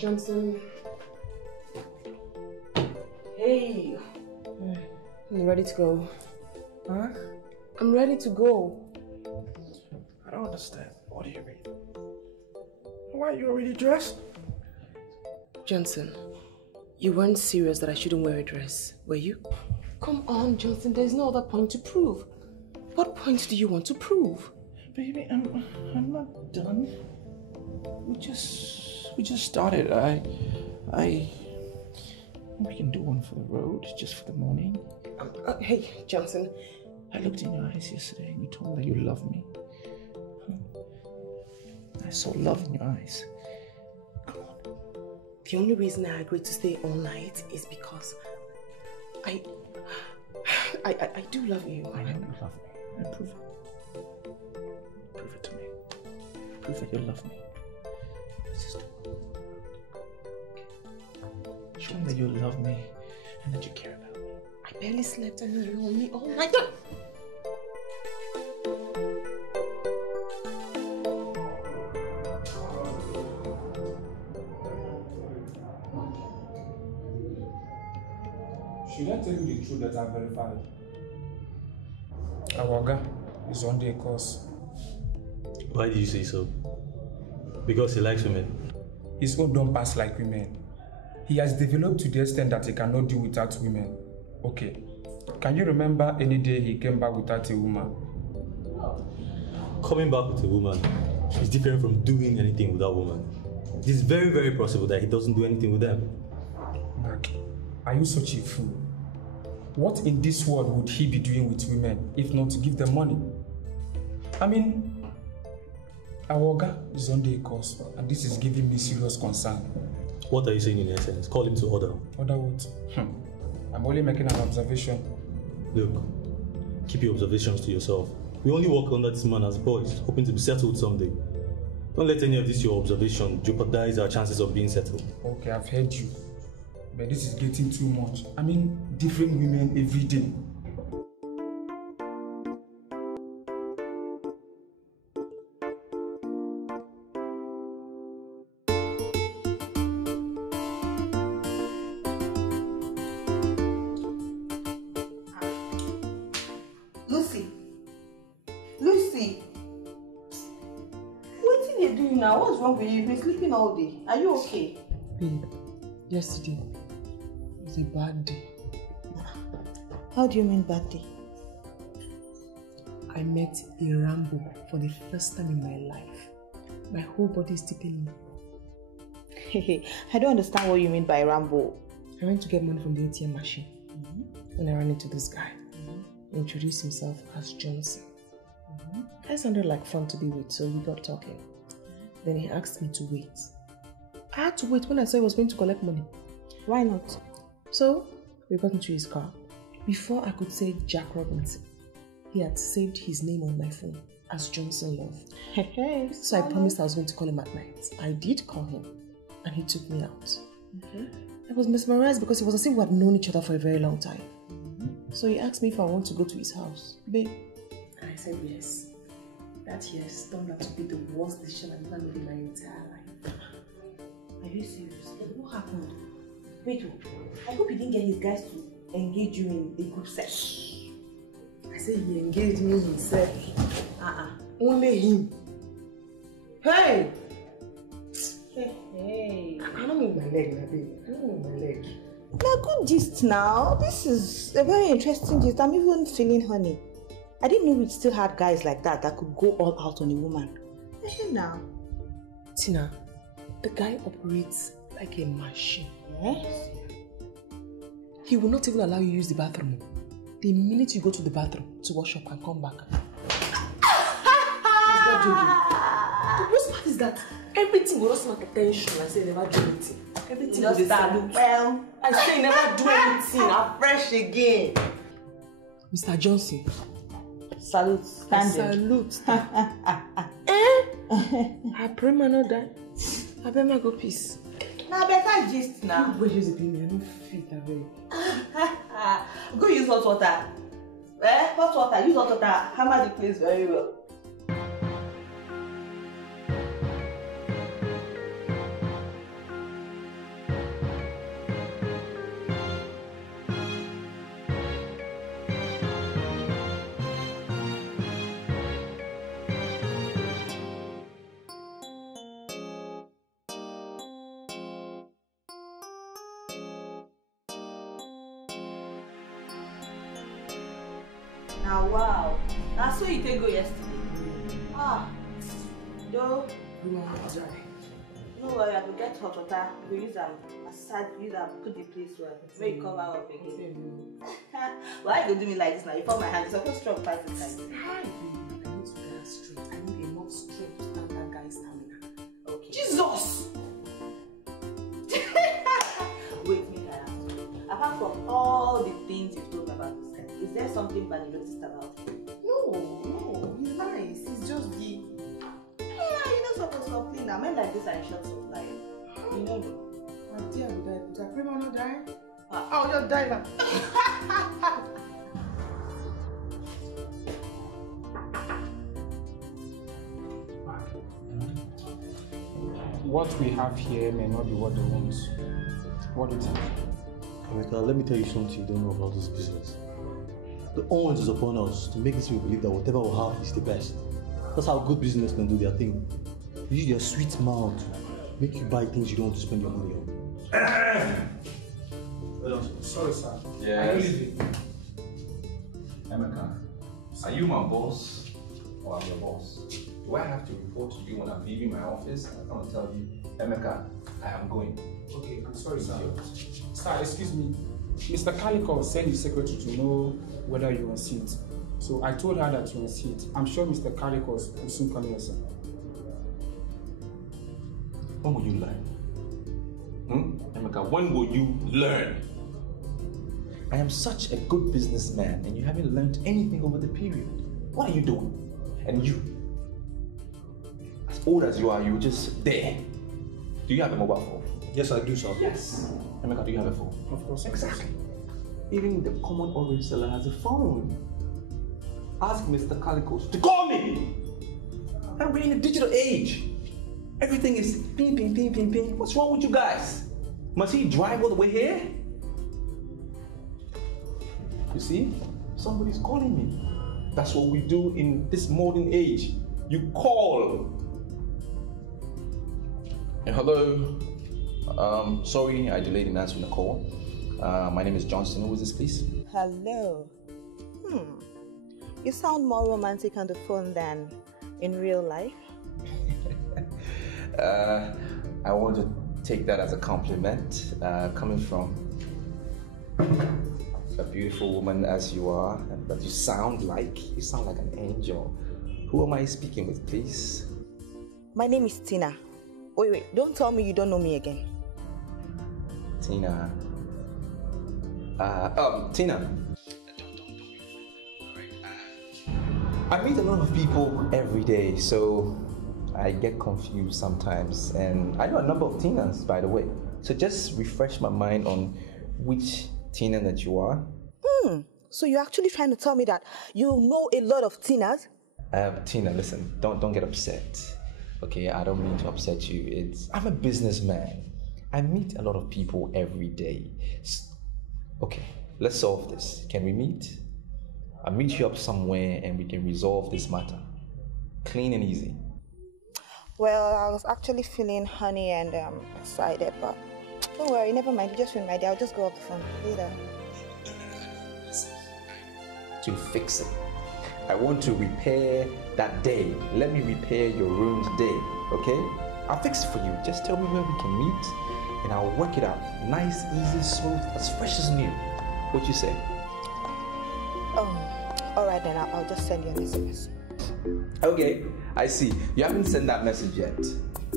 Johnson. Hey. I'm ready to go. Huh? I'm ready to go. I don't understand. What do you mean? Why are you already dressed? Johnson, you weren't serious that I shouldn't wear a dress, were you? Come on, Johnson, there's no other point to prove. What point do you want to prove? Baby, I'm not done. We just started. We can do one for the road, just for the morning. Hey, Johnson. I looked in your eyes yesterday and you told me that you love me. I saw love in your eyes. Come on. The only reason I agreed to stay all night is because I do love you. I know you love me. And prove it. Prove it to me. Prove that you love me. Let's just do it. Show me that you love me and that you care about me. I barely slept and you were on me all night. Should I tell you the truth that I've verified? Awaga is on the course. Why do you say so? Because he likes women. His own don't pass like women. He has developed to the extent that he cannot do without women. Okay. Can you remember any day he came back without a woman? Coming back with a woman is different from doing anything without a woman. It is very, very possible that he doesn't do anything with them. Like, are you such a fool? What in this world would he be doing with women if not to give them money? I mean, Awoga is on the course and this is giving me serious concern. What are you saying in essence? Call him to order. Order what? I'm only making an observation. Look, keep your observations to yourself. We only work under this man as boys, hoping to be settled someday. Don't let any of this your observation jeopardize our chances of being settled. Okay, I've heard you. But this is getting too much. I mean, different women every day. Lucy, what are you doing now? What's wrong with you? You've been sleeping all day. Are you okay? Babe, yesterday was a bad day. How do you mean bad day? I met a Rambo for the first time in my life. My whole body is tickling me. I don't understand what you mean by Rambo. I went to get money from the ATM machine. When I ran into this guy. He introduced himself as Johnson. I sounded like fun to be with, so we got talking. Then he asked me to wait. I had to wait when I saw he was going to collect money. Why not? So, we got into his car. Before I could say Jack Robinson, he had saved his name on my phone as Johnson Love. So I promised I was going to call him at night. I did call him, and he took me out. I was mesmerized because it was as if we had known each other for a very long time. So he asked me if I want to go to his house. Babe, I said yes. That yes turned out to be the worst decision I've ever made in my entire life. Are you serious? What happened? Wait, I hope you didn't get his guys to engage you in a group sex. I said he engaged me himself. Only him. Hey! Hey. I don't move my leg now, baby. I don't move my leg. Now, good gist now. This is a very interesting gist. I'm even feeling honey. I didn't know we still had guys like that could go all out on a woman. Now. Tina, the guy operates like a machine. Yes? He will not even allow you to use the bathroom. The minute you go to the bathroom to wash up and come back. He's not joking. The worst part is that everything will not smell attention. I say never do anything. Everything will start well. I say never do anything. I'm fresh again. Mr. Johnson. Salute. Salute. I pray man not die. I better go peace. Now better gist now. Go use the baby. I don't fit that way. Go use hot water. Hot water. Use hot water. Hammer the place very well. Now, wow. Now, so you take go yesterday. Ah. Though. No worry, I will get hot water. We use them aside, use them, put the place well. Make it cover up again. Why you do me like this now? You fall my hand, it's supposed to strong fight this time. I need to get straight. I need enough strength to stand that guy's stamina. Okay. Jesus! Wait, make I ask you. Apart from all the things you've told me about this guy, is there something bad you noticed about him? No, he's nice. He's just the... Yeah, you know supposed to complain now. Men like this are in short supply. You know. My dear, would I pray man not die? Oh, you're dying now. What we have here may not be what they want. What do you think? Emeka, let me tell you something you don't know about this business. The onus is upon us to make these people believe that whatever we have is the best. That's how good businessmen do their thing. They use their sweet mouth to make you buy things you don't want to spend your money on. Sorry, sir. Yes. Emeka, are you my boss or I'm your boss? Do I have to report to you when I'm leaving my office? I'm going to tell you, Emeka, I am going. Okay, I'm sorry, sir. Sir, excuse me. Mr. Calico sent his secretary to know whether you're on seat. So I told her that you're on seat. I'm sure Mr. Calico will soon come here, sir. When will you learn? Emeka, when will you learn? I am such a good businessman and you haven't learned anything over the period. What are you doing? And you, as old as you are, you're just there. Do you have a mobile phone? Yes, I do, sir. Yes. Emeka, do you have a phone? Of course. Exactly. Even the common orange seller has a phone. Ask Mr. Calicos to call me. And we're in a digital age. Everything is ping, ping, ping, ping, ping. What's wrong with you guys? Must he drive all the way here? You see, somebody's calling me. That's what we do in this modern age. You call. Hello. Sorry I delayed in answering the call. My name is Johnson. Who is this, please? Hello. You sound more romantic on the phone than in real life. I want to take that as a compliment, coming from a beautiful woman as you are, but you sound like an angel. Who am I speaking with, please? My name is Tina. Wait, don't tell me you don't know me again. Tina. Tina. I meet a lot of people every day, so I get confused sometimes, and I know a number of Tinas, by the way. So just refresh my mind on which Tina that you are. So you're actually trying to tell me that you know a lot of Tinas? Tina, listen, don't get upset. Okay, I don't mean to upset you. I'm a businessman. I meet a lot of people every day. Okay, let's solve this. Can we meet? I'll meet you up somewhere and we can resolve this matter. Clean and easy. Well, I was actually feeling honey and excited, but don't worry, never mind. You just ring my day. I'll just go off the phone later. To fix it. I want to repair that day. Let me repair your ruined day, okay? I'll fix it for you. Just tell me where we can meet and I'll work it out. Nice, easy, smooth, as fresh as new. What you say? All right then, I'll just send you an SMS. Okay, I see. You haven't sent that message yet,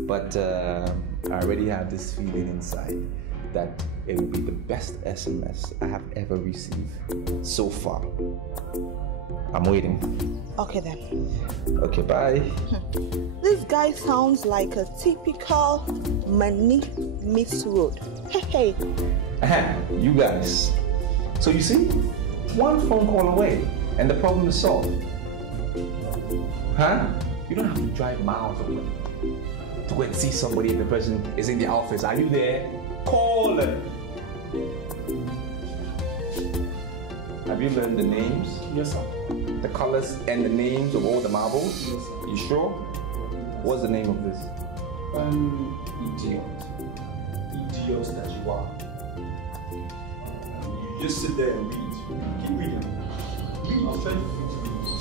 but I already have this feeling inside that it will be the best SMS I have ever received so far. I'm waiting. Okay then. Okay, bye. This guy sounds like a typical money meets road. Hey. You guys. So you see, one phone call away and the problem is solved. Huh? You don't have to drive miles away to go and see somebody if the person is in the office. Are you there? Call them. Have you learned the names? Yes, sir. The colors and the names of all the marbles? Yes, sir. You sure? What's the name of this? Idiot. Idiot that you are. You just sit there and read. Keep reading. Read. I'll try to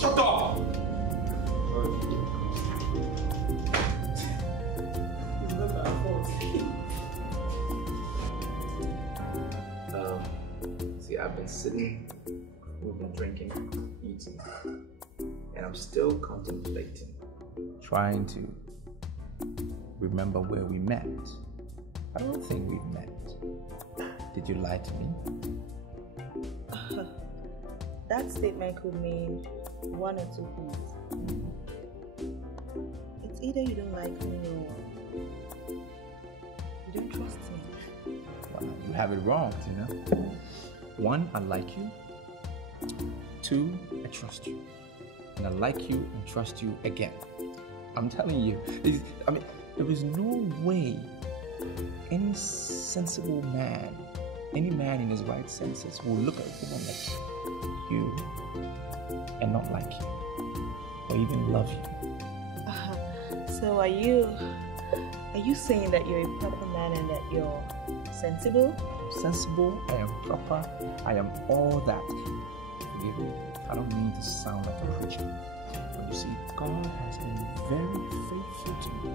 Shut up! It's not our fault. See, I've been sitting, we've been drinking, eating, and I'm still contemplating, trying to remember where we met. I don't think we've met. Did you lie to me? That statement could mean one or two things. It's either you don't like me or you don't trust me. Well, you have it wrong, Tina. One, I like you. Two, I trust you. And I like you and trust you again. I'm telling you, there is no way any sensible man, any man in his right senses will look at a woman like you and not like you or even love you. So are you saying that you're a proper man and that you're sensible? Sensible, I am proper, I am all that. Forgive me, I don't mean to sound like a preacher, but you see, God has been very faithful to me.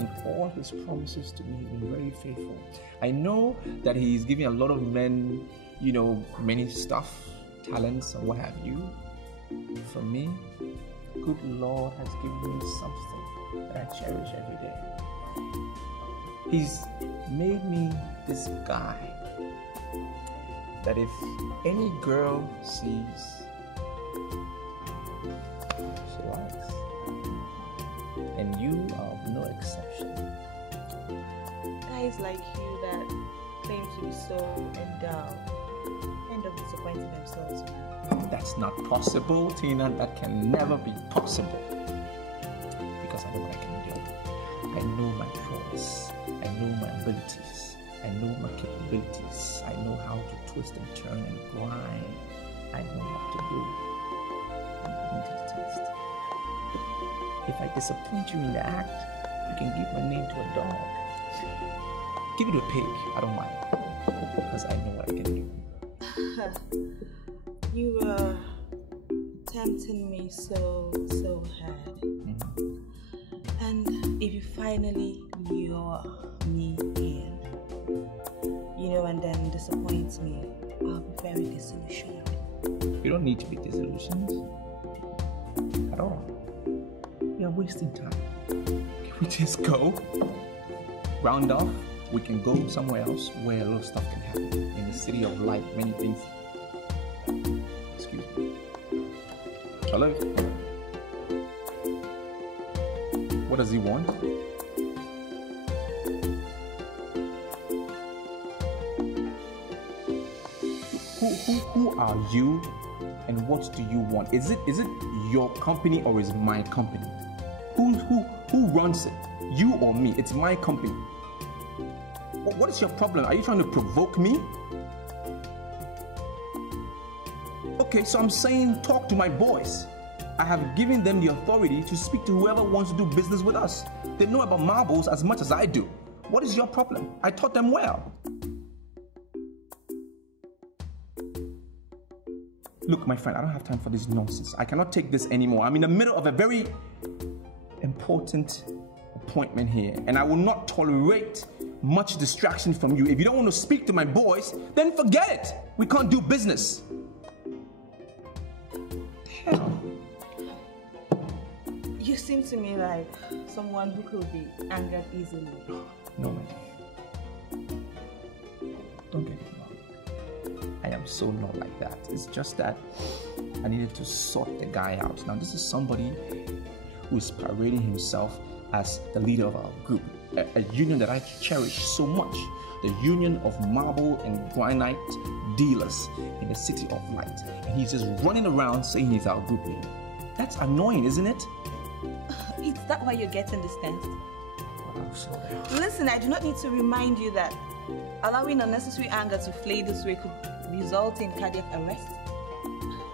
In all his promises to me, he's been very faithful. I know that he's giving a lot of men, many stuff, talents and what have you. For me, good Lord has given me something that I cherish every day. He's made me this guy that if any girl sees, she likes. And you are of no exception. Guys like you that claim to be so endowed end up disappointing themselves. That's not possible, Tina. That can never be possible. Because I know what I can do. I know my prowess. I know my abilities. I know my capabilities. I know how to twist and turn and grind. I know what to do. I'm going to the test. If I disappoint you in the act, you can give my name to a dog. Give it to a pig. I don't mind. Because I know what I can do. You were tempting me so hard. And if you finally lure me in, and then disappoint me, I'll be very disillusioned. You don't need to be disillusioned at all. You're wasting time. Can we just go? Round off, we can go somewhere else where a lot of stuff can happen. In the city of light, many things. Excuse me. Hello? What does he want? Who are you and what do you want? Is it your company or is it my company? Who runs it? You or me? It's my company. What is your problem? Are you trying to provoke me? Okay, so I'm saying talk to my boys. I have given them the authority to speak to whoever wants to do business with us. They know about marbles as much as I do. What is your problem? I taught them well. Look, my friend, I don't have time for this nonsense. I cannot take this anymore. I'm in the middle of a very important appointment here, and I will not tolerate much distraction from you. If you don't want to speak to my boys, then forget it. We can't do business. Hell. You seem to me like someone who could be angered easily. No, my dear. Don't get me wrong. I am so not like that. It's just that I needed to sort the guy out. Now, this is somebody who is parading himself as the leader of our group, a union that I cherish so much, the union of marble and granite dealers in the city of light. And he's just running around saying he's our group leader. That's annoying, isn't it? Is that why you're getting this tense? Well, I'm sorry. Listen, I do not need to remind you that allowing unnecessary anger to flay this way could result in cardiac arrest.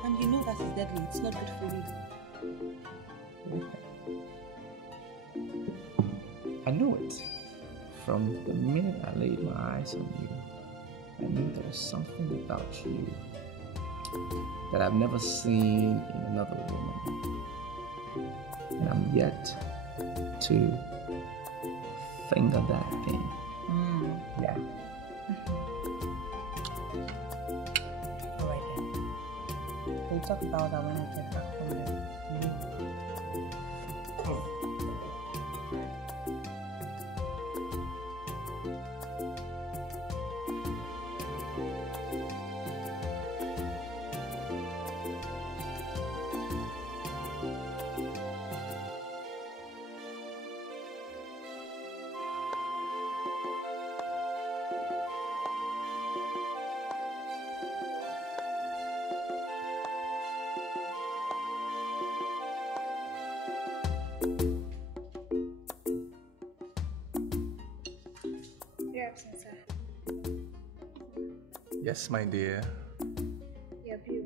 And you know that is deadly. It's not good for you. I knew it. From the minute I laid my eyes on you, I knew there was something about you that I've never seen in another woman. And I'm yet to finger that thing. Yeah. Alright then. We'll talk about that when I get back from there. Yes, my dear. Your bill,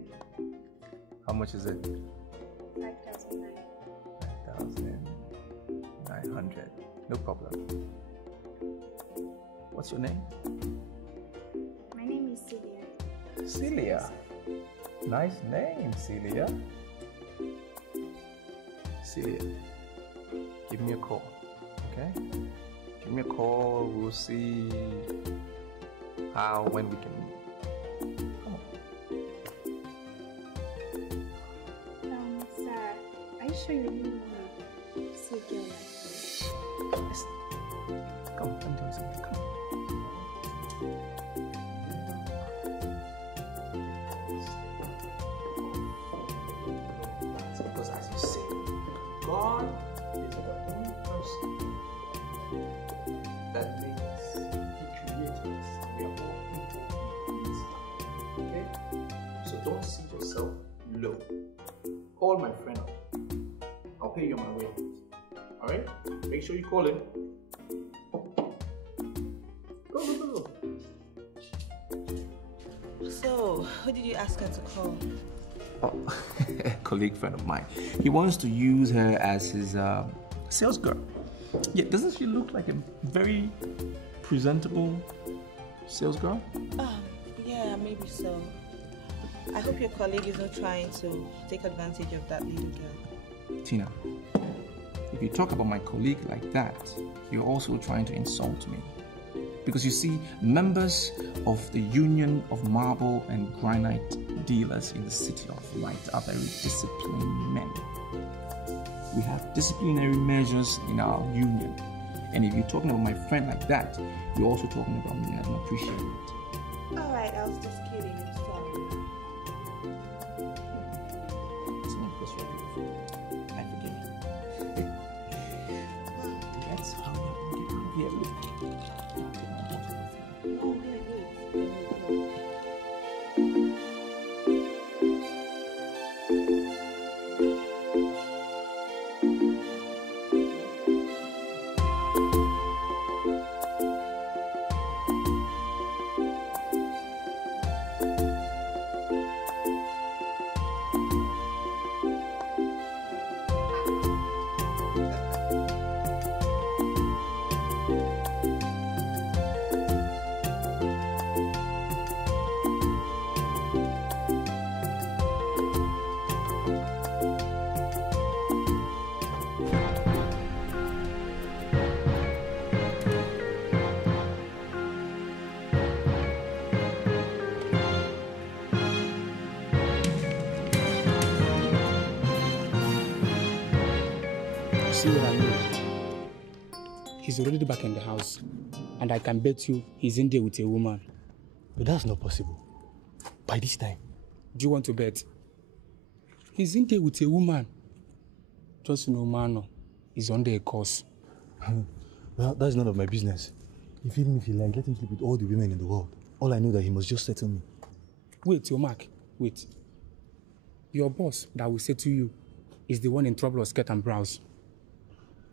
How much is it? 5,000 5,900. No problem. What's your name? My name is Celia. Celia. Nice name, Celia. Celia, give me a call, okay? Give me a call. We'll see when we can meet. Come on. Sarah, are you sure you really want to see a girl like Yes. Come, let me tell you something. Come. Because as you say, God is the only person that made us. He created us. We are all equal in His life. Okay? So don't see yourself low. Call my friend up. I'll pay you on my way. Alright? Make sure you call him. Go. So, who did you ask her to call? Oh, a colleague friend of mine. He wants to use her as his sales girl. Yeah, doesn't she look like a very presentable sales girl? Yeah, maybe so. I hope your colleague is not trying to take advantage of that little girl. Tina, if you talk about my colleague like that, you're also trying to insult me. Because you see, members of the Union of Marble and Granite Dealers in the City of Light are very disciplined men. We have disciplinary measures in our union. And if you're talking about my friend like that, you're also talking about me, and I don't appreciate it. Alright, I was just kidding. I'm sorry. It's not because you're beautiful. I forgive you. That's how you're going to get out of here. Look. See what I mean? He's already back in the house, and I can bet you he's in there with a woman. But that's not possible. By this time. Do you want to bet? He's in there with a woman. Just know, man, he's under a course. Well, that's none of my business. Even if he like, let him sleep with all the women in the world. All I know that he must just settle me. Wait, your Mark, wait. Your boss that will settle you is the one in trouble of skirt and brows.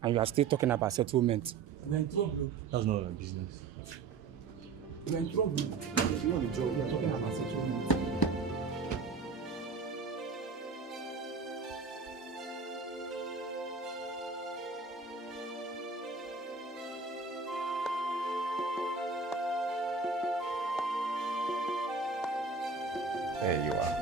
And you are still talking about settlement. We're in trouble. That's none of my business. We're in trouble. If you want the job, we're talking about settlement. There you are.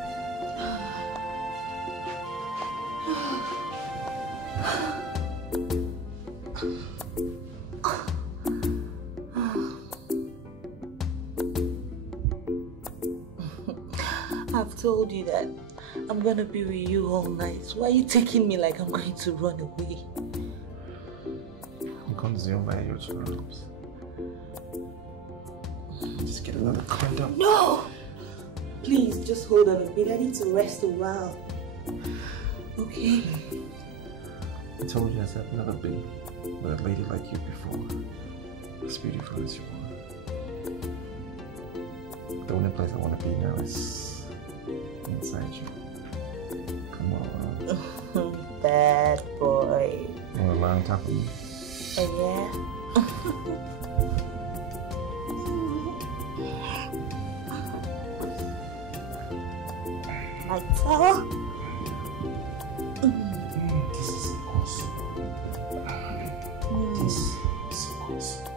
I've told you that I'm gonna be with you all night. Why are you taking me like I'm going to run away? I'm consumed by your charms. Just get another condom. No! Please, just hold on a bit. I need to rest a while. Okay? I told you I've never been with a lady like you before. As beautiful as you are. The only place I want to be now is inside you. Come on. Bad boy. You want to lie on top of me? Oh, yeah? My towel? This is awesome. This is awesome.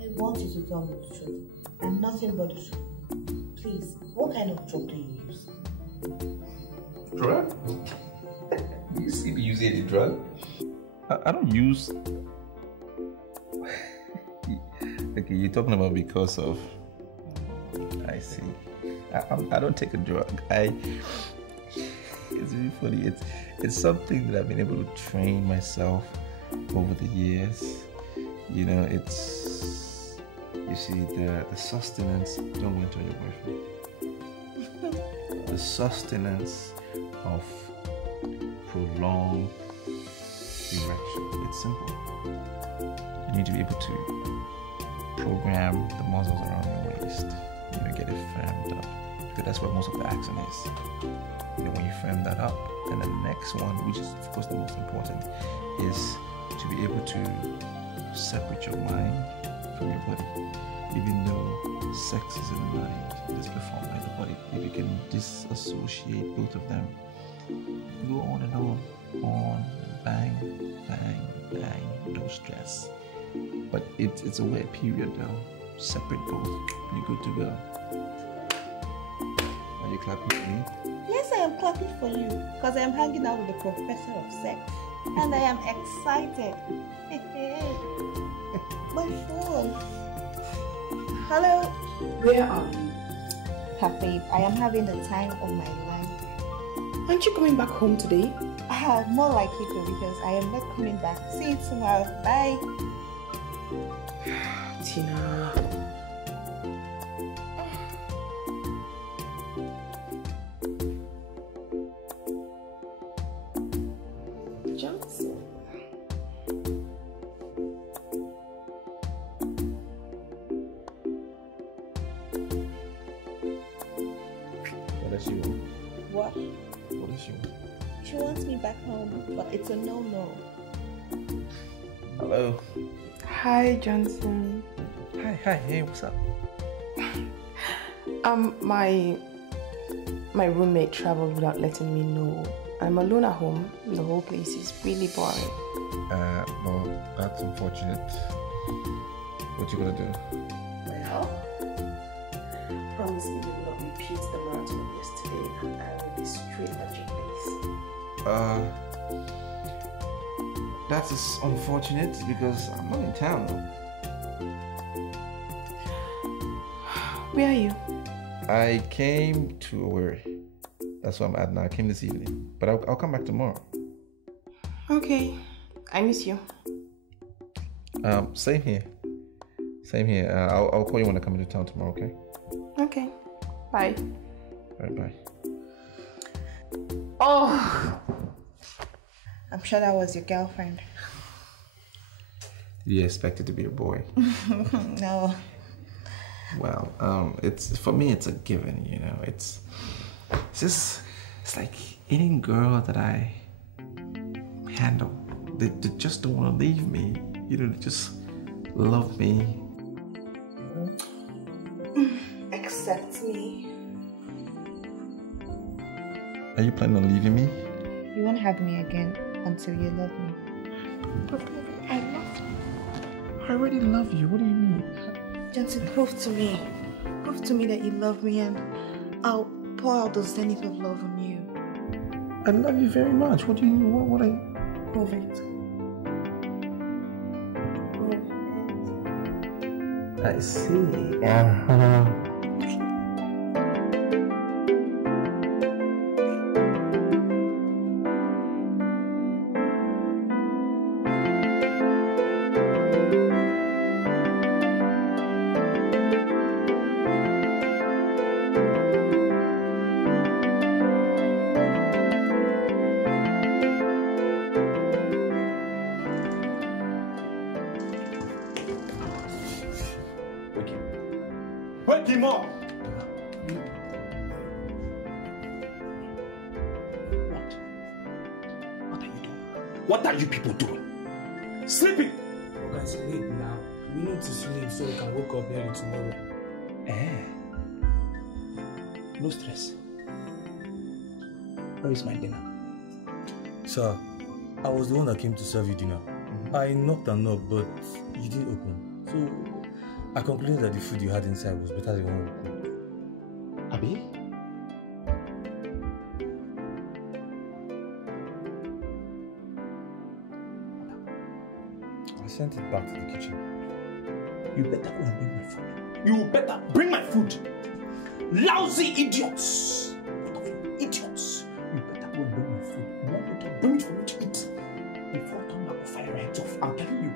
I want you to tell me the truth. And nothing but the truth. Please, what kind of drug do you use? Drug? You see me use any drug? I don't use. Okay, you're talking about because of. I see. I don't take a drug. It's really funny. It's something that I've been able to train myself over the years. You know, it's. You see, the sustenance. Don't go into your boyfriend. The sustenance of prolonged erection. It's simple. You need to be able to program the muscles around your waist. You know, get it firmed up. Because that's where most of the action is. You know, when you firm that up, then the next one, which is of course the most important, is to be able to separate your mind from your body. Even though sex is in the mind, it is performed by the body. If you can disassociate both of them, you go on and on, bang, bang, bang, no stress. But it's a weird period now. Separate both, you're good to go. Are you clapping for me? Yes, I am clapping for you. Because I am hanging out with the professor of sex. And I am excited. My phone. Hello? Where are you? Babe, I am having the time of my life. Aren't you coming back home today? More likely to, because I am not coming back. See you tomorrow. Bye. Tina. Johnson. What does she want? What? What does she want? She wants me back home, but it's a no-no. Hello. Hi, Johnson. Hi, hey, what's up? My roommate traveled without letting me know. I'm alone at home. The whole place is really boring. Well, that's unfortunate. What you gonna do? Well, promise me you will not repeat the marathon of yesterday, and I will be straight at your place. That is unfortunate because I'm not in town. Where are you? I came to Owerri. That's where I'm at now. I came this evening, but I'll come back tomorrow. Okay, I miss you. Same here. Same here. I'll call you when I come into town tomorrow. Okay. Okay. Bye. All right. Bye. Oh. I'm sure that was your girlfriend. Did you expect it to be a boy? No. Well, it's for me. It's a given. You know, it's like any girl that I handle. They just don't want to leave me. You know, they just love me. Except me. Are you planning on leaving me? You won't have me again until you love me. But I love you. I already love you. What do you mean? Johnson, prove to me. Prove to me that you love me and I'll pour out the zenith of love on you. I love you very much. What do you mean? What I... Prove it. I see. What are you people doing? Sleeping! Okay, sleep now. We need to sleep so we can wake up early tomorrow. No stress. Where is my dinner? Sir, I was the one that came to serve you dinner. I knocked and knocked, but you didn't open. So, I concluded that the food you had inside was better than the one we cooked. Abi? I sent it back to the kitchen. You better go and bring my food. You better bring my food! Lousy idiots! What of you idiots? You better go and bring my food. You want me to bring it for me to eat? Before I turn back the fire right off, I'm telling you.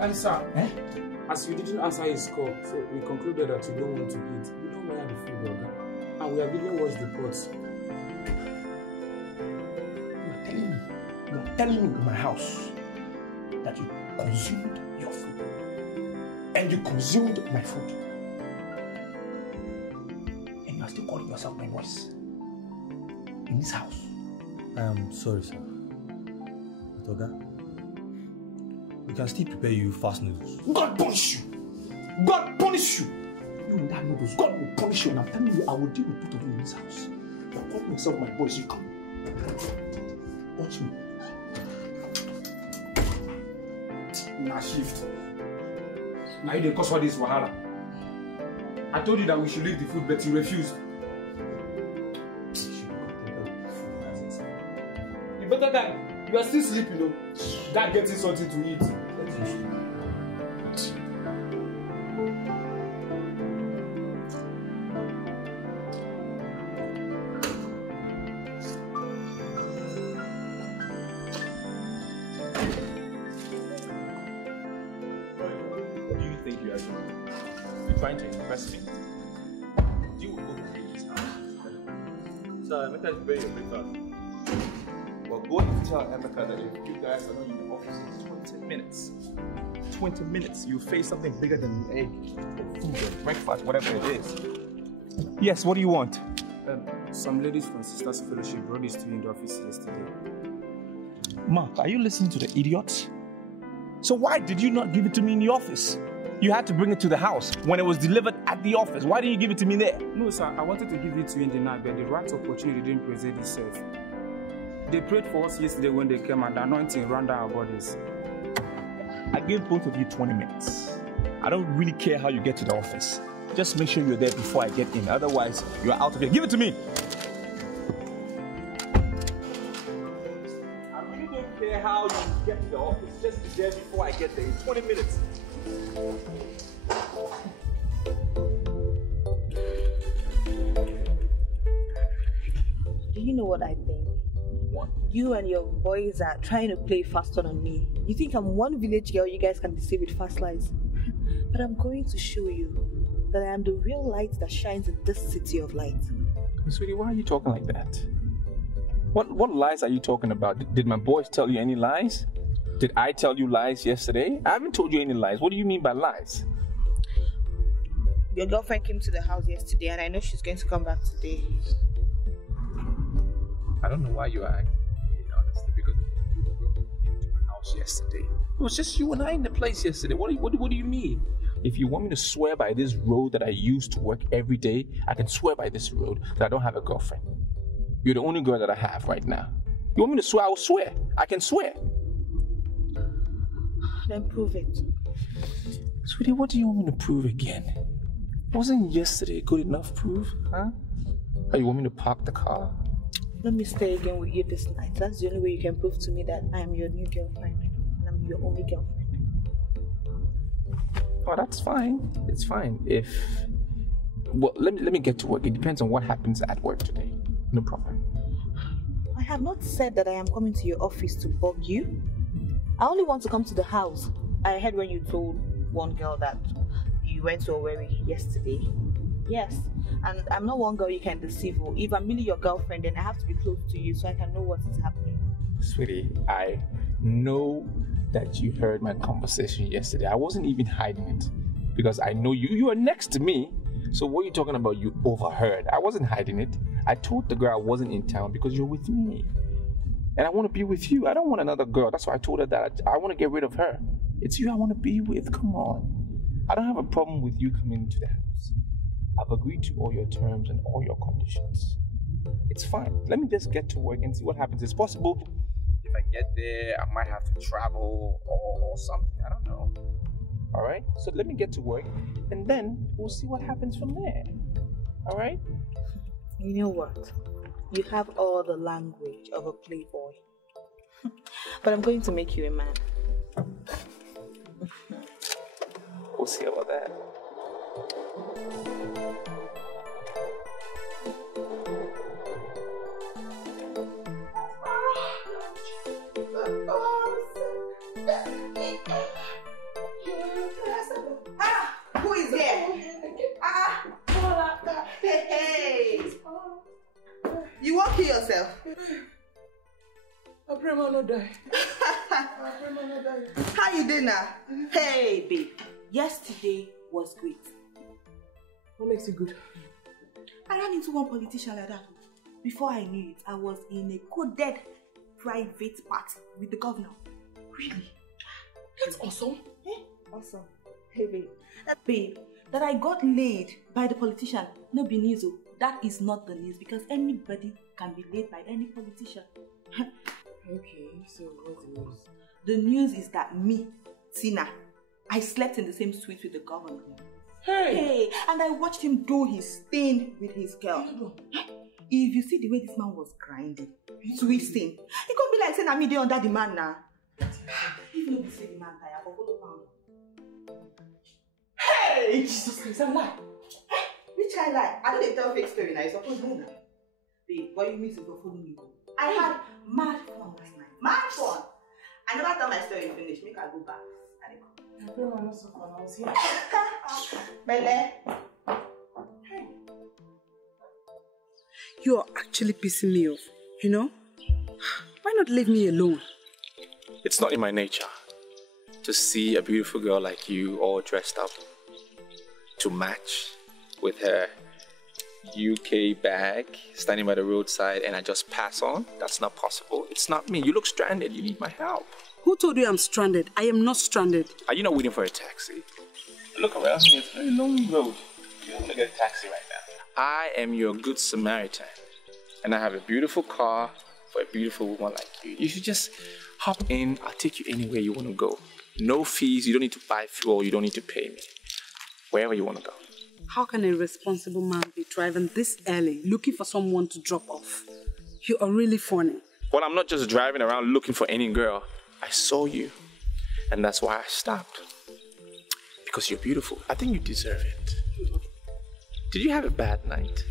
And sir, as you didn't answer his call, so we concluded that you don't want to eat. We don't mind the food, okay? And we have even washed the pots. You're telling me in my house that you consumed your food. And you consumed my food. And you are still calling yourself my voice. In this house. I am sorry, sir. But Oga, we can still prepare you fast noodles. God punish you! God punish you! You and that noodles, God will punish you. And I'm telling you, I will deal with both of you in this house. You're calling yourself my voice, you come. Watch me. Now shift. Now you didn't cause all this wahala. I told you that we should leave the food, but you refused. You better die. You are still sleeping, though. Dad getting something to eat. Trying to impress me. Do you overfeed this house? Sir, Emeka is very breakfast. Well, go and tell Emeka that if you guys are not in the office in 20 minutes, 20 minutes, you face something bigger than an egg or food or breakfast, whatever it is. Yes, what do you want? Some ladies from Sisters Fellowship brought this to you in the office yesterday. Mark, are you listening to the idiots? So why did you not give it to me in the office? You had to bring it to the house when it was delivered at the office. Why didn't you give it to me there? No, sir. I wanted to give it to you in the night, but the right opportunity didn't present itself. They prayed for us yesterday when they came and the anointing ran down our bodies. I gave both of you 20 minutes. I don't really care how you get to the office. Just make sure you're there before I get in. Otherwise, you're out of here. Give it to me. I really don't care how you get to the office. Just be there before I get there in 20 minutes. Do you know what I think? What? You and your boys are trying to play faster on me. You think I'm one village girl you guys can deceive with fast lies. But I'm going to show you that I am the real light that shines in this city of light. Sweetie, why are you talking like that? What lies are you talking about? Did my boys tell you any lies? Did I tell you lies yesterday? I haven't told you any lies. What do you mean by lies? Your girlfriend came to the house yesterday and I know she's going to come back today. I don't know why you are acting weird, honestly, because the girl came to my house yesterday. It was just you and I in the place yesterday. What do you mean? If you want me to swear by this road that I use to work every day, I can swear by this road that I don't have a girlfriend. You're the only girl that I have right now. You want me to swear? I will swear. I can swear. Then prove it. Sweetie, what do you want me to prove again? Wasn't yesterday good enough proof, huh? Or you want me to park the car? Let me stay again with you this night. That's the only way you can prove to me that I am your new girlfriend. And I'm your only girlfriend. Oh, that's fine. It's fine. Well, let me get to work. It depends on what happens at work today. No problem. I have not said that I am coming to your office to bug you. I only want to come to the house. I heard when you told one girl that you went to Owerri yesterday. Yes, and I'm not one girl you can deceive. If I'm really your girlfriend, then I have to be close to you so I can know what is happening. Sweetie, I know that you heard my conversation yesterday. I wasn't even hiding it because I know you are next to me. So what are you talking about you overheard? I wasn't hiding it. I told the girl I wasn't in town because you're with me. And I want to be with you. I don't want another girl. That's why I told her that I want to get rid of her. It's you I want to be with. Come on. I don't have a problem with you coming to the house. I've agreed to all your terms and all your conditions. It's fine. Let me just get to work and see what happens. It's possible if I get there, I might have to travel or something. I don't know. All right? So let me get to work and then we'll see what happens from there. All right? You know what? You have all the language of a playboy. But I'm going to make you a man. We'll see about that. Who is there? Hey! You won't kill yourself. I pray man not die. How you doing now? Hey, babe. Yesterday was great. What makes it good? I ran into one politician like that. Before I knew it, I was in a coded private party with the governor. Really? That's awesome. Eh? Awesome. Hey, babe. That I got laid by the politician. No be news. That is not the news because anybody can be laid by any politician. Okay, so what's the news? The news is that me, Tina, I slept in the same suite with the governor. Hey! And I watched him do his thing with his girl. If you see the way this man was grinding, twisting, it could be like saying I'm me under the man now. Even though you say the man tired, but follow pound. Hey! Jesus Christ, I'm lying. Which I lie? I don't tell fake story now, you're supposed to know now. Babe, what you mean to go follow me? I had mad fun last night. Mad fun! I never tell my story finish. Make I go back. I pray I'm not so fun. I was here. Bele. Hey. You're actually pissing me off, you know? Why not leave me alone? It's not in my nature to see a beautiful girl like you all dressed up to match with her UK bag standing by the roadside and I just pass on. That's not possible. It's not me. You look stranded. You need my help. Who told you I'm stranded? I am not stranded. Are you not waiting for a taxi? Look around here. It's a very long road. You don't want to get a taxi right now. I am your good Samaritan. And I have a beautiful car for a beautiful woman like you. You should just hop in. I'll take you anywhere you want to go. No fees. You don't need to buy fuel. You don't need to pay me. Wherever you want to go. How can a responsible man be driving this early, looking for someone to drop off? You are really funny. Well, I'm not just driving around looking for any girl. I saw you, and that's why I stopped. Because you're beautiful. I think you deserve it. Did you have a bad night?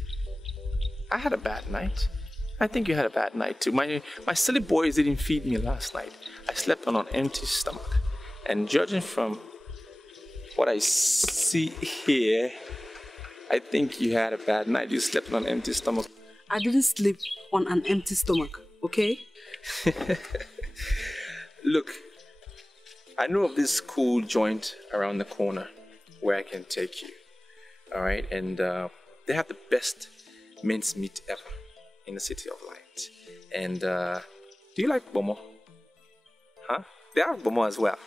I had a bad night. I think you had a bad night too. My silly boys didn't feed me last night. I slept on an empty stomach. And judging from what I see here, I think you had a bad night. You slept on an empty stomach. I didn't sleep on an empty stomach, okay? Look, I know of this cool joint around the corner where I can take you. All right? And they have the best mince meat ever in the City of Light. And do you like Bomo? Huh? They have Bomo as well.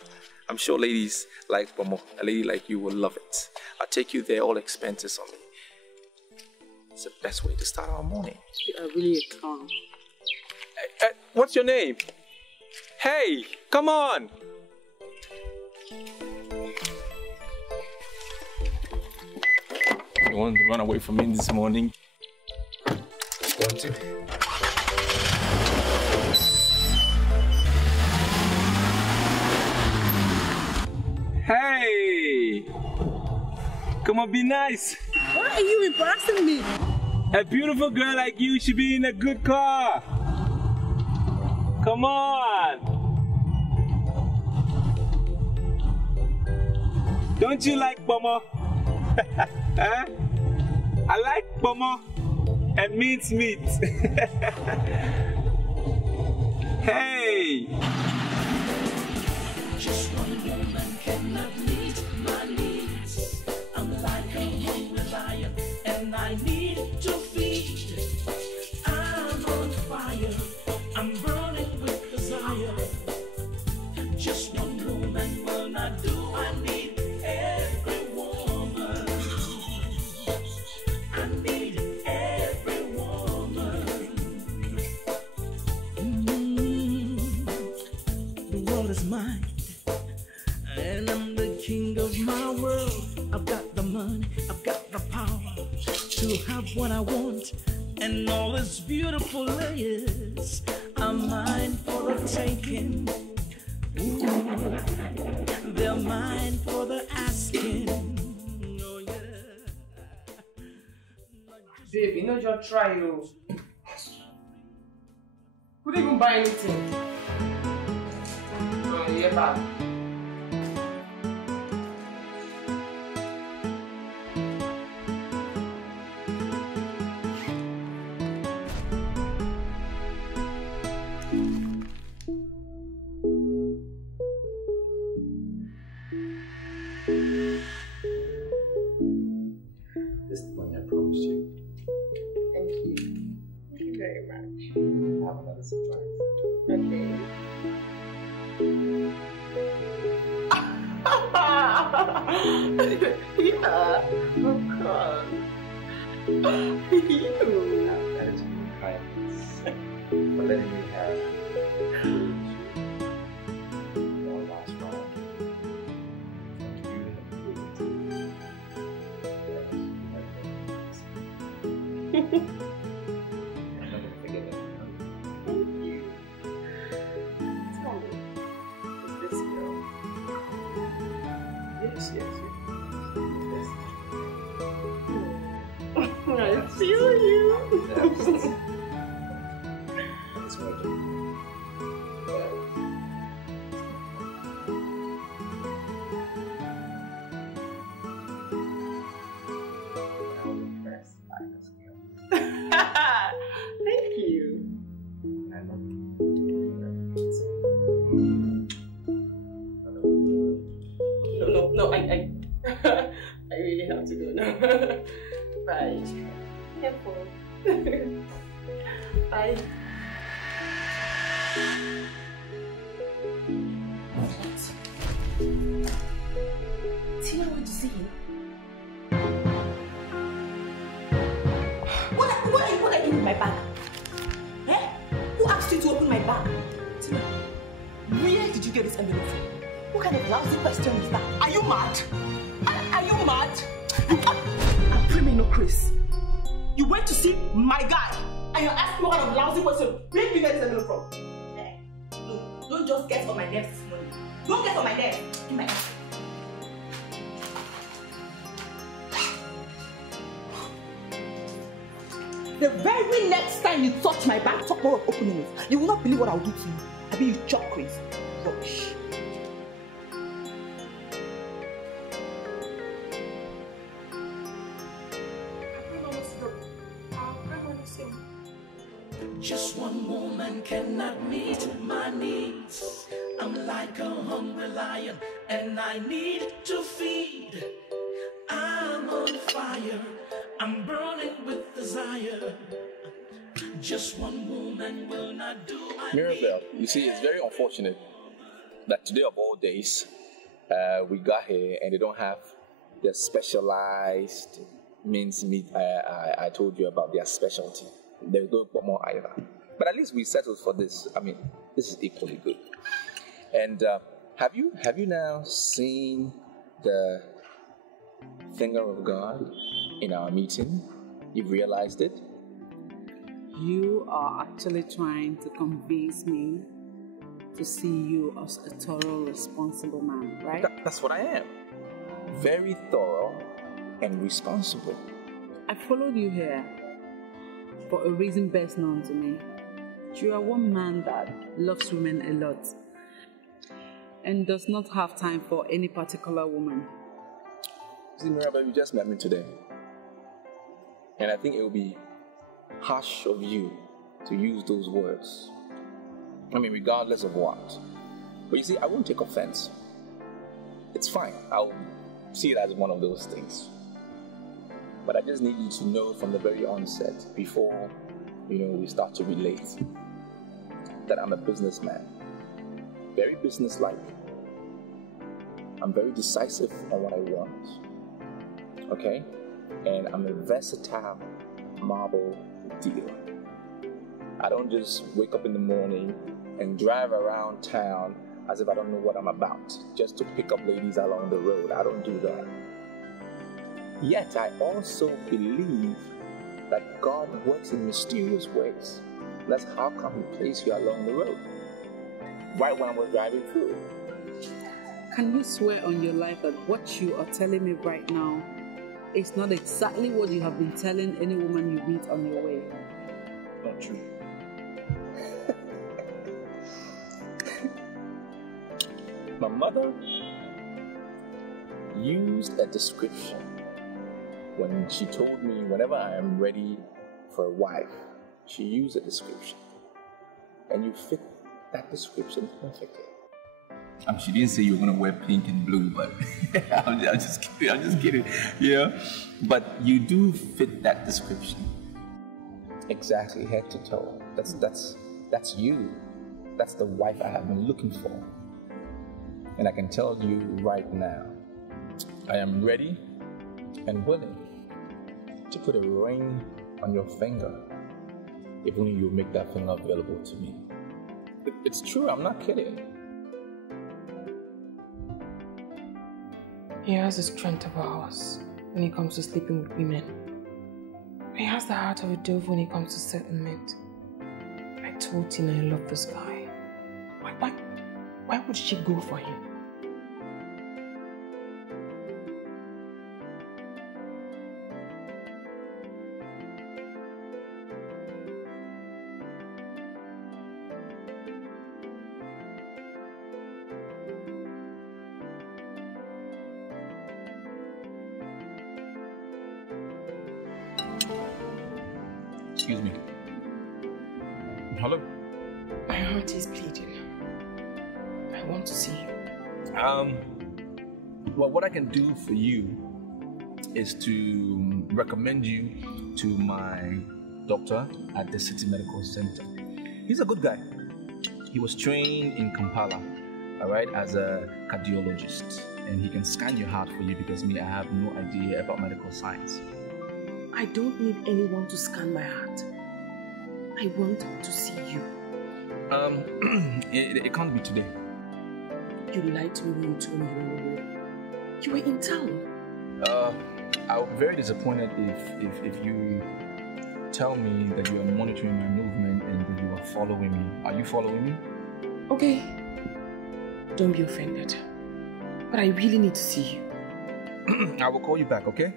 I'm sure ladies like Bomo. A lady like you will love it. I'll take you there, all expenses on me. It's the best way to start our morning. You are really a clown. What's your name? Hey, come on! You want to run away from me this morning? Want to? Hey! Come on, be nice. Why are you embarrassing me? A beautiful girl like you should be in a good car. Come on. Don't you like Bomo? Huh? I like Bomo and mince meat. Hey! Just one woman cannot meet my needs. I'm like a hungry lion and I need to feed. I'm on fire, I'm burning with desire. Just one woman will not do, I need every woman. I need every woman. The world is mine, and I'm the king of my world. I've got the money, I've got the power to have what I want, and all its beautiful layers are mine for the taking. Ooh, they're mine for the asking. Oh yeah. Babe, you know just try you. Couldn't even buy anything. Oh, yeah, bad. This is the money I promised you. Thank you. Thank you very much. I have another surprise. Okay. Yeah, of course. You. That is your kindness for letting me have one last round. Thank you. I'm not gonna forget that. Thank you. Tell me, is this girl? Yes. I feel you. That's what I do. Thank you. I love you. No, I I really have to go now. Bye. Careful. Bye. Tina went to see him. What are you doing in my bag? Eh? Who asked you to open my bag? Tina, where did you get this envelope from? What kind of lousy question is that? Are you mad? Are you mad? I'm premium, no Chris. You went to see my guy and you're asking what kind of lousy question. Where did you get this envelope from? Eh? No, don't just get on my nerves this morning. Don't get on my nerves. Give my answer. The very next time you touch my bag, talk more of opening it. You will not believe what I'll do to you. I mean, you chop crazy. Rubbish. Just one woman cannot meet my needs. I'm like a hungry lion and I need to feed. I'm on fire, I'm burning with desire. Just one woman will not do. Mirabelle, you see, it's very unfortunate that today of all days, we got here and they don't have the specialized minced meat I told you about, their specialty. There's no more either. But at least we settled for this. I mean, this is equally good. And have you now seen the finger of God? in our meeting, you've realized it? You are actually trying to convince me to see you as a thorough, responsible man, right? That's what I am. Very thorough and responsible. I followed you here for a reason best known to me. You are one man that loves women a lot and does not have time for any particular woman. See, Mirabel, you just met me today. And I think it would be harsh of you to use those words. I mean, regardless of what. But you see, I won't take offense. It's fine. I'll see it as one of those things. But I just need you to know from the very onset, before, we start to relate, that I'm a businessman. Very businesslike. I'm very decisive on what I want. Okay? And I'm a versatile marble dealer. I don't just wake up in the morning and drive around town as if I don't know what I'm about, just to pick up ladies along the road. I don't do that. Yet I also believe that God works in mysterious ways. That's how come He placed you along the road, right when I was driving through. Can you swear on your life that what you are telling me right now is not exactly what you have been telling any woman you meet on your way? Not true. My mother used a description when she told me whenever I am ready for a wife. She used a description, and you fit that description perfectly. She didn't say you were gonna wear pink and blue, but I'm just kidding. Yeah, but you do fit that description exactly, head to toe. That's you. That's the wife I have been looking for. And I can tell you right now, I am ready and willing to put a ring on your finger if only you make that finger available to me. It's true, I'm not kidding. He has the strength of a horse when it comes to sleeping with women. He has the heart of a dove when it comes to settlement. I told Tina I love this guy. Why would she go for him? Excuse me. Hello? My heart is bleeding. I want to see you. Well, what I can do for you is to recommend you to my doctor at the City Medical Center. He's a good guy. He was trained in Kampala, as a cardiologist. And he can scan your heart for you because I have no idea about medical science. I don't need anyone to scan my heart. I want to see you. It can't be today. You lied to me when you told me you were away. You were in town. I'm very disappointed if you tell me that you are monitoring my movement and that you are following me. Are you following me? Okay. Don't be offended. But I really need to see you. I will call you back, okay?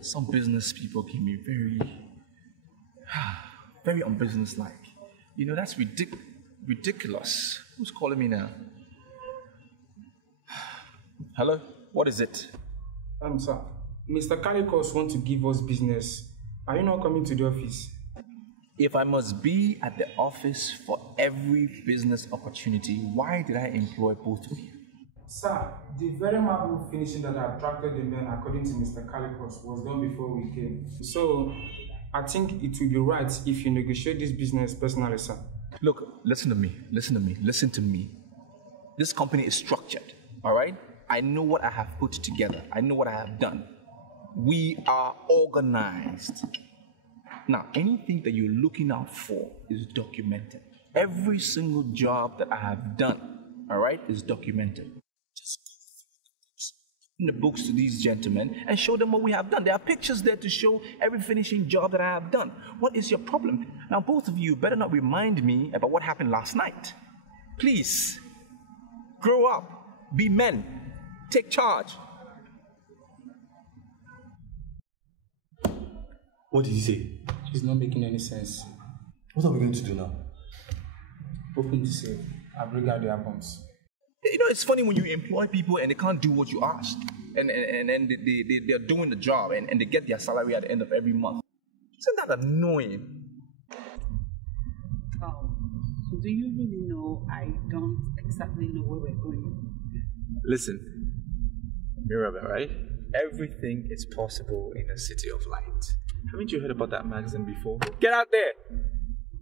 Some business people can be very unbusinesslike. That's ridiculous. Who's calling me now? Hello? What is it? Sir, Mr. Kalikos wants to give us business. Are you not coming to the office? If I must be at the office for every business opportunity, why did I employ both of you? Sir, the very marble finishing that attracted the men, according to Mr. Kalikos, was done before we came. So, I think it will be right if you negotiate this business personally, sir. Look, listen to me. This company is structured, all right? I know what I have put together. I know what I have done. We are organized. Now, anything that you're looking out for is documented. Every single job that I have done, all right, is documented. Just go through the books to these gentlemen and show them what we have done. There are pictures there to show every finishing job that I have done. What is your problem? Now, both of you better not remind me about what happened last night. Please, grow up, be men, take charge. What did he say? It's not making any sense. What are we going to do now? Open the safe. I'll bring out the albums. You know, it's funny when you employ people and they can't do what you asked. And they're doing the job and they get their salary at the end of every month. Isn't that annoying? Oh, do you really know I don't exactly know where we're going? Listen, Mirabel, right? Everything is possible in a city of light. Haven't you heard about that magazine before? Get out there!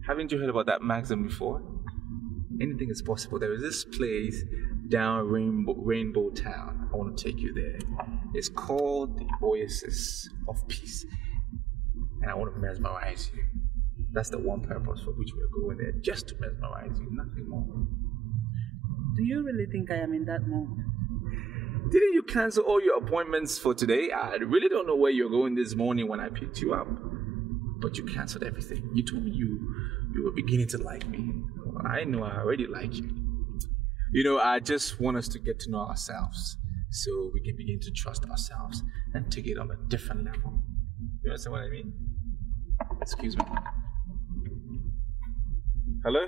Haven't you heard about that magazine before? Anything is possible. There is this place down Rainbow Town. I want to take you there. It's called the Oasis of Peace. And I want to mesmerize you. That's the one purpose for which we're going there. Just to mesmerize you, nothing more. Do you really think I am in that mood? Didn't you cancel all your appointments for today? I really don't know where you're going this morning when I picked you up. But you canceled everything. You told me you were beginning to like me. I know I already like you. You know, I just want us to get to know ourselves so we can begin to trust ourselves and take it on a different level. You understand what I mean? Excuse me. Hello? Hello,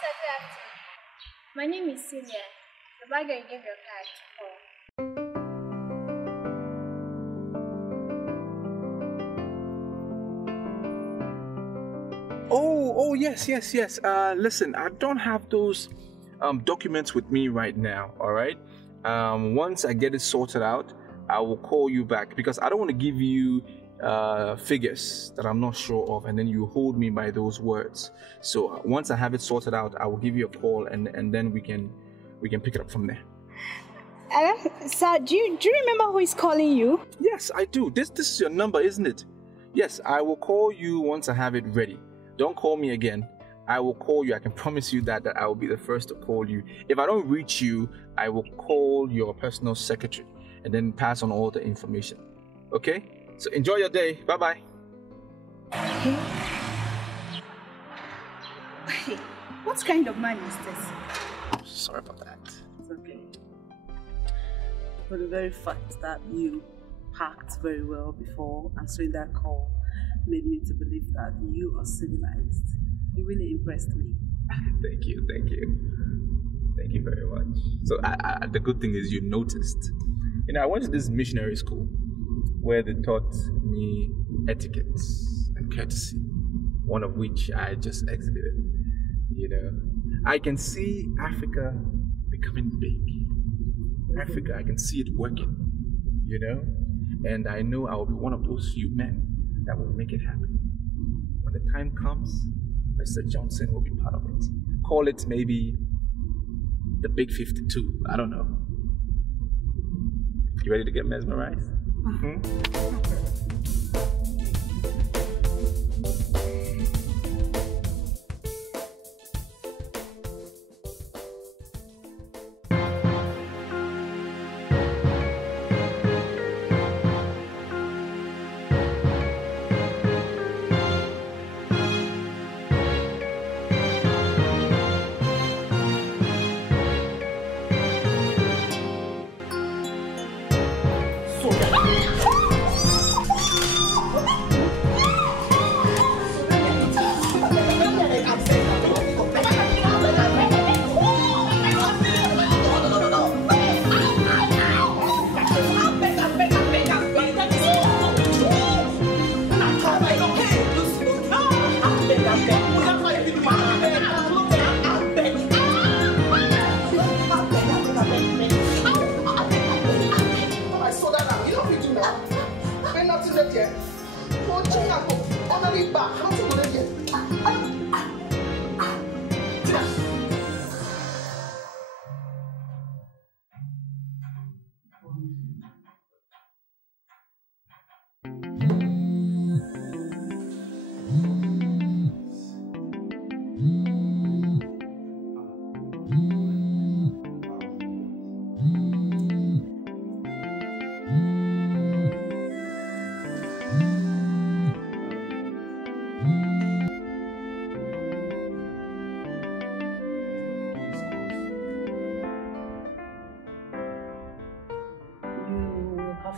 sir. Good afternoon. My name is Celia. The bagger gave your card to call. Oh, yes. Listen, I don't have those documents with me right now, all right? Once I get it sorted out, I will call you back because I don't want to give you figures that I'm not sure of and then you hold me by those words. So once I have it sorted out, I will give you a call and then we can pick it up from there. Hello, sir. Do you remember who is calling you? Yes, I do. This is your number, isn't it? Yes, I will call you once I have it ready. Don't call me again. I will call you. I can promise you that I will be the first to call you. If I don't reach you, I will call your personal secretary and then pass on all the information. Okay? So enjoy your day. Bye-bye. What kind of man is this? Sorry about that. It's okay. For the very fact that you packed very well before answering that call made me to believe that you are civilized. You really impressed me. Thank you. Thank you very much. So the good thing is you noticed. You know, I went to this missionary school where they taught me etiquettes and courtesy, one of which I just exhibited. You know, I can see Africa becoming big. Africa, I can see it working, you know, and I know I will be one of those few men that will make it happen. When the time comes, Mr. Johnson will be part of it. Call it maybe the Big 52. I don't know. You ready to get mesmerized?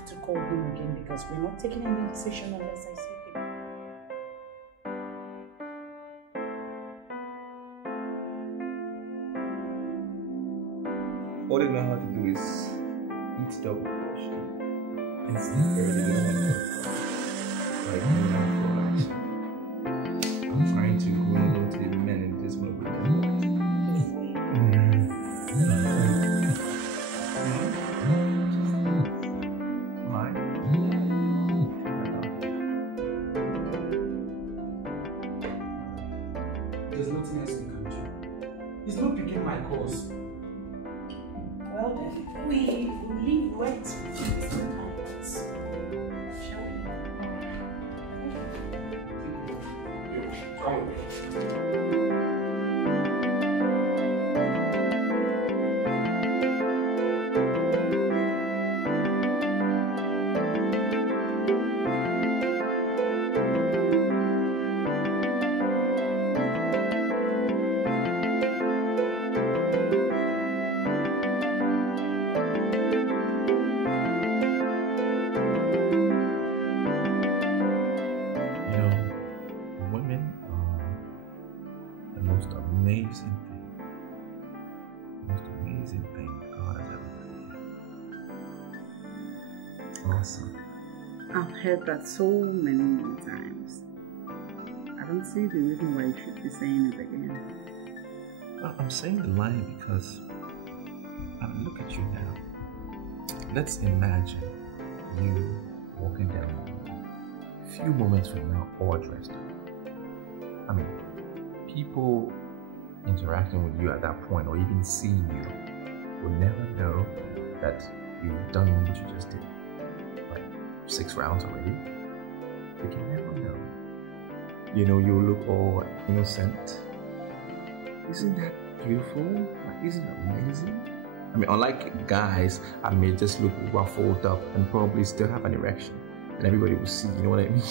to call him again because we're not taking any decision unless I see him. All they know how to do is eat double portion and sleep early. They don't want to work. Like me, I'm trying to grow into the men in this movie. There's nothing else we can do. He's not picking my calls. Well then, we will leave rent with the candidates. Shall we? I've heard that so many times. I don't see the reason why you should be saying it again. Well, I'm saying the line because look at you now. Let's imagine you walking down the road. A few moments from now, all dressed up. I mean, people interacting with you at that point or even seeing you will never know that you've done what you just did. 6 rounds already. They can never know. You know, you look all innocent. Isn't that beautiful? Like, isn't that amazing? I mean, unlike guys, I may just look ruffled up and probably still have an erection. And everybody will see, you know what I mean?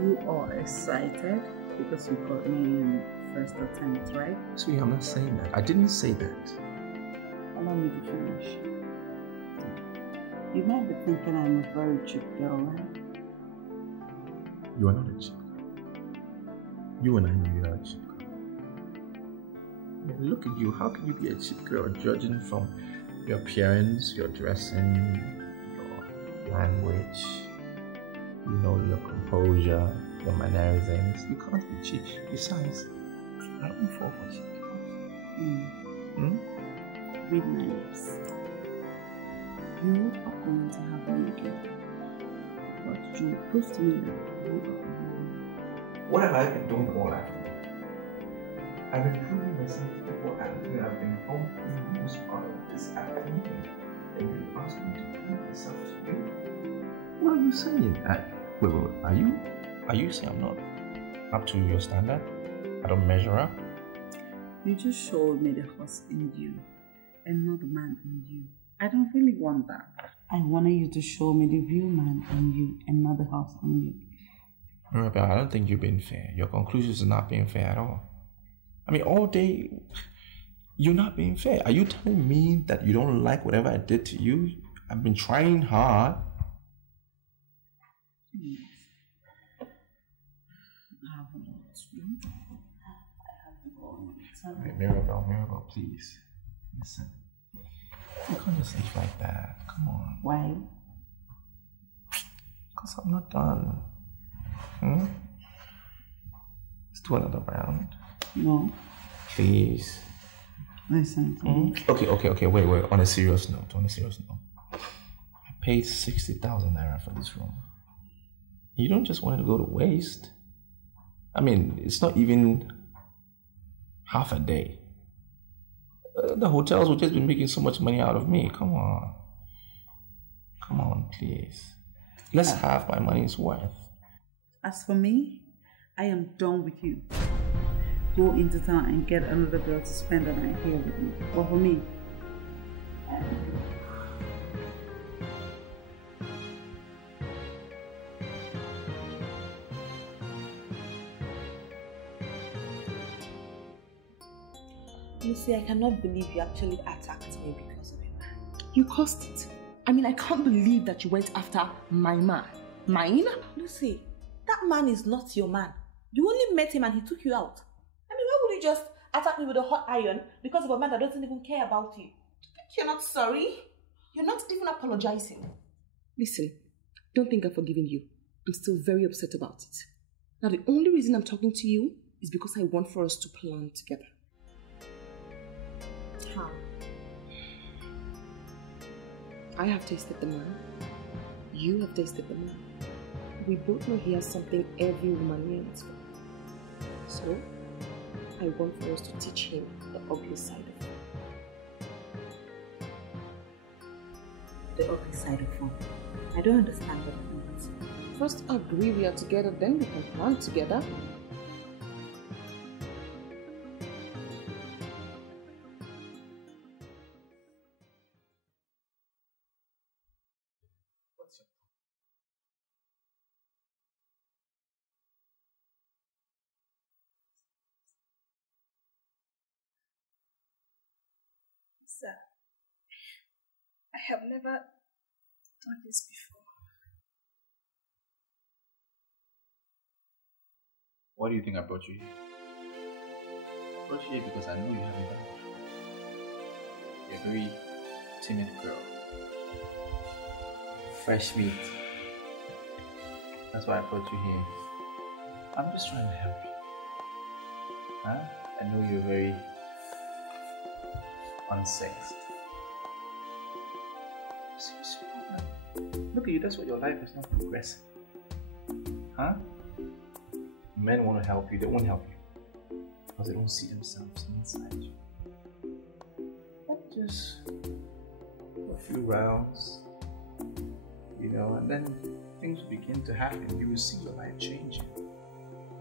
You are excited because you got me in first attempt, right? Sweetie, I'm not saying that. I didn't say that. Allow me to finish. You might be thinking I'm a very cheap girl, right? You are not a cheap girl. You and I know you're not a cheap girl. I mean, look at you. How can you be a cheap girl judging from your appearance, your dressing, your language, you know, your composure, your mannerisms? You can't be cheap. Besides, I don't fall for cheap girls. Read my lips. You are going to have me again. But you prove to me that you are me. What have I been doing all afternoon? I've been proving myself to people afternoon. I've been home for the most part of this afternoon. And you asked me to prove myself to you. What are you saying? Wait. Are you saying I'm not up to your standard? I don't measure up? You just showed me the horse in you and not the man in you. I don't really want that. I wanted you to show me the real man in you and not the horse in you. Mirabelle, I don't think you're being fair. Your conclusions are not being fair at all. I mean, all day, you're not being fair. Are you telling me that you don't like whatever I did to you? I've been trying hard. Yes. I have a lot to do. I have to go on. Mirabelle, please. Listen. You can't just leave like that. Come on. Why? Because I'm not done. Let's do another round. No. Please. Listen to me. Okay. Wait. On a serious note. I paid 60,000 naira for this room. You don't just want it to go to waste. I mean, it's not even half a day. The hotels will just be making so much money out of me. Come on, please. Let's have my money's worth. As for me, I am done with you. Go into town and get another girl to spend the night here with me. But for me, Lucy, I cannot believe you actually attacked me because of a man. you caused it. I mean, I can't believe that you went after my man. Mine? Lucy, that man is not your man. You only met him and he took you out. I mean, why would you just attack me with a hot iron because of a man that doesn't even care about you? You're not sorry. You're not even apologizing. Listen, don't think I've forgiven you. I'm still very upset about it. Now, the only reason I'm talking to you is because I want for us to plan together. How? I have tasted the man. You have tasted the man. We both know he has something every woman yearns for. So, I want for us to teach him the ugly side of him. The ugly side of him? I don't understand what you mean. First agree we are together, then we can plan together. Sir, I have never done this before. Why do you think I brought you here? I brought you here because I know you haven't done it before. You're a very timid girl. Fresh meat. That's why I brought you here. I'm just trying to help you. Huh? I know you're very unsexed. Look at you, that's what your life is not progressing. Huh? Men want to help you, they won't help you because they don't see themselves inside you. Just a few rounds, you know, and then things will begin to happen. You will see your life changing.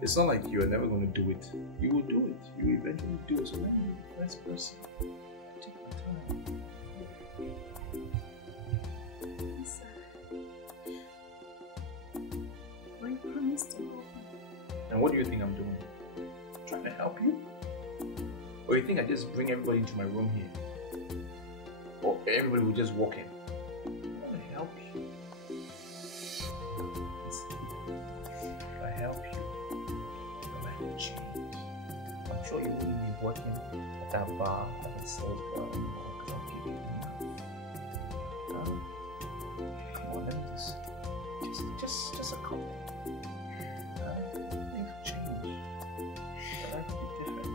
It's not like you are never going to do it. You will do it. You will eventually do it. So let me be the first person. Take my time. Yes, sir. I promised to help you. And what do you think I'm doing? Trying to help you? Or you think I just bring everybody into my room here? Or everybody will just walk in? I want to help you. If I help you, your life will change. I'm sure you wouldn't be working at that bar at that sales girl anymore because I'll give you enough. Come on, let me just a couple. Things will change. Your life will be different.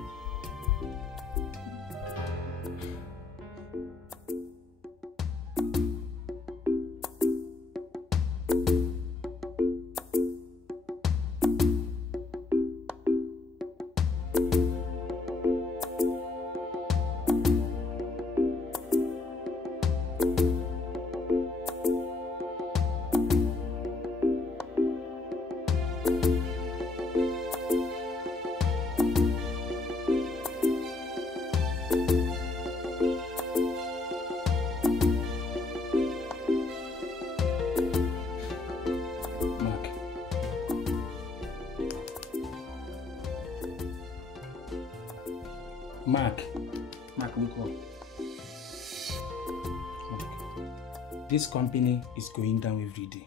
Mark, wake up. Mark, this company is going down every day.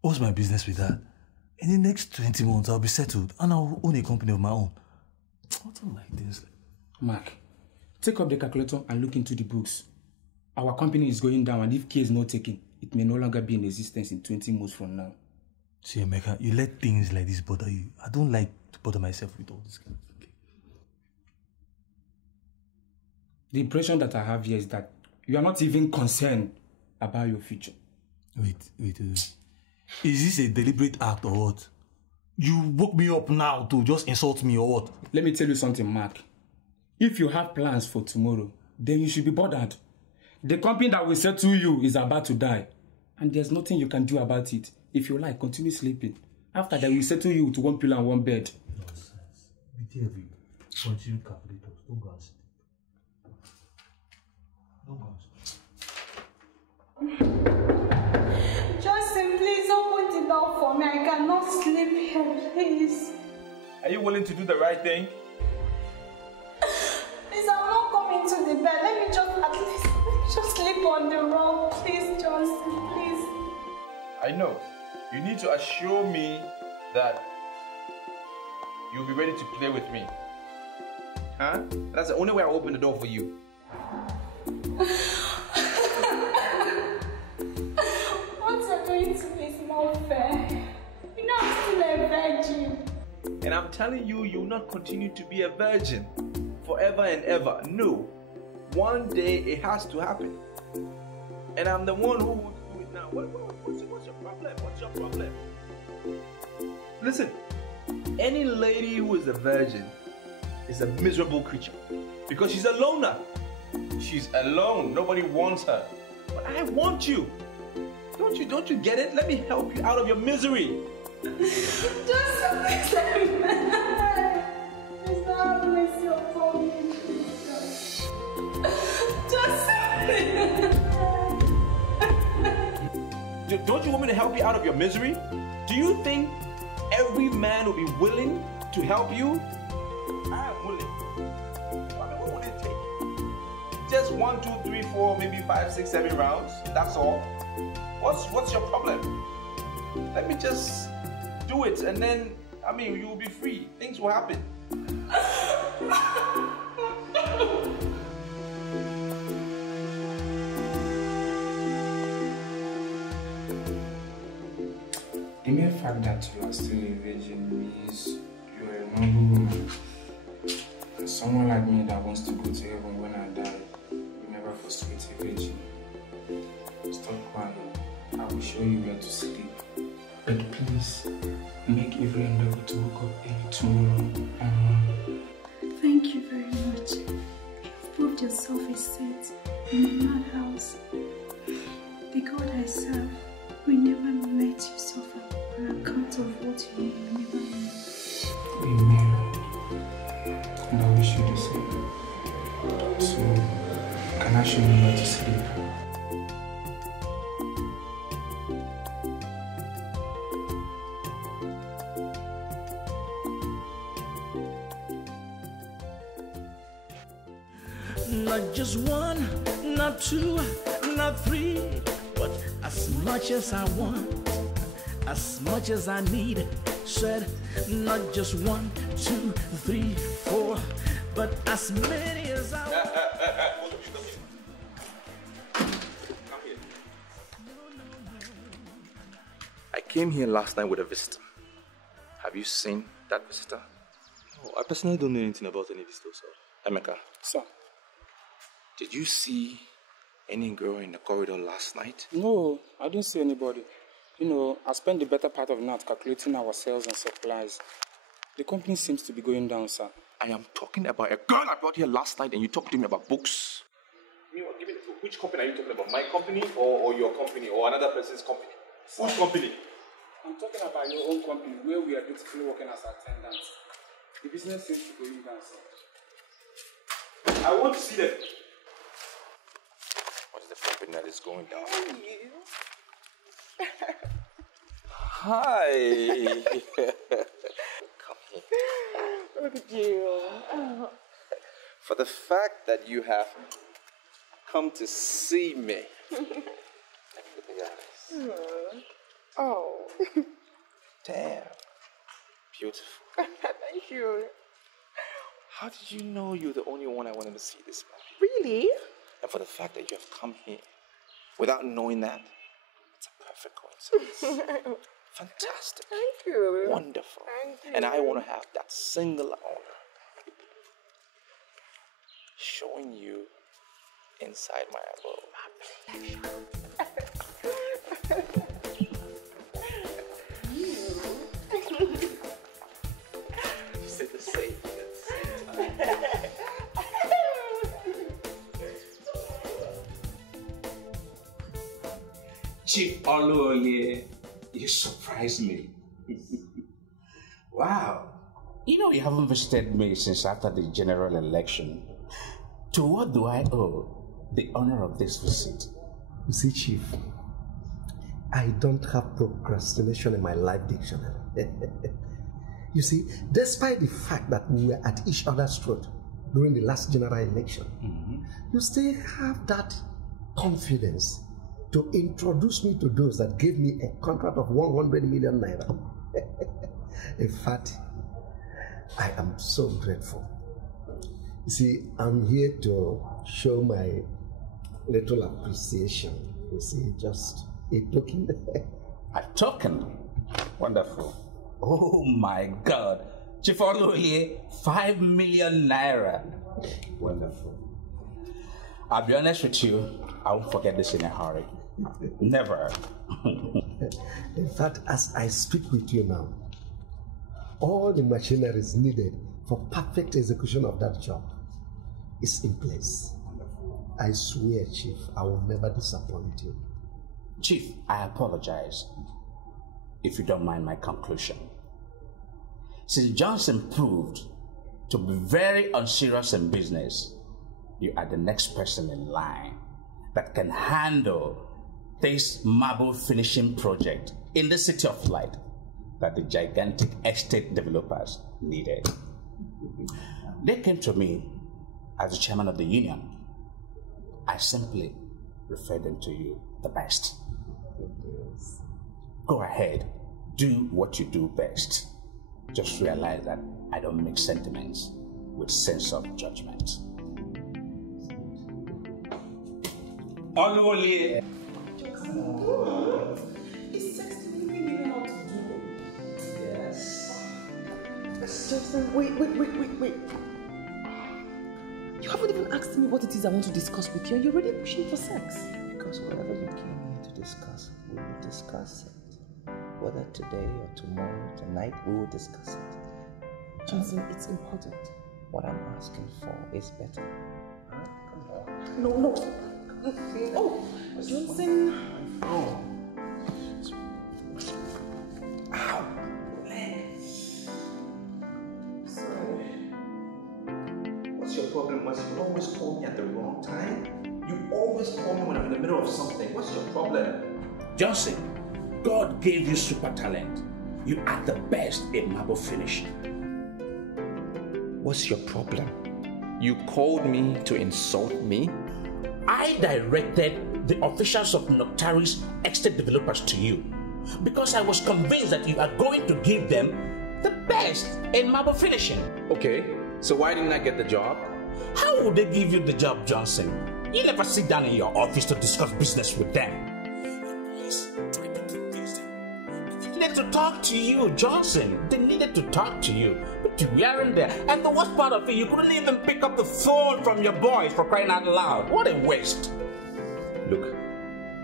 What's my business with that? In the next 20 months, I'll be settled and I'll own a company of my own. I don't like this. Mark, take up the calculator and look into the books. Our company is going down, and if care is not taken, it may no longer be in existence in 20 months from now. See, Emeka, you let things like this bother you. I don't like to bother myself with all this kind of thing. The impression that I have here is that you are not even concerned about your future. Wait. Is this a deliberate act or what? You woke me up now to just insult me or what? Let me tell you something, Mark. If you have plans for tomorrow, then you should be bothered. The company that will settle you is about to die, and there's nothing you can do about it. If you like, continue sleeping. After that, we settle you to one pillow and one bed. Nonsense. Be careful. Continue calculators. Don't go and sleep. Don't go and sleep. Justin, please open the door for me. I cannot sleep here, please. Are you willing to do the right thing? Please, I'm not coming to the bed. Let me just sleep keep on the road. Please, Johnson, please. I know. You need to assure me that you'll be ready to play with me. Huh? That's the only way I'll open the door for you. What you're going to me is not fair. You know I'm still a virgin. And I'm telling you, you'll not continue to be a virgin forever and ever. No. One day it has to happen. And I'm the one who will do it now. What's your problem? What's your problem? Listen, any lady who is a virgin is a miserable creature because she's a loner. She's alone. Nobody wants her. But I want you. Don't you get it? Let me help you out of your misery. Just please let me marry. Please have mercy upon me, Jesus. Just Don't you want me to help you out of your misery? Do you think every man will be willing to help you? I am willing. I mean, what would it take? Just 1, 2, 3, 4, maybe 5, 6, 7 rounds. That's all. What's your problem? Let me just do it, and then you will be free. Things will happen. The mere fact that you are still a virgin means you are a noble woman. And someone like me that wants to go to heaven when I die will never frustrate a virgin. Stop crying. I will show you where to sleep. But please, make every endeavor to wake up early tomorrow. Thank you very much. You've proved yourself a saint in a madhouse. The God I serve will never let you suffer on account of what you never know. Amen. And I wish you the same. So, can I show you where to sleep? Not just one, not two, not three, but as much as I want, as much as I need. Said not just 1, 2, 3, 4, but as many as I want. Come here. I came here last night with a visitor. Have you seen that visitor? No, I personally don't know anything about any visitors, sir. Emeka. Sir. Did you see any girl in the corridor last night? No, I didn't see anybody. You know, I spent the better part of the night calculating our sales and supplies. The company seems to be going down, sir. I am talking about a girl I brought here last night and you talked to me about books. Which company are you talking about? My company or your company or another person's company? Which company? I'm talking about your own company where we are basically working as attendants. The business seems to be going down, sir. I want to see them. What is the company that is going down? Hi. Come here. Look at you. For the fact that you have come to see me. Let me look at your eyes. Oh. Damn. Beautiful. Thank you. How did you know you're the only one I wanted to see this morning? Really? And for the fact that you have come here without knowing that, it's a perfect coincidence. Fantastic. Thank you. Wonderful. Thank you. And I want to have that singular honor showing you inside my abode. You said the same thing at the same time. Chief Oluoye, you surprised me. Wow. You know, you haven't visited me since after the general election. To what do I owe the honor of this visit? You see, Chief, I don't have procrastination in my life dictionary. You see, despite the fact that we were at each other's throat during the last general election, you still have that confidence to introduce me to those that gave me a contract of 100 million naira. In fact, I am so grateful. You see, I'm here to show my little appreciation. You see, just a token. A token? Wonderful. Oh my God. Chief Oluoye, 5 million naira. Wonderful. I'll be honest with you, I won't forget this in a hurry. Never. In fact, as I speak with you now, all the machinery is needed for perfect execution of that job is in place. I swear, Chief, I will never disappoint you. Chief, I apologize, if you don't mind my conclusion. Since Johnson proved to be very unserious in business, you are the next person in line that can handle this marble finishing project in the City of Light that the gigantic estate developers needed. They came to me as the chairman of the union. I simply referred them to you the best. Go ahead, do what you do best. Just realize that I don't mix sentiments with sense of judgment. Oluoye. It's sexy, you know how to do. Yes. Jackson, wait. You haven't even asked me what it is I want to discuss with you, and you're already pushing for sex. Because whatever you came here to discuss, we will discuss it. Whether today or tomorrow, tonight, we will discuss it. Johnson, it's important. What I'm asking for is better. Huh? Come on. No. Oh, Johnson. Oh. Ow. Sorry. What's your problem? Was you always call me at the wrong time? You always call me when I'm in the middle of something. What's your problem? Johnson, God gave you super talent. You are the best in marble finishing. What's your problem? You called me to insult me? I directed the officials of Noctari's estate developers to you because I was convinced that you are going to give them the best in marble finishing. Okay, so why didn't I get the job? How would they give you the job, Johnson? You never sit down in your office to discuss business with them. They needed to talk to you, Johnson. They needed to talk to you. But you weren't there. And the worst part of it, you couldn't even pick up the phone from your boys, for crying out loud. What a waste. Look,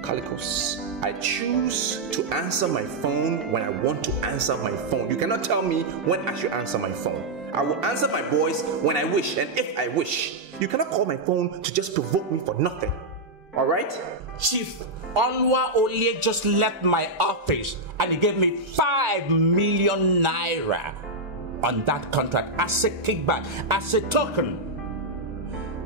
Calicos, I choose to answer my phone when I want to answer my phone. You cannot tell me when I should answer my phone. I will answer my voice when I wish and if I wish. You cannot call my phone to just provoke me for nothing. Alright? Chief Oluoye just left my office and he gave me 5 million naira on that contract as a kickback, as a token.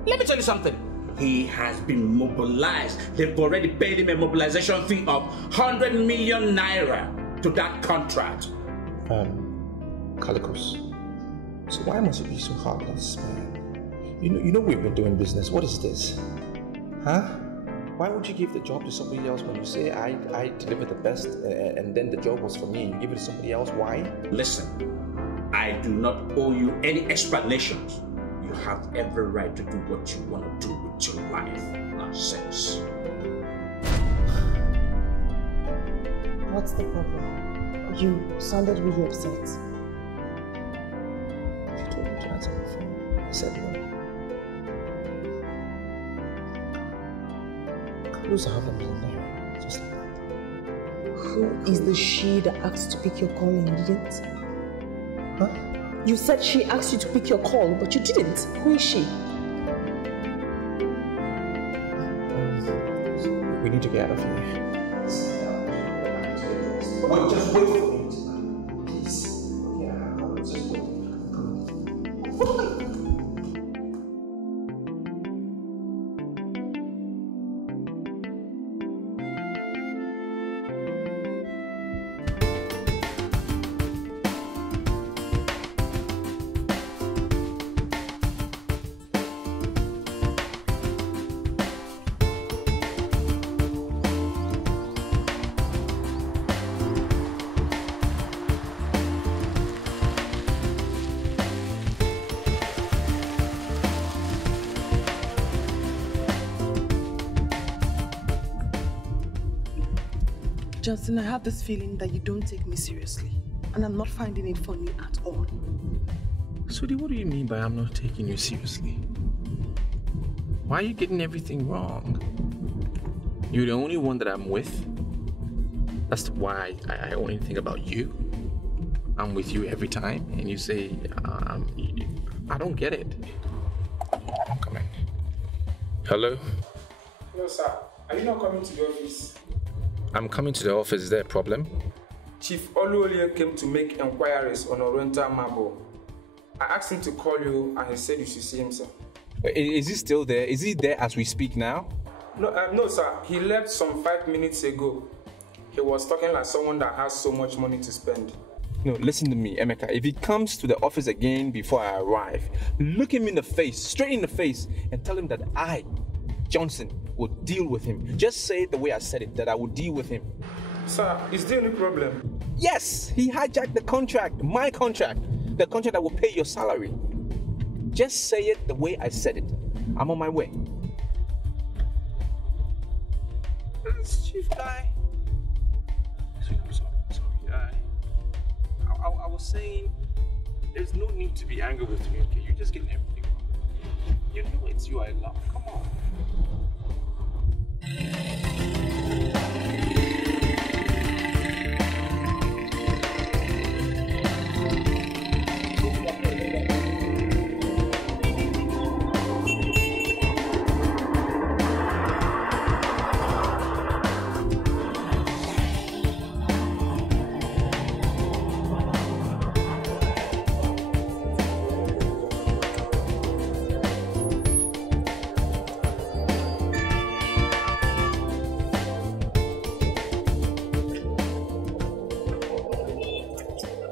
Let me tell you something. He has been mobilized. They've already paid him a mobilization fee of 100 million naira to that contract. Calicos, so why must you be so hard on this man? You know we've been doing business. What is this? Huh? Why would you give the job to somebody else when you say I deliver the best and then the job was for me and you give it to somebody else? Why? Listen, I do not owe you any explanations. You have every right to do what you want to do with your life. Nonsense. What's the problem? You sounded really upset. You told me to answer my phone. I said no. Lose 100 million naira, just like that. Who is the she that asked to pick your call and you didn't? Huh? You said she asked you to pick your call, but you didn't. Who is she? We need to get out of here. Wait, just wait for me. Please. Yeah, just wait. Johnson, I have this feeling that you don't take me seriously. And I'm not finding it funny at all. Sweetie, what do you mean by I'm not taking you seriously? Why are you getting everything wrong? You're the only one that I'm with. That's why I only think about you. I'm with you every time, and you say, I don't get it. I'm coming. Hello? Hello, sir. Are you not coming to the office? I'm coming to the office. Is there a problem? Chief Oluolie came to make inquiries on Oriental Marble. I asked him to call you, and he said you should see him, sir. Is he still there? Is he there as we speak now? No, sir. He left some 5 minutes ago. He was talking like someone that has so much money to spend. No, listen to me, Emeka. If he comes to the office again before I arrive, look him in the face, straight in the face, and tell him that I, Johnson, will deal with him. Just say it the way I said it, that I will deal with him. Sir, is there any problem? Yes, he hijacked the contract, my contract, the contract that will pay your salary. Just say it the way I said it. I'm on my way. Chief guy. I'm sorry. I was saying, there's no need to be angry with me, okay? You're just getting everything wrong. You know it's you I love. Come on.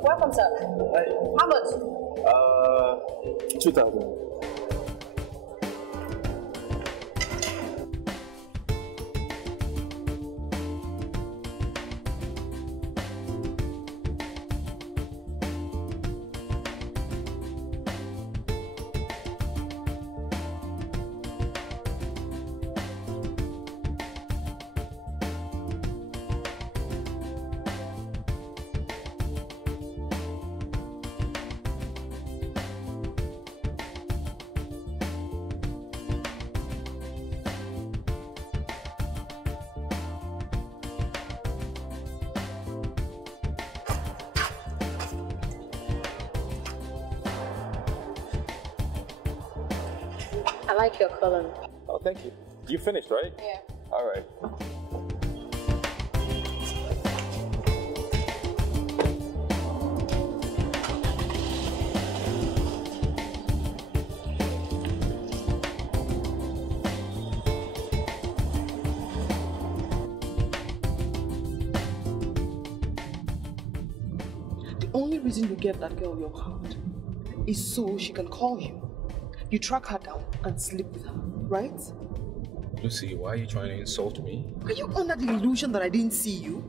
Welcome, sir. How much? 2,000. I like your color. Oh, thank you. You finished, right? Yeah. All right. The only reason you gave that girl your card is so she can call you. You track her down and sleep with her, right? Lucy, why are you trying to insult me? Are you under the illusion that I didn't see you?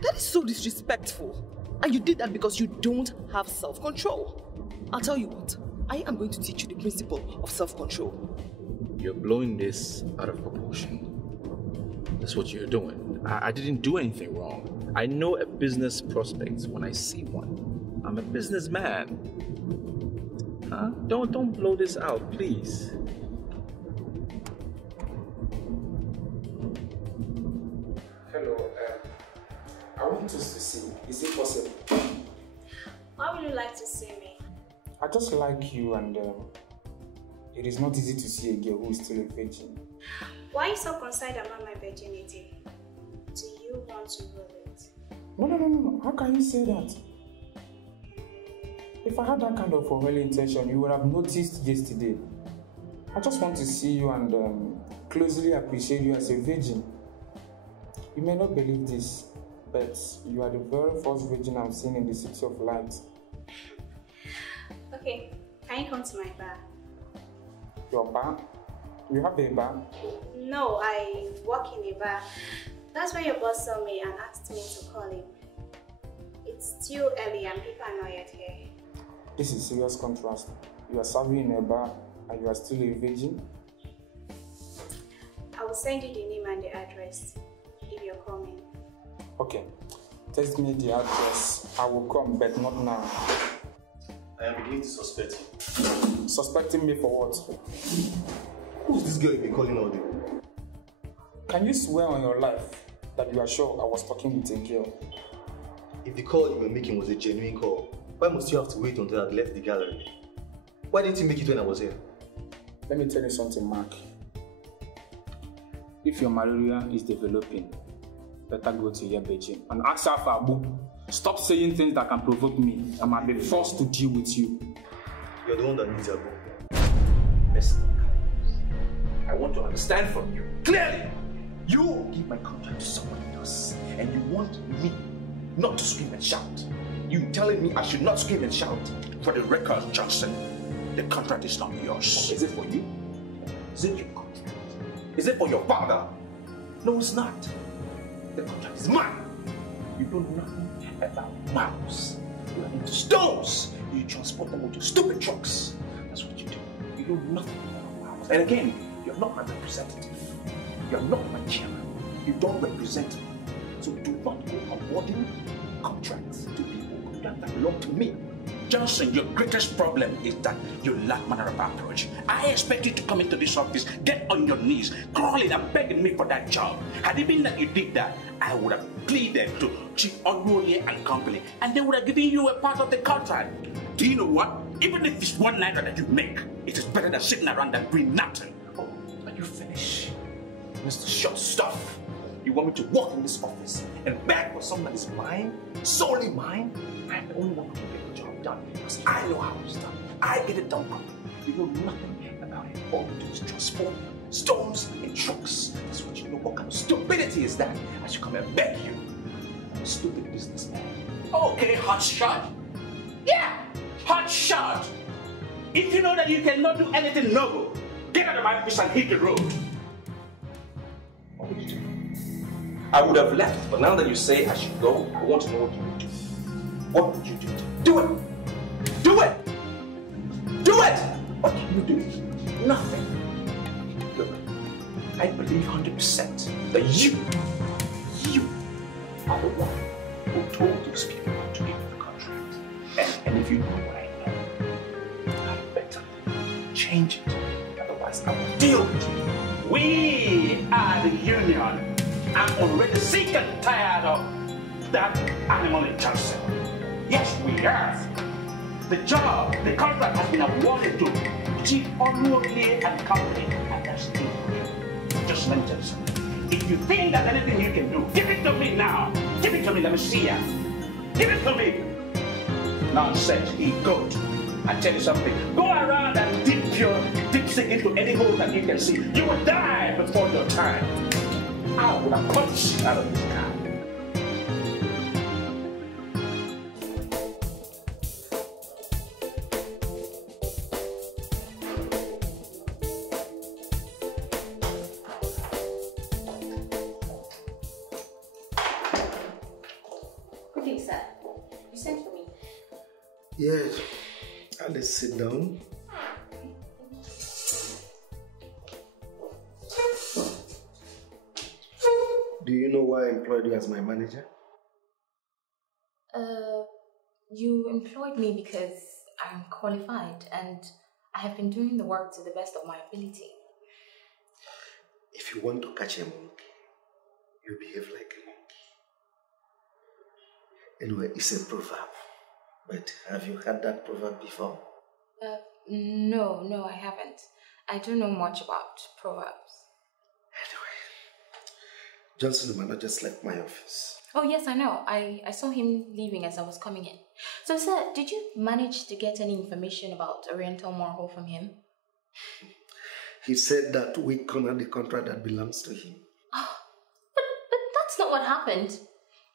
That is so disrespectful. And you did that because you don't have self-control. I'll tell you what, I am going to teach you the principle of self-control. You're blowing this out of proportion. That's what you're doing. I didn't do anything wrong. I know a business prospect when I see one. I'm a businessman. Huh? Don't blow this out, please. Hello, I want us to see. Is it possible? Why would you like to see me? I just like you, and it is not easy to see a girl who is still a virgin. Why are you so concerned about my virginity? Do you want to rule it? No. How can you say that? If I had that kind of unholy intention, you would have noticed yesterday. I just want to see you and closely appreciate you as a virgin. You may not believe this, but you are the very first virgin I've seen in the City of Light. Okay, can you come to my bar? Your bar? You have a bar? No, I work in a bar. That's when your boss saw me and asked me to call him. It's still early and people are not yet here. This is serious contrast. You are serving in a bar and you are still a virgin? I will send you the name and the address if you're coming. Okay. Text me the address. I will come, but not now. I am beginning to suspect you. Suspecting me for what? Who's this girl you've been calling all day? Can you swear on your life that you are sure I was talking with a girl? If the call you were making was a genuine call, why must you have to wait until I left the gallery? Why didn't you make it when I was here? Let me tell you something, Mark. If your malaria is developing, better go to your Beijing and ask her for a book. Stop saying things that can provoke me. I might be forced to deal with you. You're the one that needs a book. Mr. I want to understand from you clearly. You give my contract to someone else, and you want me not to scream and shout. You telling me I should not scream and shout? For the record, Johnson, the contract is not yours. Is it for you? Is it your contract? Is it for your father? No, it's not. The contract is mine. You know nothing about mouse. You are into stones. You transport them into stupid trucks. That's what you do. You know nothing about mouse. And again, you're not my representative. You're not my chairman. You don't represent me. So do not go awarding contracts to people that belong to me. Johnson, your greatest problem is that you lack manner of approach. I expect you to come into this office, get on your knees, crawling and begging me for that job. Had it been that you did that, I would have pleaded to Chief Onmovies and Company, and they would have given you a part of the contract. Do you know what? Even if it's one naira that you make, it is better than sitting around and doing nothing. Oh, are you finished? Mr. Short Stuff. You want me to walk in this office and beg for something that is mine, solely mine? I am the only one who can get the job done because I know how it's done. I get it done properly. You know nothing about it. All you do is transport stones and trucks. That's what you know. What kind of stupidity is that? I should come and beg you. I'm a stupid businessman. Okay, hot shot. Yeah, hot shot. If you know that you cannot do anything noble, get out of my office and hit the road. What would you do? I would have left, but now that you say I should go, I want to know what you would do. What would you do? Do it! Do it! Do it! What can you do? Nothing. Look, I believe 100% that you are the one who told those people not to give you the contract. And if you know what I know, I better change it. Otherwise, I will deal with you. We are the union. I'm already sick and tired of that animal injustice. Yes, we have. The job, the contract has been awarded to Chief Onmovies and Company, and that's it. Just let me tell you something. If you think there's anything you can do, give it to me now. Give it to me, let me see ya. Give it to me. Nonsense, he goat. I tell you something. Go around and dip your dipstick into any hole that you can see. You will die before your time. I would have punched out of this guy. Good day, sir. You sent for me. Yes. Let's sit down. Do you know why I employed you as my manager? You employed me because I'm qualified and I have been doing the work to the best of my ability. If you want to catch a monkey, you behave like a monkey. Anyway, it's a proverb. But have you heard that proverb before? No, I haven't. I don't know much about proverbs. Johnson, the manager, just left my office. Oh, yes, I know. I saw him leaving as I was coming in. So, sir, did you manage to get any information about Oriental Moorhole from him? He said that we cornered the contract that belongs to him. Oh, but that's not what happened.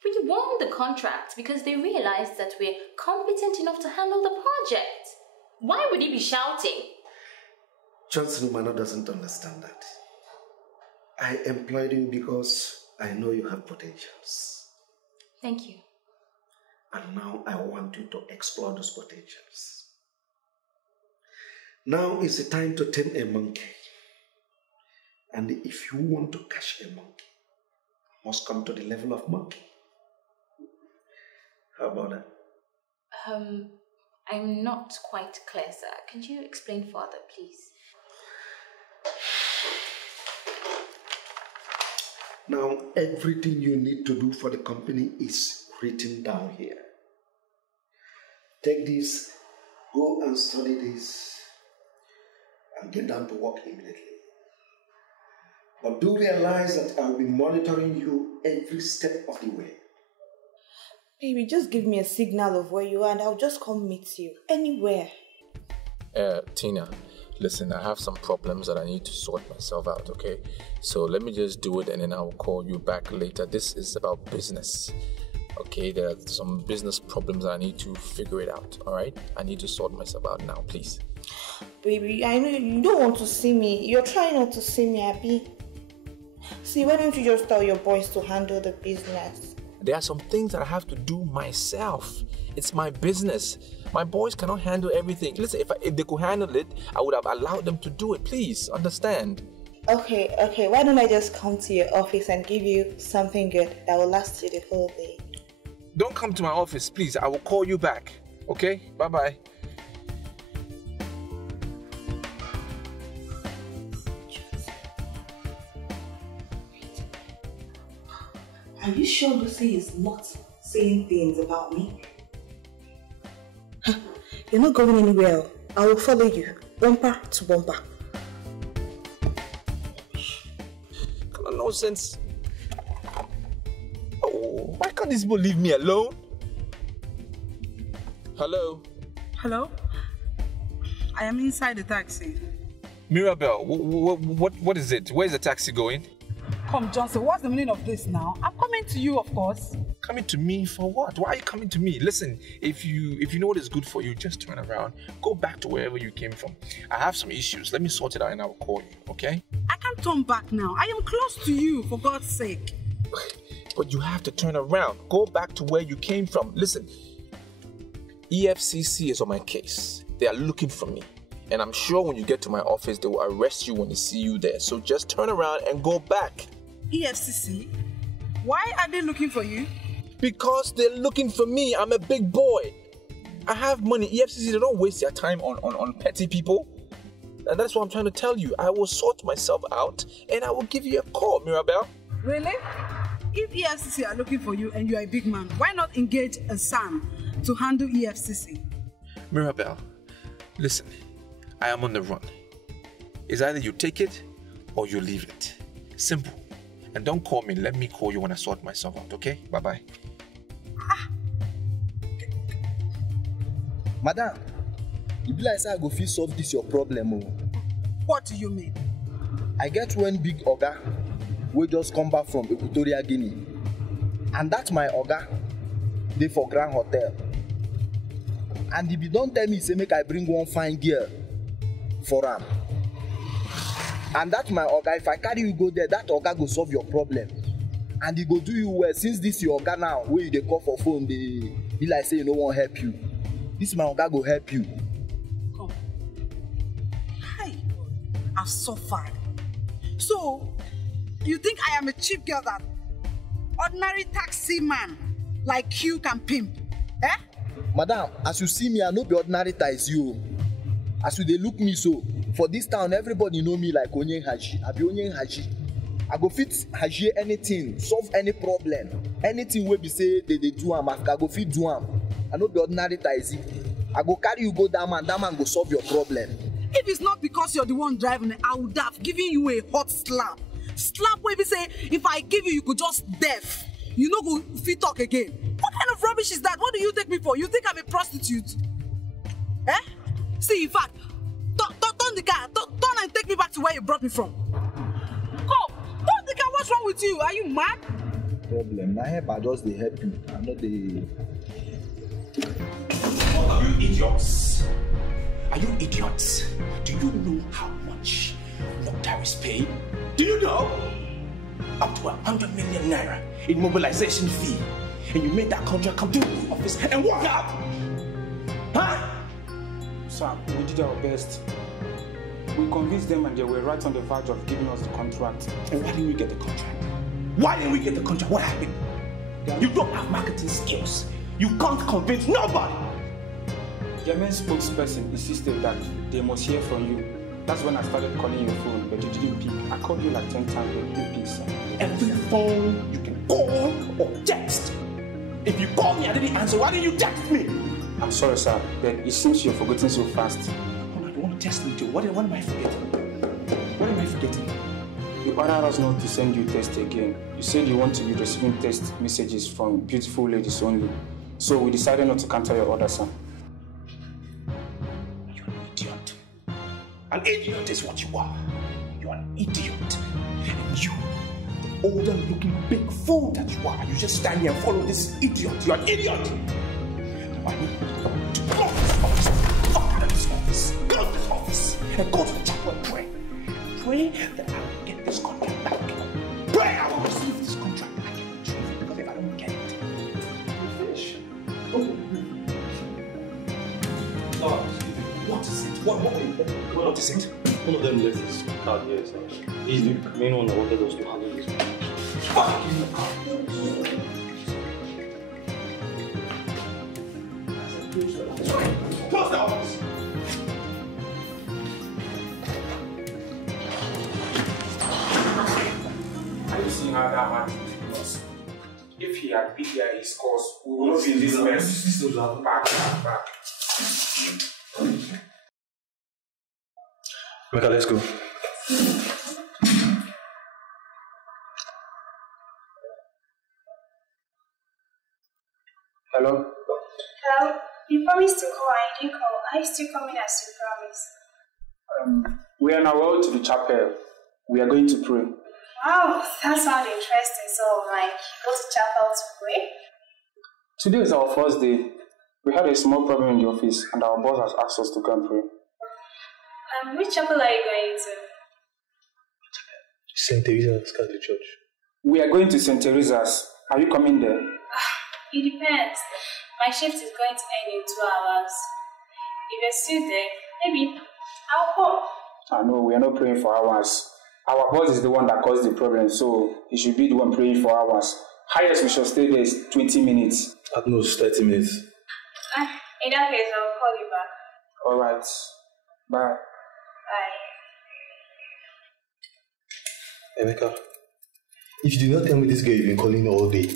We won the contract because they realized that we're competent enough to handle the project. Why would he be shouting? Johnson Umano doesn't understand that. I employed you because I know you have potentials. Thank you. And now I want you to explore those potentials. Now is the time to tame a monkey. And if you want to catch a monkey, you must come to the level of monkey. How about that? I'm not quite clear, sir. Could you explain further, please? Now, everything you need to do for the company is written down here. Take this, go and study this, and get down to work immediately. But do realize that I'll be monitoring you every step of the way. Baby, just give me a signal of where you are and I'll just come meet you. Anywhere. Tina, listen, I have some problems that I need to sort myself out, okay? So let me just do it and then I'll call you back later. This is about business, okay? There are some business problems that I need to figure it out, all right? I need to sort myself out now, please. Baby, I know you don't want to see me. You're trying not to see me, Abby. See, why don't you just tell your boys to handle the business? There are some things that I have to do myself. It's my business. My boys cannot handle everything. Listen, if they could handle it, I would have allowed them to do it. Please, understand. Okay. Why don't I just come to your office and give you something good that will last you the whole day? Don't come to my office, please. I will call you back. Okay? Bye-bye. Are you sure Lucy is not saying things about me? You're not going anywhere. I will follow you, bumper to bumper. Kind of nonsense. Oh, why can't these people leave me alone? Hello? Hello? I am inside the taxi. Mirabelle, what is it? Where's the taxi going? Come, Johnson, what's the meaning of this now? I'm coming to you, of course. Coming to me for what? Why are you coming to me? Listen, if you know what is good for you, just turn around. Go back to wherever you came from. I have some issues. Let me sort it out and I will call you, okay? I can't turn back now. I am close to you, for God's sake. But you have to turn around. Go back to where you came from. Listen, EFCC is on my case. They are looking for me. And I'm sure when you get to my office, they will arrest you when they see you there. So just turn around and go back. EFCC? Why are they looking for you? Because they're looking for me. I'm a big boy. I have money. EFCC, they don't waste their time on petty people. And that's what I'm trying to tell you. I will sort myself out and I will give you a call, Mirabelle. Really? If EFCC are looking for you and you are a big man, why not engage a son to handle EFCC? Mirabelle, listen, I am on the run. It's either you take it or you leave it. Simple. And don't call me. Let me call you when I sort myself out, okay? Bye-bye. Madam, you be like say I go fit solve this your problem. What do you mean? I get one big oga wey just come back from Equatorial Guinea. And that my oga dey for Grand Hotel. And if you don't tell me, say make I bring one fine girl for am. And that my oga, if I carry you go there, that oga go solve your problem. And he go do you well. Since this your oga now, where you dey call for phone, they be like say you no wan help you. This my oga go help you. Come. Hi, I've suffered. So, you think I am a cheap girl that ordinary taxi man like you can pimp? Eh? Madam, as you see me, I no be ordinary ties you. As you dey look me so, for this town, everybody know me like Onye Haji. I be Onye Haji. I go fit Haji anything, solve any problem. Anything wey be say they do am, I go fit do am. I no be ordinary ties. I go carry you go that man go solve your problem. If it's not because you're the one driving, I would have given you a hot slap. Slap where we say, if I give you, you could just deaf. You no go fit talk again. What kind of rubbish is that? What do you take me for? You think I'm a prostitute? Eh? See, in fact, turn the car. Turn and take me back to where you brought me from. Come, turn the car. What's wrong with you? Are you mad? Problem. My help, I just dey help you. I'm not the. What are you idiots? Are you idiots? Do you know how much Noctar is paid? Do you know? Up to 100 million naira in mobilization fee. And you made that contract come to the office and walk out. Huh? Sir, we did our best. We convinced them and they were right on the verge of giving us the contract. And why didn't we get the contract? Why didn't we get the contract? What happened? You don't have marketing skills. You can't convince nobody. The main spokesperson insisted that they must hear from you. That's when I started calling your phone, but you didn't pick. I called you like 10 times, but you didn't pick, sir. Every phone you can call or text. If you call me, I didn't answer. Why didn't you text me? I'm sorry, sir, but it seems you're forgetting so fast. Oh, you want to test me too? What am I forgetting? What am I forgetting? You ordered us not to send you text again. You said you want to be receiving text messages from beautiful ladies only. So we decided not to cancel your order, sir. You're an idiot. An idiot is what you are. You're an idiot. And you, the older looking big fool that you are, you just stand here and follow this idiot. You're an idiot. I need you to go to this office. Fuck out of this office. Go to this office and go to the chapel and pray. Pray that I will get this contract back. Pray I will receive this contract back and retrieve it, because if I don't get it, we'll finish. What is it? What is it? One of them left his card here, sir. He's the main one that wanted us to handle this. Fuck you! Close the office! Are you seeing how that man is? If he had been there, his course, we would not be in this mess. Back. Mecca, let's go. Hello? Hello? You promised to call and you didn't call. Are you still coming as you promised? We are now well to the chapel. We are going to pray. Wow, that sounds interesting. So, like, go to chapel to pray? Today is our first day. We had a small problem in the office and our boss has asked us to come pray. Which chapel are you going to? St. Teresa's Catholic Church. We are going to St. Teresa's. Are you coming there? It depends. My shift is going to end in 2 hours. If you're still there, maybe I'll come. No, we are not praying for hours. Our boss is the one that caused the problem, so he should be the one praying for hours. Highest we shall stay there is 20 minutes. At most 30 minutes. In that case, I'll call you back. Alright. Bye. Bye. Emeka, if you do not tell me this girl you've been calling all day,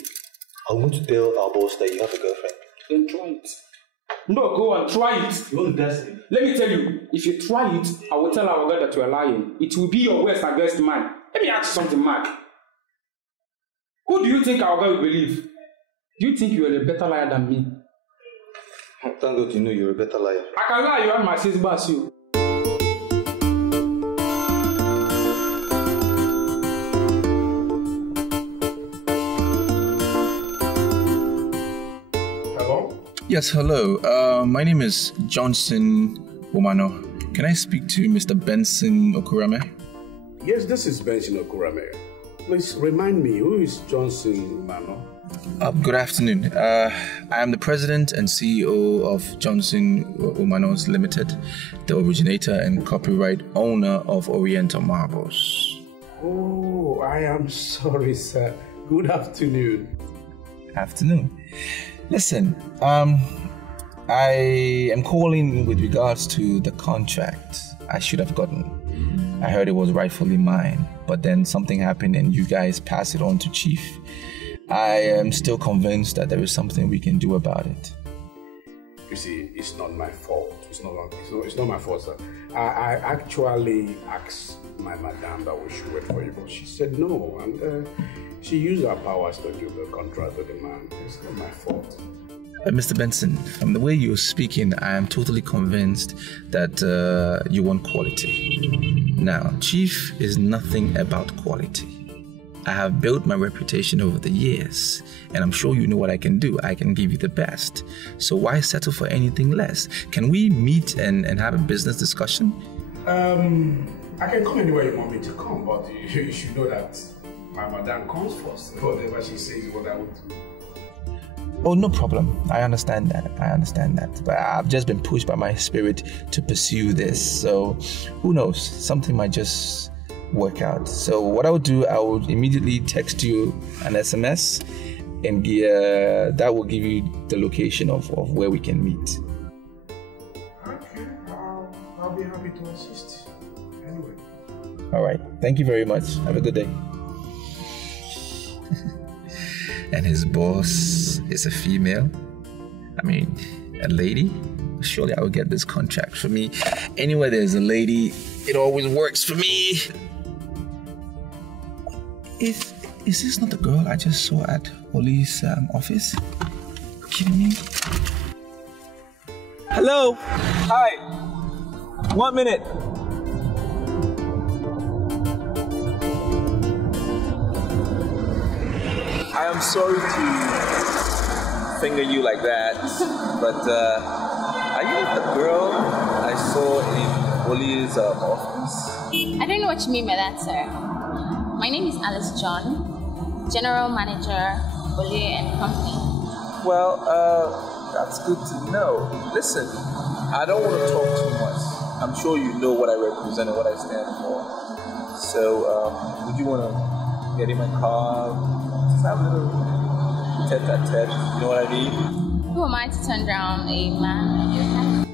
I'm going to tell our boss that you have a girlfriend. Then try it. No, go on, try it. You want to test me? Let me tell you, if you try it, I will tell our God that you are lying. It will be your worst against mine. Let me ask you something, Mark. Who do you think our God will believe? Do you think you are a better liar than me? Thank God you know you're a better liar. I can lie, you and my sis boss you. Yes, hello. My name is Johnson Umano. Can I speak to Mr. Benson Okurame? Yes, this is Benson Okurame. Please remind me, who is Johnson Umano? Good afternoon. I am the president and CEO of Johnson Umanos Limited, the originator and copyright owner of Oriental Marbles. Oh, I am sorry, sir. Good afternoon. Afternoon. Listen, I am calling with regards to the contract I should have gotten. I heard it was rightfully mine, but then something happened and you guys passed it on to Chief. I am still convinced that there is something we can do about it. You see, it's not my fault. It's not my fault, sir. I actually asked my madam that we should wait for you, but she said no, and she used her powers to give the contract to the man. It's not my fault. Mr. Benson, from the way you're speaking, I am totally convinced that you want quality. Now, Chief is nothing about quality. I have built my reputation over the years, and I'm sure you know what I can do. I can give you the best. So why settle for anything less? Can we meet and have a business discussion? I can come anywhere you want me to come, but you should know that my madam comes first. Whatever she says is what I would do. Oh, no problem. I understand that. But I've just been pushed by my spirit to pursue this. So who knows? Something might just work out. So what I would do, I would immediately text you an SMS and that will give you the location of where we can meet. Okay, I'll be happy to assist. Anyway. All right. Thank you very much. Have a good day. And his boss is a female. I mean, a lady. Surely I will get this contract. For me, anywhere there's a lady, it always works for me. Is this not the girl I just saw at Oli's office? Kidding me? Hello. Hi. 1 minute. I am sorry to finger you like that, but are you the girl I saw in Oli's office? I don't know what you mean by that, sir. My name is Alice John, General Manager, Oli and Company. Well, that's good to know. Listen, I don't want to talk too much. I'm sure you know what I represent and what I stand for. So, would you want to get in my car? Just have a little tete-a-tete, you know what I mean? Who am I to turn down a man of your kind?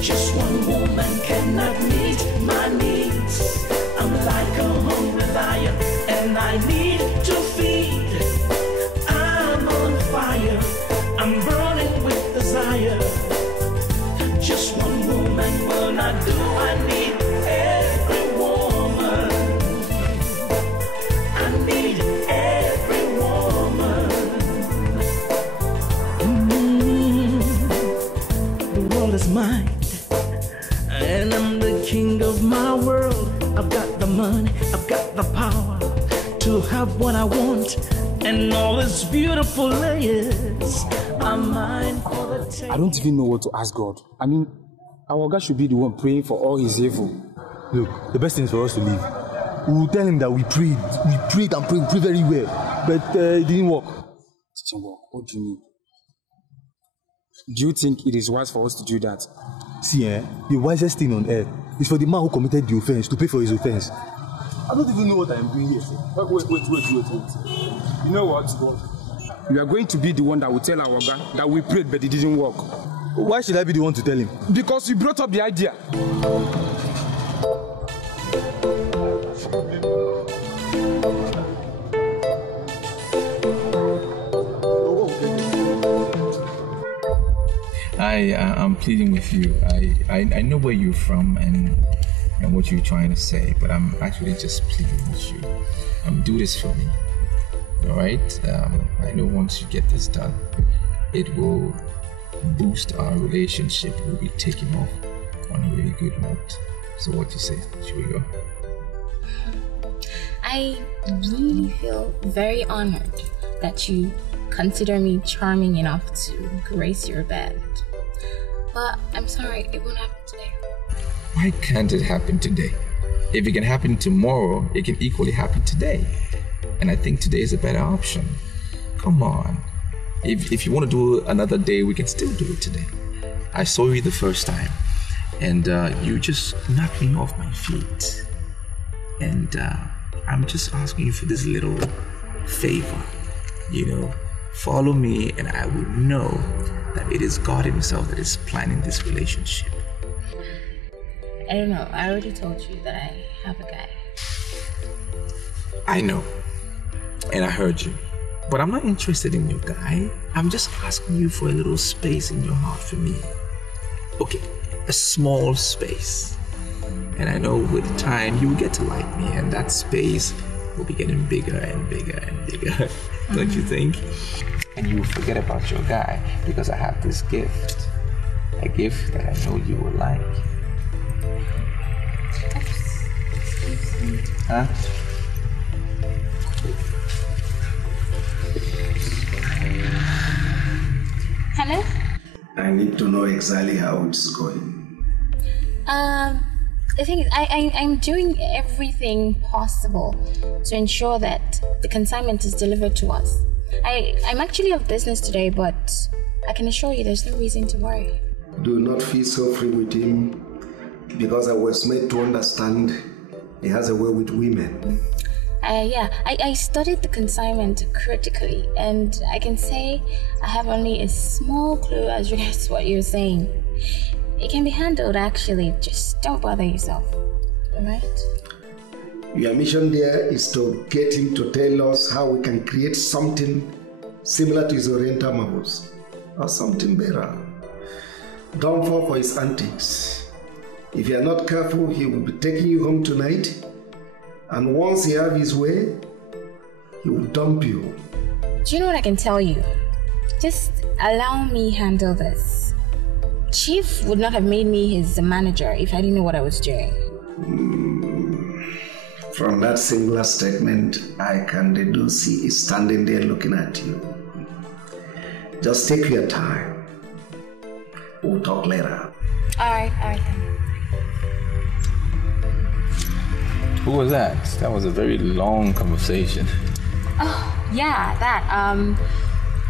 Just one woman cannot meet my needs. I'm like a hungry lion and I need to feed. I'm on fire, I'm burning with desire. Just one woman will not do, I need every woman. I need every woman. The world is mine, and I'm the king of my world. I've got the money, I've got the power to have what I want, and all its beautiful layers are mine for the taking. I don't even know what to ask God. I mean, our God should be the one praying for all his evil. Look, the best thing is for us to leave. We will tell him that we prayed and prayed very well, but it didn't work. It didn't work? What do you mean? Do you think it is wise for us to do that? See, the wisest thing on earth is for the man who committed the offense to pay for his offense. I don't even know what I am doing here, sir. Wait. You know what? You are going to be the one that will tell our God that we prayed but it didn't work. Why should I be the one to tell him? Because you brought up the idea. I'm pleading with you. I know where you're from and what you're trying to say, but I'm actually just pleading with you. Do this for me. All right? I know once you get this done, it will boost our relationship. We'll be taking off on a really good note. So what do you say? Should we go? I really feel very honored that you consider me charming enough to grace your bed. But I'm sorry, it won't happen today. Why can't it happen today? If it can happen tomorrow, it can equally happen today. And I think today is a better option. Come on. If you want to do another day, we can still do it today. I saw you the first time, and you just knocked me off my feet. And I'm just asking you for this little favor. You know, follow me, and I will know that it is God Himself that is planning this relationship. I don't know. I already told you that I have a guy. I know, and I heard you. But I'm not interested in your guy. I'm just asking you for a little space in your heart for me. Okay, a small space. And I know with time you will get to like me, and that space will be getting bigger and bigger and bigger. Don't you think? And you will forget about your guy because I have this gift. A gift that I know you will like. Huh? Hello? I need to know exactly how it's going. The thing is, I'm doing everything possible to ensure that the consignment is delivered to us. I'm actually off business today, but I can assure you there's no reason to worry. Do not feel so free with him, because I was made to understand he has a way with women. I studied the consignment critically, and I can say I have only a small clue as regards to what you're saying. It can be handled, actually. Just don't bother yourself. Alright? Your mission there is to get him to tell us how we can create something similar to his Oriental marbles, or something better. Don't fall for his antics. If you are not careful, he will be taking you home tonight, and once he has his way, he will dump you. Do you know what I can tell you? Just allow me handle this. Chief would not have made me his manager if I didn't know what I was doing. From that singular statement, I can deduce he is standing there looking at you. Just take your time. We'll talk later. Alright then. Who was that? That was a very long conversation. Oh, yeah, that.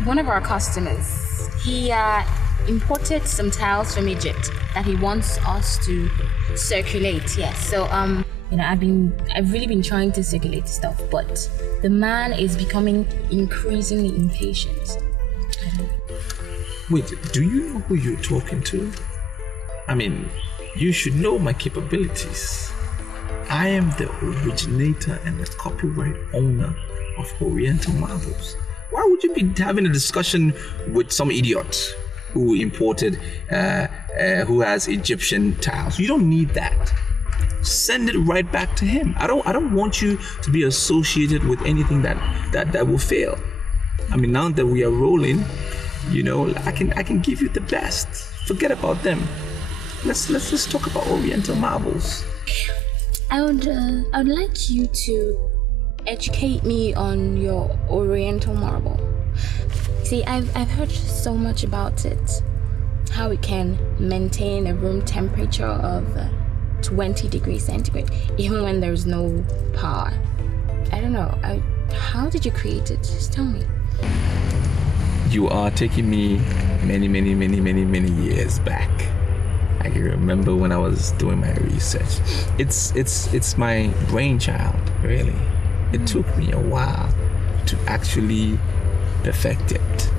One of our customers. He imported some tiles from Egypt that he wants us to circulate. Yes. So I've really been trying to circulate stuff, but the man is becoming increasingly impatient. Wait, do you know who you're talking to? I mean, you should know my capabilities. I am the originator and the copyright owner of Oriental Marbles. Why would you be having a discussion with some idiot who imported, who has Egyptian tiles? You don't need that. Send it right back to him. I don't want you to be associated with anything that will fail. I mean, now that we are rolling, I can give you the best. Forget about them. Let's talk about Oriental Marbles. I would like you to educate me on your Oriental marble. See, I've heard so much about it. How it can maintain a room temperature of 20 degrees centigrade, even when there's no power. I don't know. How did you create it? Just tell me. You are taking me many years back. I can remember when I was doing my research. It's my brainchild, really. It took me a while to actually perfect it.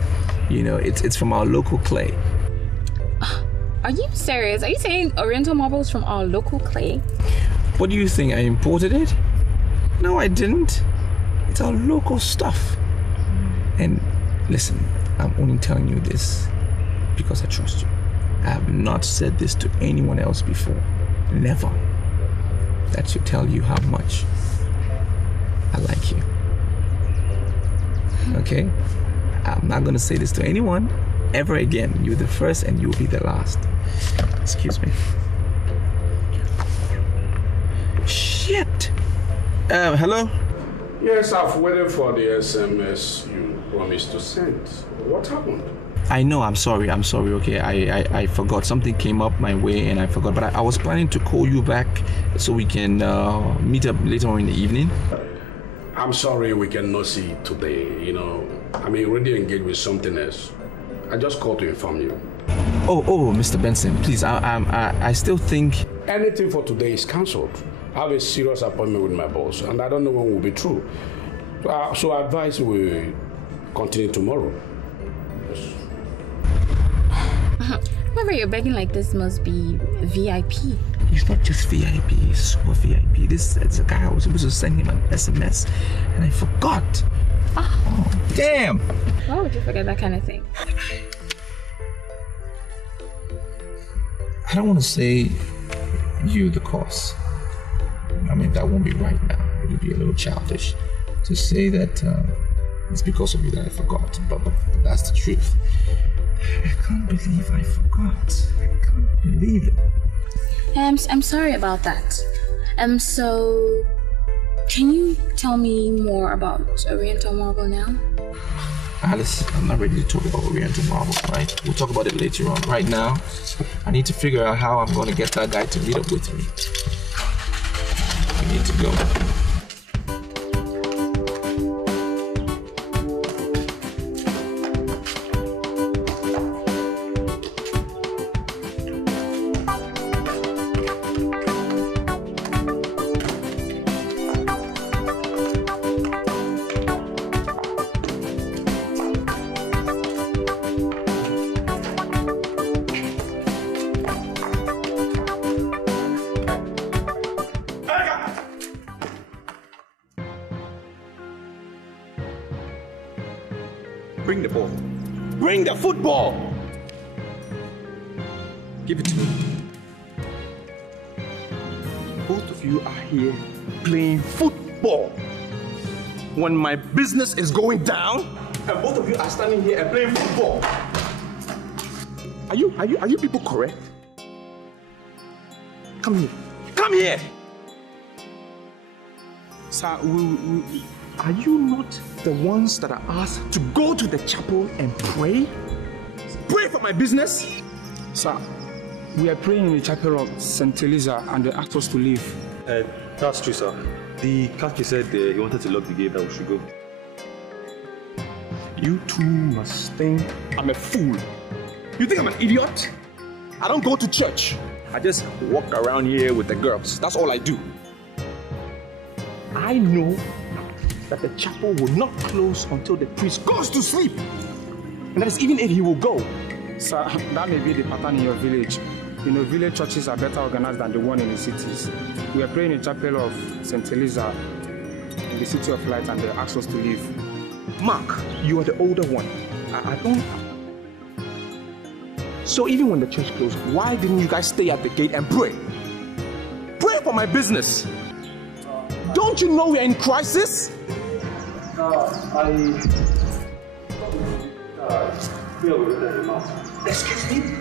It's from our local clay. Are you serious? Are you saying Oriental marbles from our local clay? What do you think? I imported it? No, I didn't. It's our local stuff. And listen, I'm only telling you this because I trust you. I have not said this to anyone else before. Never. That should tell you how much I like you. Okay? I'm not gonna say this to anyone ever again. You're the first and you'll be the last. Excuse me. Shit! Hello? Yes, I've waited for the SMS you promised to send. What happened? I know, I'm sorry, okay? I forgot. Something came up my way and I forgot. But I was planning to call you back so we can meet up later on in the evening. I'm sorry we cannot see today, I'm already engaged with something else. I just called to inform you. Oh, Mr. Benson, please, I still think... Anything for today is cancelled. I have a serious appointment with my boss and I don't know when will be true. So I advise we continue tomorrow. Whoever you're begging like this must be VIP. He's not just VIP, he's super VIP. It's a guy I was supposed to send him an SMS and I forgot. Oh, damn! Why would you forget that kind of thing? I don't want to say you the cause. I mean, that won't be right now. It would be a little childish to say that it's because of you that I forgot, but that's the truth. I can't believe I forgot. I can't believe it. I'm sorry about that. So can you tell me more about Oriental marble now? Alice, I'm not ready to talk about Oriental marble, right? We'll talk about it later on. Right now, I need to figure out how I'm going to get that guy to meet up with me. I need to go. Bring the ball. Bring the football! Give it to me. Both of you are here playing football when my business is going down, and both of you are standing here and playing football. Are you people correct? Come here. Come here! Sir, are you not the ones that are asked to go to the chapel and pray? Pray for my business? Sir, we are praying in the chapel of St. Teresa and they asked us to leave. That's true, sir. The Kaki said he wanted to lock the gate that we should go. You two must think I'm a fool. You think I'm an idiot? I don't go to church. I just walk around here with the girls. That's all I do. I know that the chapel will not close until the priest goes to sleep. And that is even if he will go. Sir, that may be the pattern in your village. You know, village churches are better organized than the one in the cities. We are praying in the chapel of St. Teresa in the City of Light and they asked us to leave. Mark, you are the older one. I don't... So even when the church closed, why didn't you guys stay at the gate and pray? Pray for my business. Don't you know we're in crisis? Excuse me?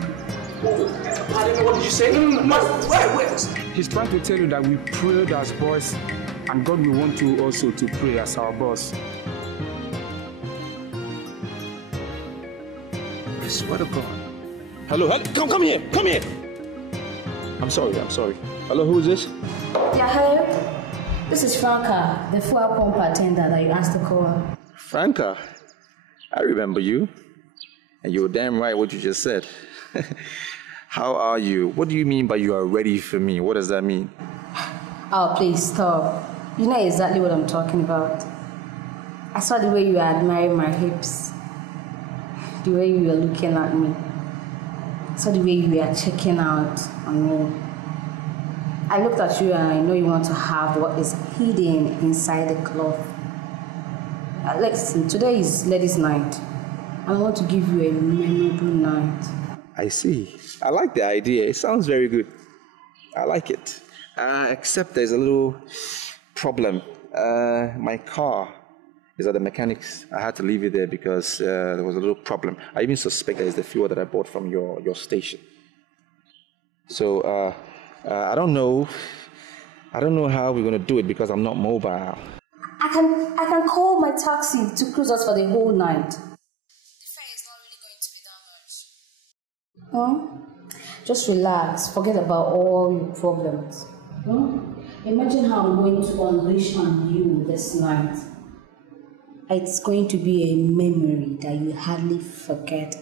Pardon me, what did you say? No. Where? He's trying to tell you that we prayed as boys and God will want you also to pray as our boss. I swear to God. Hello, come here. I'm sorry. Hello, who is this? Yeah, hello. This is Franca, the fuel pump attendant that you asked to call. Franca, I remember you. And you're damn right what you just said. How are you? What do you mean by you are ready for me? What does that mean? Oh, please stop. You know exactly what I'm talking about. I saw the way you were admiring my hips. The way you were looking at me. I saw the way you were checking out on me. I looked at you and I know you want to have what is hidden inside the cloth. Listen, today is ladies' night. I want to give you a memorable night. I see. I like the idea. It sounds very good. I like it. Except there's a little problem. My car is at the mechanics. I had to leave it there because there was a little problem. I even suspect that it's the fuel that I bought from your station. So I don't know how we're going to do it because I'm not mobile. I can call my taxi to cruise us for the whole night. Just relax. Forget about all your problems. Imagine how I'm going to unleash on you this night. It's going to be a memory that you hardly forget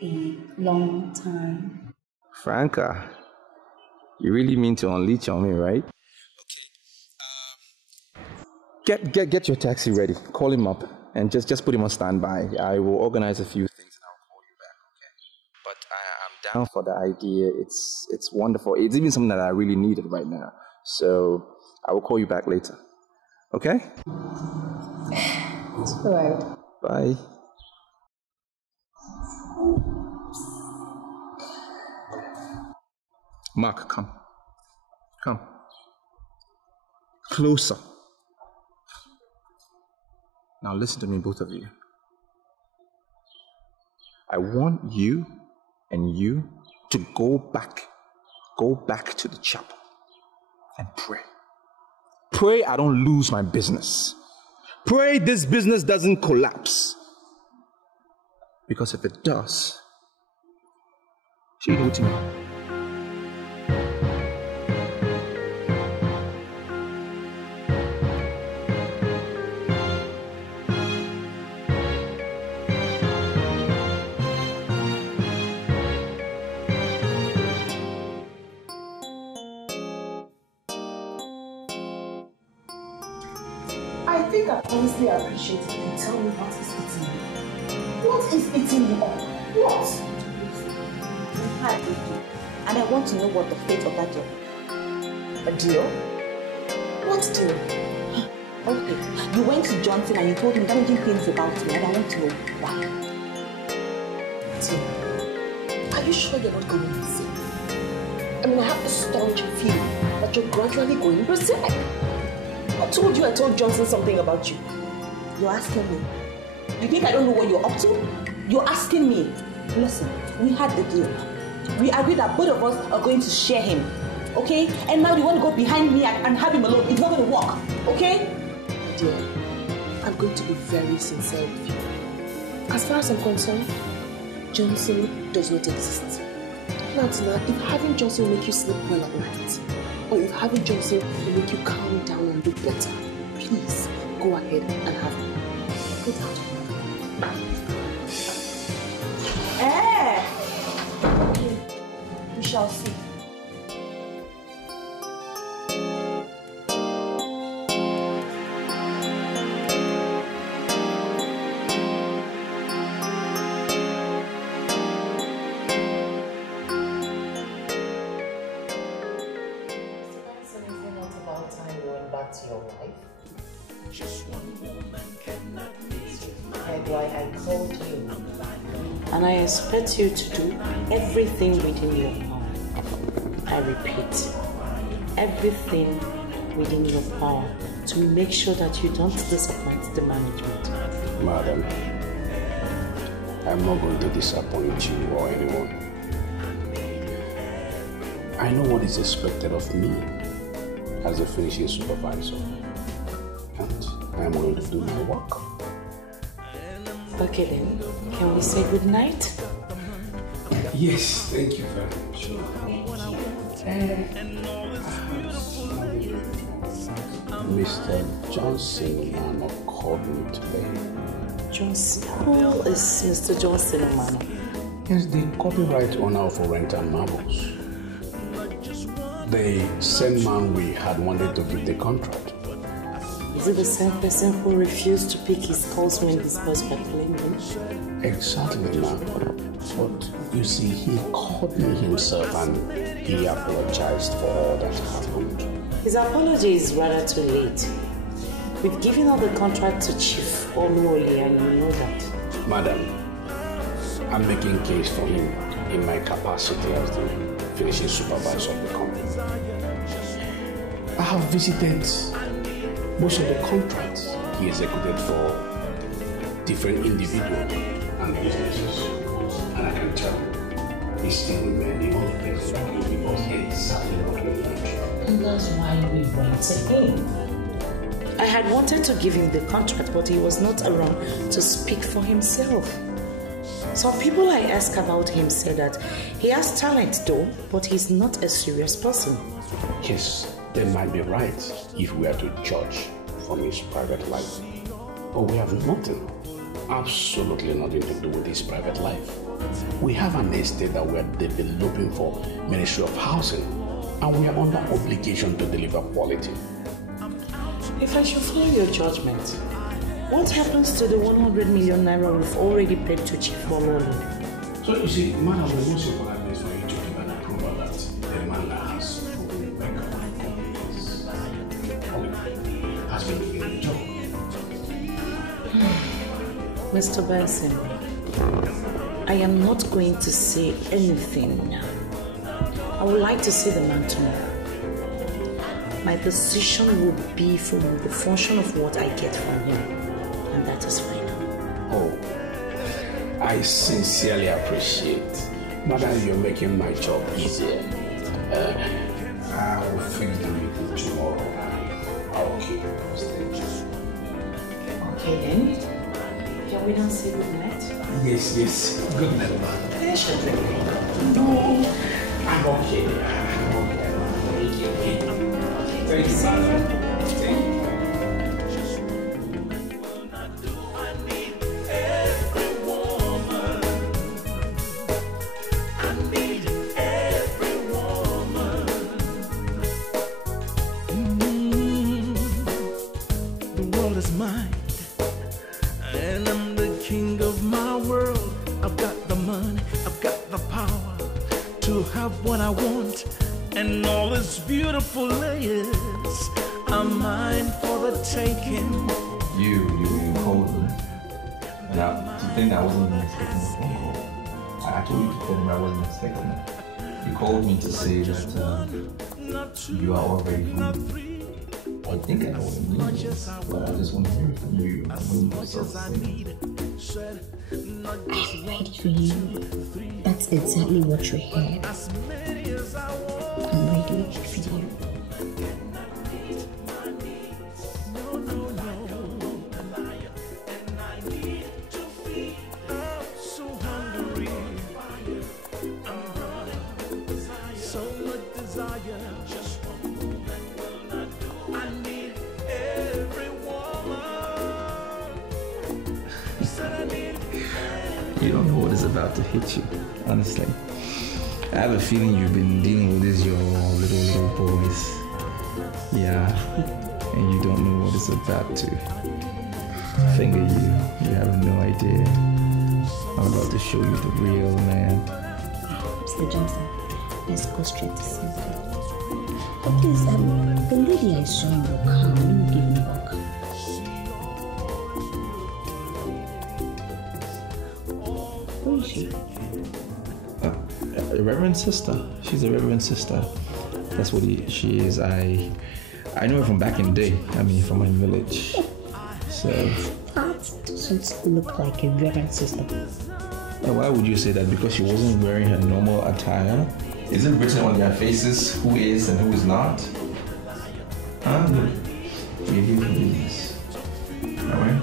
in a long time. Franca, you really mean to unleash on me, right? Okay. Get your taxi ready. Call him up and just put him on standby. I will organize a few things. Down for the idea. It's wonderful. It's even something that I really needed right now. So I will call you back later. Okay? It's all right. Bye. Mark, come. Closer. Now listen to me, both of you. I want you and you to go back to the chapel and pray. Pray I don't lose my business. Pray this business doesn't collapse. Because if it does, she know what you mean. I think I honestly appreciate it. You tell me what is eating you. What is eating you up? What? And I want to know what the fate of that deal. A deal? What deal? Okay. You went to Johnson and you told him damaging things about me, and I want to know why. Tim, are you sure you're not going insane? I mean, I have this staunch feeling that you're gradually going berserk. I told you I told Johnson something about you. You're asking me? You think I don't know what you're up to? You're asking me? Listen, we had the deal. We agreed that both of us are going to share him. Okay? And now you want to go behind me and have him alone. It's not going to work. Okay? Dear, I'm going to be very sincere with you. As far as I'm concerned, Johnson does not exist. Now, if having Johnson will make you sleep well at night, or if having Johnson will make you calm down and look better, please go ahead and have him. Go down. Eh! Okay. We shall see. Your life. That's why I called you. And I expect you to do everything within your power. I repeat, everything within your power to make sure that you don't disappoint the management. Madam, I'm not going to disappoint you or anyone. I know what is expected of me as a finishing supervisor, and I'm going to do my work. Okay then, can we say good night? Yes, thank you very much. Mr. Johnson Mano called me today. Johnson? Who is Mr. Johnson Mano? He's the copyright owner of Oriental Marbles. The same man we had wanted to give the contract. Is it the same person who refused to pick his calls when dispersed by Philmond? Exactly, ma'am. But you see, he called me himself and he apologized for all that happened. His apology is rather too late. We've given all the contract to Chief Oluwole and you know that. Madam, I'm making case for him in my capacity as the finishing supervisor of the company. I have visited most of the contracts he executed for different individuals and businesses. And I can tell you, he still remains the only person because he is exactly what we want. And that's why we went to him. I had wanted to give him the contract, but he was not around to speak for himself. Some people I asked about him said that he has talent though, but he's not a serious person. Yes, they might be right if we are to judge from his private life. But we have nothing, absolutely nothing to do with his private life. We have an estate that we are developing for Ministry of Housing, and we are under obligation to deliver quality. If I should follow your judgment, what happens to the 100 million naira we've already paid to Chief Oluwole? So you see, madam, the most important is for you to give an approval that the man that has proven record has been doing the job. Mr. Benson, I am not going to say anything now. I would like to see the man tomorrow. My decision will be from the function of what I get from him, and that is final. Oh, I sincerely appreciate. Madam, you're making my job easier. I will finish the meeting tomorrow. I'll keep you posted. Okay then. Can we not say good night? Yes, yes. Good night, man. Finish your drink. No, I'm okay. Thank you, madam. Thank you. The world is mine, and I'm the king of my world. I've got the money, I've got the power to have what I want, and all its beautiful layers. are mine for the taking. You called me. And I think I wasn't even expecting the phone call. I told you to call me, I wasn't expecting it. You called me to say that you are all very good. I think I know what it means, but I just want to hear from you. I'm ready for you. That's exactly what you heard. I'm ready for you. You don't know what is about to hit you, honestly. I have a feeling you've been dealing with this your little boys. Yeah, and you don't know what is about to finger you. You have no idea. I'm about to show you the real man. Mr. Johnson, let's go straight to something. But please, the lady I saw in your car, will you give me a hug? Who is she? A reverend sister. She's a reverend sister. That's what she is. I know her from back in the day. I mean, from my village. So. That doesn't look like a reverend sister. And why would you say that? Because she wasn't wearing her normal attire? Is it written on their faces who is and who is not? Huh? Look. We're here for business. Alright?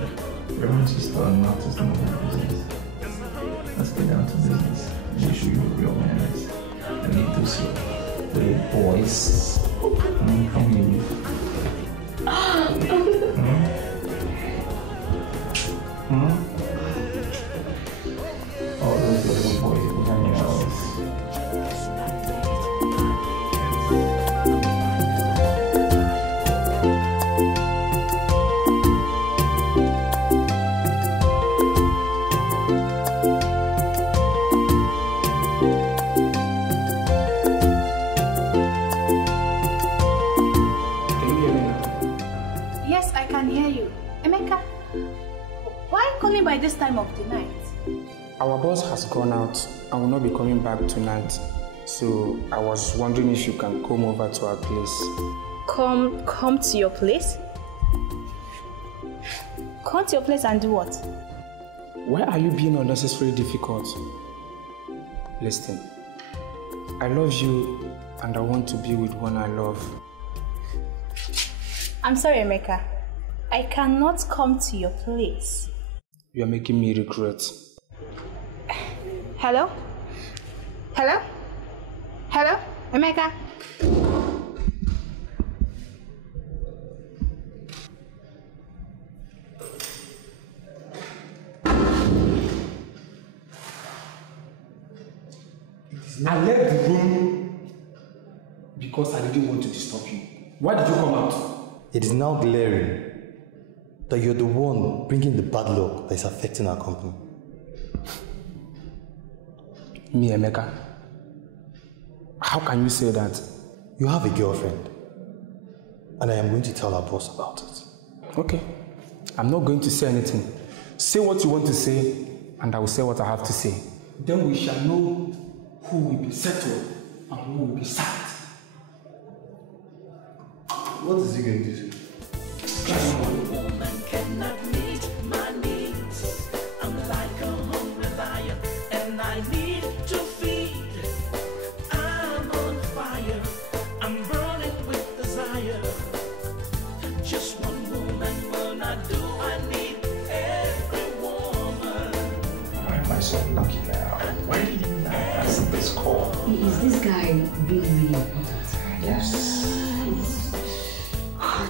Reverend sister or not is none of my business. Let's get down to business. Let me show you what real man is. I need those little boys. Come here. All those little boys behind your house. By this time of the night? Our boss has gone out and will not be coming back tonight. So I was wondering if you can come over to our place. Come to your place? Come to your place and do what? Why are you being unnecessarily difficult? Listen, I love you and I want to be with one I love. I'm sorry, Emeka. I cannot come to your place. You are making me regret. Hello? Hello? Hello? Emeka? I left the room because I didn't want to disturb you. Why did you come out? It is now glaring that you're the one bringing the bad luck that is affecting our company. Me, Emeka? How can you say that? You have a girlfriend, and I am going to tell our boss about it. Okay. I'm not going to say anything. Say what you want to say, and I will say what I have to say. Then we shall know who will be settled and who will be sacked. What is he going to do? Cannot meet my needs. I'm like a hungry lion and I need to feed. I'm on fire, I'm burning with desire. Just one woman will not do. I need every woman. Why am I so lucky now? Why did you not answer this call? Is this guy really, really important? Yes.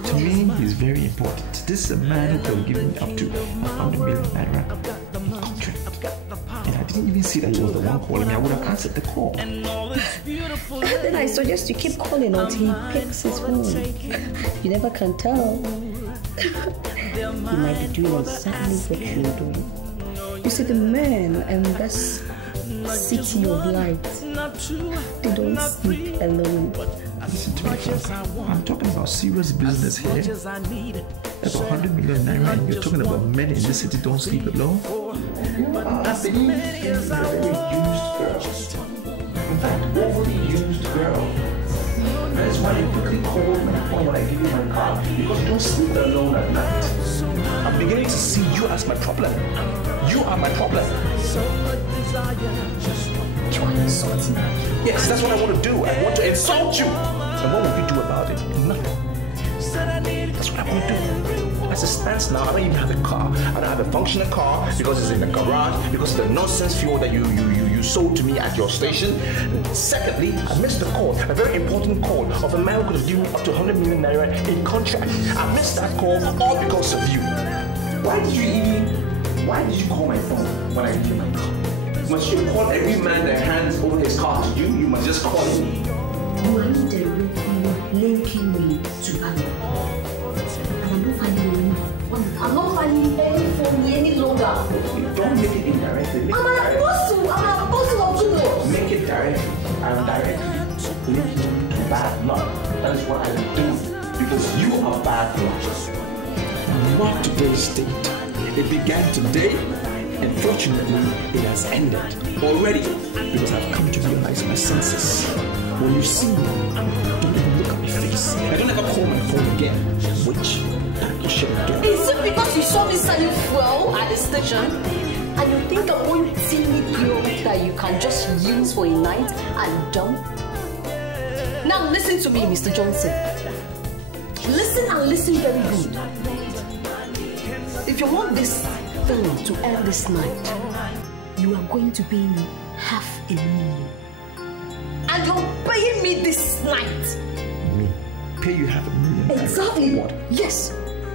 To me, he's very important. This is a man who can give me up to 100 million naira contract. And I didn't even see that he was the one calling me. I would have answered the call. Then I suggest you keep calling until he picks his phone. You never can tell. He might be doing exactly what you're doing. You see, the men in this city of light, they don't sleep alone. Listen to me. I'm talking about serious business here. About 100 million naira, and you're talking about men in this city don't sleep alone. I believe you're a very used girl. In fact, overly used girl. That's why you quickly called my phone when I give you my car, because you don't sleep alone at night. I'm beginning to see you as my problem. You are my problem. You are insulting me. Yes, that's what I want to do. I want to insult you. And what will you do about it? Nothing. That's what I want to do. As it stands now, I don't even have a car. I don't have a functional car because it's in the garage, because of the nonsense fuel that you sold to me at your station. Secondly, I missed a call, a very important call of a man who could have given me up to 100 million naira in contract. I missed that call all because of you. Why did you call my phone when I gave you my car? Must you call every man that hands over his car to you? You must just call me. You are indirectly linking me to Ali. I'm not finding any phone any longer. Don't make it indirectly. I'm an apostle of Juno. Make it directly. I'm directly linking you to bad luck. That is what I will do. Because you are bad luck. Mark today's date. It began today, and fortunately, it has ended already. Because I've come to realize my senses. When you see me, don't even look at my face. I don't ever call my phone again. Which you should do. Is it because you saw me selling fuel at the station? And you think I'm one teeny girl that you can just use for a night and dump? Now listen to me, Mr. Johnson. Listen and listen very good. If you want this thing to end this night, you are going to pay me 500,000. And you're paying me this night. Me? Pay you 500,000? Exactly. What? Yes.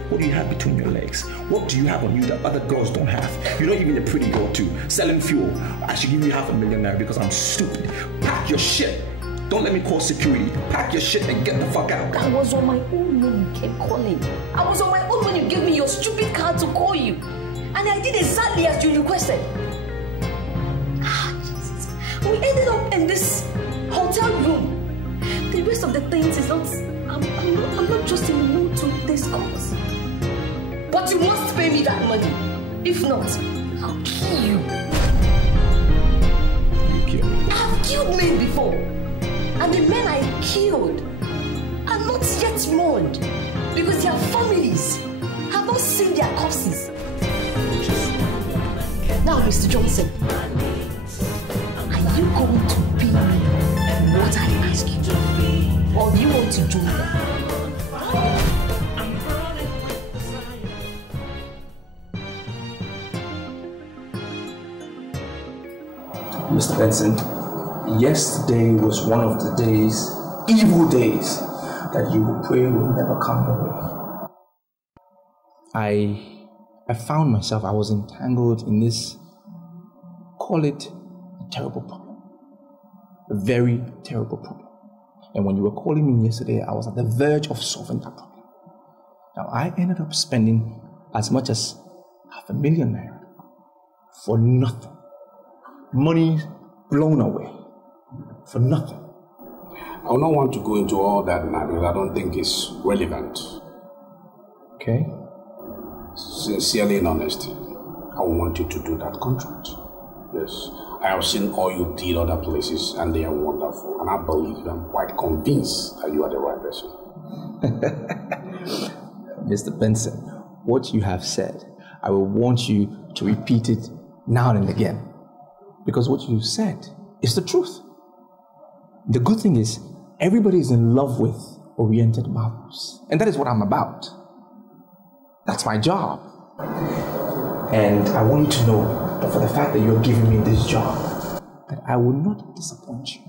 What do you have between your legs? What do you have on you that other girls don't have? You're not even a pretty girl too. Selling fuel. I should give you 500,000 naira because I'm stupid. Pack your shit. Don't let me call security. Pack your shit and get the fuck out. I was on my own when you kept calling. I was on my own when you gave me your stupid card to call you. And I did exactly as you requested. Jesus. We ended up in this hotel room. The rest of the things is not... I'm not just in the mood to discuss. But you must pay me that money. If not, I'll kill you. You kill me? I've killed men before. And the men I killed are not yet mourned because their families have not seen their corpses. Now, Mr. Johnson, are you going to pay me what I ask you? Or do you want to join them? Mr. Benson, yesterday was one of the days, evil days, that you will pray will never come your way. I found myself, I was entangled in this, call it a terrible problem. A very terrible problem. And when you were calling me yesterday, I was at the verge of solving that problem. Now, I ended up spending as much as 500,000 naira for nothing. Money blown away for nothing. I will not want to go into all that now because I don't think it's relevant. Okay. Sincerely and honestly, I want you to do that contract. Yes. I have seen all you did other places and they are wonderful. And I believe, I'm quite convinced that you are the right person. Mr. Benson, what you have said, I will want you to repeat it now and again. Because what you said is the truth. The good thing is, everybody is in love with oriented marbles. And that is what I'm about. That's my job. And I want you to know that for the fact that you're giving me this job, that I will not disappoint you.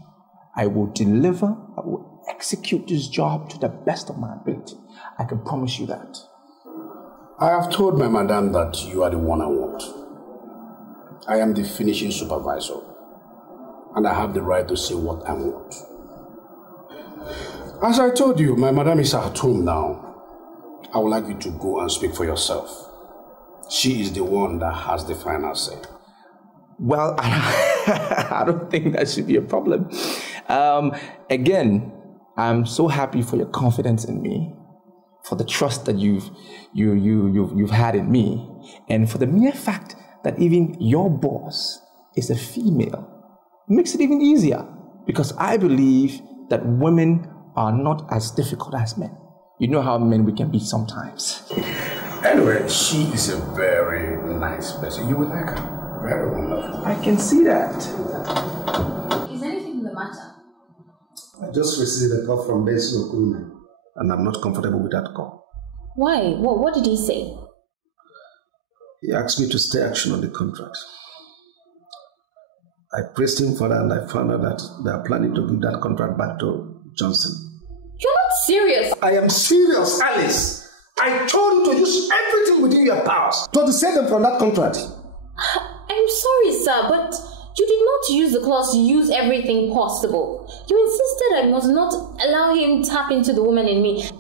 I will deliver, I will execute this job to the best of my ability. I can promise you that. I have told my madam that you are the one I want. I am the finishing supervisor, and I have the right to say what I want. As I told you, my madam is at home now. I would like you to go and speak for yourself. She is the one that has the final say. Well, I don't think that should be a problem. Again, I'm so happy for your confidence in me, for the trust that you've had in me, and for the mere fact that even your boss is a female. It makes it even easier, because I believe that women are not as difficult as men. You know how men we can be sometimes. Anyway, she is a very nice person. You would like her. Very wonderful. I can see that. Is anything the matter? I just received a call from Benson Okurume, and I'm not comfortable with that call. Why? What did he say? He asked me to stay action on the contract. I pressed him further and I found out that they are planning to give that contract back to Johnson. You're not serious! I am serious, Alice! I told you to use everything within your powers to save them from that contract. I'm sorry, sir, but you did not use the clause to use everything possible. You insisted I must not allow him tap into the woman in me. And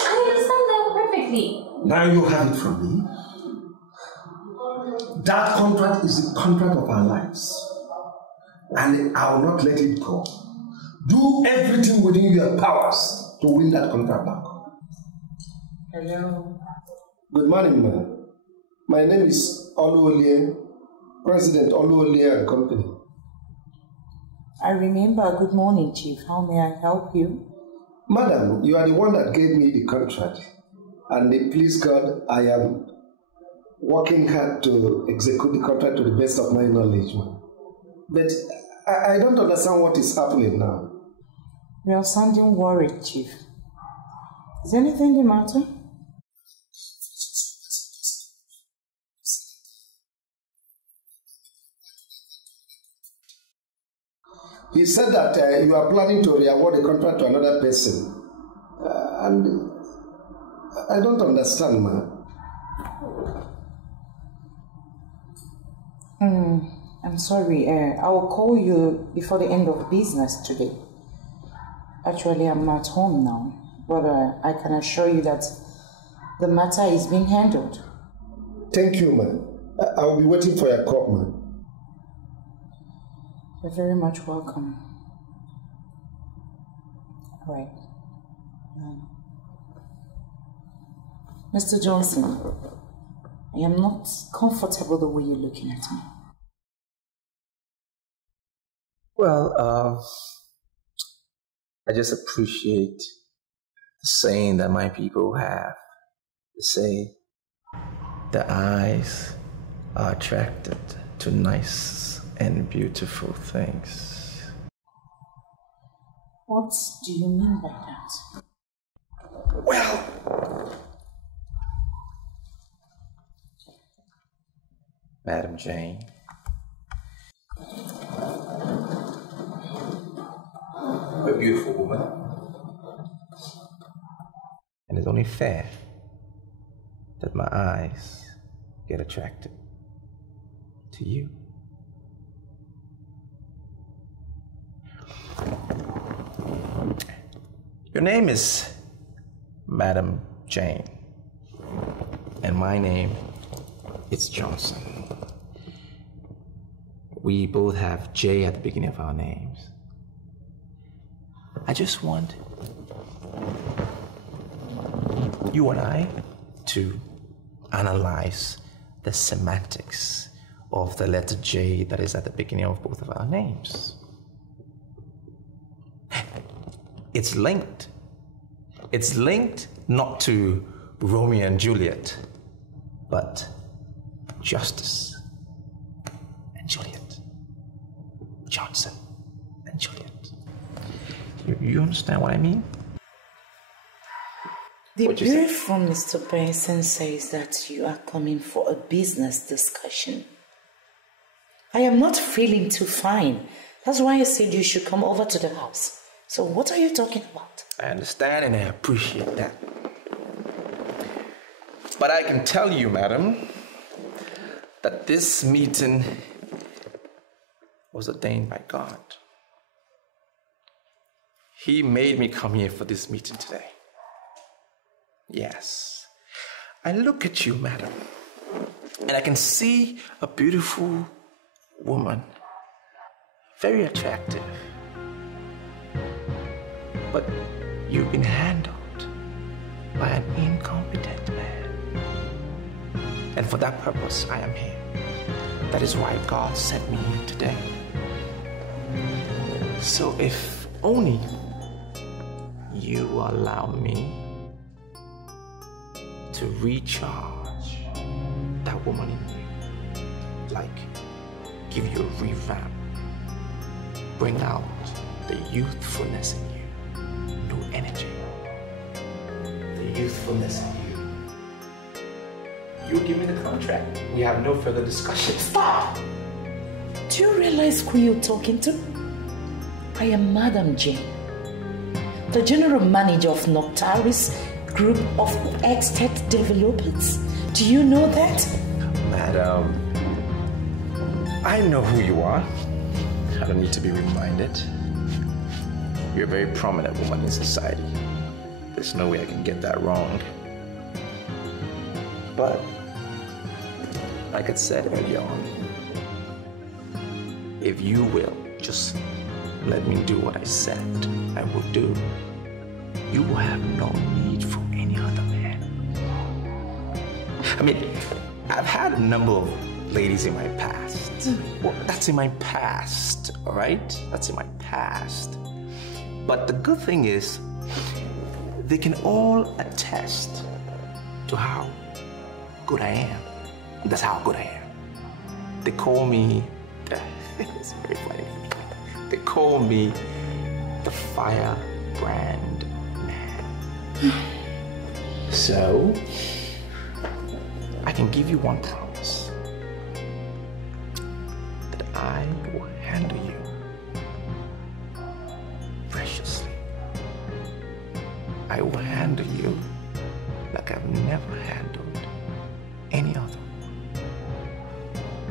I understand that perfectly. Now you have it from me. That contract is the contract of our lives. And I will not let it go. Do everything within your powers to win that contract back. Hello. Good morning, ma'am. My name is Oluolie, President Oluolie and Company. I remember. Good morning, Chief. How may I help you? Madam, you are the one that gave me the contract. And please God, I am working hard to execute the contract to the best of my knowledge. But I don't understand what is happening now. You are sounding worried, Chief. Is anything the matter? He said that you are planning to re-award the contract to another person. And I don't understand, man. I'm sorry. I will call you before the end of business today. Actually, I'm not home now. But I can assure you that the matter is being handled. Thank you, man. I will be waiting for your call, man. You're very much welcome. All right. Mr. Johnson, I am not comfortable the way you're looking at me. Well, I just appreciate the saying that my people have. They say, the eyes are attracted to nice and beautiful things. What do you mean by that? Well, Madam Jane, you're a beautiful woman. And it's only fair that my eyes get attracted to you. Your name is Madam Jane, and my name is Johnson. We both have J at the beginning of our names. I just want you and I to analyze the semantics of the letter J that is at the beginning of both of our names. It's linked. It's linked not to Romeo and Juliet, but Justice and Juliet. Johnson and Juliet. You understand what I mean? The brief from Mr. Benson says that you are coming for a business discussion. I am not feeling too fine. That's why I said you should come over to the house. So what are you talking about? I understand and I appreciate that. But I can tell you, madam, that this meeting was ordained by God. He made me come here for this meeting today. Yes. I look at you, madam, and I can see a beautiful woman, very attractive. But you've been handled by an incompetent man. And for that purpose, I am here. That is why God sent me here today. So if only you allow me to recharge that woman in you, like give you a revamp, bring out the youthfulness in you, new energy, the youthfulness in you. You give me the contract. We have no further discussion. Stop! Do you realize who you're talking to? I am Madam Jane, the general manager of Noctaris Group of Estate Developers. Do you know that? Madam, I know who you are. I don't need to be reminded. You're a very prominent woman in society. There's no way I can get that wrong. But, like I said earlier on, if you will just let me do what I said I will do, you will have no need for any other man. I mean, I've had a number of ladies in my past. Well, that's in my past, all right? That's in my past. But the good thing is, they can all attest to how good I am. That's how good I am. They call me, it's very funny. They call me the firebrand man. So, I can give you one promise. That I will handle you preciously. I will handle you like I've never handled any other.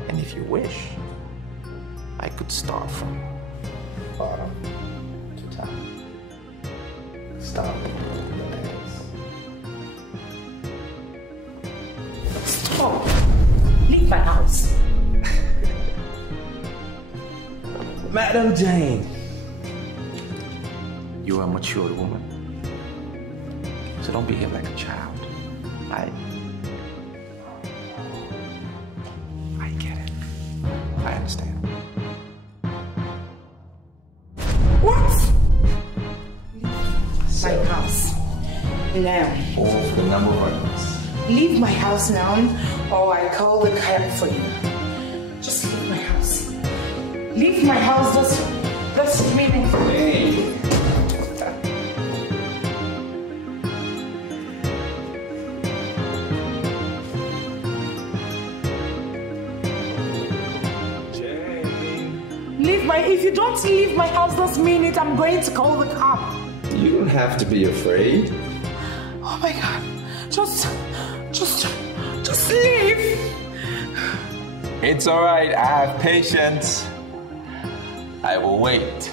And if you wish, I could start from bottom to top. Start with the legs. Stop! Leave my house. Madam Jane, you are a mature woman. So don't behave like a child. I get it. I understand. What? My house. Now. Or for the number of items. Leave my house now, or I call the cab for you. Just leave my house. Leave my house this minute. Hey. If you don't leave my house this minute, I'm going to call the cop. You don't have to be afraid. Oh my God. Just leave. It's all right. I have patience. I will wait.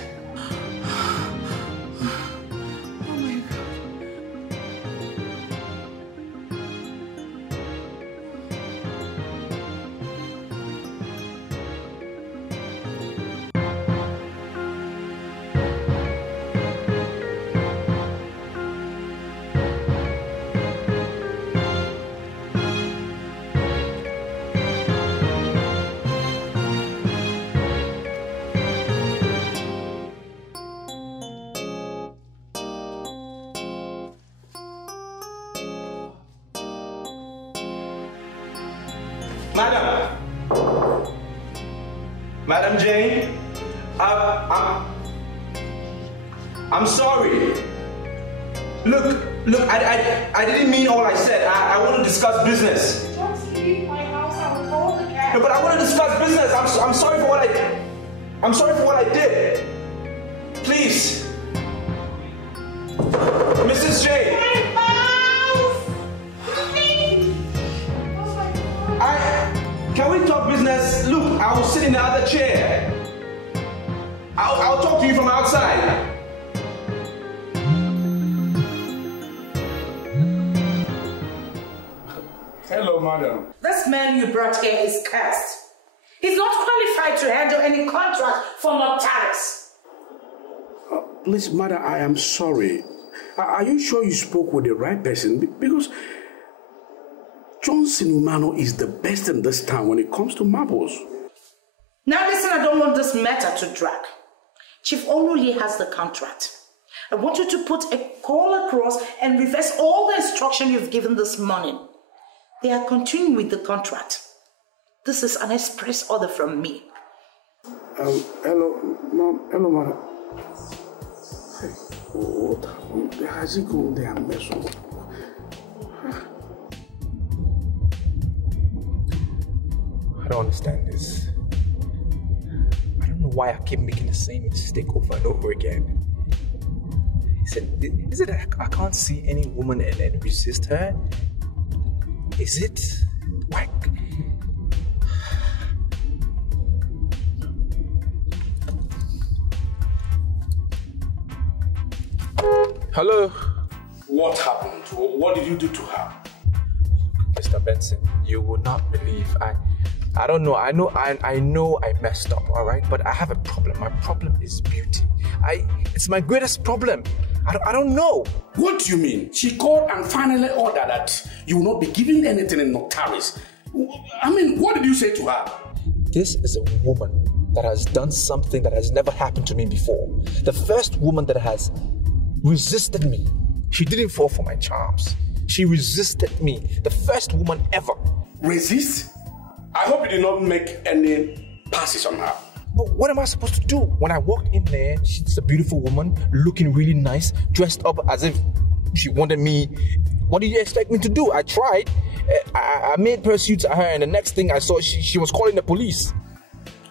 Madam Jane, I'm sorry. Look, I didn't mean all I said. I want to discuss business. Just leave my house, I will call the cab. No, but I want to discuss business. I'm sorry for what I did. Please. Mrs. Jane. Can we talk business? Look, I will sit in the other chair. I'll talk to you from outside. Hello, madam. This man you brought here is cursed. He's not qualified to handle any contract for Noctaris. Please, mother, I am sorry. Are you sure you spoke with the right person? Because Johnson Umano is the best in this town when it comes to marbles. Now listen, I don't want this matter to drag. Chief Oluli has the contract. I want you to put a call across and reverse all the instruction you've given this morning. They are continuing with the contract. This is an express order from me. Hello, Mom. Hello, Mother. Hey, what happened? Has he gone there and messed up? I don't understand this. I don't know why I keep making the same mistake over and over again. He said, is it that I can't see any woman and resist her? Is it? Why? Hello? What happened? What did you do to her? Mr. Benson, you will not believe. I don't know. I know I messed up, all right? But I have a problem. My problem is beauty. It's my greatest problem. I don't know. What do you mean? She called and finally ordered that you will not be giving anything in Noctaris. I mean, what did you say to her? This is a woman that has done something that has never happened to me before. The first woman that has resisted me. She didn't fall for my charms. She resisted me. The first woman ever. Resist? I hope you did not make any passes on her. But what am I supposed to do? When I walked in there, she's a beautiful woman, looking really nice, dressed up as if she wanted me. What do you expect me to do? I tried. I made pursuits at her, and the next thing I saw, she was calling the police.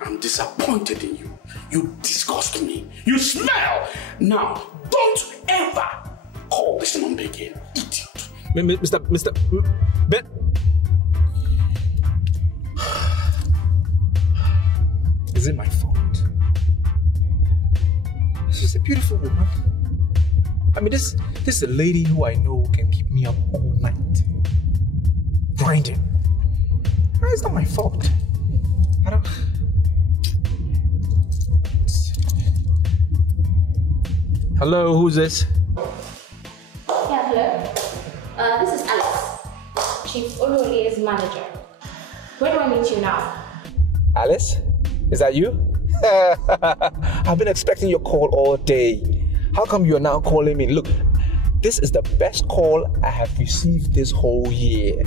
I'm disappointed in you. You disgust me. You smell. Now, don't ever call this number again. Idiot. Mr. Ben. Is it my fault? She's a beautiful woman. I mean, this is a lady who I know can keep me up all night. Grinding. It's not my fault. I don't... Hello, who's this? Yeah, hello. This is Alice, Chief Oluli's manager. Where do I meet you now? Alice? Is that you? I've been expecting your call all day. How come you're now calling me? Look, this is the best call I have received this whole year.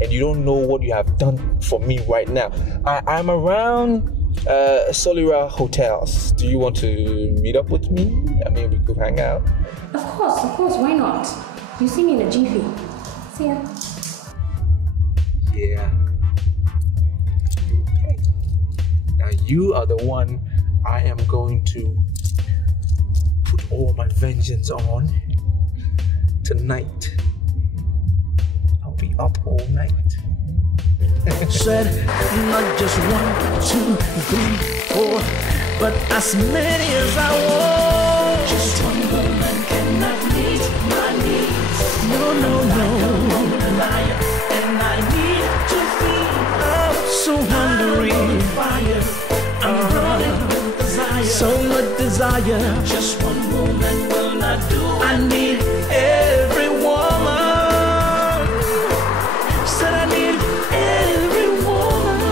And you don't know what you have done for me right now. I'm around Solera Hotels. Do you want to meet up with me? I mean, we could hang out. Of course, why not? You see me in a GP. See ya. Yeah. Okay. Now you are the one I am going to put all my vengeance on tonight. I'll be up all night. Said not just 1, 2, 3, 4, but as many as I want. Just one woman cannot meet my needs. No. I'm a liar, and I need to feed. I'm so hungry. I'm running with desire. So much desire. Just one woman will not do. I need every woman. Said I need every woman.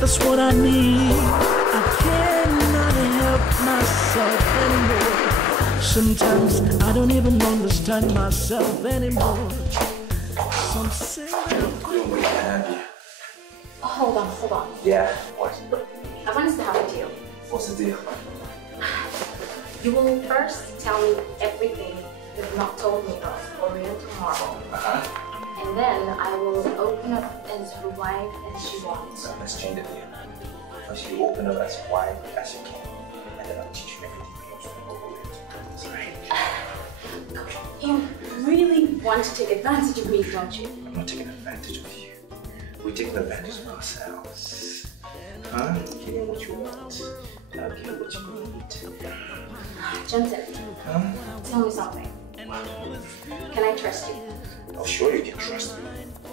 That's what I need. I cannot help myself anymore. Sometimes I don't even understand myself anymore. Some say Hold on. Yeah, what? I want us to have a deal. What's the deal? You will first tell me everything you've not told me of Oriel tomorrow. And then I will open up as her wife as she wants. So let's change the deal. First you open up as wide as you can, and then I'll teach you everything you know. Right? You really want to take advantage of me, don't you? I'm not taking advantage of you. We're taking advantage of ourselves. Huh? Give me what you want. I'll give you what you need. Johnson, tell me something. Can I trust you? Oh, sure you can trust me.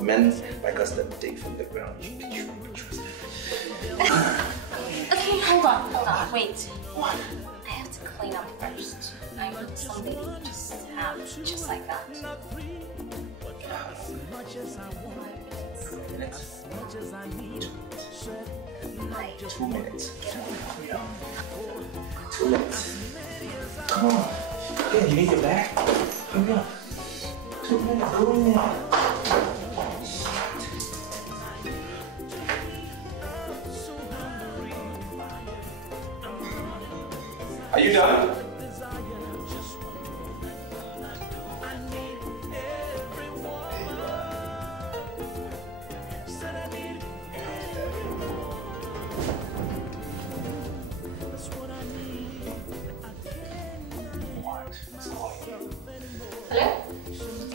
Men like us that dig from the ground, you can trust them. Okay, hold on, wait. What? I clean up first. I'm somebody you just have, just like that. Like 2 minutes. 2 minutes. Come on. Yeah, you need your bag. Hurry up. 2 minutes. Go in there. Are you done?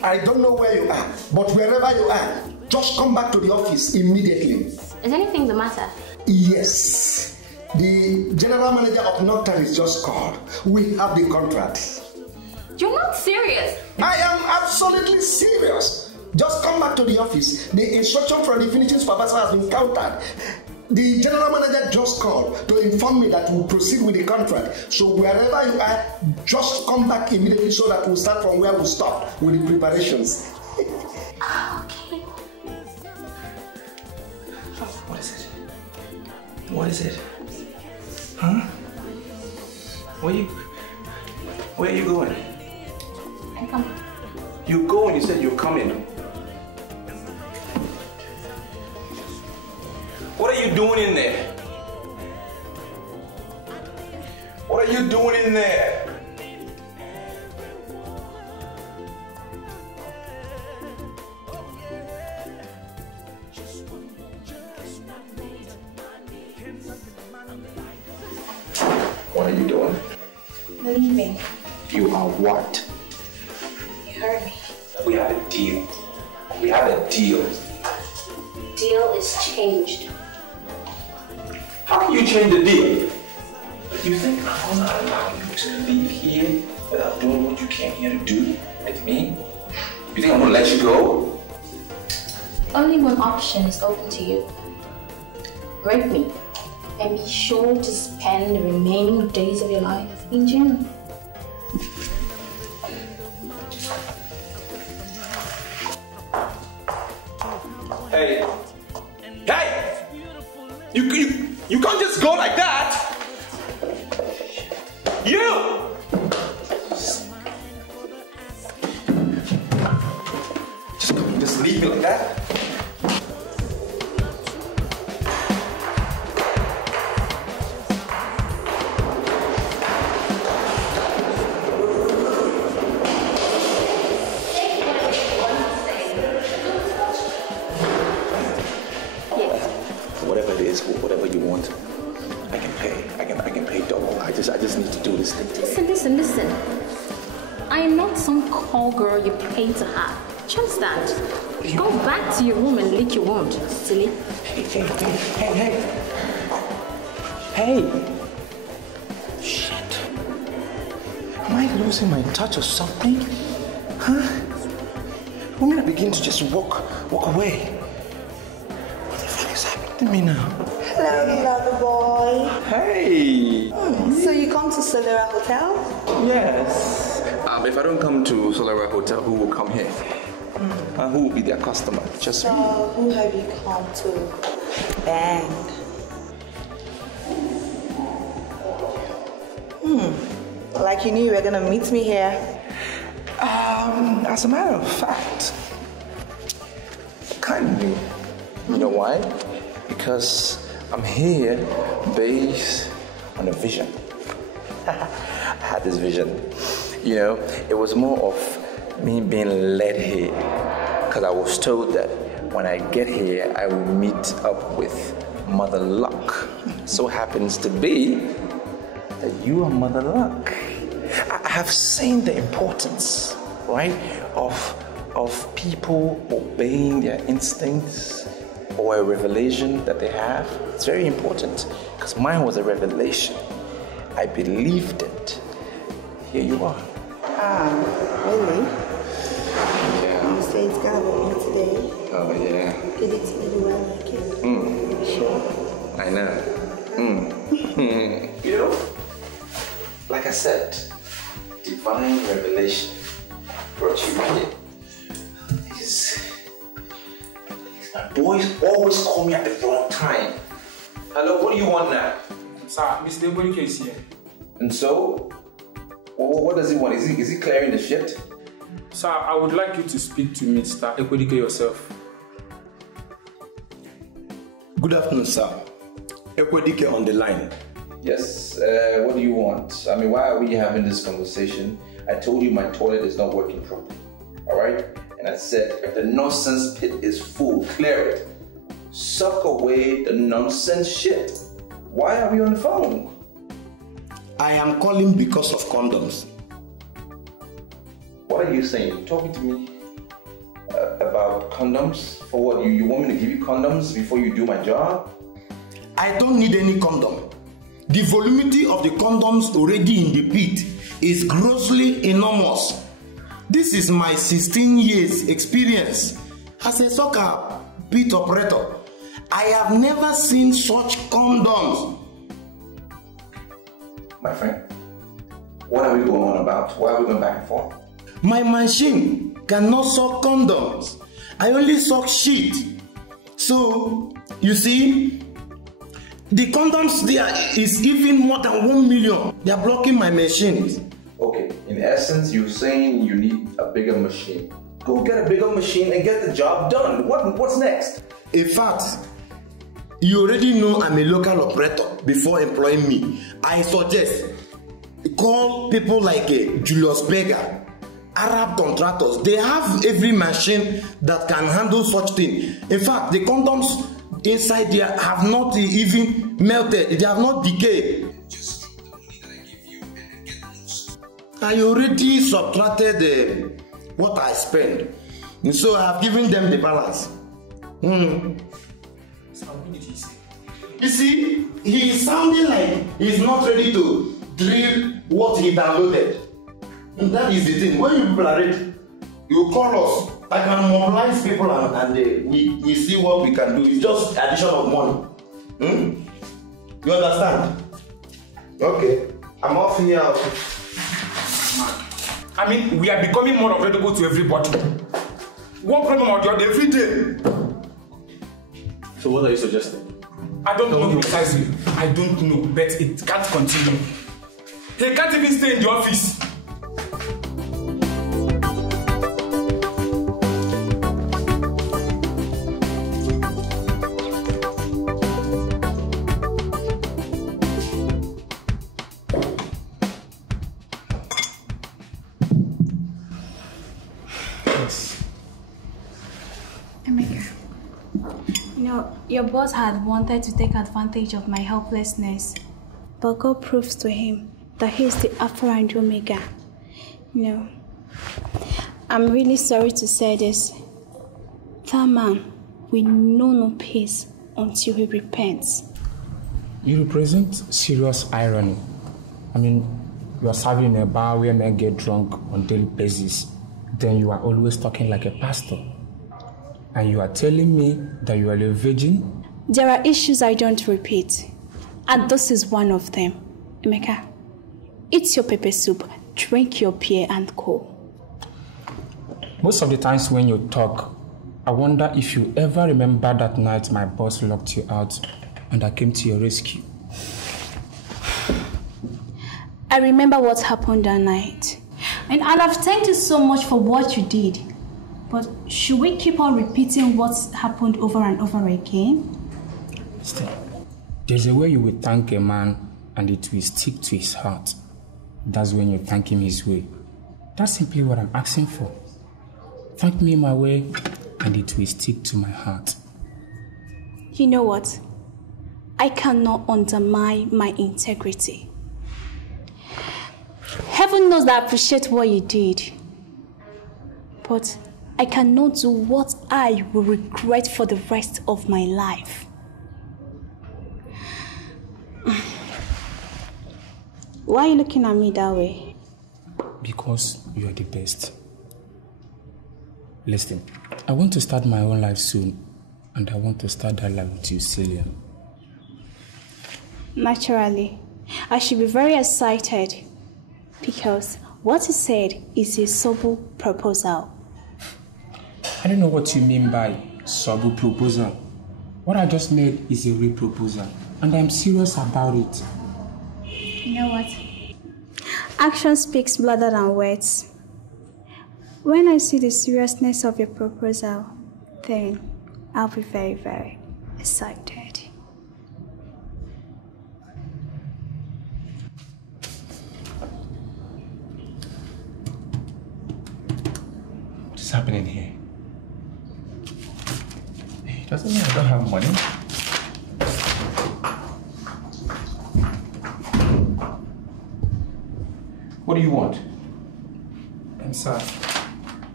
I don't know where you are, but wherever you are, just come back to the office immediately. Is anything the matter? Yes. The general manager of Nocturne is just called. We have the contract. You're not serious. I am absolutely serious. Just come back to the office. The instruction from the finishing supervisor has been countered. The general manager just called to inform me that we'll proceed with the contract. So wherever you are, just come back immediately so that we'll start from where we stopped with the preparations. Okay. What is it? What is it? Huh? Where are you going? I'm coming. You going? You said you're coming. What are you doing in there? What are you doing in there? What are you doing? Leaving. You are what? You heard me. We had a deal. We had a deal. Deal is changed. How can you change the deal? You think I'm gonna allow you to leave here without doing what you came here to do with me? You think I'm gonna let you go? Only one option is open to you. Break me, and be sure to spend the remaining days of your life in jail. Hey! Hey! You can't just go like that! You! Just leave me like that? Whatever it is, whatever you want, I can pay. I can pay double. I just need to do this thing. Listen. I am not some call girl you pay to have. Just that. Go back to your room and lick your wound, silly. Hey! Shit. Am I losing my touch or something? Huh? When I begin to just walk away. What the fuck is happening to me now? Hello, lover boy. Hey! So you come to Solera Hotel? Yes. If I don't come to Solera Hotel, who will come here? Who will be their customer? Just me. So who have you come to bang? Like you knew you were gonna meet me here. As a matter of fact, kind of knew. You know why? Because I'm here based on a vision. I had this vision. You know, it was more of me being led here because I was told that when I get here, I will meet up with Mother Luck. So happens to be that you are Mother Luck. I have seen the importance, right, of people obeying their instincts or a revelation that they have. It's very important because mine was a revelation. I believed it. Here you are. Really? Yeah. You say it's gonna be me today? Oh, yeah. Give it to me the way I like it. Sure. I know. You know, Like I said, divine revelation brought you here. My boys always call me at the wrong time. Hello, what do you want now? Sir, Mr. Ekodike is here. And so, what does he want? Is he clearing the shit? Sir, I would like you to speak to Mr. Ekodike yourself. Good afternoon, sir. Ekodike on the line. Yes, what do you want? I mean, why are we having this conversation? I told you my toilet is not working properly, all right? And I said, if the nonsense pit is full, clear it. Suck away the nonsense shit. Why are we on the phone? I am calling because of condoms. What are you saying? Talking to me about condoms? For what? You want me to give you condoms before you do my job? I don't need any condom. The voluminity of the condoms already in the pit is grossly enormous. This is my 16 years experience as a soccer pit operator. I have never seen such condoms. My friend, what are we going on about? Why are we going back and forth? My machine cannot suck condoms. I only suck shit. So, you see, the condoms there is even more than 1 million. They are blocking my machines. Okay, in essence, you're saying you need a bigger machine. Go get a bigger machine and get the job done. What's next? In fact, you already know I'm a local operator before employing me. I suggest call people like Julius Berger, Arab contractors. They have every machine that can handle such thing. In fact, the condoms inside there have not even melted. They have not decayed. I already subtracted what I spent. And so I have given them the balance. So what did he say? You see, he is sounding like he's not ready to drill what he downloaded. And that is the thing. When you people are ready, you call us. I can mobilize people and we see what we can do. It's just addition of money. You understand? Okay. I'm off here. I mean, we are becoming more available to everybody. One problem or the other every day. So what are you suggesting? I don't know precisely. I don't know, but it can't continue. He can't even stay in the office. Your boss had wanted to take advantage of my helplessness, but God proves to him that he is the Alpha and Omega. I'm really sorry to say this. That man will know no peace until he repents. You represent serious irony. I mean, you are serving in a bar where men get drunk on daily basis. Then you are always talking like a pastor. And you are telling me that you are a virgin? There are issues I don't repeat. And this is one of them. Emeka, eat your pepper soup, drink your beer and go. Most of the times when you talk, I wonder if you ever remember that night my boss locked you out and I came to your rescue. I remember what happened that night. And I'll have thanked you so much for what you did. But should we keep on repeating what's happened over and over again? There's a way you will thank a man and it will stick to his heart. That's when you thank him his way. That's simply what I'm asking for. Thank me my way and it will stick to my heart. You know what? I cannot undermine my integrity. Heaven knows that I appreciate what you did. But I cannot do what I will regret for the rest of my life. Why are you looking at me that way? Because you are the best. Listen, I want to start my own life soon, and I want to start that life with you, Celia. Naturally, I should be very excited Because what he said is a subtle proposal. I don't know what you mean by subtle proposal. What I just made is a real proposal, and I'm serious about it. You know what? Action speaks louder than words. When I see the seriousness of your proposal, then I'll be very, very excited. What's happening here? It doesn't mean I don't have money. What do you want? Sir,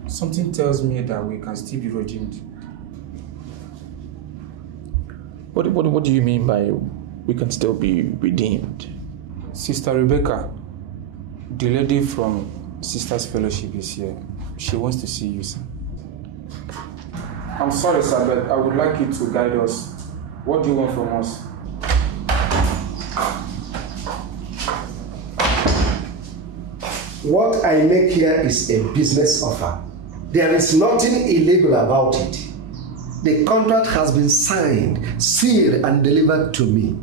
something tells me that we can still be redeemed. What do you mean by we can still be redeemed? Sister Rebecca, the lady from Sisters Fellowship is here. She wants to see you, sir. I'm sorry, sir, but I would like you to guide us. What do you want from us? What I make here is a business offer. There is nothing illegal about it. The contract has been signed, sealed, and delivered to me.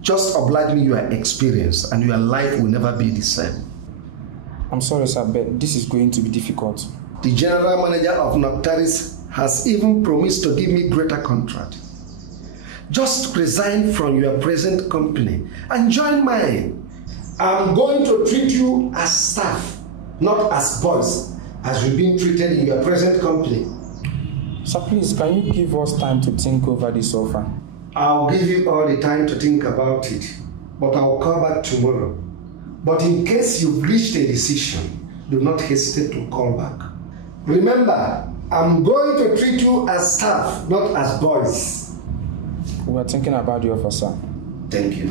Just oblige me your experience, and your life will never be the same. I'm sorry, sir, but this is going to be difficult. The general manager of Noctaris has even promised to give me greater contract. Just resign from your present company and join mine. I'm going to treat you as staff, not as boys, as you've been treated in your present company. Sir, please, can you give us time to think over this offer? I'll give you all the time to think about it, but I'll call back tomorrow. But in case you've reached a decision, do not hesitate to call back. Remember, I'm going to treat you as staff, not as boys. We are thinking about the offer, sir. Thank you.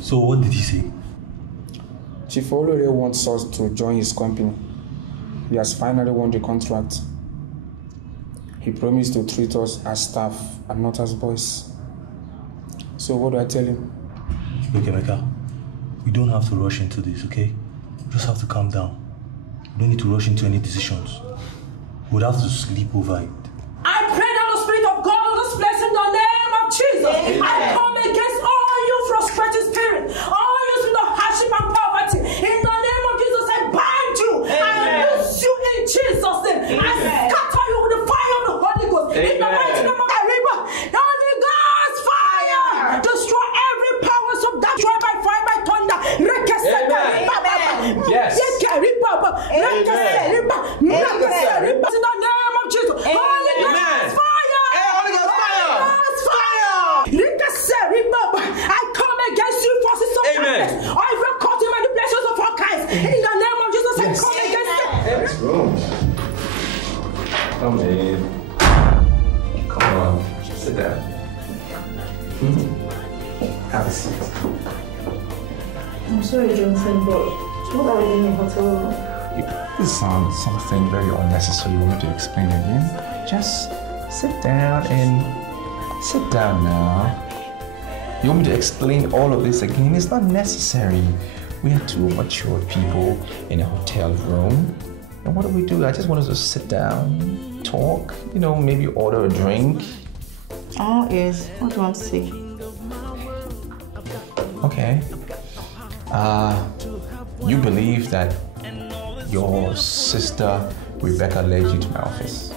So what did he say? Chief Olore wants us to join his company. He has finally won the contract. He promised to treat us as staff and not as boys. So what do I tell him? Look, Emeka, we don't have to rush into this, okay? We just have to calm down. We don't need to rush into any decisions. We'd have to sleep over it. I pray that the Spirit of God will this place in the name of Jesus. Amen. I come against all you frustrated spirit, all you spirit of hardship and poverty. In the name of Jesus, I bind you. Amen. I loose you in Jesus' name. Amen. I scatter you with the fire of the Holy Ghost. Amen. In the mighty name of Ariba, the Holy Ghost fire. Destroy every powers of that. Destroy by fire, by thunder. Amen. Yes. Amen. In the name of Jesus. Holy Ghost fire. Holy Ghost fire. I come against you forces of darkness. I will cut him and the blessings of all kinds. In the name of Jesus, I come against them. Let's go. Come in. Come on. Sit down. Have a seat. I'm sorry, Johnson, but what are we doing in the hotel room? This sounds something very unnecessary. You want me to explain again? Just sit down now. You want me to explain all of this again? It's not necessary. We are two mature people in a hotel room. And what do? I just want us to sit down, talk, maybe order a drink. Oh, yes. What do you want to say? Okay. You believe that your sister Rebecca led you to my office?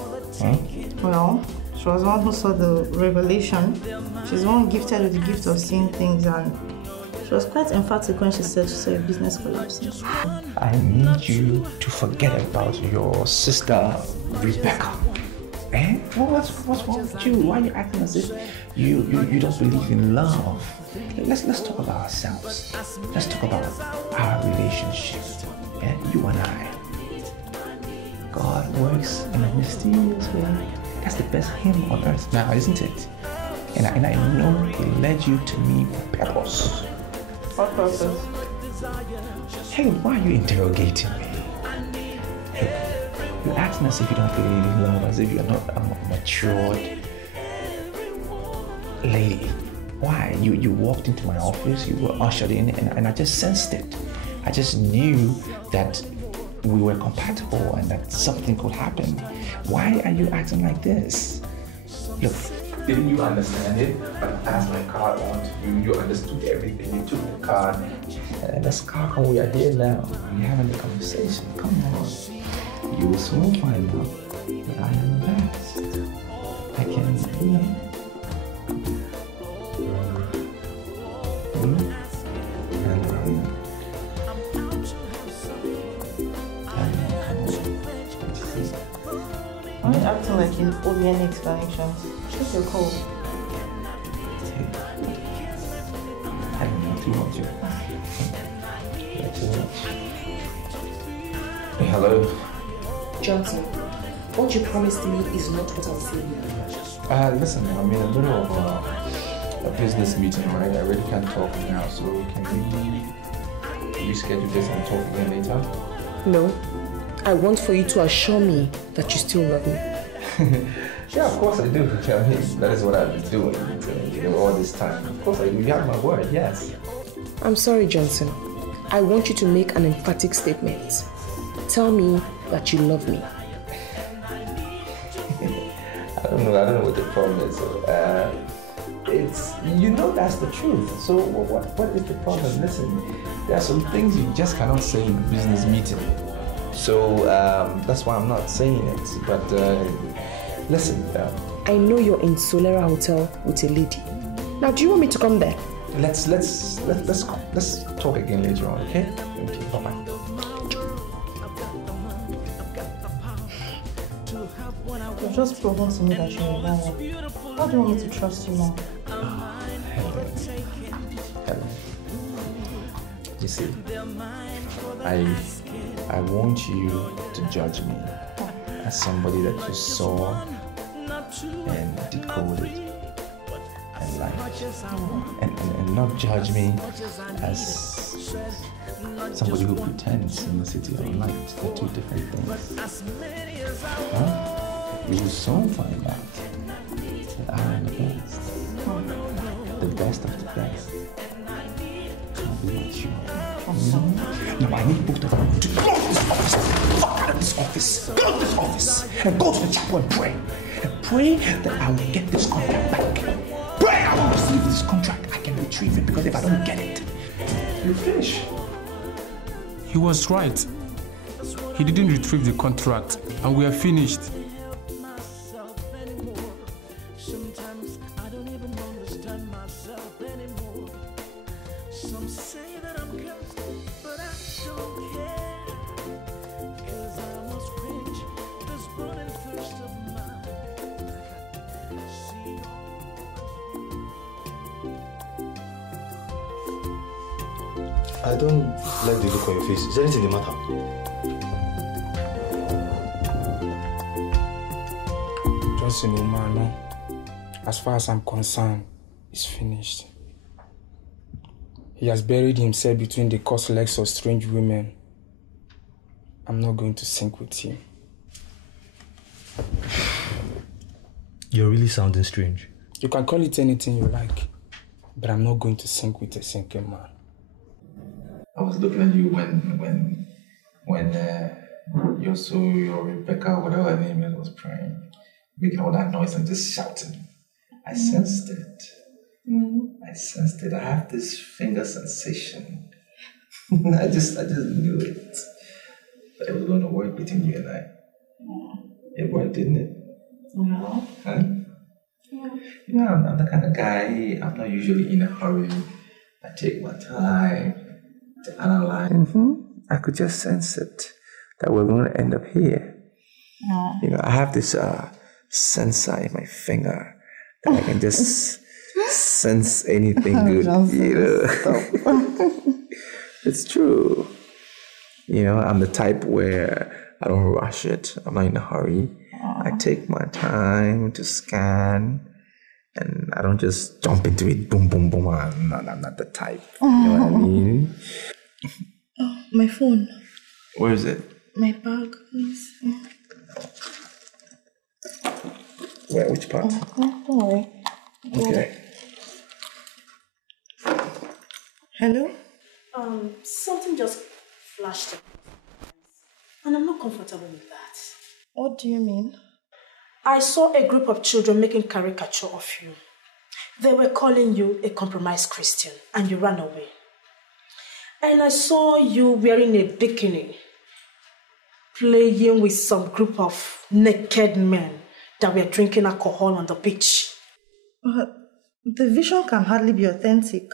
Well, she was the one who saw the revelation. She's the one gifted with the gift of seeing things, and she was quite emphatic when she said she saw a business collapsing. I need you to forget about your sister Rebecca. What's wrong with you? Why are you acting as if you don't believe in love? Let's talk about ourselves. Let's talk about our relationship. You and I. God works in a mysterious way. That's the best hymn on earth now, isn't it? And I know He led you to me for purpose. What purpose? Hey, why are you interrogating me? You're acting as if you don't believe in love, as if you're not matured. Lady, why? You walked into my office, you were ushered in, and I just sensed it. I just knew that we were compatible and that something could happen. Why are you acting like this? Look, didn't you understand it? But as my card on to you, you understood everything. You took the card, and that's how we are here now. We're having a conversation. Come on. You will soon find out that I am the best. I can, you know. Why are you acting like you owe me any explanations? What's your call? I don't know too much. Not too much. Hey, hello. Johnson, what you promised me is not what I'm saying. Listen, I'm in the middle of a business meeting, right? I really can't talk now, so can we reschedule this and talk again later? No. I want for you to assure me that you still love me. Yeah, of course I do. That is what I've been doing all this time. Of course I do. You have my word, yes. I'm sorry, Johnson. I want you to make an emphatic statement. Tell me that you love me. I don't know what the problem is. It's, that's the truth. So what is the problem? Listen, there are some things you just cannot say in a business meeting. So that's why I'm not saying it. But listen. I know you're in Solera Hotel with a lady. Now, do you want me to come there? Let's talk again later on, okay? Okay, bye-bye. You're just proving to me that you're a liar. How do you want me to trust you now? Helen. You see, I want you to judge me as somebody that you saw and decoded and liked. And not judge me as somebody who pretends in the city of light. They're two different things. Huh? You will soon find out that I am the best. The best of the best. I'll be with you. Now I need both of you to go to this office. Fuck out of this office. Go to this office. And go to the chapel and pray. And pray that I will get this contract back. Pray I will receive this contract. I can retrieve it, because if I don't get it, you finish. He was right. He didn't retrieve the contract, and we are finished. I don't like the look on your face. Is there anything the matter? Johnson Umano, as far as I'm concerned, is finished. He has buried himself between the crossed legs of strange women. I'm not going to sink with him. You're really sounding strange. You can call it anything you like, but I'm not going to sink with a sinking man. I was looking at you when Yoso or Rebecca, whatever her name is, was praying, making all that noise and just shouting. I sensed it. I sensed it. I have this finger sensation. I just knew it. That it was going to work between you and I. It worked, didn't it? Yeah. Huh? Yeah. I'm the kind of guy, I'm not usually in a hurry. I take my time to analyze. I could just sense it, that we're going to end up here. Yeah. I have this sensor in my finger that I can just sense anything good. It's true. I'm the type where I don't rush it. I'm not in a hurry. I take my time to scan, and I don't just jump into it. Boom, boom, boom. I'm not the type. You know what I mean? Oh, my phone. Where is it? My bag, please. Where? Which part? Don't worry. Okay. Hello? Something just flashed up. And I'm not comfortable with that. What do you mean? I saw a group of children making caricature of you. They were calling you a compromised Christian and you ran away. And I saw you wearing a bikini, playing with some group of naked men that were drinking alcohol on the beach. The vision can hardly be authentic.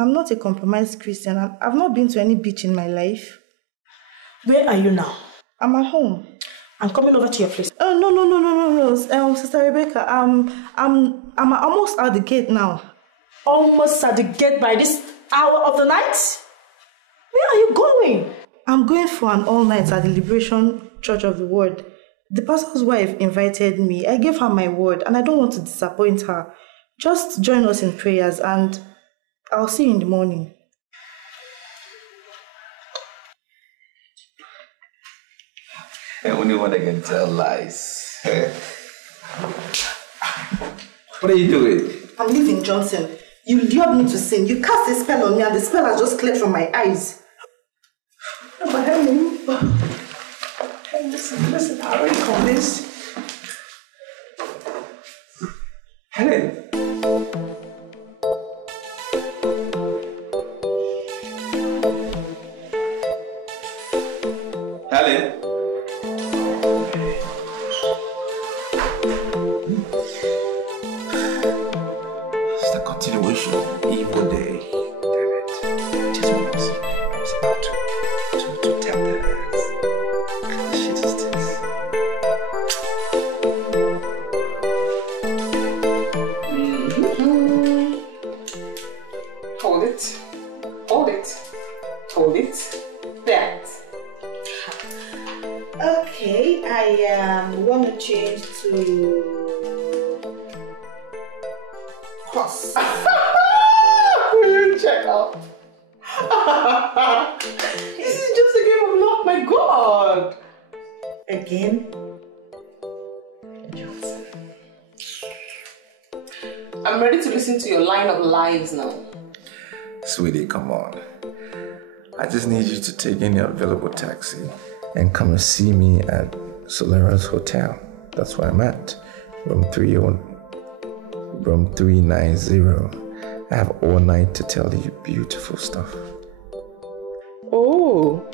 I'm not a compromised Christian. I've not been to any beach in my life. Where are you now? I'm at home. I'm coming over to your place. Oh, no. Sister Rebecca, I'm almost at the gate now. Almost at the gate by this hour of the night? Where are you going? I'm going for an all-night at the Liberation Church of the Word. The pastor's wife invited me. I gave her my word and I don't want to disappoint her. Just join us in prayers and I'll see you in the morning. I only one that can tell lies. What are you doing? I'm leaving, Johnson. You lured me to sin. You cast a spell on me and the spell has just cleared from my eyes. No, but Helen, hey, listen, I already convinced. Helen. Helen. It's the continuation of evil day. Damn it. Just what I was about to tell them. What kind of shit is this? Hold it. Hold it. Hold it. That. Okay, I want to change to horse. Will you check out? This is just a game of love, my God. Again? I'm ready to listen to your line of lies now. Sweetie, come on. I just need you to take any available taxi and come and see me at Solera's Hotel. That's where I'm at. Room 390. I have all night to tell you beautiful stuff. Oh,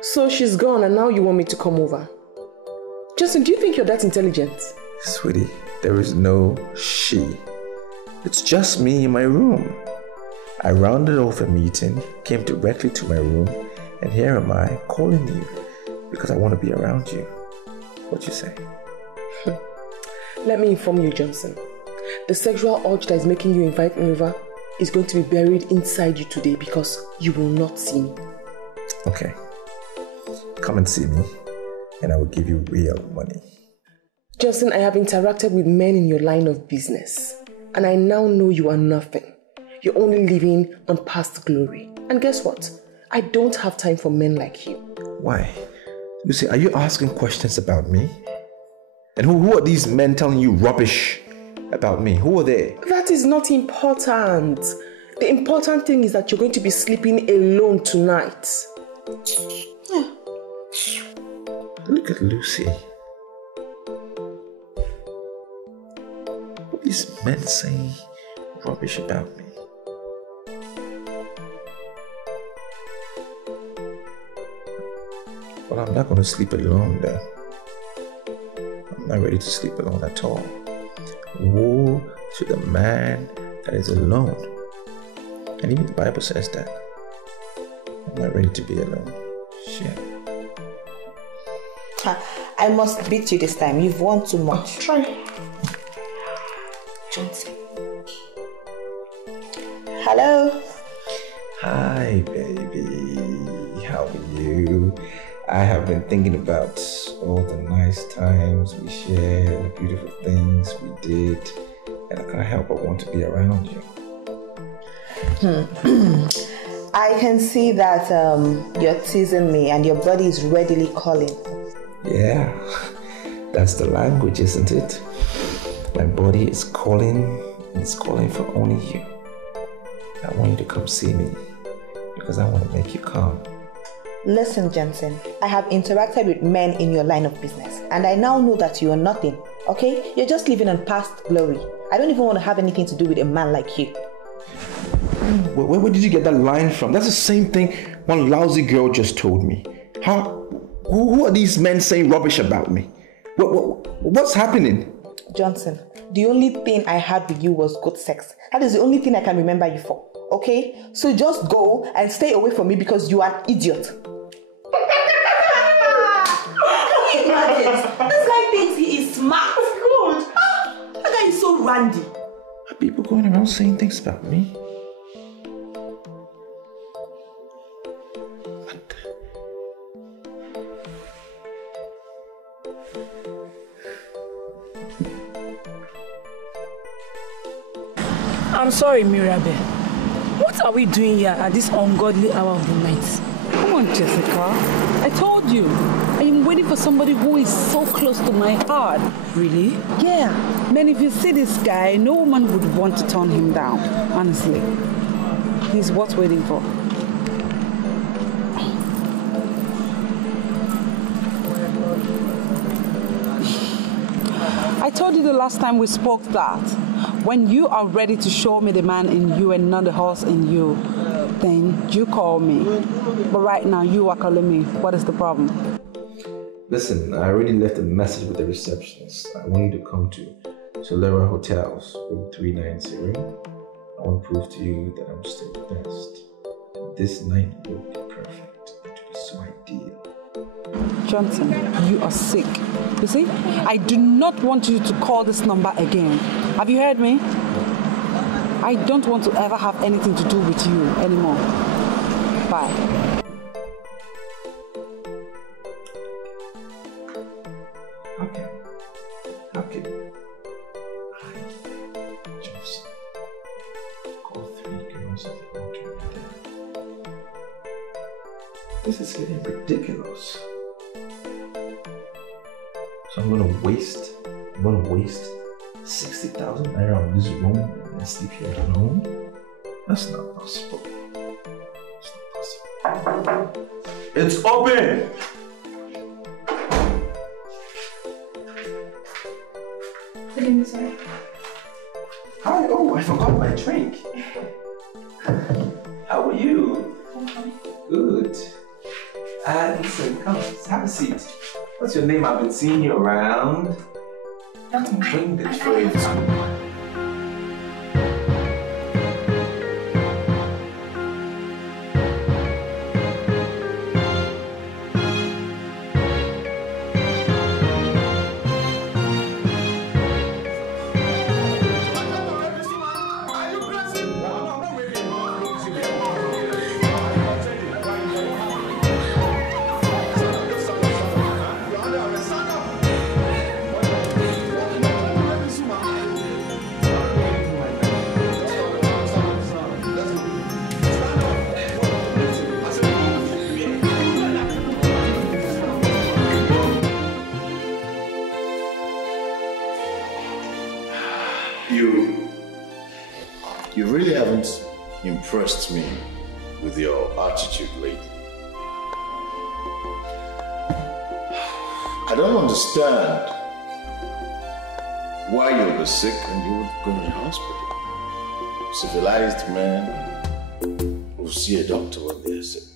so she's gone and now you want me to come over? Justin, do you think you're that intelligent? Sweetie, there is no she. It's just me in my room. I rounded off a meeting, came directly to my room, and here am I calling you because I want to be around you. What you say? Let me inform you, Johnson. The sexual urge that is making you invite me over is going to be buried inside you today because you will not see me. Okay. Come and see me, and I will give you real money. Johnson, I have interacted with men in your line of business, and I now know you are nothing. You're only living on past glory. And guess what? I don't have time for men like you. Why? Lucy, are you asking questions about me? And who are these men telling you rubbish about me? Who are they? That is not important. The important thing is that you're going to be sleeping alone tonight. Yeah. Look at Lucy. What are these men saying rubbish about me? Well, I'm not going to sleep alone then. I'm not ready to sleep alone at all. Woe to the man that is alone. And even the Bible says that. I'm not ready to be alone. Shit. I must beat you this time. You've won too much. Try. Johnson. Hello. Hi, baby. How are you? I have been thinking about all the nice times we shared, the beautiful things we did, and I can't help but want to be around you. I can see that you're teasing me and your body is readily calling. Yeah, that's the language, isn't it? My body is calling, and it's calling for only you. I want you to come see me. Because I want to make you calm. Listen, Jensen, I have interacted with men in your line of business, and I now know that you are nothing, okay? You're just living on past glory. I don't even want to have anything to do with a man like you. Where did you get that line from? That's the same thing one lousy girl just told me. Who are these men saying rubbish about me? What's happening? Johnson, the only thing I had with you was good sex. That is the only thing I can remember you for, okay? So just go and stay away from me because you are an idiot. Can you imagine? This guy thinks he is smart. Good. That guy is so randy. Are people going around saying things about me? I'm sorry, Mirabel. What are we doing here at this ungodly hour of the night? Come on, Jessica. I told you. I am waiting for somebody who is so close to my heart. Really? Yeah. Man, if you see this guy, no woman would want to turn him down. Honestly. He's worth waiting for. I told you the last time we spoke that when you are ready to show me the man in you and not the horse in you, then you call me. But right now, you are calling me. What is the problem? Listen, I already left a message with the receptionist. I want you to come to Solera Hotels, room 390. I want to prove to you that I'm still the best. This night will be perfect. It will be so ideal. Johnson, you are sick. You see, I do not want you to call this number again. Have you heard me? I don't want to ever have anything to do with you anymore. Bye. Okay. Just call 3 girls at the hotel. This is getting ridiculous. So I'm gonna waste 60,000 naira on this room and sleep here alone? That's not possible. It's open! Good evening, sir. Hi, oh, I forgot my drink. How are you? Good. Listen, come, have a seat. What's your name? I've been seeing you around. Bring the tray down. You really haven't impressed me with your attitude lately. I don't understand why you'll be sick and you would go to the hospital. Civilized men will see a doctor when they're sick.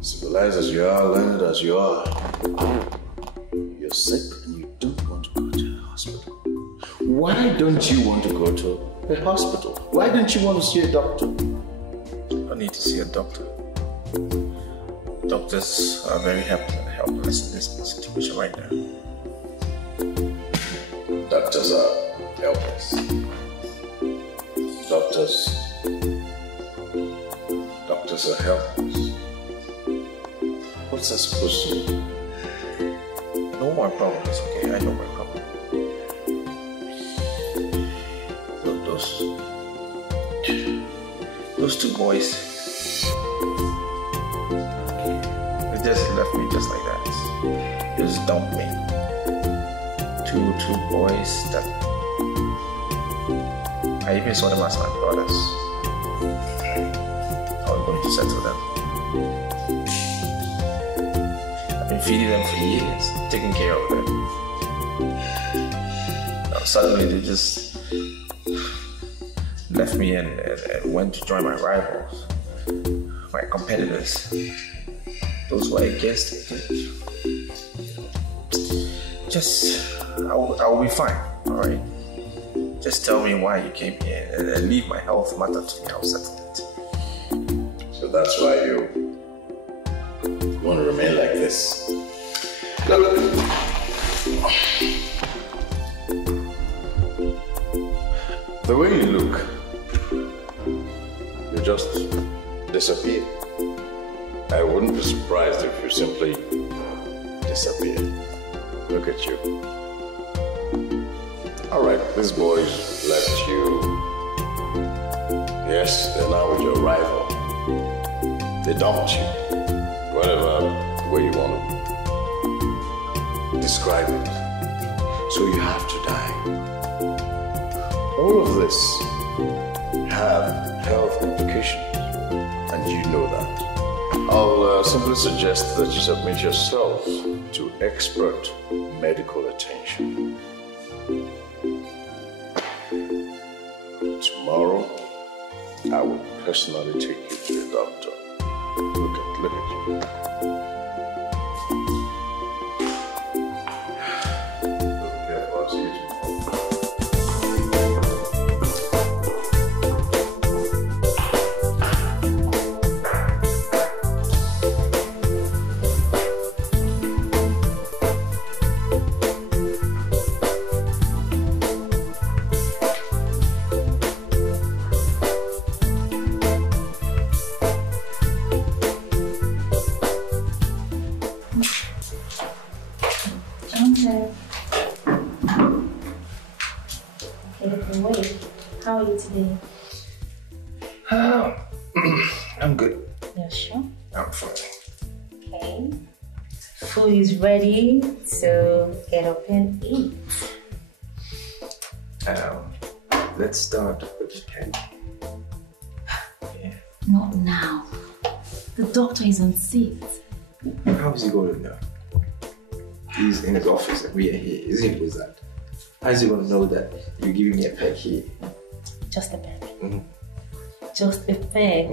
Civilized as you are, learned as you are, you're sick and you don't want to go to the hospital. Why don't you want to go to a hospital? Why don't you want to see a doctor? I need to see a doctor. Doctors are very helpless in this situation right now. Doctors are helpless. Doctors are helpless. What's that supposed to mean? No more problems, okay? I know my problem. Those two boys, they just left me just like that. They just dumped me. Two boys that I even saw them as my brothers. I was going me to settle them. I've been feeding them for years, taking care of them. Now suddenly they just left me and went to join my rivals, my competitors, those who are against me. I'll be fine, alright? Just tell me why you came here and leave my health matter to me, I'll settle it. So that's why you want to remain like this? Look. The way you look, you just disappear. I wouldn't be surprised if you simply disappeared. Look at you. All right, these boys left you. Yes, they're now with your rival. They dumped you. Whatever way you want to describe it. So you have to die. All of this have health implications, and you know that. I'll simply suggest that you submit yourself to expert medical attention. Tomorrow, I will personally take you to the doctor. Look at you. How are you today? I'm good. Yeah, sure. I'm fine. Okay. Food is ready, so get up and eat. Let's start with the cake. Yeah. Not now. The doctor is on seat. How is he going to know? He's in his office and we are here. Isn't he wizard? How is he going to know that you're giving me a peck here? Just a peck. Mm-hmm. Just a peck.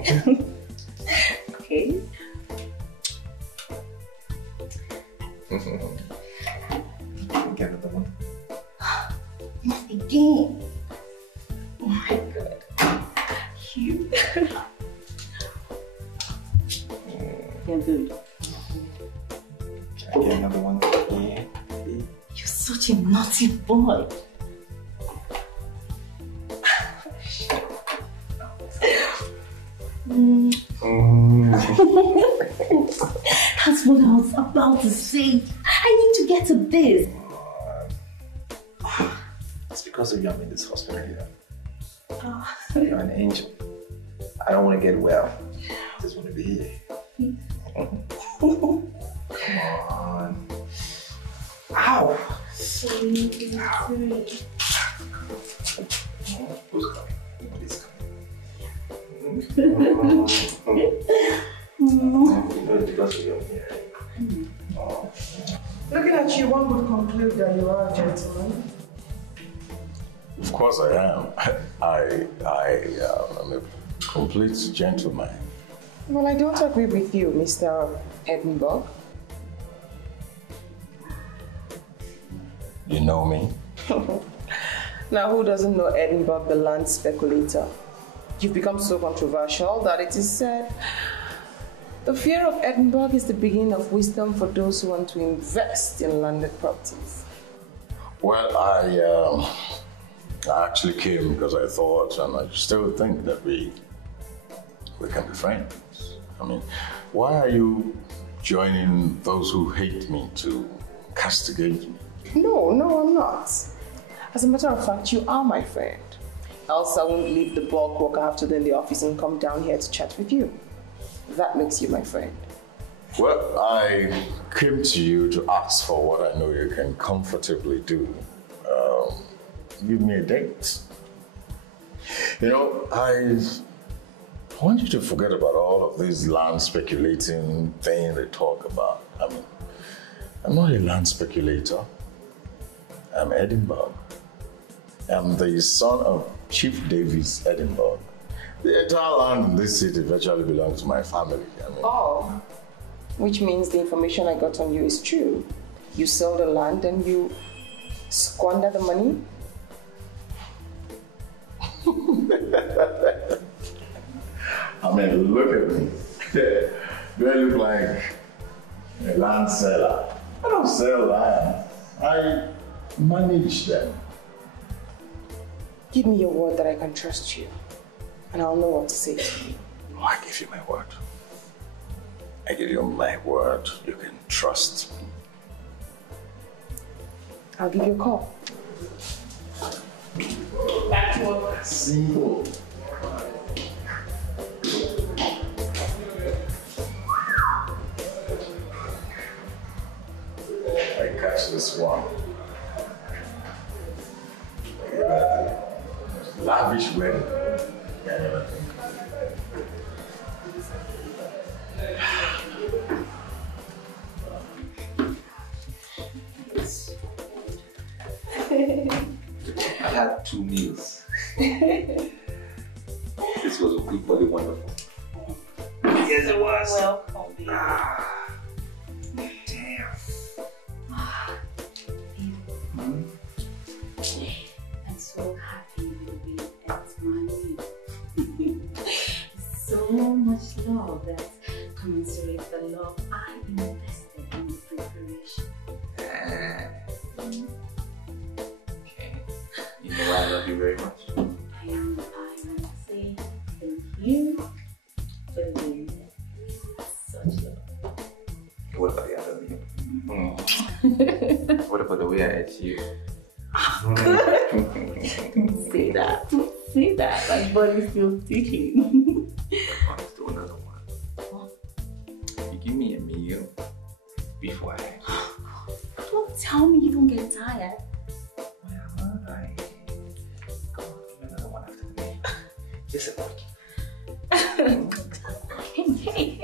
Okay. Get another one. Not again. Oh my god. You. You're good. Can I get another one? Yeah. You're such a naughty boy. That's what I was about to say. I need to get to this. It's because of you I'm in this hospital here. Oh. You're an angel. I don't want to get well. I just want to be here. Come on. Ow! Sorry. Who's coming? Nobody's coming. Because of you here. Looking at you, one would conclude that you are a gentleman. Of course I am. I am a complete gentleman. Well, I don't agree with you, Mr. Edinburgh. You know me? Now, who doesn't know Edinburgh, the land speculator? You've become so controversial that it is said the fear of Edinburgh is the beginning of wisdom for those who want to invest in landed properties. Well, I actually came because I thought, and I still think that we can be friends. I mean, why are you joining those who hate me to castigate me? No, I'm not. As a matter of fact, you are my friend. Else I won't leave the bulk work I have to do in the office and come down here to chat with you. That makes you my friend. Well, I came to you to ask for what I know you can comfortably do. Give me a date. You know, I want you to forget about all of this land speculating thing they talk about. I mean, I'm not a land speculator. I'm Edinburgh. I'm the son of Chief Davis Edinburgh. The entire land in this city virtually belongs to my family. I mean, Oh, which means the information I got on you is true. You sell the land and you squander the money? I mean, look at me. Do I look like a land seller? I don't sell land. I manage them. Give me your word that I can trust you, and I'll know what to say to you. Oh, I give you my word. I give you my word. You can trust me. I'll give you a call. Simple. I catch this one. Lavish wedding. I never think. I had 2 meals. This was equally wonderful. Yes, it was. Welcome, baby. Damn. I'm so happy you'll be at my wedding. So much love that commensurates the love I invested in the preparation. Okay. You know I love you very much. And I want to say thank you for giving me such love. What about the other meal? What about the way I ate you? Say that. Say that. My body's still ticking. Let's do another one. You give me a meal before I. Don't tell me you don't get tired. Well, I. Come on, give me another one after the meal. Just a quick.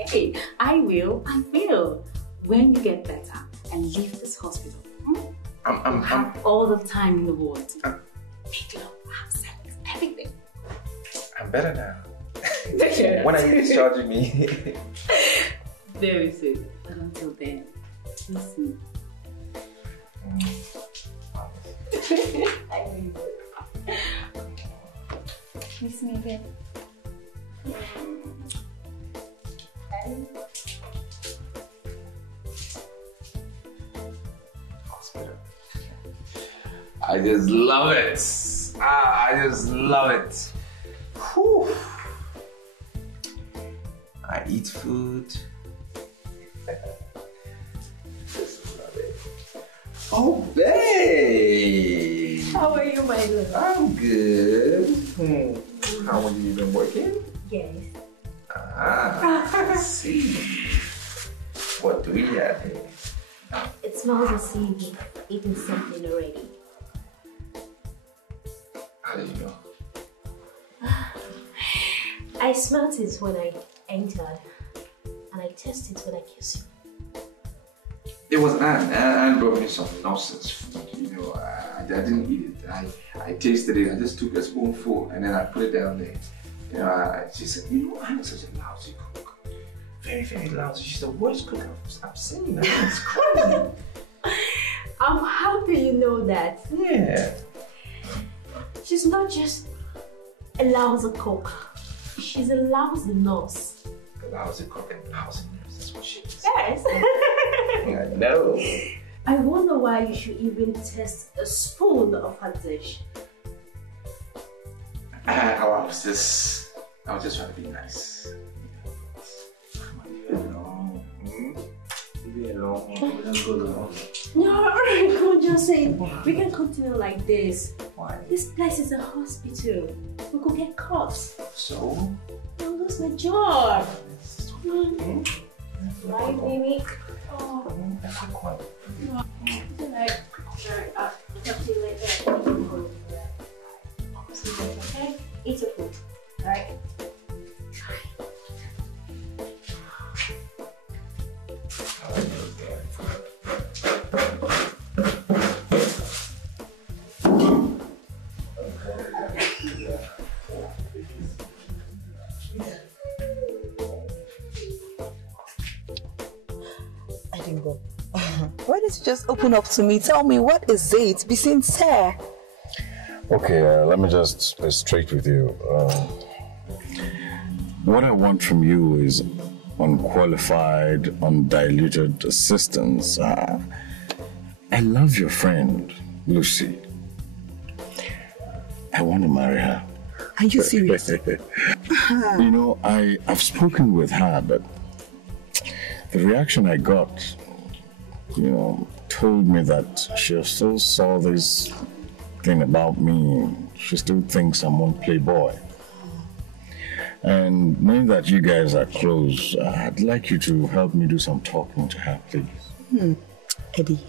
Hey, I will. When you get better and leave this hospital, have all the time in the world. Make love, have sex, everything. I'm better now. When are you discharging me? Very soon. But until then, listen. I need it. Kiss me again. I just love it. I just love it. Whew. I eat food. Just love it. Oh, babe. How are you, my love? I'm good. How long have you been working? Yes. I see. What do we have here? It smells as if you've eaten something already. How did you know? I smelled it when I entered, and I tasted it when I kissed you. It was Anne. Anne brought me some nonsense food. You know, I didn't eat it. I tasted it. I just took a spoonful and then I put it down there. You know, she said, you know, Anne is such a lousy cook. Very, very lousy. She's the worst cook I've seen. It's crazy. I'm happy you know that. Yeah. She's not just a lousy cook. She's a lousy nurse. A lousy cook and lousy nurse. That's what she is. Yes. I know. I wonder why you should even taste a spoon of her dish. I was just trying to be nice. Leave me alone. Leave me alone. Let's go alone. No, come on, Joseph. We can continue like this. Why? This place is a hospital. We could get caught. So? I'll lose my job. Right, baby? Oh. Alright. I'll talk to you later. Okay? Eat your food. Alright? I didn't go. Why did you just open up to me? Tell me, what is it? Be sincere. Okay, let me just be straight with you. What I want from you is unqualified, undiluted assistance. I love your friend, Lucy. I want to marry her. Are you serious? You know, I've spoken with her, but the reaction I got, you know, told me that she still saw this thing about me. She still thinks I'm one playboy. And knowing that you guys are close, I'd like you to help me do some talking to her, please. Eddie,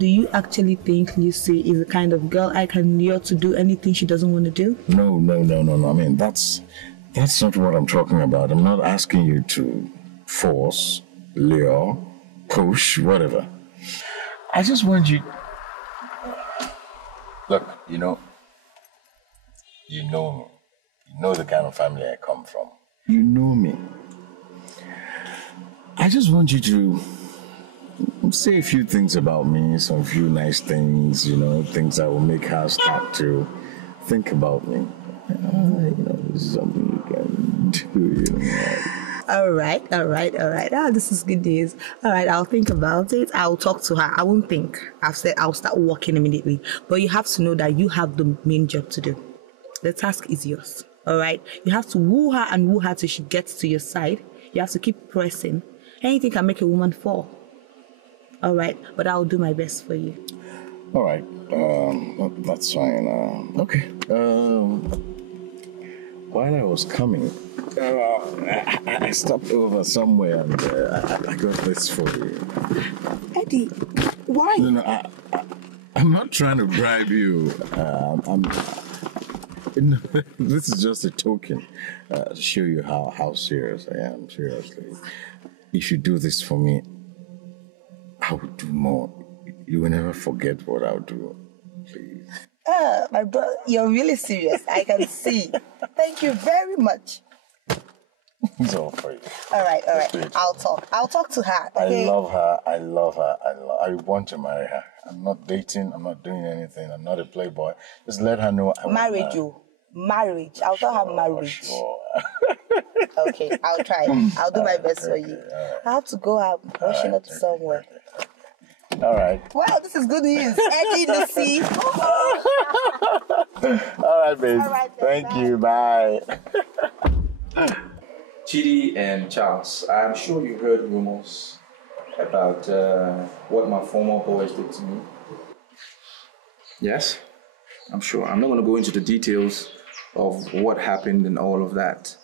do you actually think Lucy is the kind of girl I can lure to do anything she doesn't want to do? No. I mean, that's not what I'm talking about. I'm not asking you to force, lure, push, whatever. I just want you... Look, you know me. You know the kind of family I come from. You know me. I just want you to say a few things about me, some few nice things, you know, things that will make her start to think about me. You know, this is something you can do, you know. All right. This is good news. All right, I'll think about it. I'll talk to her. I won't think. I've said I'll start working immediately. But you have to know that you have the main job to do. The task is yours. All right? You have to woo her till she gets to your side. You have to keep pressing. Anything can make a woman fall. All right? But I'll do my best for you. All right. That's fine. Okay. While I was coming, I stopped over somewhere and I got this for you. Eddie, why? No, I'm not trying to bribe you. This is just a token to show you how serious I am, seriously. If you do this for me, I will do more. You will never forget what I'll do, please. My brother, you're really serious. I can see. Thank you very much. It's all for you. All right. I'll talk to her. Okay? I love her. I want to marry her. I'm not dating. I'm not doing anything. I'm not a playboy. Just let her know I want her. Marriage. I'll tell her marriage. Sure. Okay, I'll try. I'll do my best for you. I have to go out rushing up somewhere. All right. Wow, this is good news. Eddie, Lucy. All right, babe. All right, thank you. Bye. Chidi and Charles, I'm sure you heard rumors about what my former boys did to me. Yes, I'm sure. I'm not going to go into the details of what happened and all of that.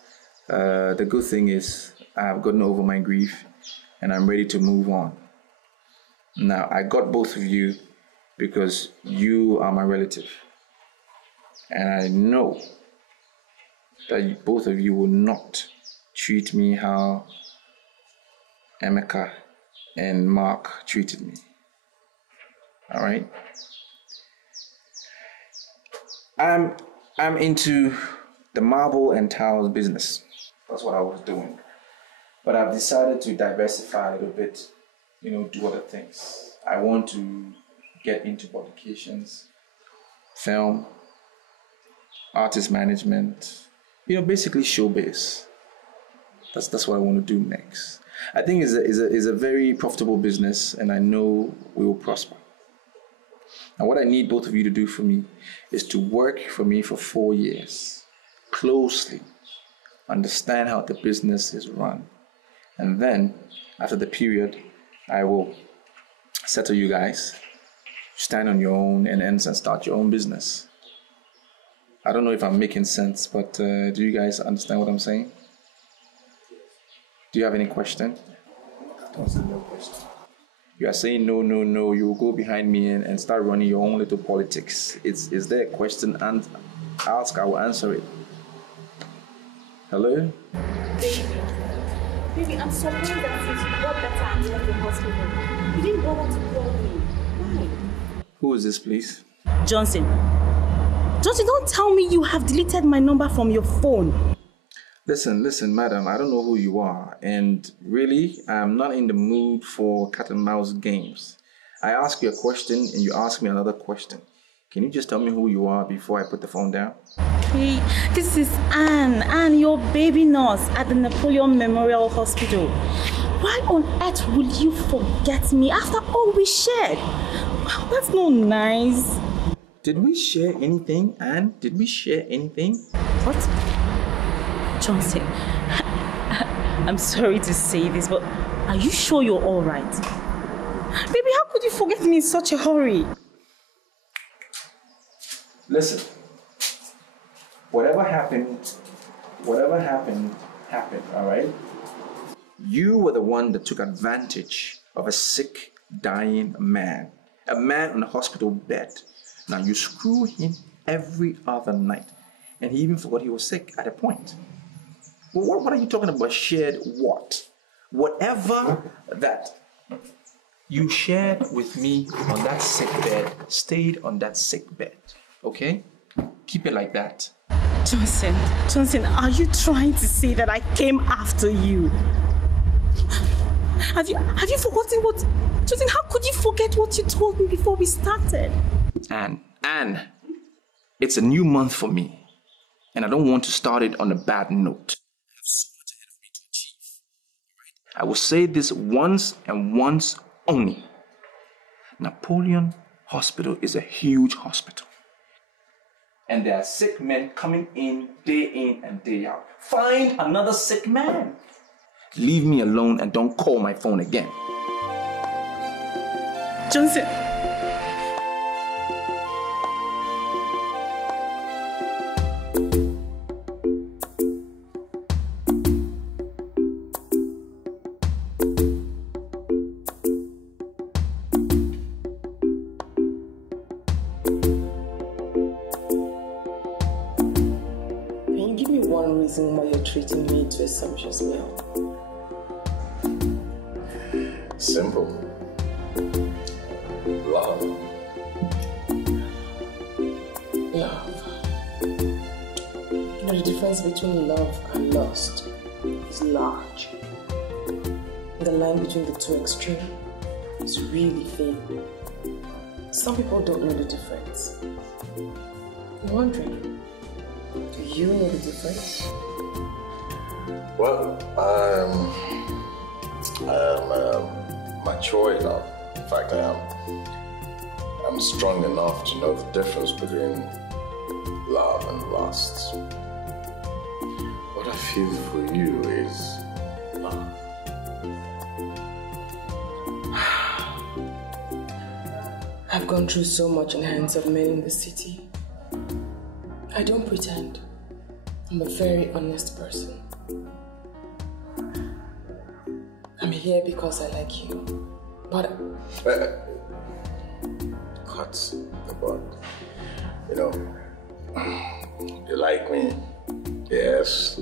The good thing is I've gotten over my grief and I'm ready to move on. Now, I got both of you because you are my relative. And I know that both of you will not treat me how Emeka and Mark treated me. All right? I'm into the marble and tiles business. That's what I was doing. But I've decided to diversify a little bit, do other things. I want to get into publications, film, artist management, basically showbiz. That's what I want to do next. I think it's a very profitable business, and I know we will prosper. And what I need both of you to do for me is to work for me for 4 years, closely, understand how the business is run. And then, after the period, I will settle you guys, stand on your own and start your own business. I don't know if I'm making sense, but do you guys understand what I'm saying? Do you have any question? No question. You are saying no. You will go behind me and start running your own little politics. Is there a question and ask? I will answer it. Hello? Baby, I'm surprised that since you got better and left the hospital, you didn't bother to call me. Why? Who is this, please? Johnson, don't tell me you have deleted my number from your phone. Listen, madam, I don't know who you are, and really, I'm not in the mood for cat and mouse games. I ask you a question, and you ask me another question. Can you just tell me who you are before I put the phone down? Hey, this is Anne, your baby nurse at the Napoleon Memorial Hospital. Why on earth would you forget me after all we shared? That's not nice. Did we share anything, Anne? Did we share anything? What? Johnson, I'm sorry to say this, but are you sure you're all right? Baby, how could you forget me in such a hurry? Listen, whatever happened, all right? You were the one that took advantage of a sick, dying man, a man on a hospital bed. Now you screw him every other night, and he even forgot he was sick at a point. Well, what are you talking about? Shared what? Whatever that you shared with me on that sick bed stayed on that sick bed. Okay? Keep it like that. Johnson, are you trying to say that I came after you? Have you forgotten what... Johnson, how could you forget what you told me before we started? Anne, it's a new month for me, and I don't want to start it on a bad note. I have so much ahead of me to achieve. I will say this once and once only. Napoleon Hospital is a huge hospital. And there are sick men coming in and day out. Find another sick man. Leave me alone and don't call my phone again. Johnson. Why you're treating me to a sumptuous meal? Simple. Love. Love. You know, the difference between love and lust is large. The line between the two extremes is really thin. Some people don't know the difference. I'm wondering, do you know the difference? Well, I'm mature enough. In fact, I'm strong enough to know the difference between love and lust. What I feel for you is love. I've gone through so much in the hands of men in the city. I don't pretend. I'm a very honest person. I'm here because I like you. But... Cut the bud. You know, you like me. Yes,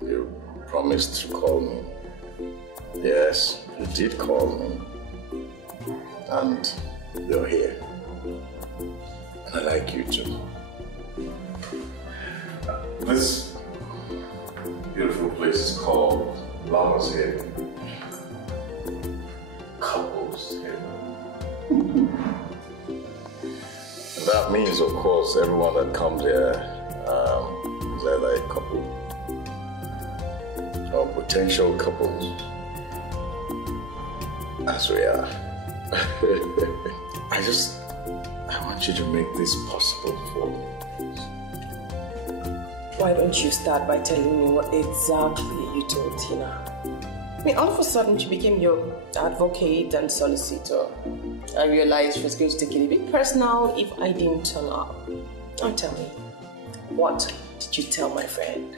you promised to call me. Yes, you did call me. And you're here. And I like you too. This beautiful place is called Lovers Haven. Couples Haven. And that means, of course, everyone that comes here is either a couple or potential couples, as we are. I want you to make this possible for me. Why don't you start by telling me what exactly you told Tina? I mean, all of a sudden she became your advocate and solicitor. I realized she was going to take it a bit personal if I didn't turn up. Now tell me, what did you tell my friend?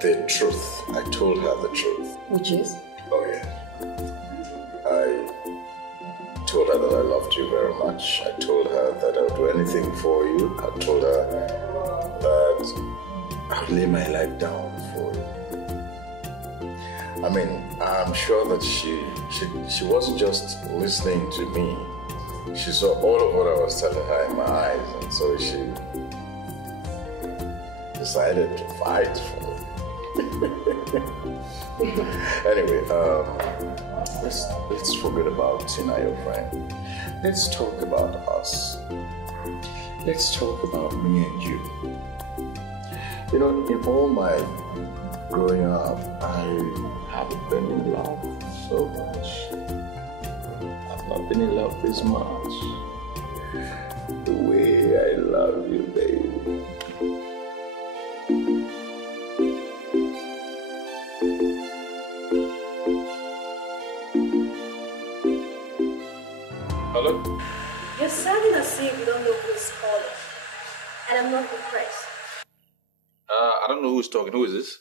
The truth. I told her the truth. Which is? Oh yeah. I told her that I loved you very much. I told her that I would do anything for you. I told her that I would lay my life down for you. I mean, I'm sure that she wasn't just listening to me. She saw all of what I was telling her in my eyes, and so decided to fight for me. Anyway, let's forget about Tina, your friend. Let's talk about us. Let's talk about me and you. You know, in all my growing up, I haven't been in love so much. I've not been in love this much. The way I love you, baby. Hello? You're sounding as if you don't know who's calling. And I'm not impressed. I don't know who's talking. Who is this?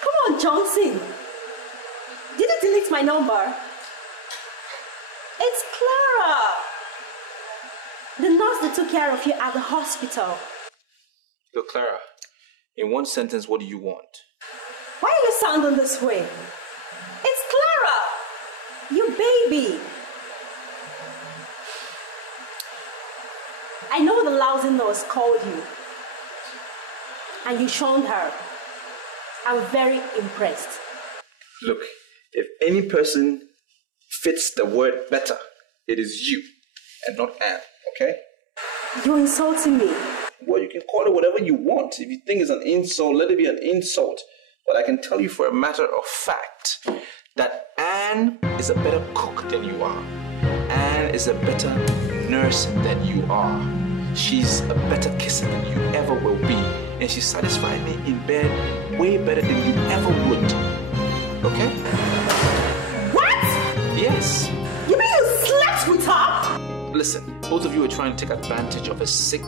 Come on, Johnson. Did you delete my number? It's Clara. The nurse that took care of you at the hospital. Look, Clara, in one sentence, what do you want? Why are you sounding this way? It's Clara. You baby. I know the lousy nurse called you. And you shunned her. I'm very impressed. Look, if any person fits the word better, it is you and not Anne, okay? You're insulting me. Well, you can call it whatever you want. If you think it's an insult, let it be an insult. But I can tell you for a matter of fact that Anne is a better cook than you are. Anne is a better nurse than you are. She's a better kisser than you ever will be. And she satisfied me in bed way better than you ever would. Okay? What? Yes. You mean you slept with her? Listen, both of you are trying to take advantage of a sick,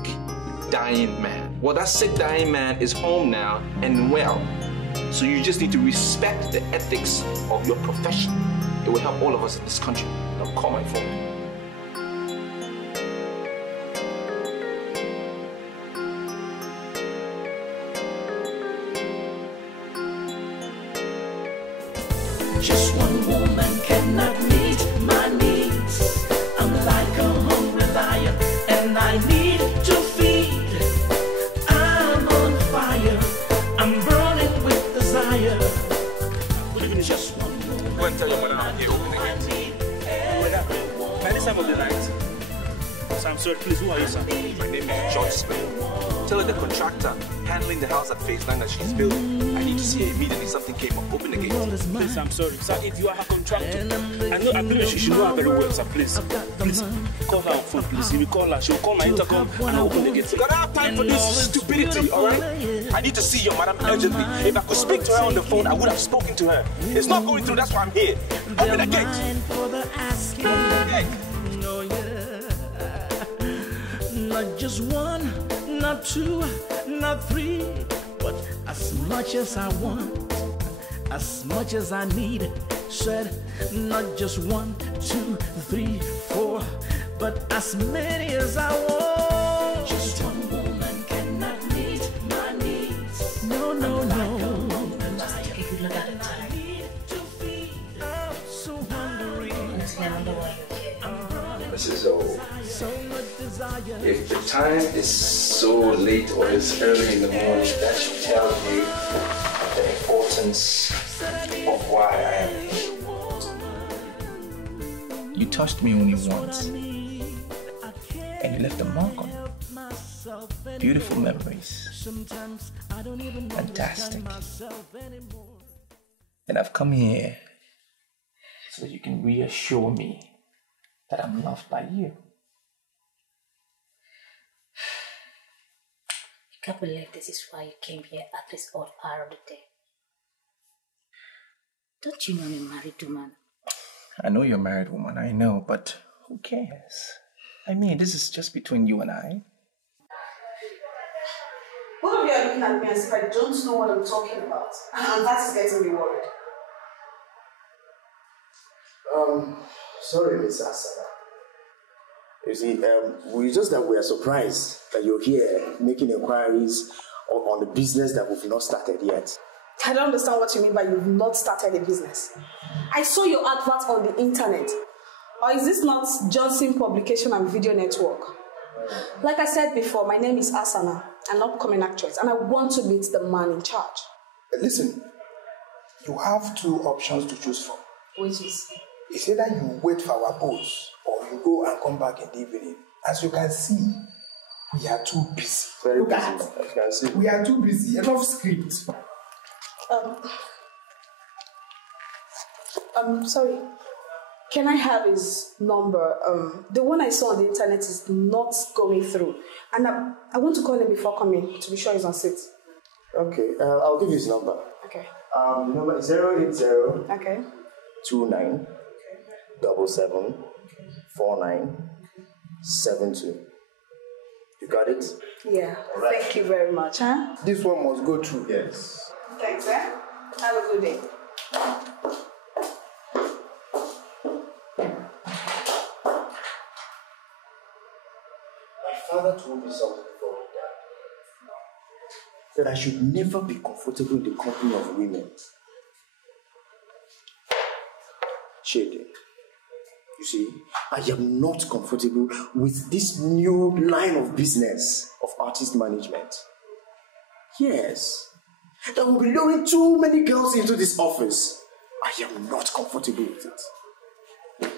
dying man. Well, that sick, dying man is home now and well. So you just need to respect the ethics of your profession. It will help all of us in this country. Now call my phone. Just one woman cannot meet my needs. I'm like a hungry lion and I need to feed. I'm on fire, I'm burning with desire. Just one woman. Go and tell your mother I'm here opening By this time of the night. So I'm sorry, please, who are you, sir? My name is John Smith. Tell her the contractor handling the house at phase 9 that she's building. I need to see her immediately. Something came up. Open the gate. Please, I'm sorry. Sir, if you are her contractor, I believe she should know her very well, sir. Please, call her on phone, please. If you call her, she'll call my intercom and I'll open the gate. You gotta have time for this stupidity, alright? I need to see your madam urgently. If I could speak to her on the phone, I would have spoken to her. It's not going through, that's why I'm here. Open the gate. Open the gate. Not just one, not two, not three, but as much as I want, as much as I need. Said not just 1, 2, 3, 4, but as many as I want. Just one woman cannot meet my needs. No, no, no. If you look at the time, I'm so hungry. honestly, I wonder why you're here. Mrs. O, if the time is so late or it's early in the morning, that should tell you the importance of why I am here. You touched me only once, and you left a mark on me. Beautiful memories. Fantastic. And I've come here so that you can reassure me that I'm loved by you. I can't believe this is why you came here at this odd hour of the day. Don't you know I'm a married woman? I know you're a married woman, I know, but who cares? I mean, this is just between you and I. Both of you are looking at me as if I don't know what I'm talking about. And that is getting me worried. Sorry, Miss Asada. You see, we just that we are surprised that you're here making inquiries on the business that we've not started yet. I don't understand what you mean by you've not started a business. I saw your advert on the internet. Or is this not Johnson Publication and Video Network? Like I said before, my name is Asana, an upcoming actress, and I want to meet the man in charge. Listen, you have 2 options to choose from. Which is? It's either you wait for our boss or you go and come back in the evening. As you can see, we are too busy. Very busy, as you can see. We are too busy. Enough script. Sorry. Can I have his number? The one I saw on the internet is not going through. And I want to call him before coming to be sure he's on set. Okay, I'll give you his number. Okay. The number is 080 Okay. 29 77 49 72. You got it? Yeah. Right. Thank you very much, huh? This one must go through. Yes. Thanks, eh? Have a good day. My father told me something before he died. That I should never be comfortable in the company of women. Shady. You see, I am not comfortable with this new line of business of artist management. Yes. That will be luring too many girls into this office. I am not comfortable with it.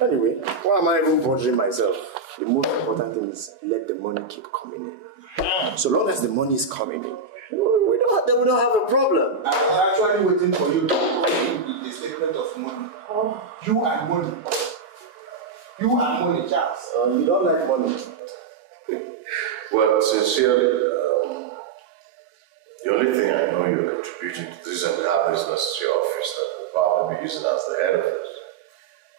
Anyway, why am I even bothering myself? The most important thing is let the money keep coming in. So long as the money is coming in, we don't have a problem. I'm actually waiting for you to complete the statement of money. You and money. You and money, Charles. You don't like money. Well, sincerely, the only thing I know you're contributing to this entire business is your office that will probably be using as the head of it.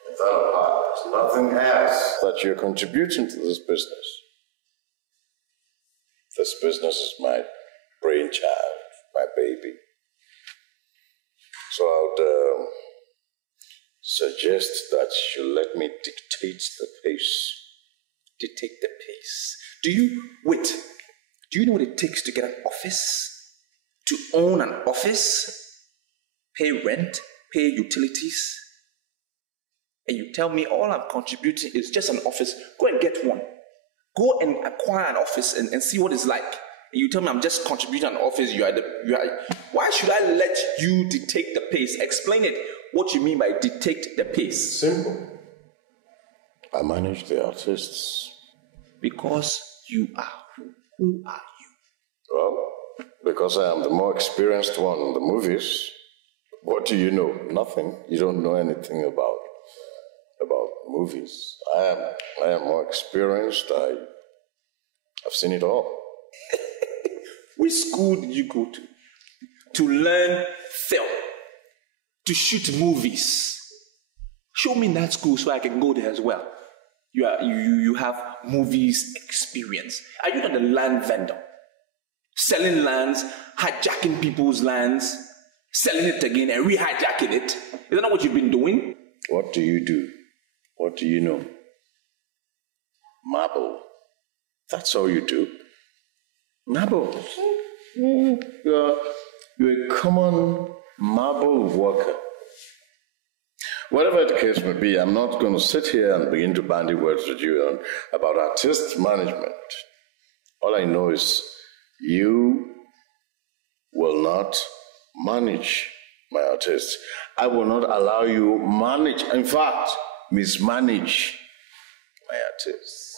Without a part, there's nothing else that you're contributing to this business. This business is my brainchild, my baby. So I would suggest that you let me dictate the pace. Dictate the pace. Do you know what it takes to get an office? To own an office? Pay rent? Pay utilities? And you tell me all I'm contributing is just an office. Go and get one. Go and acquire an office and see what it's like. And you tell me I'm just contributing an office. Why should I let you dictate the pace? Explain it. What you mean by dictate the pace? Simple. I manage the artists. Because you are who? Who are you? Well, because I am the more experienced one in the movies. What do you know? Nothing. You don't know anything about movies. I am more experienced. I've seen it all. Which school did you go to? To learn film? To shoot movies? Show me that school so I can go there as well. You have movies experience. Are you not a land vendor? Selling lands, hijacking people's lands, selling it again and re-hijacking it? Is that not what you've been doing? What do you do? What do you know? Marble. That's all you do. Marble. You're a common marble worker. Whatever the case may be, I'm not going to sit here and begin to bandy words with you about artist management. All I know is you will not manage my artists. I will not allow you manage, in fact, mismanage my artists.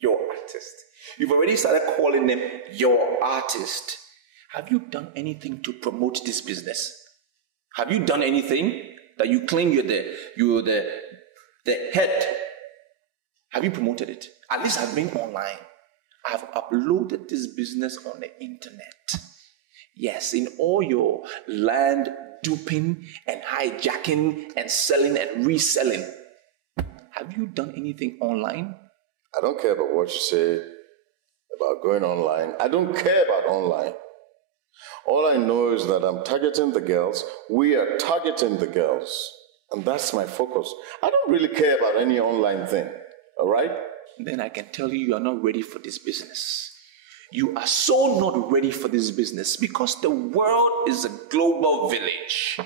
Your artist. You've already started calling them your artist. Have you done anything to promote this business? Have you done anything that you claim you're the head? Have you promoted it? At least I've been online. I've uploaded this business on the internet. Yes, in all your land duping and hijacking and selling and reselling. Have you done anything online? I don't care about what you say about going online. I don't care about online. All I know is that I'm targeting the girls. We are targeting the girls. And that's my focus. I don't really care about any online thing. All right? Then I can tell you are not ready for this business. You are so not ready for this business because the world is a global village.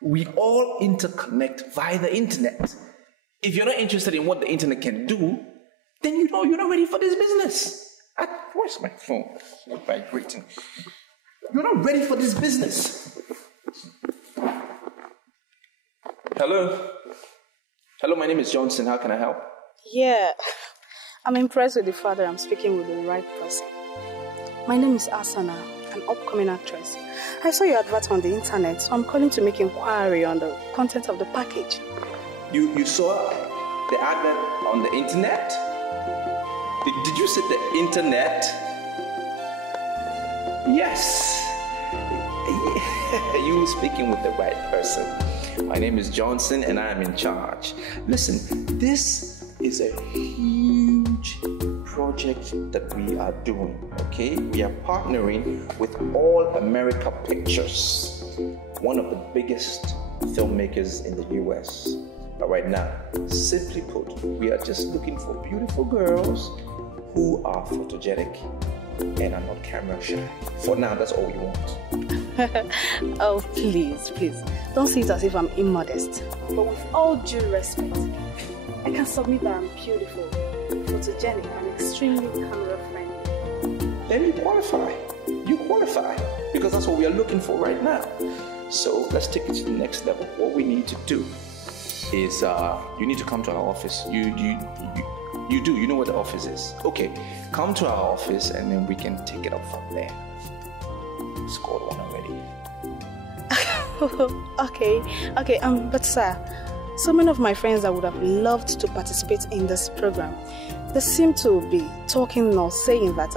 We all interconnect via the internet. If you're not interested in what the internet can do, then you know you're not ready for this business. Where's my phone? It's not vibrating. You're not ready for this business. Hello? Hello, my name is Johnson. How can I help? Yeah, I'm impressed with the fact that I'm speaking with the right person. My name is Asana, an upcoming actress. I saw your advert on the internet, so I'm calling to make inquiry on the content of the package. You saw the advert on the internet? Did you say the internet? Yes. You speaking with the right person. My name is Johnson and I am in charge. Listen, this is a huge project that we are doing, okay? We are partnering with All America Pictures, one of the biggest filmmakers in the US. But right now, simply put, we are just looking for beautiful girls who are photogenic and are not camera shy. For now, that's all we want. Oh, please, please. Don't see it as if I'm immodest. But with all due respect, I can submit that I'm beautiful, photogenic, and extremely camera friendly. Then you qualify. You qualify. Because that's what we are looking for right now. So let's take it to the next level. What we need to do is you need to come to our office. You know where the office is. Okay, come to our office and then we can take it up from there. Scored one already. Okay, but sir, so many of my friends that would have loved to participate in this program, they seem to be talking or saying that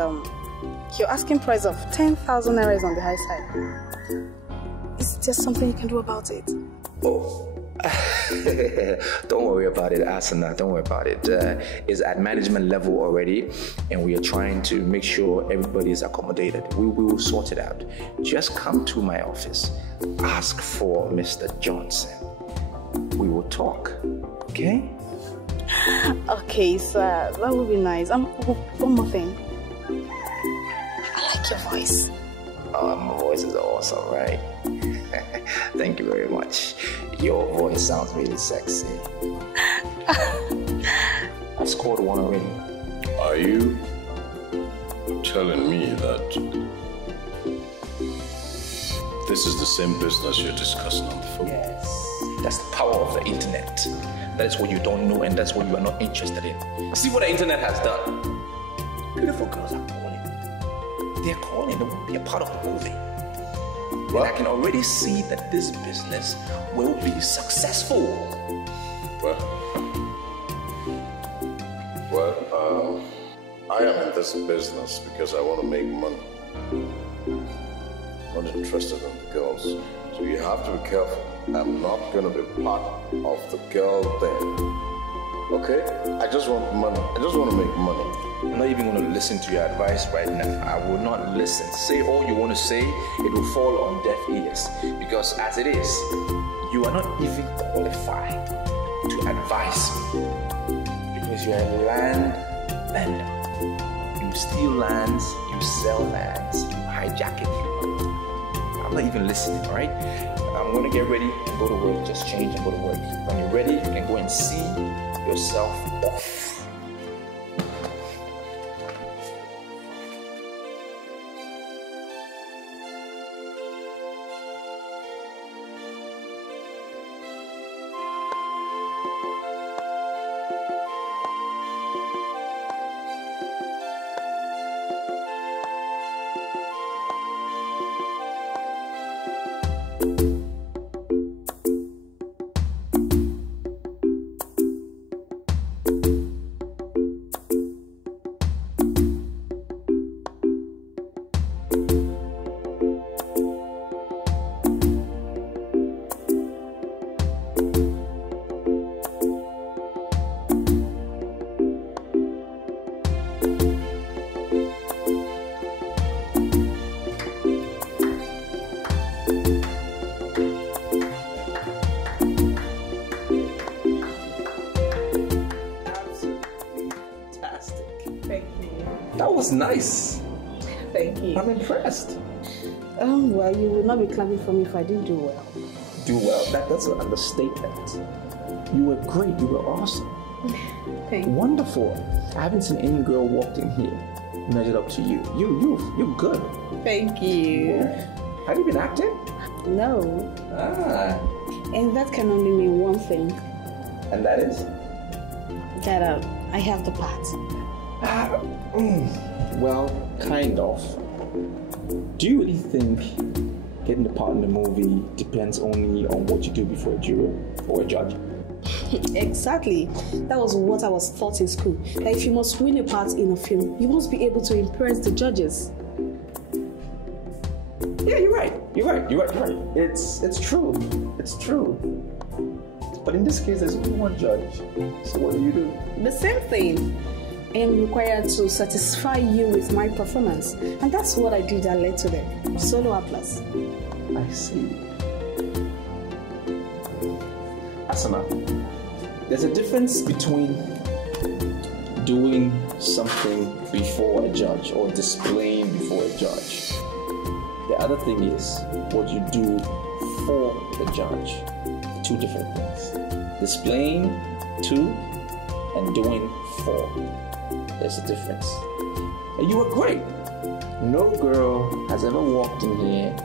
your asking price of 10,000 naira is on the high side. Is there something you can do about it? Oh. Don't worry about it, Asana. Don't worry about it. It's at management level already, and we are trying to make sure everybody is accommodated. We will sort it out. Just come to my office, ask for Mr. Johnson. We will talk, okay? Okay, sir. That would be nice. One more thing. I like your voice. Oh, my voice is awesome, right? Thank you very much. Your voice sounds really sexy. I've scored one already. Are you telling me that this is the same business you're discussing on the phone? Yes. That's the power of the internet. That is what you don't know and that's what you are not interested in. See what the internet has done. Beautiful girls are calling. They're calling. They're part of the movie. And I can already see that this business will be successful. Well, I am in this business because I want to make money. I'm not interested in the girls. So you have to be careful. I'm not going to be part of the girl thing. Okay? I just want money. I just want to make money. I'm not even going to listen to your advice right now. I will not listen. Say all you want to say, it will fall on deaf ears. Because as it is, you are not even qualified to advise me. Because you are a land vendor. You steal lands, you sell lands, you hijack it. I'm not even listening, alright? I'm going to get ready and go to work. Just change and go to work. When you're ready, you can go and see yourself off. Was nice. Thank you. I'm impressed. Well, you would not be clapping for me if I didn't do well. Do well? That's an understatement. You were great. You were awesome. Thank you. Wonderful. I haven't seen any girl walked in here measured up to you. You're good. Thank you. Yeah. Have you been acting? No. And that can only mean one thing. And that is? That I have the part. Well, kind of. Do you really think getting the part in the movie depends only on what you do before a jury or a judge? Exactly. That was what I was taught in school. That if you must win a part in a film, you must be able to impress the judges. Yeah, you're right. It's true. It's true. But in this case, there's only one judge. So what do? The same thing. I am required to satisfy you with my performance. And that's what I did that led to the solo A+. I see. Asana, there's a difference between doing something before a judge or displaying before a judge. The other thing is what you do for the judge. Two different things. Displaying to and doing for. There's a difference. And you were great. No girl has ever walked in here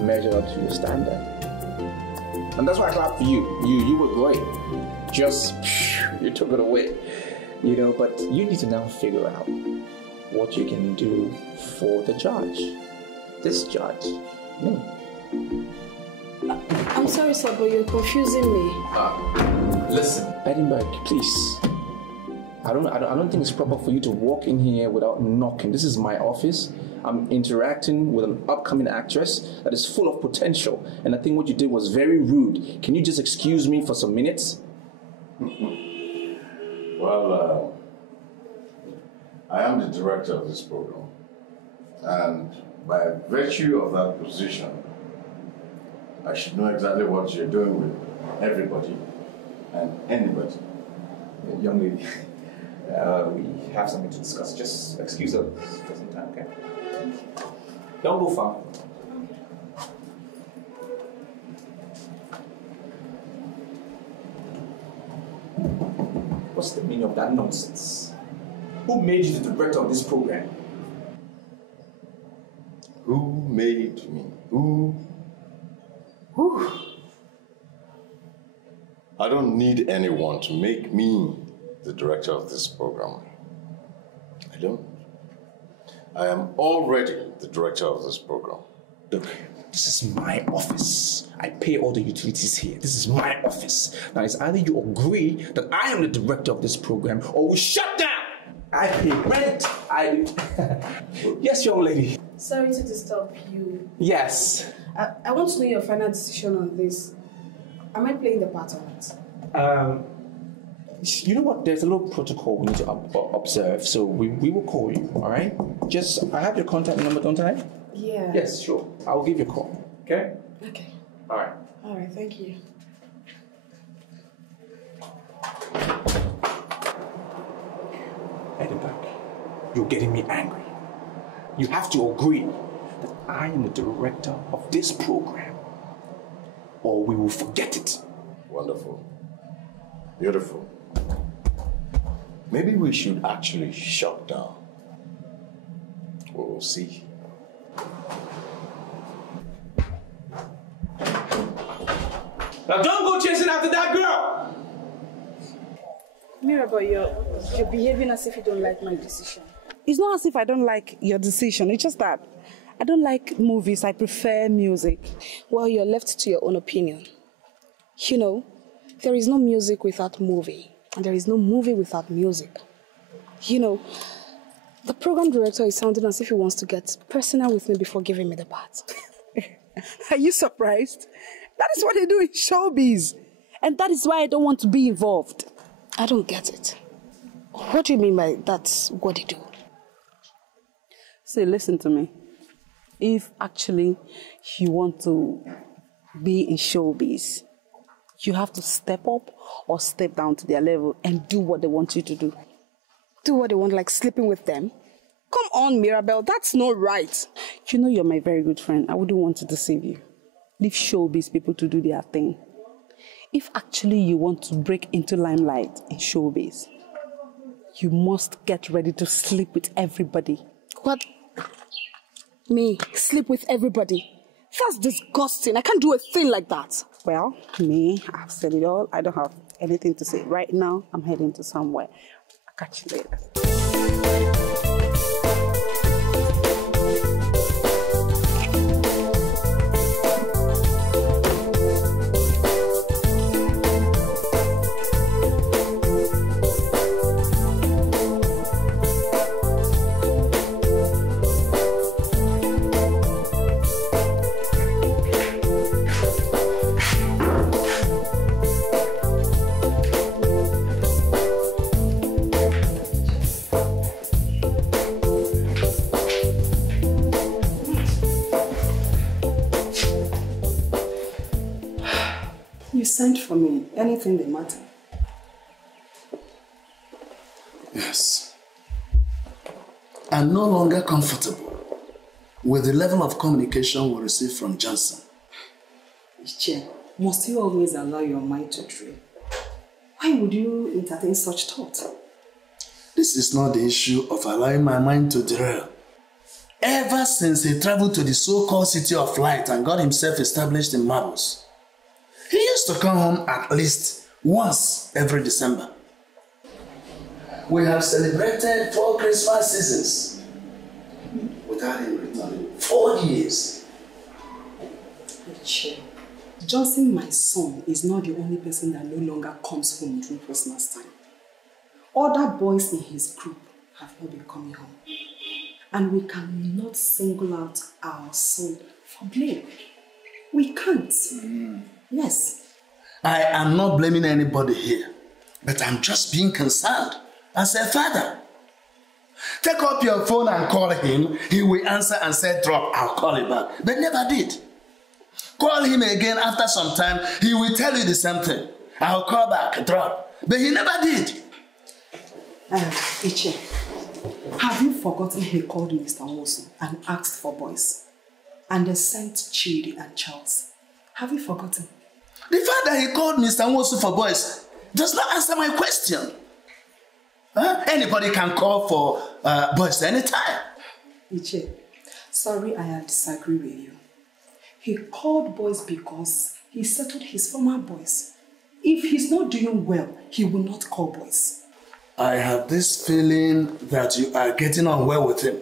measured up to your standard. And that's why I clap for you. You were great. Just, you took it away. You know, but you need to now figure out what you can do for the judge. This judge. Me. I'm sorry, sir, but you're confusing me. Listen, Edinburgh, please. I don't think it's proper for you to walk in here without knocking. This is my office. I'm interacting with an upcoming actress that is full of potential. And I think what you did was very rude. Can you just excuse me for some minutes? Well, I am the director of this program. And by virtue of that position, I should know exactly what you're doing with everybody and anybody. Young lady, we have something to discuss. Just excuse us for some time, okay? Don't go far. What's the meaning of that nonsense? Who made you the director of this program? Who made me? Who? I don't need anyone to make me the director of this program. I don't. I am already the director of this program. Look, this is my office. I pay all the utilities here. This is my office. Now it's either you agree that I am the director of this program or we shut down. I pay rent. Yes, young lady. Sorry to disturb you. Yes. I want to know your final decision on this. Am I playing the part or not? You know what? There's a little protocol we need to observe, so we will call you, all right? Just, I have your contact number, don't I? Yeah. Yes, sure. I will give you a call, okay? Okay. All right. All right, thank you. Edinburgh, you're getting me angry. You have to agree that I am the director of this program, or we will forget it. Wonderful. Beautiful. Maybe we should actually shut down. We'll see. Now don't go chasing after that girl! Mirabel, you're behaving as if you don't like my decision. It's not as if I don't like your decision. It's just that I don't like movies. I prefer music. Well, you're left to your own opinion. You know, there is no music without movie. And there is no movie without music. You know, the program director is sounding as if he wants to get personal with me before giving me the part. Are you surprised? That is what they do in showbiz. And that is why I don't want to be involved. I don't get it. What do you mean by that's what they do? Say, listen to me. If actually you want to be in showbiz, you have to step up or step down to their level and do what they want you to do. Do what they want, like sleeping with them? Come on, Mirabel, that's not right. You know you're my very good friend. I wouldn't want to deceive you. Leave showbiz people to do their thing. if actually you want to break into limelight in showbiz, you must get ready to sleep with everybody. What? Me? Sleep with everybody? That's disgusting. I can't do a thing like that. Well, me, I've said it all. I don't have anything to say. Right now, I'm heading to somewhere. I'll catch you later. You sent for me. Anything that matter? Yes. I'm no longer comfortable with the level of communication we receive from Johnson. Iche, must you always allow your mind to dream? Why would you entertain such thought? This is not the issue of allowing my mind to derail. Ever since he traveled to the so-called City of Light and got himself established in Marbles, he used to come home at least once every December. We have celebrated 4 Christmas seasons without him returning. 4 years. Johnson, my son, is not the only person that no longer comes home during Christmas time. Other boys in his group have not been coming home. And we cannot single out our son for blame. We can't. Yes. I am not blaming anybody here, but I'm just being concerned as a father. Take up your phone and call him. He will answer and say, drop, I'll call you back. But never did. Call him again after some time, he will tell you the same thing. I'll call back, drop. But he never did. Iche, have you forgotten he called Mr. Wilson and asked for boys? And they sent Chidi and Charles. Have you forgotten? The fact that he called Mr. Wilson for boys does not answer my question. Anybody can call for boys anytime. Iche, sorry I disagree with you. He called boys because he settled his former boys. If he's not doing well, he will not call boys. I have this feeling that you are getting on well with him.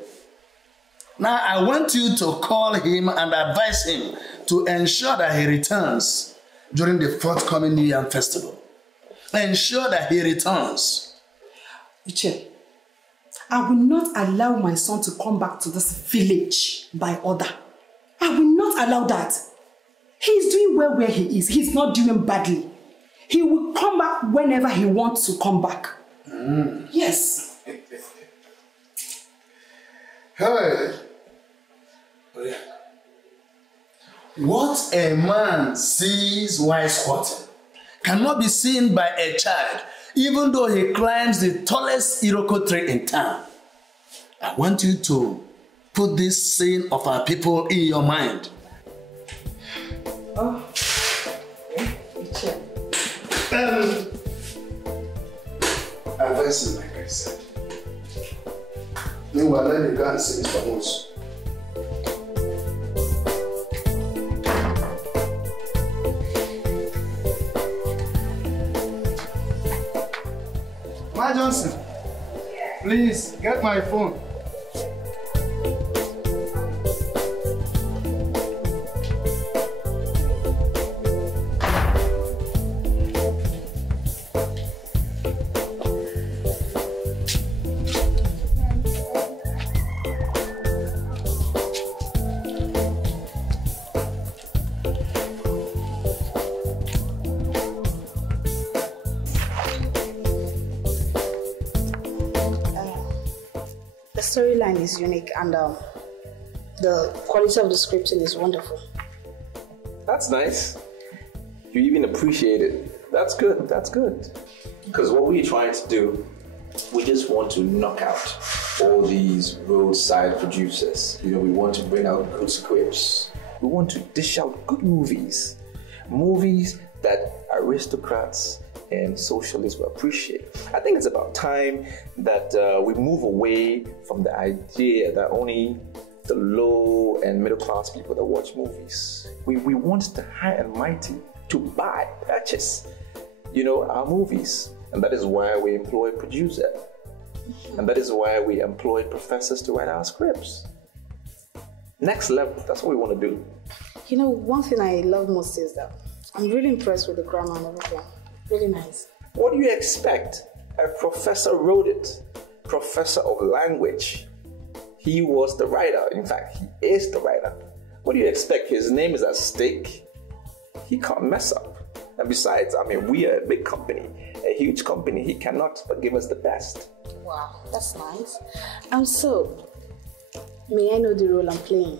Now I want you to call him and advise him to ensure that he returns during the forthcoming New Year festival. Ensure that he returns. Iche, I will not allow my son to come back to this village by order. I will not allow that. He's doing well where he is. He's not doing badly. He will come back whenever he wants to come back. Yes. Hey. What a man sees while squatting cannot be seen by a child, even though he climbs the tallest Iroko tree in town. I want you to put this saying of our people in your mind. Oh. Advising, like I said. Meanwhile, let me go and see Mr. Moose. Ma Johnson, please get my phone. The storyline is unique and the quality of the scripting is wonderful. That's nice. You even appreciate it. That's good. That's good. Because what we're trying to do, we just want to knock out all these roadside producers. You know, we want to bring out good scripts. We want to dish out good movies. Movies that are aristocrats and socialists will appreciate. I think it's about time that we move away from the idea that only the low and middle class people that watch movies. We want the high and mighty to purchase, our movies. And that is why we employ producers. And that is why we employ professors to write our scripts. Next level, that's what we want to do. One thing I love most is that I'm really impressed with the grammar and everything. Really nice. What do you expect? A professor wrote it. Professor of language. He was the writer. In fact, he is the writer. What do you expect? His name is at stake. He can't mess up. And besides, we are a big company, a huge company. He cannot but give us the best. Wow, that's nice. So, may I know the role I'm playing?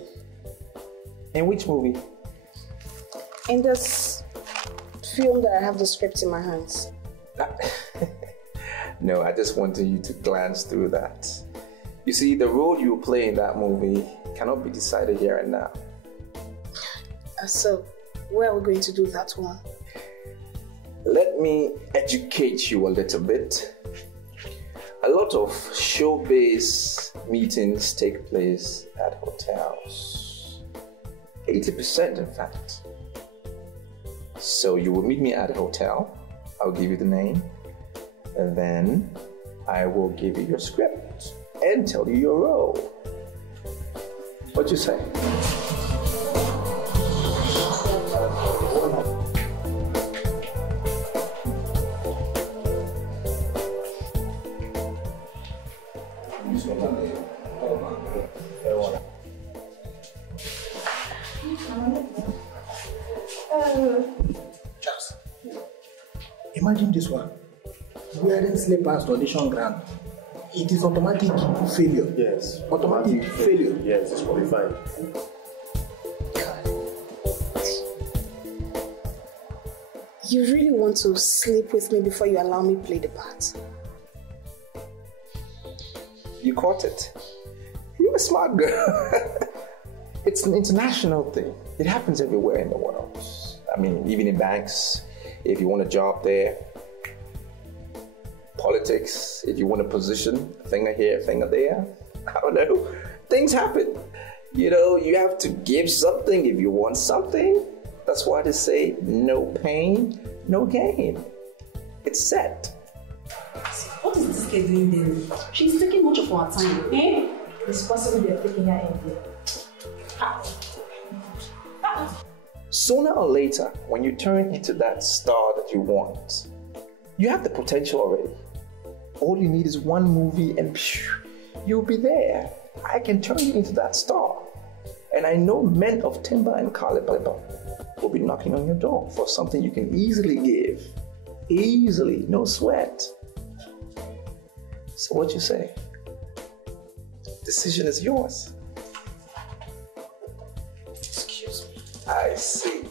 In which movie? In this film that I have the script in my hands. No, I just wanted you to glance through that. You see, the role you play in that movie cannot be decided here and now. So, where are we going to do that one? Let me educate you a little bit. A lot of showbiz meetings take place at hotels. 80%, in fact. So you will meet me at a hotel. I'll give you the name. And then I will give you your script and tell you your role. What you say? Charles, imagine this one. Wearing slippers to audition ground. It is automatic failure. Yes. Automatic failure. Yes, it's qualified. You really want to sleep with me before you allow me play the part? You caught it. You're a smart girl. It's an international thing. It happens everywhere in the world. Even in banks, if you want a job there. Politics, if you want a position, finger here, finger there. I don't know. Things happen. You have to give something if you want something. That's why they say no pain, no gain. It's set. What is this kid doing there? She's taking much of our time. It's possible they're taking her in there. Sooner or later, when you turn into that star that you want, you have the potential already. All you need is one movie and you'll be there. I can turn you into that star. And I know men of timber and caliber will be knocking on your door for something you can easily give. Easily, no sweat. So what you say? Decision is yours. Excuse me. I see.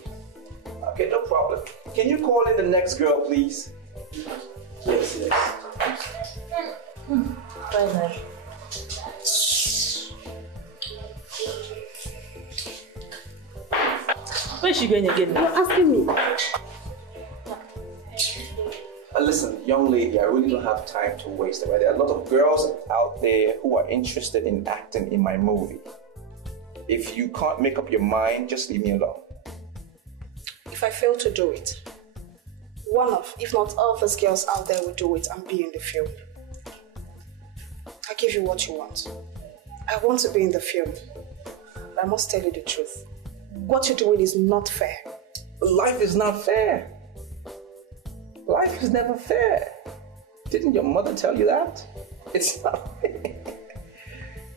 Okay, no problem. Can you call in the next girl, please? Yes. Bye-bye. Where is she going again? You're asking me. Listen, young lady, I really don't have time to waste. Right? There are a lot of girls out there who are interested in acting in my movie. If you can't make up your mind, just leave me alone. If I fail to do it, one of, if not all of those girls out there will do it and be in the film. I give you what you want. I want to be in the film. But I must tell you the truth. What you're doing is not fair. Life is not fair. Life is never fair. Didn't your mother tell you that? It's not fair.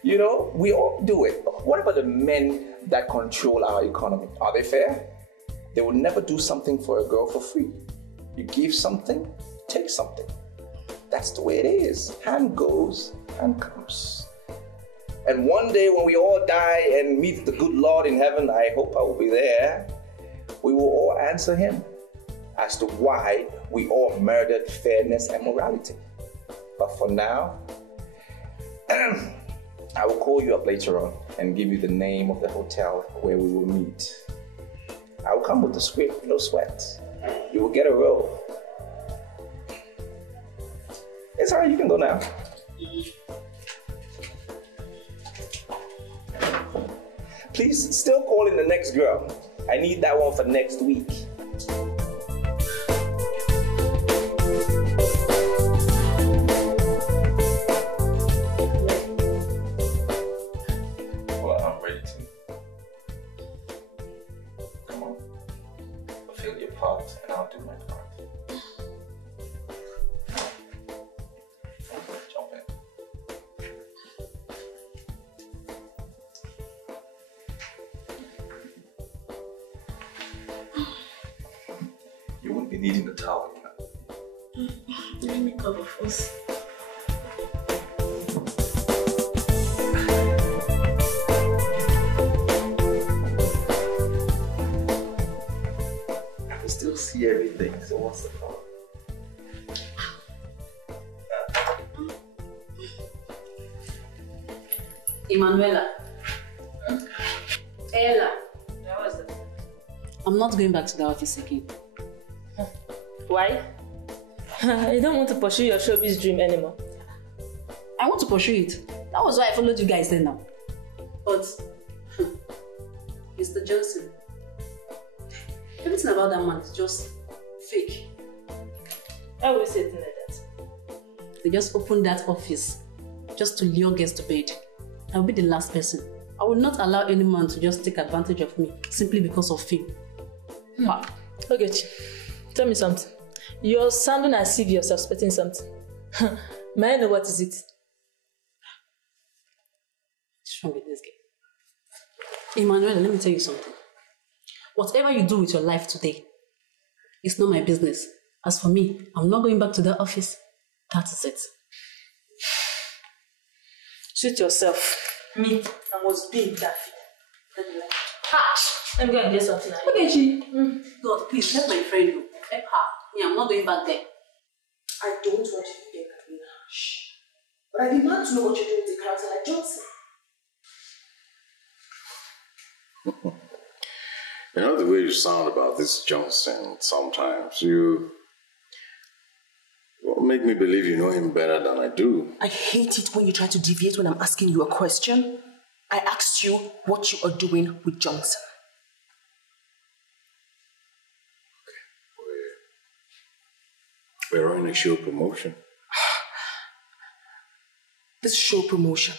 We all do it. What about the men that control our economy? Are they fair? They will never do something for a girl for free. You give something, take something. That's the way it is. Hand goes, hand comes. And one day when we all die and meet the good Lord in heaven, I hope I will be there, we will all answer him as to why we all murdered fairness and morality. But for now, I will call you up later on and give you the name of the hotel where we will meet. I will come with the script, no sweat. you will get a role. It's alright, you can go now. Please, still calling the next girl. I need that one for next week. Well, I'm ready to. Come on. Fill your part and I'll do my part. Jump in. You won't be needing the towel, you know. Let me cover first. I can still see everything, so what's the problem? Emanuela. Ella. I'm not going back to the office again. Why? You don't want to pursue your showbiz dream anymore. I want to pursue it. That was why I followed you guys then now. But, Mr. Johnson, everything about that man is just fake. Why would you say things like that? They just opened that office just to lure guests to bed. I will be the last person. I will not allow any man to just take advantage of me simply because of fame. Okay, tell me something. You're sounding as if you're suspecting something. May I know what is it? What's wrong with this guy? Emmanuel, let me tell you something. Whatever you do with your life today, it's not my business. As for me, I'm not going back to the office. That is it. Shoot yourself. Me, I must be in that field. Let me go and get something. Okay, Chi. God, please, let my friend know. Help her. Me, I'm not going back there. I don't want you to get Karina. Shh. But I demand to know what you're doing with a character like Johnson. You know the way you sound about this Johnson sometimes, you make me believe you know him better than I do. I hate it when you try to deviate when I'm asking you a question. I asked you what you are doing with Johnson. We're running a show promotion. This show promotion,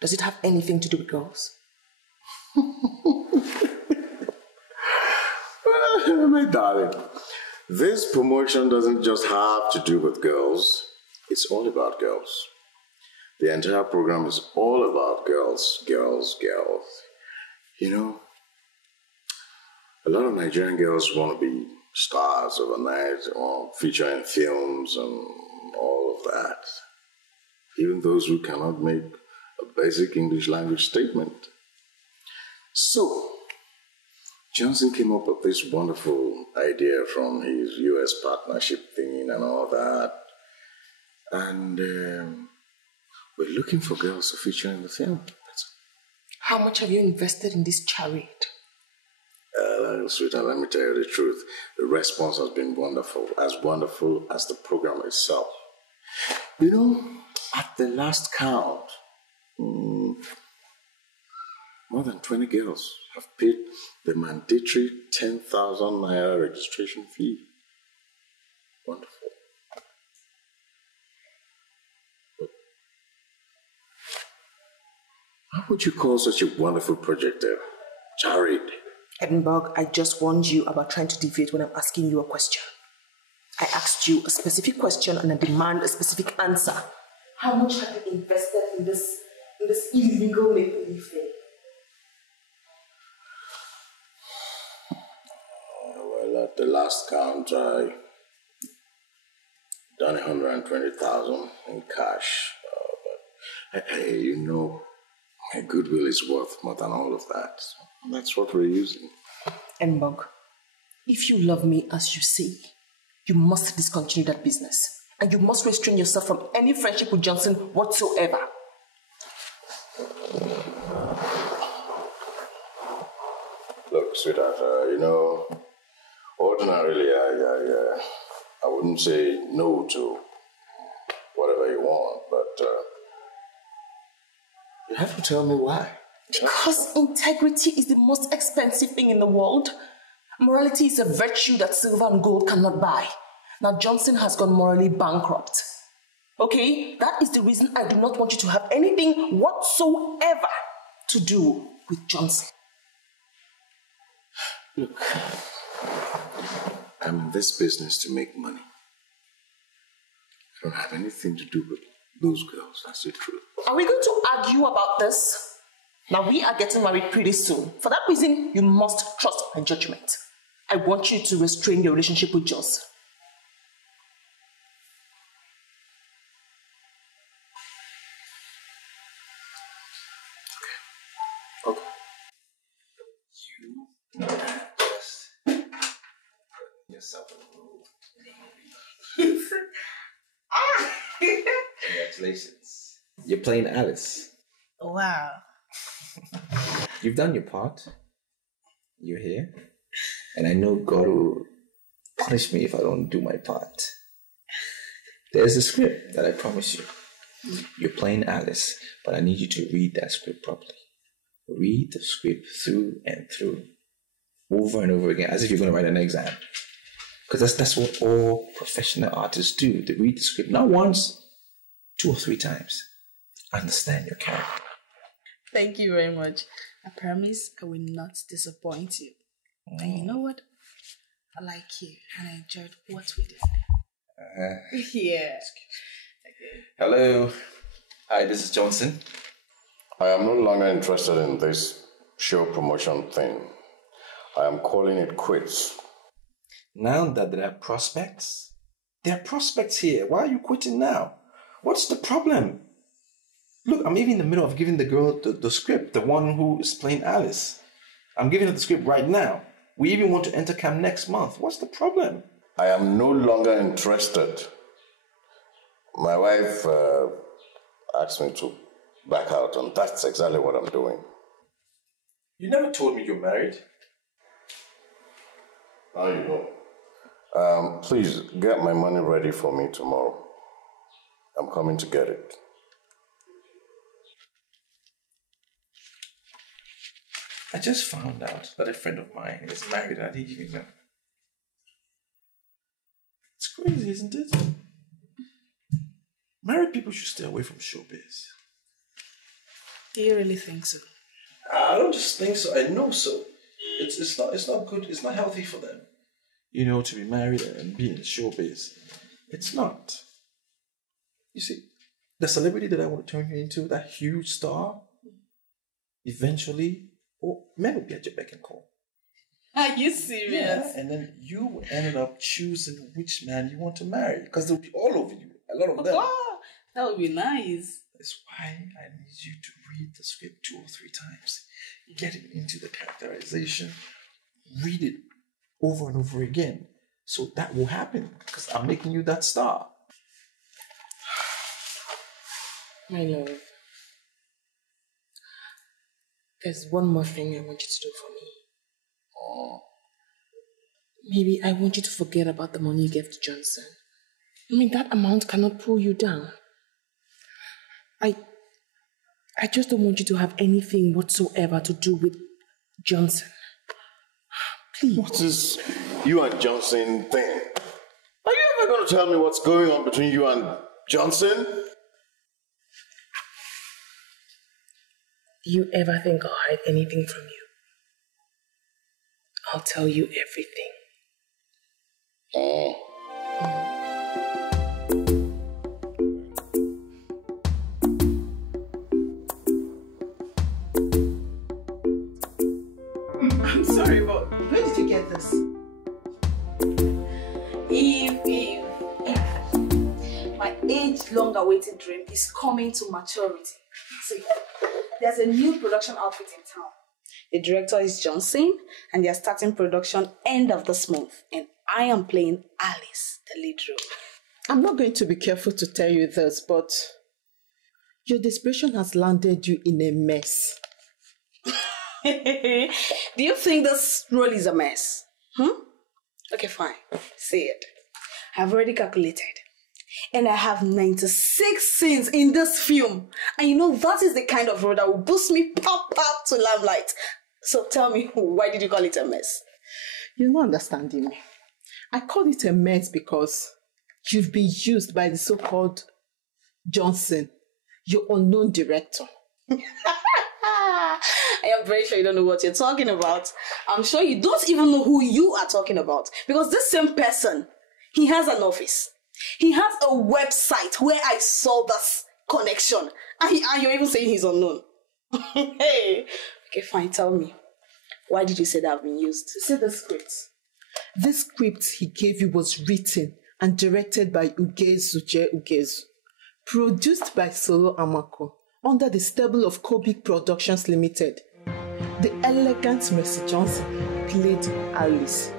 does it have anything to do with girls? My darling, this promotion doesn't just have to do with girls. It's all about girls. The entire program is all about girls, girls, girls. You know, a lot of Nigerian girls want to be stars overnight or feature in films and all of that. Even those who cannot make a basic English language statement. So, Johnson came up with this wonderful idea from his US partnership thing and all that. And we're looking for girls to feature in the film. How much have you invested in this charade? Sweetheart, let me tell you the truth. The response has been wonderful as the program itself. You know, at the last count, more than 20 girls have paid the mandatory 10,000 naira registration fee. Wonderful. But how would you call such a wonderful project a charade? Edinburgh, I just warned you about trying to deviate when I'm asking you a question. I asked you a specific question and I demand a specific answer. How much have you invested in this illegal make-believe thing? Well, at the last count, I done 120,000 in cash. But hey, you know, my goodwill is worth more than all of that. That's what we're using. Edinburgh, if you love me as you say, you must discontinue that business. And you must restrain yourself from any friendship with Johnson whatsoever. Look, sweetheart, you know, all Ordinarily, I wouldn't say no to whatever you want, but you have to tell me why. Because integrity is the most expensive thing in the world. Morality is a virtue that silver and gold cannot buy. Now Johnson has gone morally bankrupt. Okay? That is the reason I do not want you to have anything whatsoever to do with Johnson. Look, I'm in this business to make money. I don't have anything to do with those girls, that's the truth. Are we going to argue about this? Now we are getting married pretty soon. For that reason, you must trust my judgment. I want you to restrain your relationship with Johnson. Okay. You just put yourself in a role. Congratulations. You're playing Alice. Wow. You've done your part. You're here. And I know God will punish me if I don't do my part. There's a script that I promise you. You're playing Alice, but I need you to read that script properly. Read the script through and through, over and over again, as if you're going to write an exam. Because that's what all professional artists do. They read the script not once, 2 or 3 times. Understand your character. Thank you very much. I promise I will not disappoint you. And you know what? I like you and I enjoyed what we did. Yeah. Okay. Hello. Hi, this is Johnson. I am no longer interested in this show promotion thing. I am calling it quits. Now that there are prospects here. Why are you quitting now? What's the problem? Look, I'm even in the middle of giving the girl the script, the one who is playing Alice. I'm giving her the script right now. We even want to enter camp next month. What's the problem? I am no longer interested. My wife asked me to back out, and that's exactly what I'm doing. You never told me you're married. Now you know. Please get my money ready for me tomorrow. I'm coming to get it. I just found out that a friend of mine is married. I didn't even know. It's crazy, isn't it? Married people should stay away from showbiz. Do you really think so? I don't just think so. I know so. It's not good. It's not healthy for them. You know, to be married and be in showbiz. It's not. You see, the celebrity that I want to turn you into, that huge star, eventually, men will be at your beck and call. Are you serious? Yeah, and then you ended up choosing which man you want to marry, because they'll be all over you. A lot of them. Oh, that would be nice. That's why I need you to read the script 2 or 3 times. Get it into the characterization. Read it over and over again. So that will happen, because I'm making you that star. My love, there's one more thing I want you to do for me. Maybe I want you to forget about the money you gave to Johnson. I mean, that amount cannot pull you down. I just don't want you to have anything whatsoever to do with Johnson. Please. What's this you and Johnson thing? Are you ever going to tell me what's going on between you and Johnson? Do you ever think I'll hide anything from you? I'll tell you everything. I'm sorry, but where did you get this? If my age-long awaited dream is coming to maturity. See, there's a new production outfit in town. The director is Johnson, and they're starting production end of this month. And I am playing Alice, the lead role. I'm not going to be careful to tell you this, but your desperation has landed you in a mess. Do you think this role is a mess? Okay, fine. Say it. I've already calculated. And I have 96 scenes in this film. And you know, that is the kind of role that will boost me pop to limelight. So tell me, why did you call it a mess? You're not understanding me. I call it a mess because you've been used by the so-called Johnson, your unknown director. I am very sure you don't know what you're talking about. I'm sure you don't even know who you are talking about. Because this same person, he has an office. He has a website where I saw this connection. And you're even saying he's unknown. Hey. Okay, fine, tell me. Why did you say that I've been used? Say the script. This script he gave you was written and directed by Ugezu J. Ugezu. Produced by Solo Amako. Under the stable of Kobik Productions Limited. The elegant Mercy Johnson played Alice.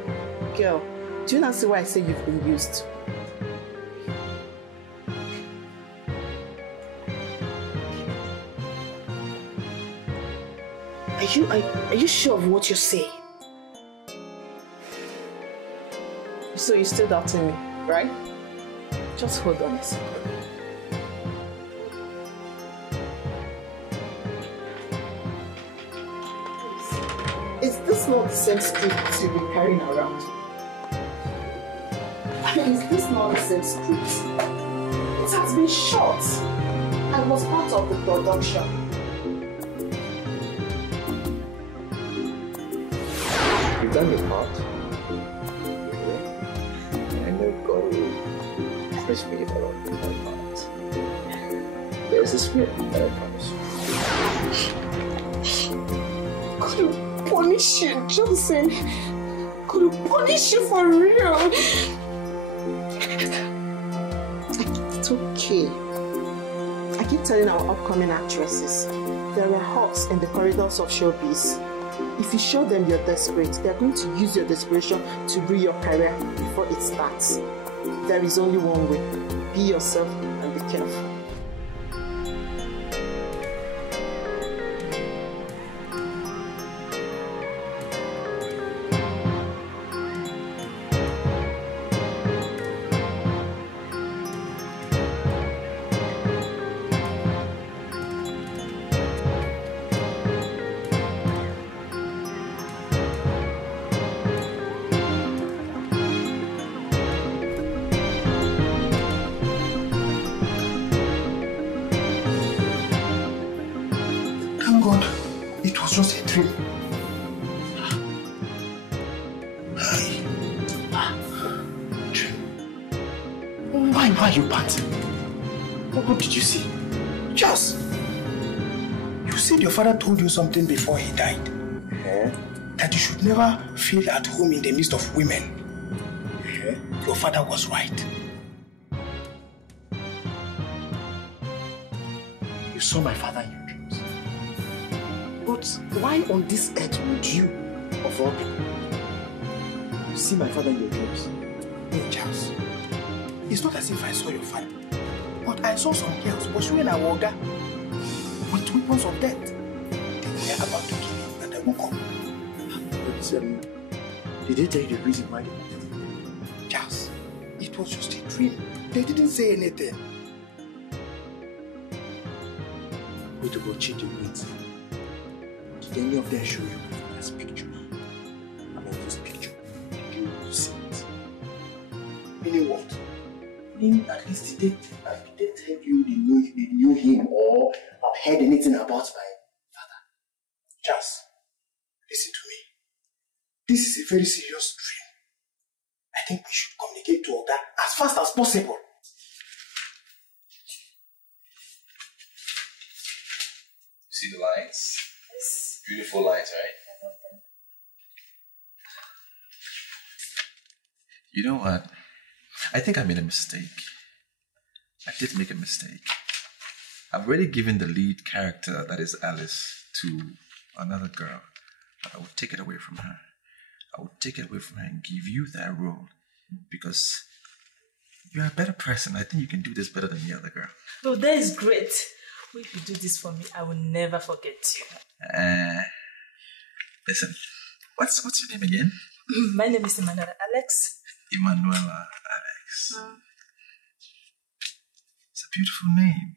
Girl, do you not see why I say you've been used? Are you sure of what you're saying? So you're still doubting me, right? Just hold on a second. Is this not the same script you've been carrying around? I mean, is this not the same script? It has been shot. I was part of the production. You've done your part. Yeah. I know God will punish me if I don't do my part. There's a script that I promise you. Could you punish you, Johnson? Could you punish you for real? It's okay. I keep telling our upcoming actresses, there are hawks in the corridors of showbiz. If you show them you're desperate, they're going to use your desperation to ruin your career before it starts. There is only one way. Be yourself and be careful. Just a dream. Why are you panting? What did you see? Just. You said your father told you something before he died. Yeah. That you should never feel at home in the midst of women. Yeah. Your father was right. You saw my father in your dreams. But why on this earth would you, of all people, see my father in your dreams? Hey, Charles, it's not as if I saw your father, but I saw some girls pursuing a warrior with weapons of death. They were about to kill him, and I woke up. But, did they tell you the reason why they wanted? Charles, it was just a dream. They didn't say anything. Wait about changing it. Did any of them show you this picture? I mean, this picture. Did you see it? Meaning what? Meaning at least did they tell you they knew him or have heard anything about my father? Just listen to me. This is a very serious dream. I think we should communicate to Oga as fast as possible. See the lights? Beautiful lights, right? You know what? I think I made a mistake. I did make a mistake. I've already given the lead character, that is Alice, to another girl. But I would take it away from her. I would take it away from her and give you that role. Because you're a better person. I think you can do this better than the other girl. Oh, that is great. If you do this for me, I will never forget you. Listen, what's your name again? My name is Emanuela Alex. Emanuela Alex. It's a beautiful name.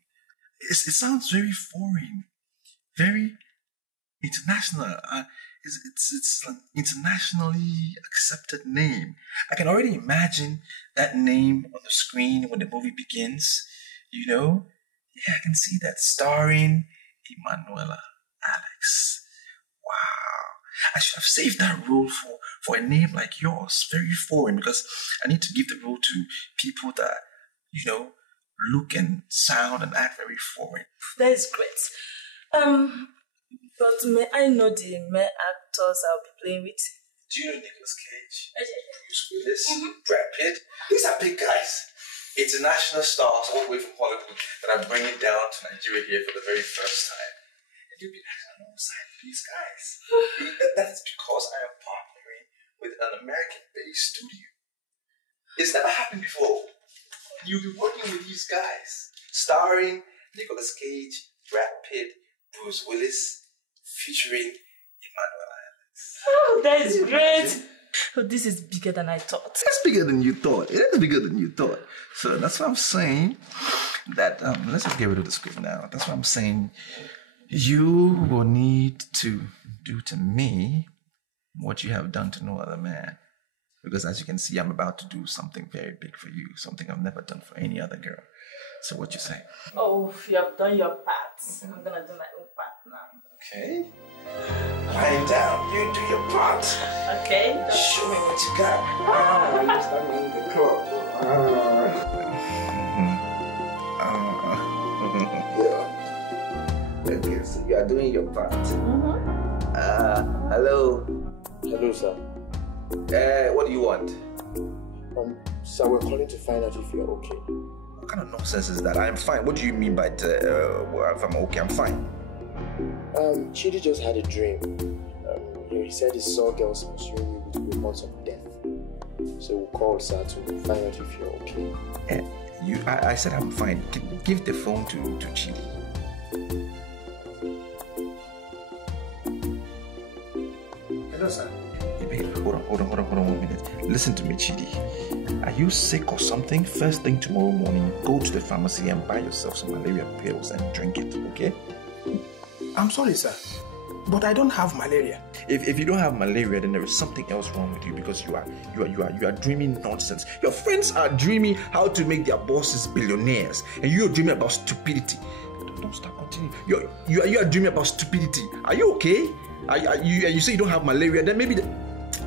It sounds very foreign, very international. It's an internationally accepted name. I can already imagine that name on the screen when the movie begins. You know? Yeah, I can see that starring Emanuela Alex. Wow. I should have saved that role for a name like yours. Very foreign, because I need to give the role to people that, you know, look and sound and act very foreign. That is great. But may I know the male actors I'll be playing with? Do you know Nicolas Cage? Bruce Willis? Brad Pitt? These are big guys. International stars all the way from Hollywood that are bringing down to Nigeria here for the very first time. And you'll be acting alongside these guys. That is because I am partnering with an American-based studio. It's never happened before. You'll be working with these guys, starring Nicolas Cage, Brad Pitt, Bruce Willis, featuring Emanuela Alex. Oh, that is great. Oh, this is bigger than I thought. It's bigger than you thought. It is bigger than you thought. So that's what I'm saying. That let's just get rid of the script now. That's what I'm saying. You will need to do to me what you have done to no other man. Because as you can see, I'm about to do something very big for you. Something I've never done for any other girl. So what you say? Oh, if you have done your part, I'm gonna do my own part now. Okay. Lying down, you do your part. Okay. Show me what you got. You're starting in the club. Yeah. Okay, so you are doing your part. Hello. Hello, sir. What do you want? Sir, we're calling to find out if you're okay. What kind of nonsense is that? I'm fine. What do you mean by if I'm okay? I'm fine. Chidi just had a dream. He said he saw girls pursuing you with reports of death. So we called, sir, to find out if you're okay. I said I'm fine. Give the phone to Chidi. Hello, sir. Hey, babe, hold on 1 minute. Listen to me, Chidi. Are you sick or something? First thing tomorrow morning, go to the pharmacy and buy yourself some malaria pills and drink it, okay? I'm sorry, sir, but I don't have malaria. If you don't have malaria, then there is something else wrong with you, because you are dreaming nonsense. Your friends are dreaming how to make their bosses billionaires, and you are dreaming about stupidity. Don't stop, continue. You are dreaming about stupidity. Are you okay? You say you don't have malaria, then maybe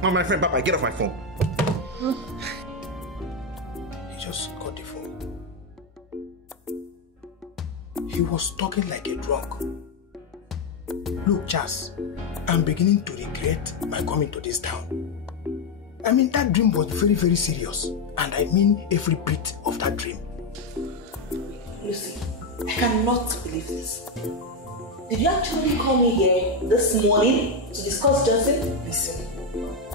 my friend Papa, get off my phone. He just got the phone. He was talking like a drunk. Look, Charles, I'm beginning to regret my coming to this town. I mean, that dream was very, very serious. And I mean every bit of that dream. Lucy, I cannot believe this. Did you actually call me here this morning to discuss Johnson? Listen,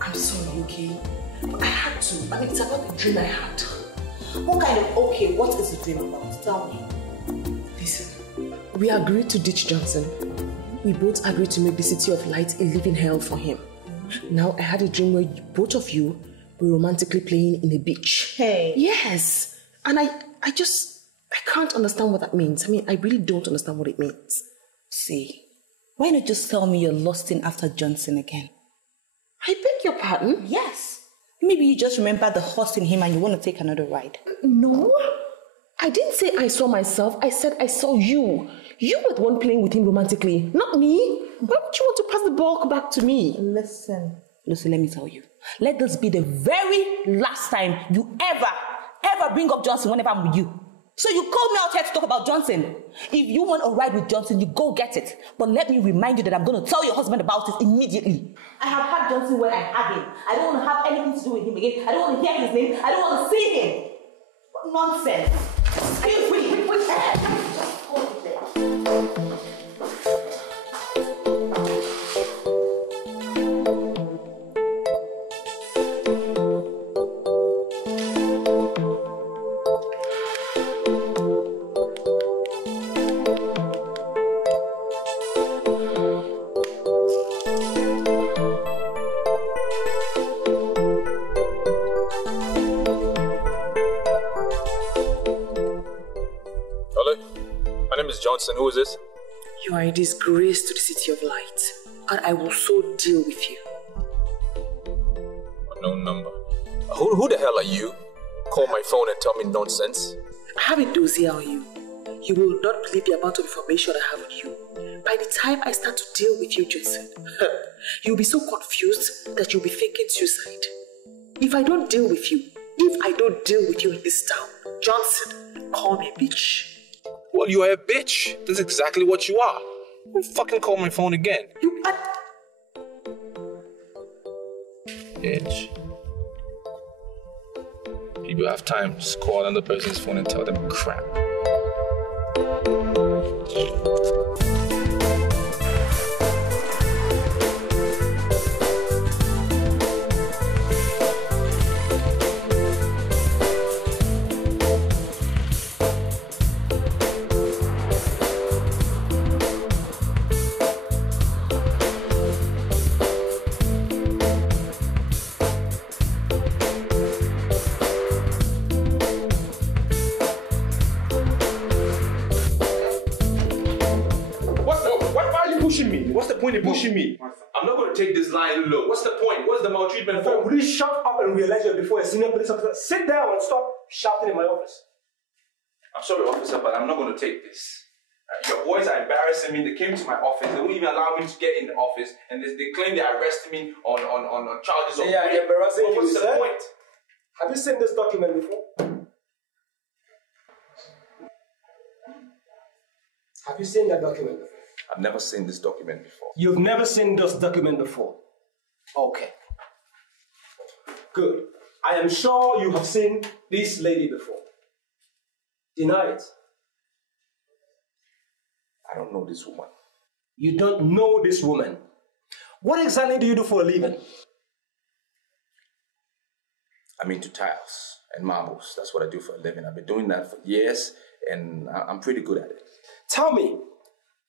I'm sorry, okay? But I had to. I mean, it's about the dream I had. What kind of, okay, what is the dream about? Tell me. Listen, we agreed to ditch Johnson. We both agreed to make the City of Light a living hell for him. Now I had a dream where both of you were romantically playing in a beach. Hey. Yes. And I can't understand what that means. I mean, I really don't understand what it means. See, why not just tell me you're lusting after Johnson again? I beg your pardon? Yes. Maybe you just remember the horse in him and you want to take another ride. No. I didn't say I saw myself. I said I saw you. You were the one playing with him romantically, not me. Why would you want to pass the ball back to me? Listen, Lucy, let me tell you. Let this be the very last time you ever bring up Johnson whenever I'm with you. So you called me out here to talk about Johnson. If you want a ride with Johnson, you go get it. But let me remind you that I'm going to tell your husband about it immediately. I have had Johnson where I have him. I don't want to have anything to do with him again. I don't want to hear his name. I don't want to see him. What nonsense. Excuse me. Johnson, who is this? You are a disgrace to the city of light, and I will so deal with you. Unknown number. Who the hell are you? Call my phone and tell me nonsense. I have a dossier on you. You will not believe the amount of information I have on you. By the time I start to deal with you, Johnson, you'll be so confused that you'll be thinking suicide. If I don't deal with you in this town, Johnson, call me a bitch. Well, you are a bitch. That's exactly what you are. Don't fucking call my phone again. Bitch. People have time. Just call another person's phone and tell them crap. Pushing me. I'm not going to take this line low. What's the point? What's the maltreatment for? Will you shut up and realize you're before a senior police officer? Sit down and stop shouting in my office. I'm sorry, officer, but I'm not going to take this. Your boys are embarrassing me. They came to my office. They won't even allow me to get in the office, and they claim they arrested me on charges of rape. Embarrassing you. What's the point? Have you seen this document before? Have you seen that document before? I've never seen this document before. You've never seen this document before? Okay. Good. I am sure you have seen this lady before. Deny it. I don't know this woman. You don't know this woman? What exactly do you do for a living? I'm into tiles and marbles. That's what I do for a living. I've been doing that for years, and I'm pretty good at it. Tell me,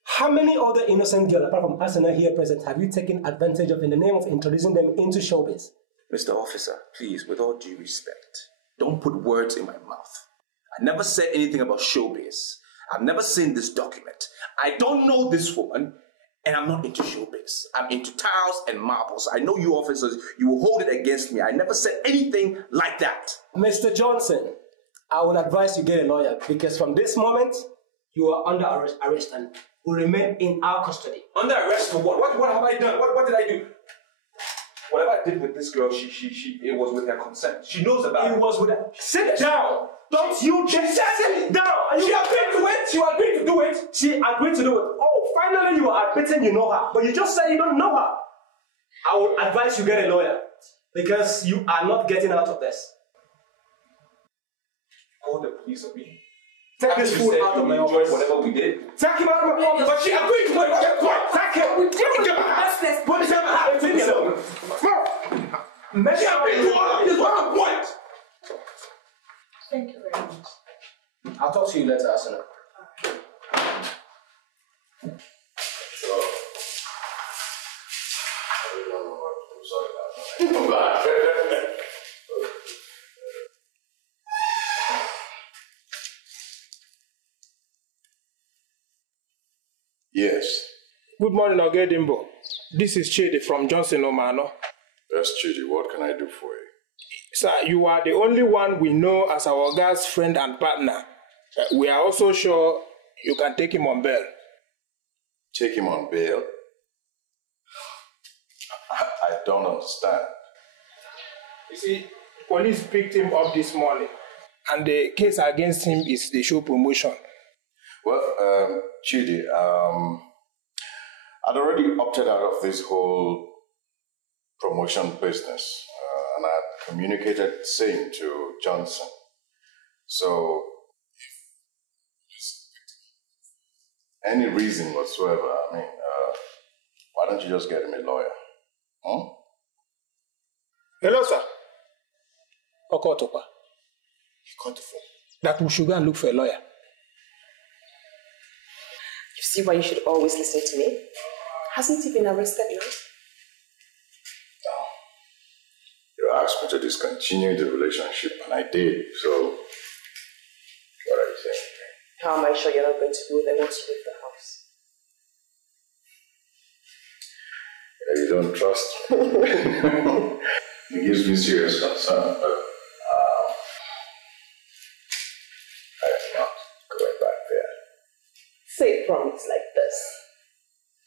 how many other innocent girls, apart from Asana here present, have you taken advantage of in the name of introducing them into showbiz? Mr. Officer, please, with all due respect, don't put words in my mouth. I never said anything about showbiz. I've never seen this document. I don't know this woman, and I'm not into showbiz. I'm into tiles and marbles. I know you officers, you will hold it against me. I never said anything like that. Mr. Johnson, I will advise you get a lawyer, because from this moment, you are under arrest and will remain in our custody. Under arrest for what? What have I done? What did I do? Whatever I did with this girl, it was with her consent. She knows about it. It was with her. Sit down! Don't you just sit down! She agreed to it! She agreed to do it! She agreed to do it. Oh, finally you are admitting you know her. But you just said you don't know her. I would advise you get a lawyer, because you are not getting out of this. Call the police on me. Take this fool out of my office. Whatever we did. Take him out of my office. But she agreed to it. Take him. Put his hand behind him. She agreed to all of this. What's the point? Thank you very much. I'll talk to you later, Asana. I'm sorry about that. Yes. Good morning, Ogedimbo. This is Chidi from Johnson Omano. Yes, Chidi. What can I do for you? Sir, you are the only one we know as our guy's friend and partner. We are also sure you can take him on bail. Take him on bail? I don't understand. You see, police picked him up this morning, and the case against him is the show promotion. Well, Chidi, I'd already opted out of this whole promotion business, and I had communicated the same to Johnson. So, if any reason whatsoever, I mean, why don't you just get him a lawyer? Huh? Hello, sir. Okotopa. He called the phone. That we should go and look for a lawyer. You see why you should always listen to me? Hasn't he been arrested now? No. You asked me to discontinue the relationship, and I did. So, what are you saying? How am I sure you're not going to go there once you leave the house? You don't trust me. It gives me serious concern, but I am not going back there. Say promise like this.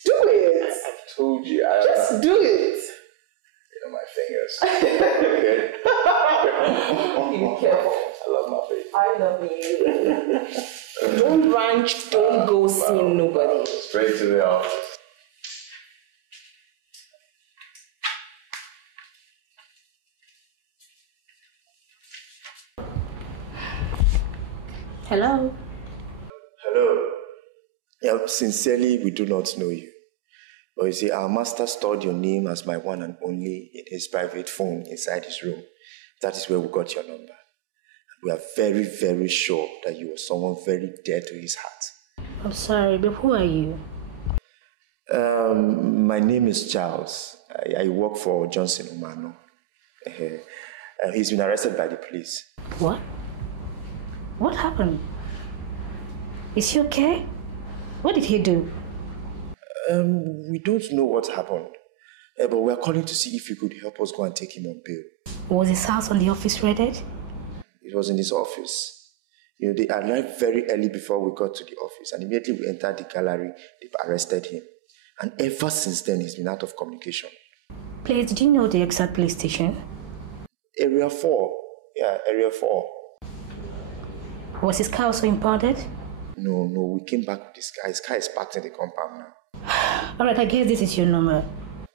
Do it! I've told you. Just do it! You know my fingers. Okay? Be careful. I love my baby. I love you. Don't ranch, don't go seeing nobody. Straight to the office. Hello. Hello. Yeah, sincerely, we do not know you. But you see, our master stored your name as my one and only in his private phone inside his room. That is where we got your number. And we are very, very sure that you are someone very dear to his heart. I'm sorry, but who are you? My name is Charles. I work for Johnson Umano. He's been arrested by the police. What? What happened? Is he okay? What did he do? We don't know what happened. But we're calling to see if you could help us go and take him on bail. Was his house on the office raided? It was in his office. You know, they arrived very early before we got to the office, and immediately we entered the gallery, they arrested him. And ever since then, he's been out of communication. Please, do you know the exact police station? Area 4. Yeah, Area 4. Was his car also impounded? No, we came back with his car. His car is parked in the compound now. Alright, I guess this is your number.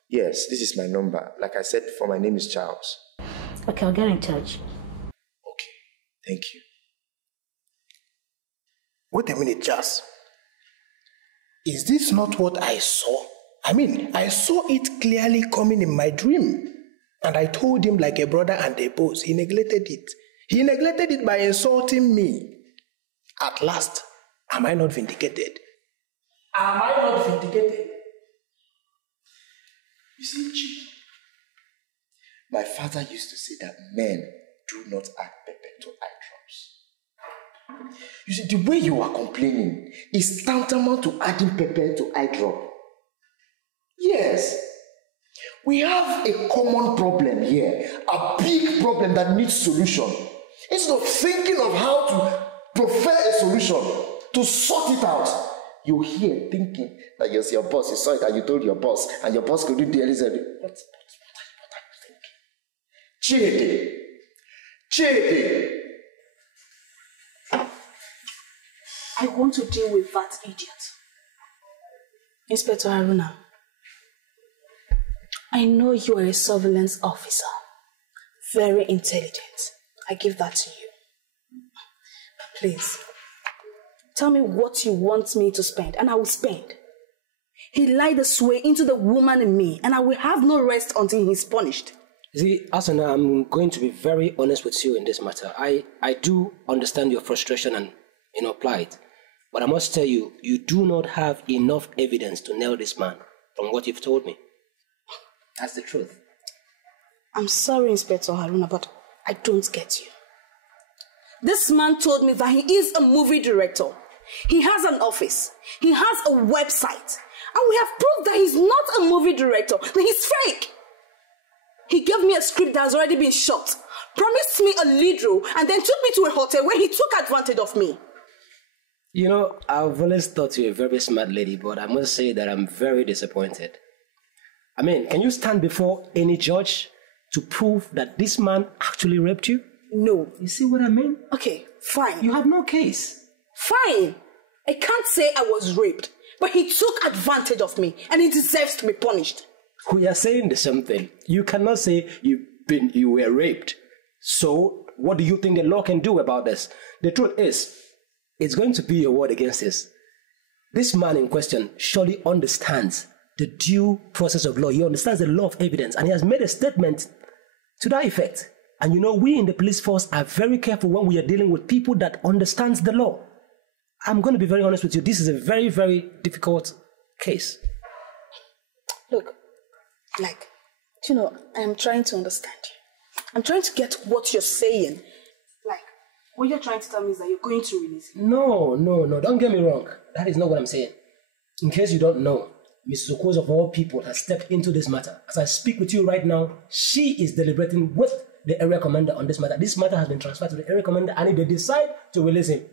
Yes, this is my number. Like I said before, my name is Charles. Okay, I'll get in touch. Okay, thank you. Wait a minute, Charles. Is this not what I saw? I mean, I saw it clearly coming in my dream. And I told him like a brother and a boss. He neglected it. He neglected it by insulting me. At last, am I not vindicated? Am I not vindicated? You see, Chief, my father used to say that men do not add pepper to eye drops. You see, the way you are complaining is tantamount to adding pepper to eye drop. Yes, we have a common problem here, a big problem that needs solution. Instead of thinking of how to prefer a solution, to sort it out, you're here thinking that you're your boss, you saw it and you told your boss, and your boss couldn't do anything. What are you thinking? Chidi! I want to deal with that idiot. Inspector Haruna, I know you are a surveillance officer. Very intelligent. I give that to you. But please, tell me what you want me to spend, and I will spend. He lied this way into the woman in me, and I will have no rest until he's punished. See, Asana, I'm going to be very honest with you in this matter. I do understand your frustration and plight. But I must tell you, you do not have enough evidence to nail this man from what you've told me. That's the truth. I'm sorry, Inspector Haruna, but I don't get you. This man told me that he is a movie director. He has an office. He has a website. And we have proved that he's not a movie director, that he's fake. He gave me a script that has already been shot, promised me a lead role, and then took me to a hotel where he took advantage of me. You know, I've always thought you're a very smart lady, but I must say that I'm very disappointed. I mean, can you stand before any judge to prove that this man actually raped you? No. You see what I mean? Okay, fine. You have no case. Fine. I can't say I was raped, but he took advantage of me, and he deserves to be punished. We are saying the same thing. You cannot say you were raped. So, what do you think the law can do about this? The truth is, it's going to be your word against this. This man in question surely understands the due process of law. He understands the law of evidence, and he has made a statement to that effect. And you know, we in the police force are very careful when we are dealing with people that understands the law. I'm going to be very honest with you. This is a very, very difficult case. Look, I am trying to understand you. I'm trying to get what you're saying. What you're trying to tell me is that you're going to release him? No. Don't get me wrong. That is not what I'm saying. In case you don't know, Mrs. Okos of all people has stepped into this matter. As I speak with you right now, she is deliberating with the area commander on this matter. This matter has been transferred to the area commander, and if they decide to release him,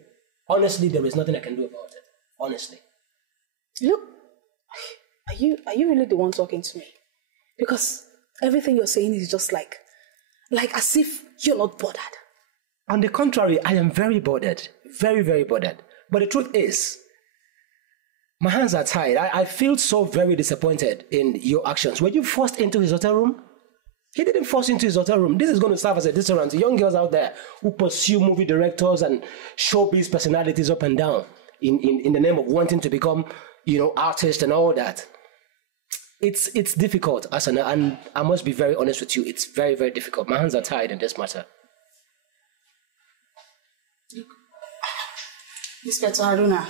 honestly, there is nothing I can do about it. Honestly. Look, are you really the one talking to me? Because everything you're saying is just like as if you're not bothered. On the contrary, I am very bothered. Very, very bothered. But the truth is, my hands are tied. I feel so very disappointed in your actions. Were you forced into his hotel room? He didn't force you into his hotel room. This is going to serve as a deterrent to young girls out there who pursue movie directors and showbiz personalities up and down in the name of wanting to become, artists and all that. It's difficult, Asana, and I must be very honest with you. It's very, very difficult. My hands are tied in this matter. Inspector Haruna.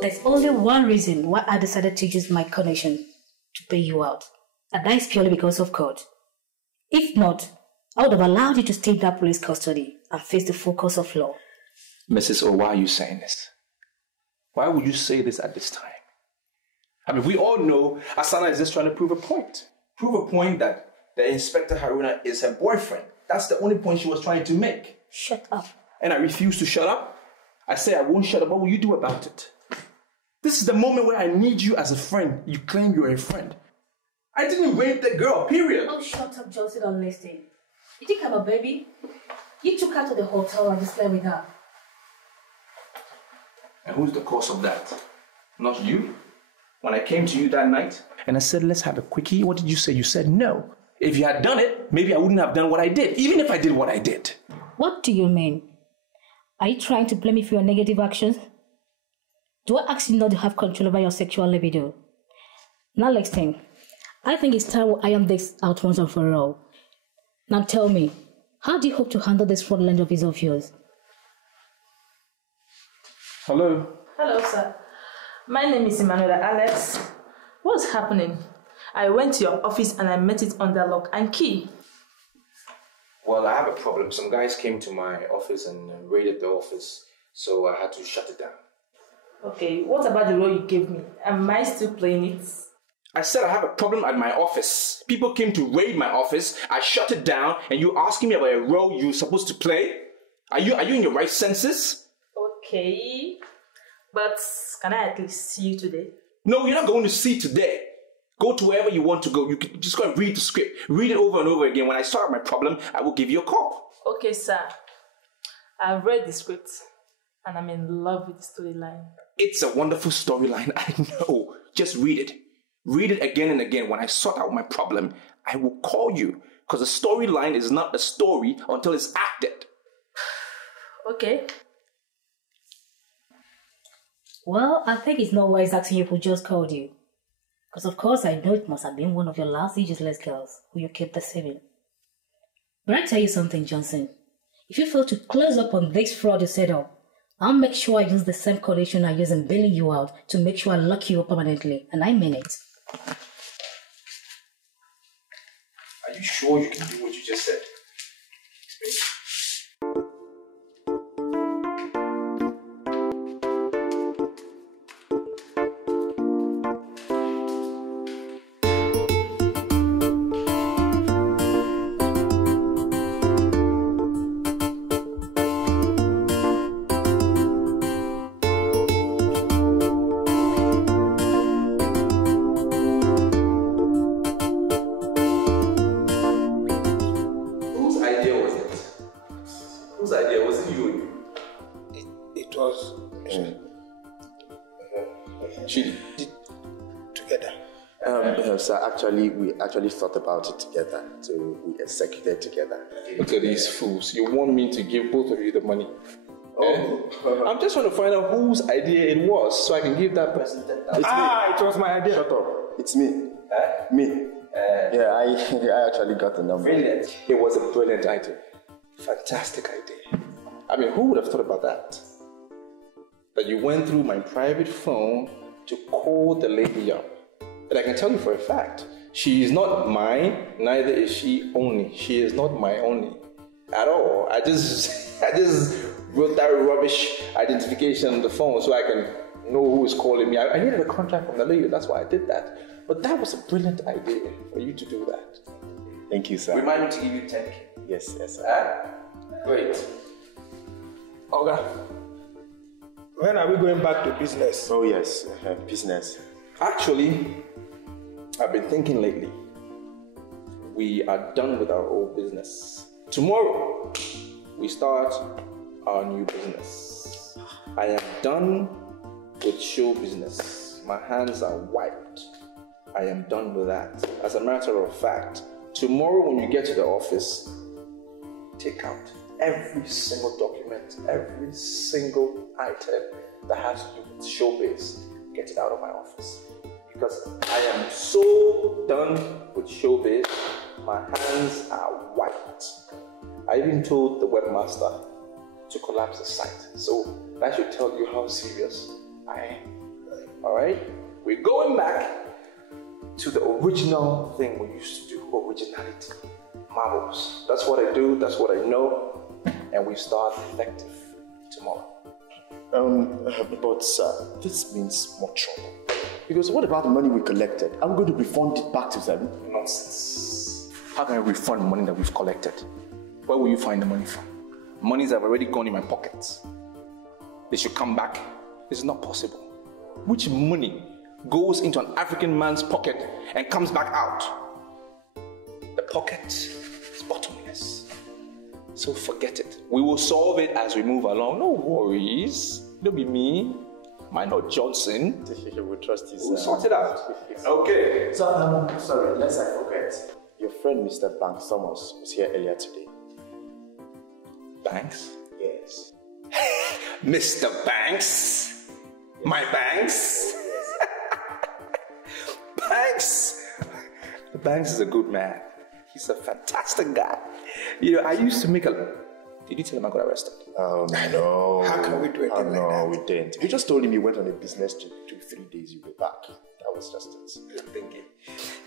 There's only one reason why I decided to use my connection to pay you out, and that is purely because of God. If not, I would have allowed you to stay in that police custody and face the full course of law. Mrs. O, why are you saying this? Why would you say this at this time? I mean, we all know Asana is just trying to prove a point. Prove a point that the Inspector Haruna is her boyfriend. That's the only point she was trying to make. Shut up. And I refuse to shut up. I say I won't shut up. What will you do about it? This is the moment where I need you as a friend. You claim you're a friend. I didn't rape the girl, period. Oh, shut up, Johnson, don't listen. You think I'm a baby? You took her to the hotel and you slept with her. And who's the cause of that? Not you. When I came to you that night and I said, let's have a quickie, what did you say? You said no. If you had done it, maybe I wouldn't have done what I did, even if I did what I did. What do you mean? Are you trying to blame me for your negative actions? Do I ask you not to have control over your sexual libido? Now, next thing, I think it's time I am this out once and for all. Now tell me, how do you hope to handle this fraudulent office of yours? Hello? Hello, sir. My name is Emmanuel Alex. What's happening? I went to your office and I met it under lock and key. Well, I have a problem. Some guys came to my office and raided the office, so I had to shut it down. Okay, what about the role you gave me? Am I still playing it? I said I have a problem at my office. People came to raid my office. I shut it down, and you're asking me about a role you're supposed to play? Are you in your right senses? Okay, but can I at least see you today? No, you're not going to see today. Go to wherever you want to go. You can just go and read the script. Read it over and over again. When I start my problem, I will give you a call. Okay, sir. I've read the script, and I'm in love with the storyline. It's a wonderful storyline, I know. Just read it. Read it again and again. When I sort out my problem, I will call you. Because a storyline is not a story until it's acted. Okay. Well, I think it's not wise asking you who just called you. Because of course I know it must have been one of your last useless girls who you kept deceiving. But I tell you something, Johnson. If you fail to close up on this fraud you set up, I'll make sure I use the same condition I use in bailing you out to make sure I lock you up permanently. And I mean it. Are you sure you can do what you just said? We actually thought about it together, so we executed together. Look at these fools. You want me to give both of you the money? Oh, I'm just trying to find out whose idea it was so I can give that person 10,000. It was my idea. Shut up. It's me. Me. I actually got the number. Brilliant. It was a brilliant item. Fantastic idea. I mean, who would have thought about that? That you went through my private phone to call the lady up. And I can tell you for a fact, she is not mine, neither is she only. She is not my only at all. I just wrote that rubbish identification on the phone so I can know who is calling me. I needed a contract from the lady, that's why I did that. But that was a brilliant idea for you to do that. Thank you, sir. Remind me to give you 10K. Yes, sir. Great. Oga, when are we going back to business? Oh, yes, business. Actually, I've been thinking lately. We are done with our old business. Tomorrow, we start our new business. I am done with show business. My hands are wiped. I am done with that. As a matter of fact, tomorrow when you get to the office, take out every single document, every single item that has to do with showbiz. Get it out of my office. Because I am so done with showbiz, my hands are wiped. I even told the webmaster to collapse the site. So that should tell you how serious I am. Alright? We're going back to the original thing we used to do, originality. Marbles. That's what I do, that's what I know, and we start effective tomorrow. But sir, this means more trouble. Because what about the money we collected? Are we going to refund it back to them? Nonsense. How can I refund money that we've collected? Where will you find the money from? Monies have already gone in my pockets. They should come back. It's not possible. Which money goes into an African man's pocket and comes back out? The pocket is bottomless. So forget it. We will solve it as we move along. No worries. Don't be me. Mine or Johnson. We trust you, sir. We'll sort it out. Okay. So, sorry, lest I forget. Your friend Mr. Banks Thomas was here earlier today. Banks? Yes. Mr. Banks? My Banks? Banks? Banks is a good man. He's a fantastic guy. You know, I used to make a... Did you tell him I got arrested? Oh, no. How can we do it like that? No, we didn't. We just told him you went on a business trip 2-3 days, you'll be back. That was just it. Thinking.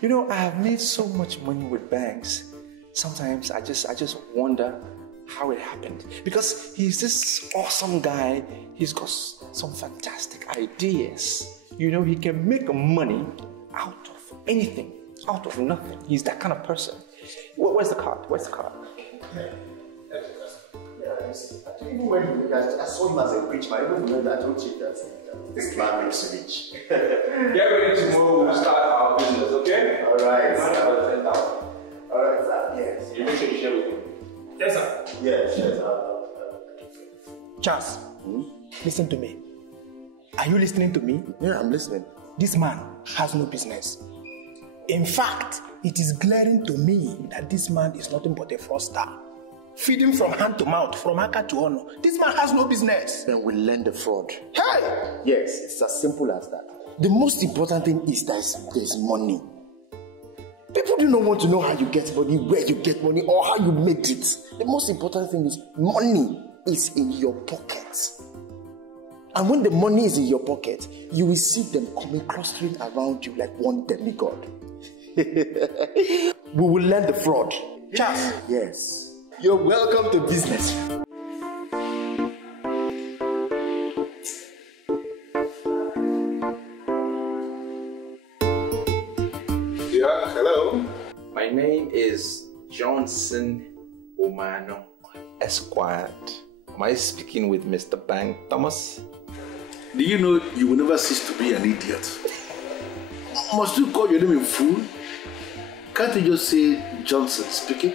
You know, I have made so much money with Banks. Sometimes I just wonder how it happened. Because he's this awesome guy. He's got some fantastic ideas. You know, he can make money out of anything, out of nothing. He's that kind of person. Where's the card? Where's the card? Even when I saw him as a rich man, even when I told you that this man makes rich. Get ready tomorrow, we'll start our business, okay? Alright. Alright, sir. Yes. You make sure you share with me. Yes, sir. Yes. Charles, listen to me. Are you listening to me? Yeah, I'm listening. This man has no business. In fact, it is glaring to me that this man is nothing but a fraudster. Feeding from hand to mouth, from haka to honor. This man has no business. Then we learn the fraud. Hey! Yes, it's as simple as that. The most important thing is that there's money. People do not want to know how you get money, where you get money, or how you made it. The most important thing is money is in your pocket. And when the money is in your pocket, you will see them coming clustering around you like one demigod. We will learn the fraud. Charles. Yes. You're welcome to business. Yeah, hello. My name is Johnson Omano, Esquire. Am I speaking with Mr. Bank Thomas? Do you know you will never cease to be an idiot? Must you call your name a fool? Can't you just say Johnson speaking?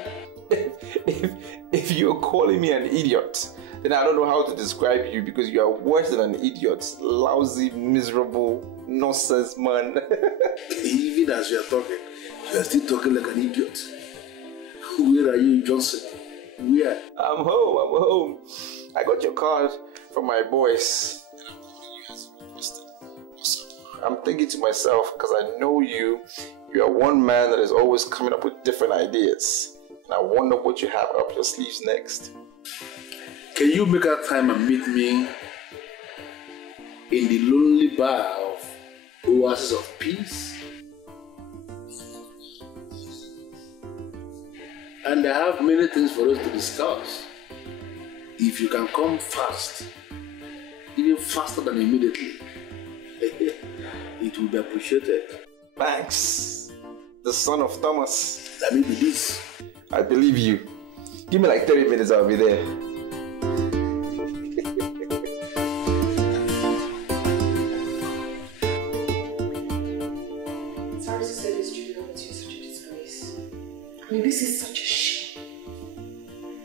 If you're calling me an idiot, then I don't know how to describe you because you are worse than an idiot. Lousy, miserable, nonsense man. Even as you are talking, you are still talking like an idiot. Where are you, Johnson? Where? I'm home. I got your card from my boys. I'm thinking to myself, because I know you are one man that is always coming up with different ideas. I wonder what you have up your sleeves next. Can you make out time and meet me in the lonely bar of Oasis of Peace? And I have many things for us to discuss. If you can come fast, even faster than immediately, it will be appreciated. Thanks. The son of Thomas. Let me be this. I believe you. Give me like 30 minutes, I'll be there. Sorry to say this, Julia, but you're such a disgrace. I mean, this is such a shame.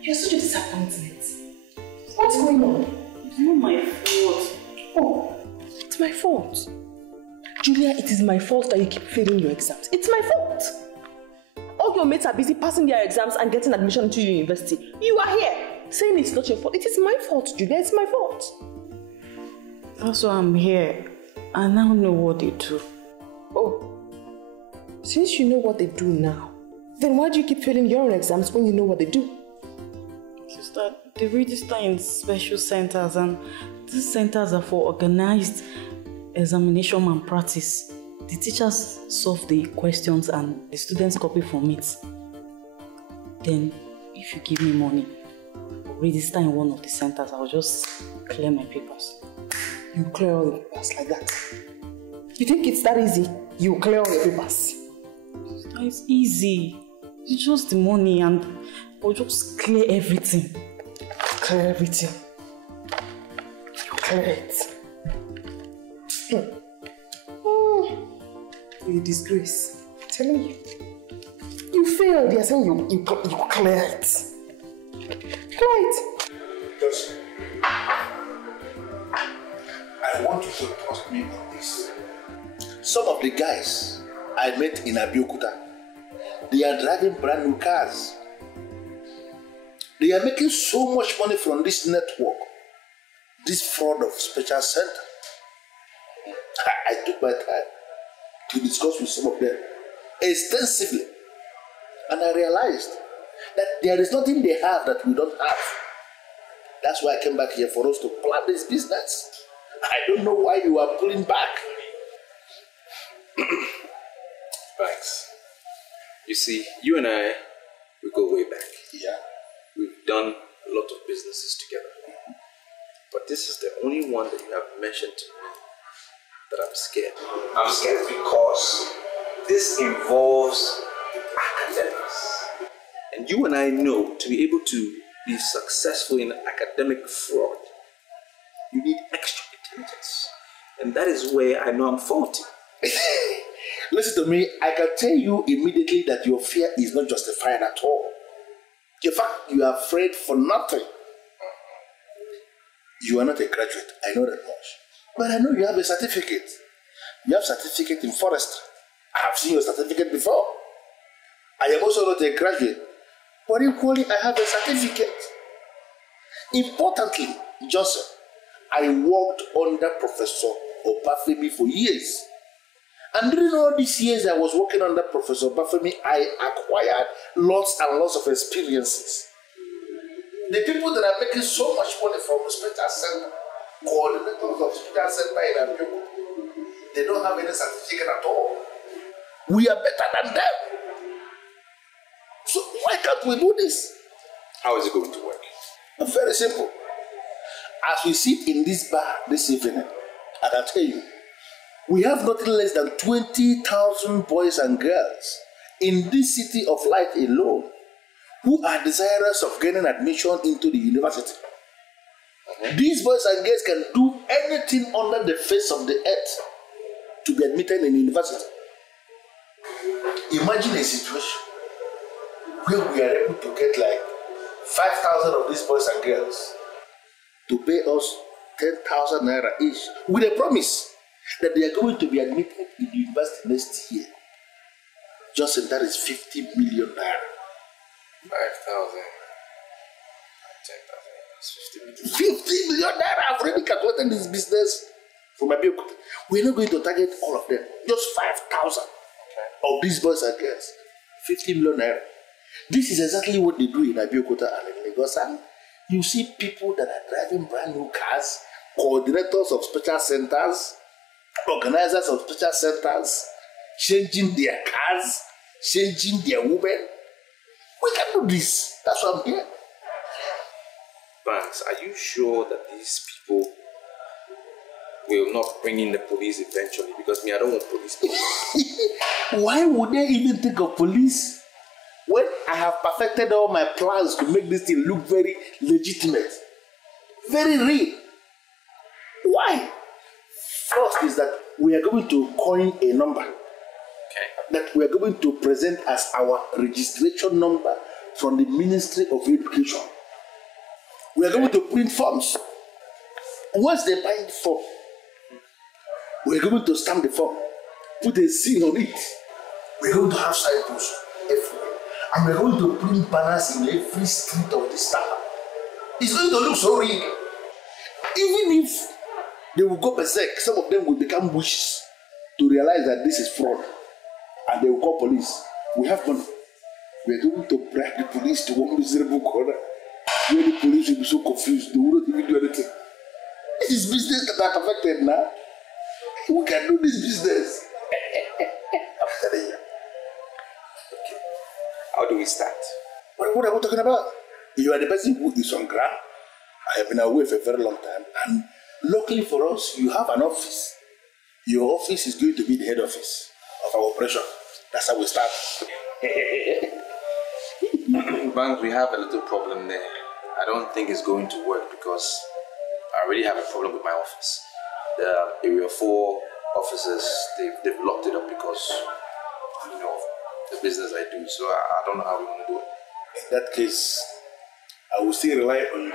You're such a disappointment. What's going on? It's not my fault. Oh, it's my fault. Julia, it is my fault that you keep failing your exams. It's my fault. All your mates are busy passing their exams and getting admission to your university. You are here saying it's not your fault. It is my fault, Julia. It's my fault. That's why I'm here. I now know what they do. Oh, since you know what they do now, then why do you keep failing your own exams when you know what they do? Sister, they register in special centers, and these centers are for organized examination and practice. The teachers solve the questions and the students copy from it. Then, if you give me money, I'll register in one of the centers. I'll just clear my papers. You clear all the papers like that? You think it's that easy? You clear all your papers? It's easy. It's just the money and I'll just clear everything. Clear everything. Clear it. You're a disgrace. I'm telling you. You failed. You're saying you clear it. Clear it. Just, I want you to trust me on this. Some of the guys I met in Abeokuta, they are driving brand new cars. They are making so much money from this network, this fraud of special center. I took my time to discuss with some of them extensively, and I realized that there is nothing they have that we don't have. That's why I came back here, for us to plan this business. I don't know why you are pulling back. Thanks. You see, you and I, we go way back. Yeah. We've done a lot of businesses together. But this is the only one that you have mentioned to me that I'm scared. I'm scared because this involves academics. And you and I know to be able to be successful in academic fraud, you need extra intelligence. And that is where I know I'm faulty. Listen to me, I can tell you immediately that your fear is not justified at all. In fact, you are afraid for nothing. You are not a graduate, I know that much. But I know you have a certificate. You have a certificate in forestry. I have seen your certificate before. I am also not a graduate, but equally I have a certificate. Importantly, Joseph, I worked under Professor Obafemi for years. And during all these years I was working under Professor Obafemi, I acquired lots and lots of experiences. The people that are making so much money from the special center, coordinators of special center in Abeokuta, they don't have any certificate at all. We are better than them. So why can't we do this? How is it going to work? Very simple. As we sit in this bar this evening, I can tell you, we have nothing less than 20,000 boys and girls in this city of light alone who are desirous of gaining admission into the university. These boys and girls can do anything under the face of the earth to be admitted in the university. Imagine a situation where we are able to get like 5,000 of these boys and girls to pay us 10,000 naira each with a promise that they are going to be admitted in the university next year. Just in that is 50 million naira. 5,000, 10,000, that's 50 million. 50 million naira! I've already calculated this business for my bill. We're not going to target all of them. Just 5,000 of these boys and girls. 50 million naira. This is exactly what they do in Abeokuta and in Lagos. And you see people that are driving brand new cars, coordinators of special centers, organizers of special centers, changing their cars, changing their women. We can do this. That's why I'm here. Banks, are you sure that these people will not bring in the police eventually? Because me, I don't want police. Why would they even think of police when I have perfected all my plans to make this thing look very legitimate, very real? Why? First is that we are going to coin a number that we are going to present as our registration number from the Ministry of Education. We are going to print forms. Once they bind the form, we are going to stamp the form, put a seal on it. We are going to have signposts everywhere. And we are going to print banners in every street of the star. It's going to look so real. Even if they will go berserk, some of them will become witches to realize that this is fraud. And they will call police. We have money. We are going to bribe the police to one miserable corner where the police will be so confused they will not even do anything. It is business that are perfected now. We can do this business. I'm telling you. Okay. How do we start? What are we talking about? You are the person who is on ground. I have been away for a very long time. And luckily for us, you have an office. Your office is going to be the head office of our operation. That's how we start. Banks, we have a little problem there. I don't think it's going to work because I already have a problem with my office. The Area 4 officers, they've locked it up because, you know, the business I do. So I don't know how we're going to do it. In that case, I will still rely on you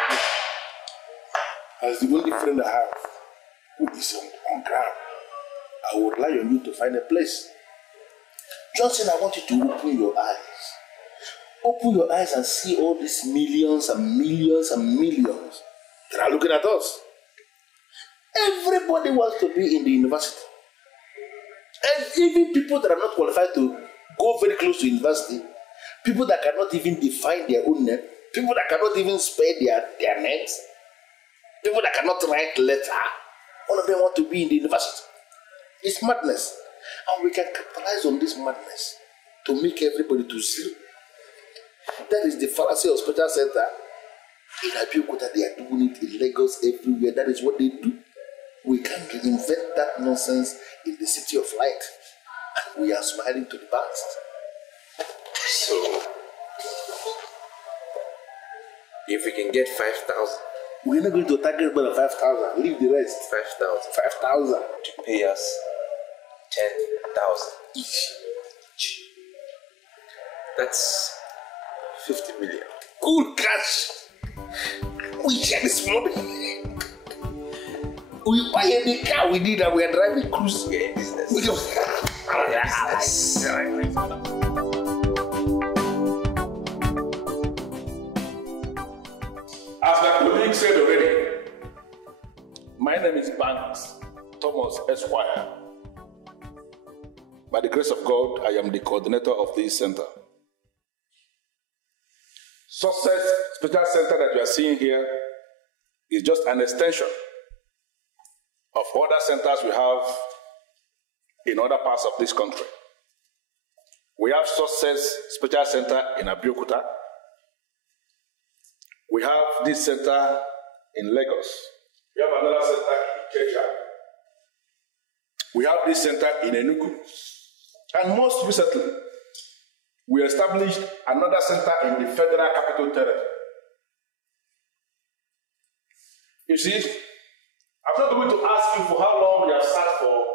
as the only friend I have who is on ground. I will rely on you to find a place. Johnson, I want you to open your eyes. Open your eyes and see all these millions and millions and millions that are looking at us. Everybody wants to be in the university. And even people that are not qualified to go very close to university, people that cannot even define their own name, people that cannot even spell their names, people that cannot write letter, all of them want to be in the university. It's madness. And we can capitalize on this madness to make everybody to see. That is the fallacy of special center. In Abeokuta, they are doing it. In Lagos, everywhere. That is what they do. We can reinvent that nonsense in the city of light. And we are smiling to the past. So, if we can get 5,000. We're not going to target more than 5,000. Leave the rest. 5,000. 5,000. To pay us 10,000 each. That's 50 million. Good cash. We share this money. We buy any car we need and we are driving cruise. We are in business. We just As my colleague said already, my name is Banks Thomas Esquire. By the grace of God, I am the coordinator of this center. Success Special Center that you are seeing here is just an extension of other centers we have in other parts of this country. We have Success Special Center in Abeokuta. We have this center in Lagos. We have another center in Ikeja. We have this center in Enugu. And most recently, we established another center in the Federal Capital Territory. You see, I'm not going to ask you for how long you have sat for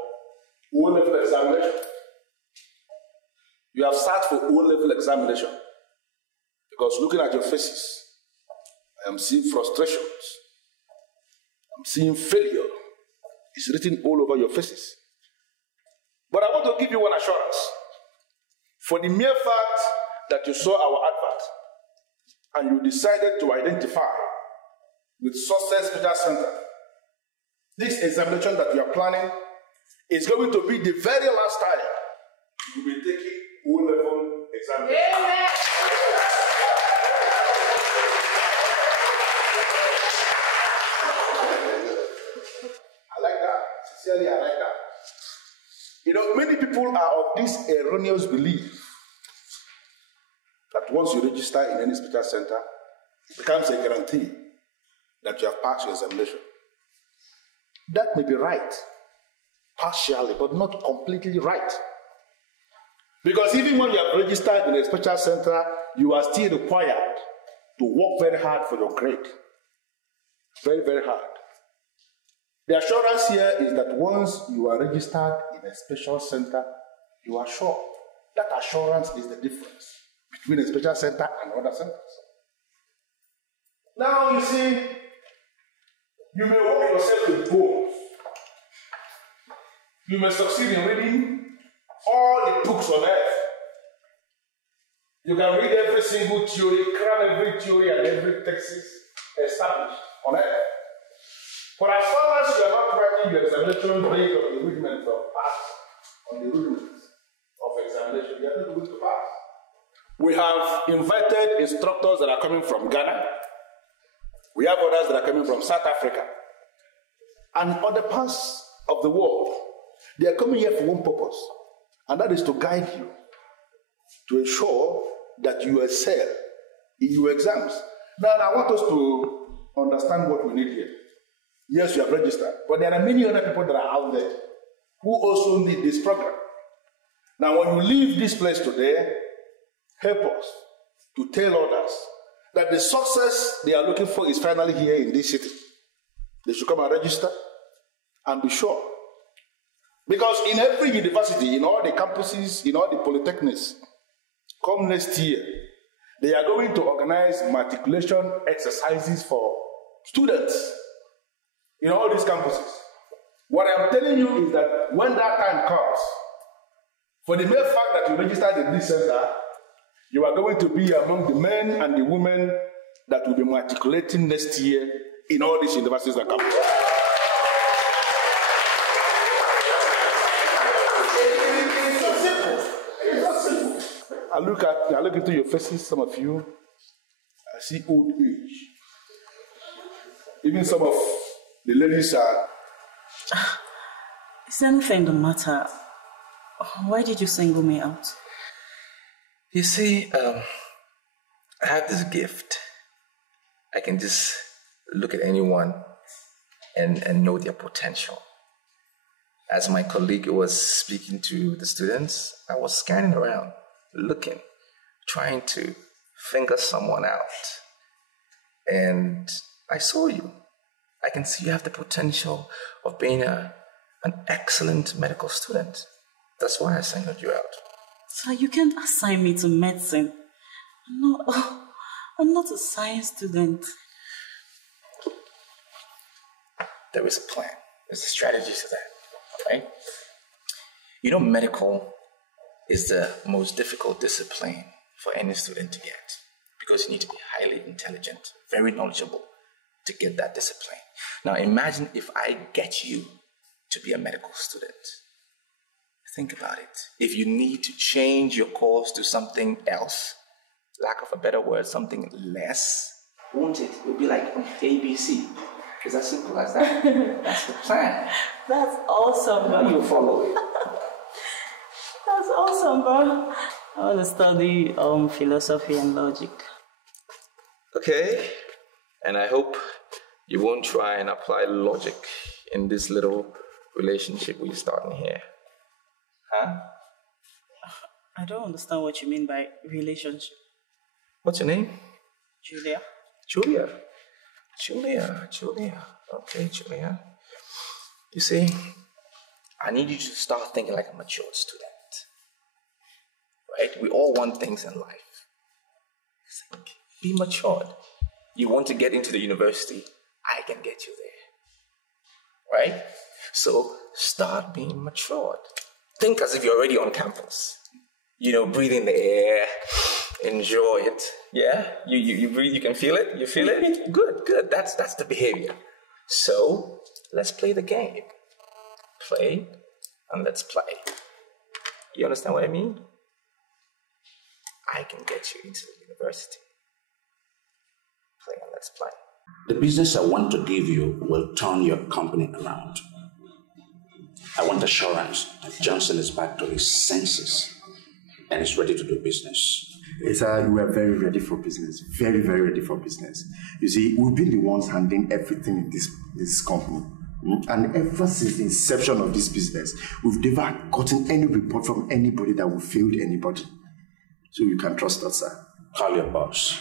O-level examination. You have sat for O-level examination because looking at your faces, I am seeing frustrations. I'm seeing failure. It's written all over your faces. But I want to give you one assurance. For the mere fact that you saw our advert and you decided to identify with Success Special Center, this examination that you are planning is going to be the very last time you will be taking O-level examination. Amen. are of this erroneous belief that once you register in any special center, it becomes a guarantee that you have passed your examination. That may be right, partially, but not completely right. Because even when you have registered in a special center, you are still required to work very hard for your grade. Very, very hard. The assurance here is that once you are registered in a special center, you are sure. That assurance is the difference between a special center and other centers. Now you see, you may work yourself with goals. You may succeed in reading all the books on earth. You can read every single theory, cram every theory and every thesis established on earth. But as far as you are not writing your examination based on the rudiments of pass, on the rudiments of examination, you are not going to pass. We have invited instructors that are coming from Ghana. We have others that are coming from South Africa and other parts of the world. They are coming here for one purpose, and that is to guide you, to ensure that you excel in your exams. Now, I want us to understand what we need here. Yes, you have registered, but there are many other people that are out there who also need this program. Now, when you leave this place today, help us to tell others that the success they are looking for is finally here in this city. They should come and register and be sure. Because in every university, in all the campuses, in all the polytechnics, come next year, they are going to organize matriculation exercises for students in all these campuses. What I'm telling you is that when that time comes, for the mere fact that you registered in this center, you are going to be among the men and the women that will be matriculating next year in all these universities and campuses. I look into your faces, some of you, I see old age. Even some of the ladies are... Is anything the matter? Why did you single me out? You see, I have this gift. I can just look at anyone and know their potential. As my colleague was speaking to the students, I was scanning around, looking, trying to finger someone out. And I saw you. I can see you have the potential of being an excellent medical student. That's why I singled you out. Sir, you can't assign me to medicine. I'm not a science student. There is a plan. There's a strategy to that, right? You know, medical is the most difficult discipline for any student to get because you need to be highly intelligent, very knowledgeable to get that discipline. Now imagine if I get you to be a medical student. Think about it. If you need to change your course to something else, lack of a better word, something less, won't it? It would be like ABC. It's as simple as that. That's the plan. That's awesome, bro. You follow it. That's awesome, bro. I want to study philosophy and logic. Okay. And I hope you won't try and apply logic in this little relationship we're starting here. Huh? I don't understand what you mean by relationship. What's your name? Julia. Julia. Okay, Julia. You see, I need you to start thinking like a mature student. Right? We all want things in life. Think, be matured. You want to get into the university, I can get you there. Right? So start being matured. Think as if you're already on campus. You know, breathe in the air, enjoy it. Yeah? You breathe, you can feel it? You feel it? Good. That's the behavior. So let's play the game. Play and let's play. You understand what I mean? I can get you into the university. Play and let's play. The business I want to give you will turn your company around. I want assurance that Johnson is back to his senses and is ready to do business. Yes, sir, we are very ready for business. Very, very ready for business. You see, we've been the ones handling everything in this company. And ever since the inception of this business, we've never gotten any report from anybody that we failed anybody. So you can trust us, sir. Call your boss.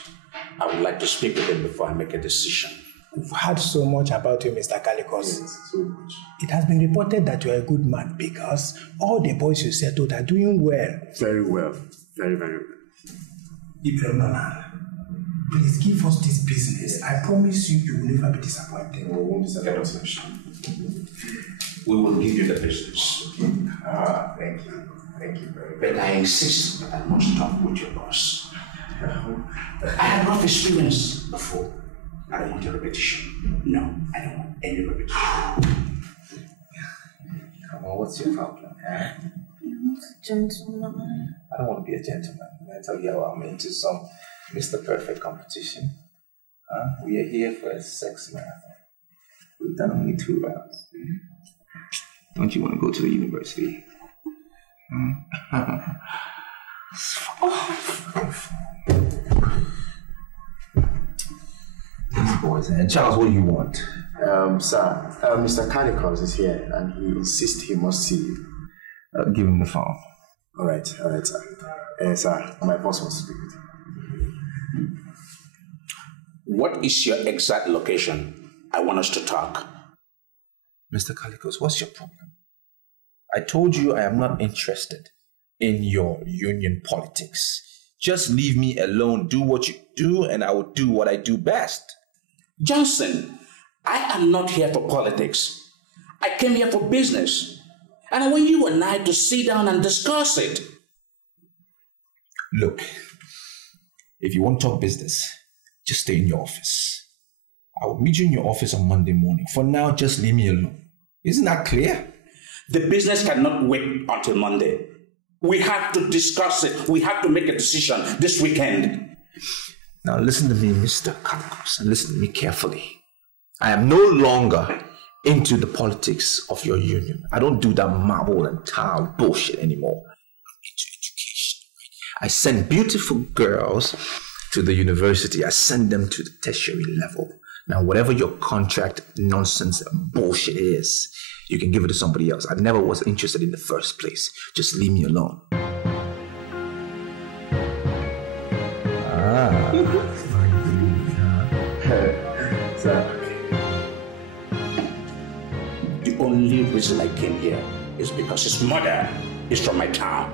I would like to speak with him before I make a decision. We've heard so much about you, Mr. Kalikos. Yes, so much. It has been reported that you're a good man because all the boys you settled are doing well. Very well. Very, very well. Philmond, please give us this business. I promise you, you will never be disappointed. We won't disappoint you. We will give you the business. Thank you. Thank you very much. But I insist that I must talk with your boss. I have not experienced before. I don't want a repetition. No, I don't want any repetition. Come on, what's your problem? You're not a gentleman. I don't want to be a gentleman. I tell you how I'm into some Mr. Perfect competition. We are here for a sex marathon. We've done only 2 rounds. Don't you want to go to the university? These boys. And Charles, what do you want? Sir, Mr. Kalikos is here and he insists he must see you. Give him the phone. All right, sir. Sir, my boss wants to speak with you. What is your exact location? I want us to talk. Mr. Kalikos, what's your problem? I told you I am not interested in your union politics. Just leave me alone, do what you do, and I will do what I do best. Johnson, I am not here for politics. I came here for business. And I want you and I to sit down and discuss it. Look, if you want to talk business, just stay in your office. I will meet you in your office on Monday morning. For now, just leave me alone. Isn't that clear? The business cannot wait until Monday. We have to discuss it. We have to make a decision this weekend. Now listen to me, Mr. Kalikos, and listen to me carefully. I am no longer into the politics of your union. I don't do that marble and tile bullshit anymore. I'm into education. I send beautiful girls to the university. I send them to the tertiary level. Now, whatever your contract nonsense and bullshit is, you can give it to somebody else. I never was interested in the first place. Just leave me alone. Sir. The only reason I came here is because his mother is from my town.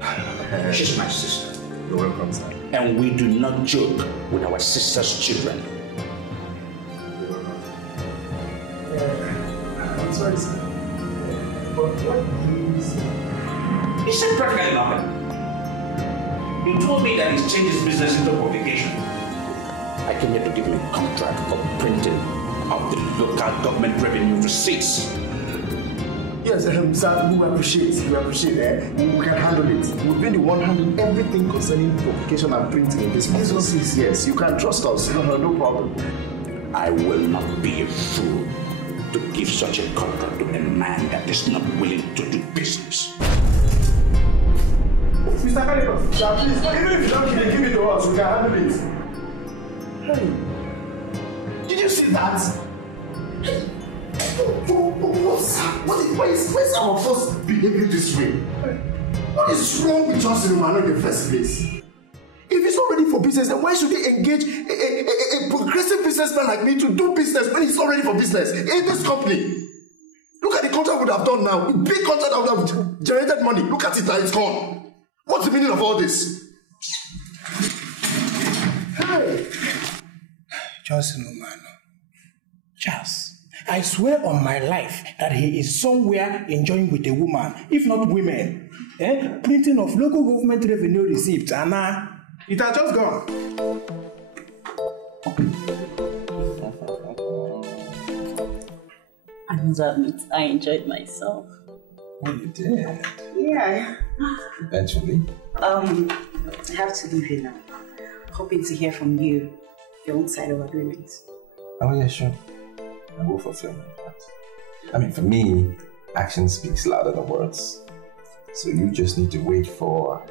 She's my sister. You're welcome, sir. And we do not joke with our sister's children. I'm sorry, sir. But what is... He said practically nothing. He told me that he's changed his business into publication. I came here to give him a contract for printing of the local government revenue receipts. Yes, sir, we appreciate. We can handle it. We've been the one handling everything concerning publication and printing in this office. Yes, you can trust us. No problem. I will not be a fool to give such a contract to a man that is not willing to do business. Mr. Kalikos, please, even if you don't give it to us, we can handle it. Hey, did you see that? Why is our boss behaving this way? What is wrong with Johnson in the first place? If he's not ready for business, then why should he engage a progressive businessman like me to do business when he's not ready for business in this company? Look at the contract we would have done now. A big contract that would have generated money. Look at it now, it's gone. What's the meaning of all this? Hey! Johnson Umano. Charles, I swear on my life that he is somewhere enjoying with a woman, if not women. Printing of local government revenue receipts, and it has just gone. I must admit, I enjoyed myself. Oh, you did? Yeah. Eventually. I have to leave you now. Hoping to hear from you, your own side of agreement. Oh, yeah, sure. I will fulfill my part. I mean, for me, Action speaks louder than words. So you just need to wait for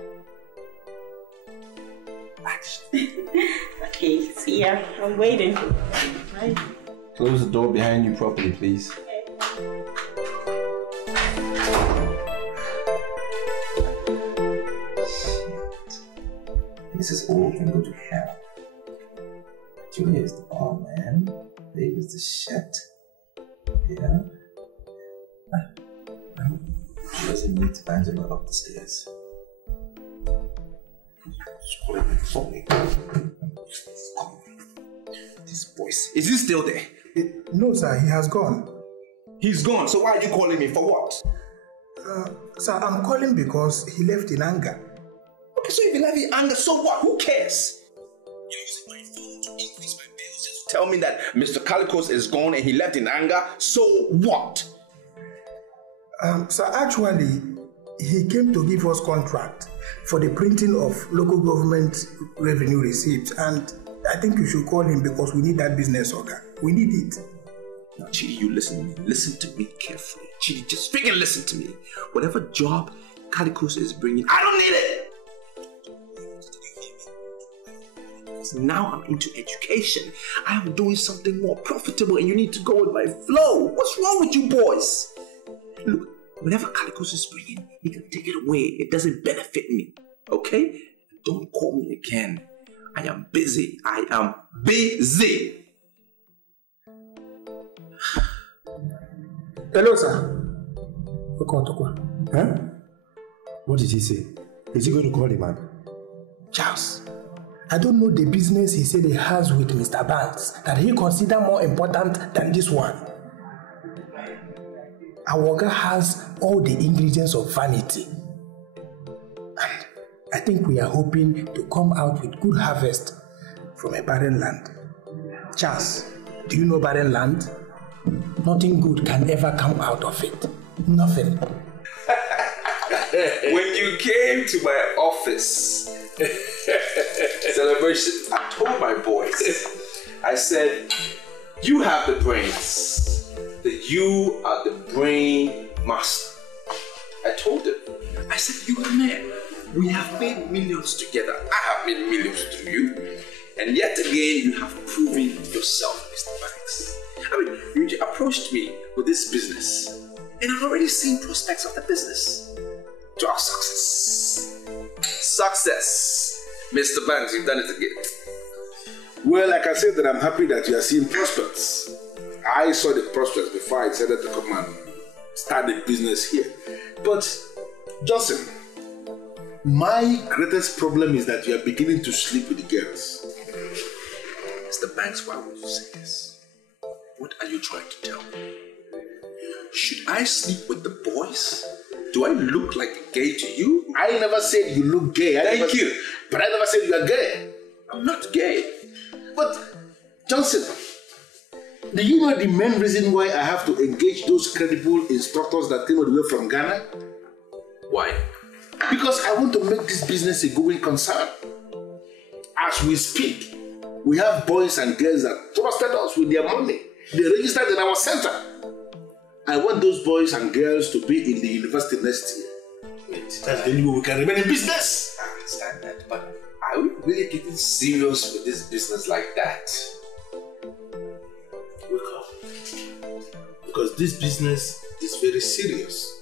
action. Okay, see ya. I'm waiting. Bye. Close the door behind you properly, please. Mrs. O can go to hell. Julia is the bomb, man. Dave is the shit. Yeah? No, she doesn't need Angela up the stairs. She's calling me phony. This voice. Is he still there? No, sir, he has gone. He's gone, so why are you calling me? For what? Sir, I'm calling because he left in anger. Okay, so if you left in anger, so what? Who cares? You're using my phone to increase my bills just to tell me that Mr. Calicos is gone and he left in anger, so what? Sir, actually, he came to give us contract for the printing of local government revenue receipts, and I think you should call him because we need that business order. We need it. Now, Chidi, you listen to me. Listen to me carefully. Chidi, just freaking listen to me. Whatever job Calicos is bringing, I don't need it. Because now I'm into education. I am doing something more profitable and you need to go with my flow. What's wrong with you boys? Look, whatever Calicos is bringing, he can take it away. It doesn't benefit me. Okay? Don't call me again. I am busy. I am busy. Hello, sir. Huh? What did he say? Is he going to call him, man? Charles, I don't know the business he said he has with Mr. Banks that he considers more important than this one. Our guy has all the ingredients of vanity. And I think we are hoping to come out with good harvest from a barren land. Charles, do you know barren land? Nothing good can ever come out of it. Nothing. When you came to my office celebration, I told my boys, I said, you have the brains, that you are the brain master. I told them, I said, you are man. We have made millions together. I have made millions through you. And yet again, you have proven yourself, Mr. Banks. I mean, you approached me with this business, and I've already seen prospects of the business. To our success. Success. Mr. Banks, you've done it again. Well, I can say that I'm happy that you are seeing prospects. I saw the prospects before I decided to come and start the business here. But, Johnson, my greatest problem is that you are beginning to sleep with the girls. Mr. Banks, why would you say this? What are you trying to tell me? Should I sleep with the boys? Do I look like a gay to you? I never said you look gay. Thank you. But I never said you are gay. I'm not gay. But, Johnson, do you know the main reason why I have to engage those credible instructors that came all the way from Ghana? Why? Because I want to make this business a going concern. As we speak, we have boys and girls that trusted us with their money. They registered in our center. I want those boys and girls to be in the university next year. That's the only way we can remain in business. I understand that, but are we really getting serious with this business like that? Wake up. Because this business is very serious.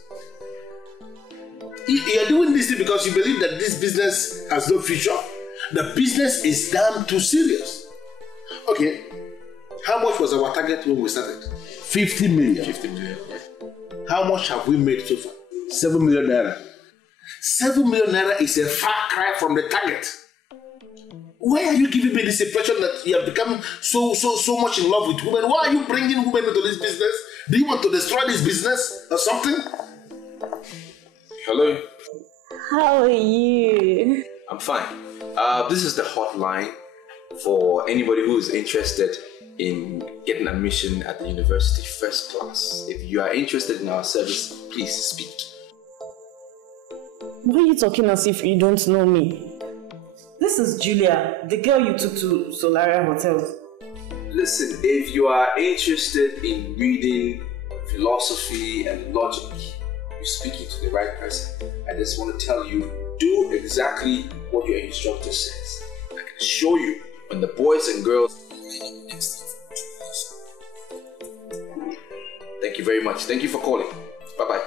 You are doing this thing because you believe that this business has no future. The business is damn too serious. Okay, how much was our target when we started? 50 million. 50 million. How much have we made so far? 7 million naira. 7 million naira is a far cry from the target. Why are you giving me this impression that you have become so much in love with women? Why are you bringing women into this business? Do you want to destroy this business or something? Hello. How are you? I'm fine. This is the hotline for anybody who is interested in getting admission at the university first class. If you are interested in our service, please speak. Why are you talking as if you don't know me? This is Julia, the girl you took to Solaria Hotels. Listen, if you are interested in reading philosophy and logic. You're speaking to the right person. I just want to tell you, do exactly what your instructor says. I can assure you, when the boys and girls... Thank you very much. Thank you for calling. Bye-bye.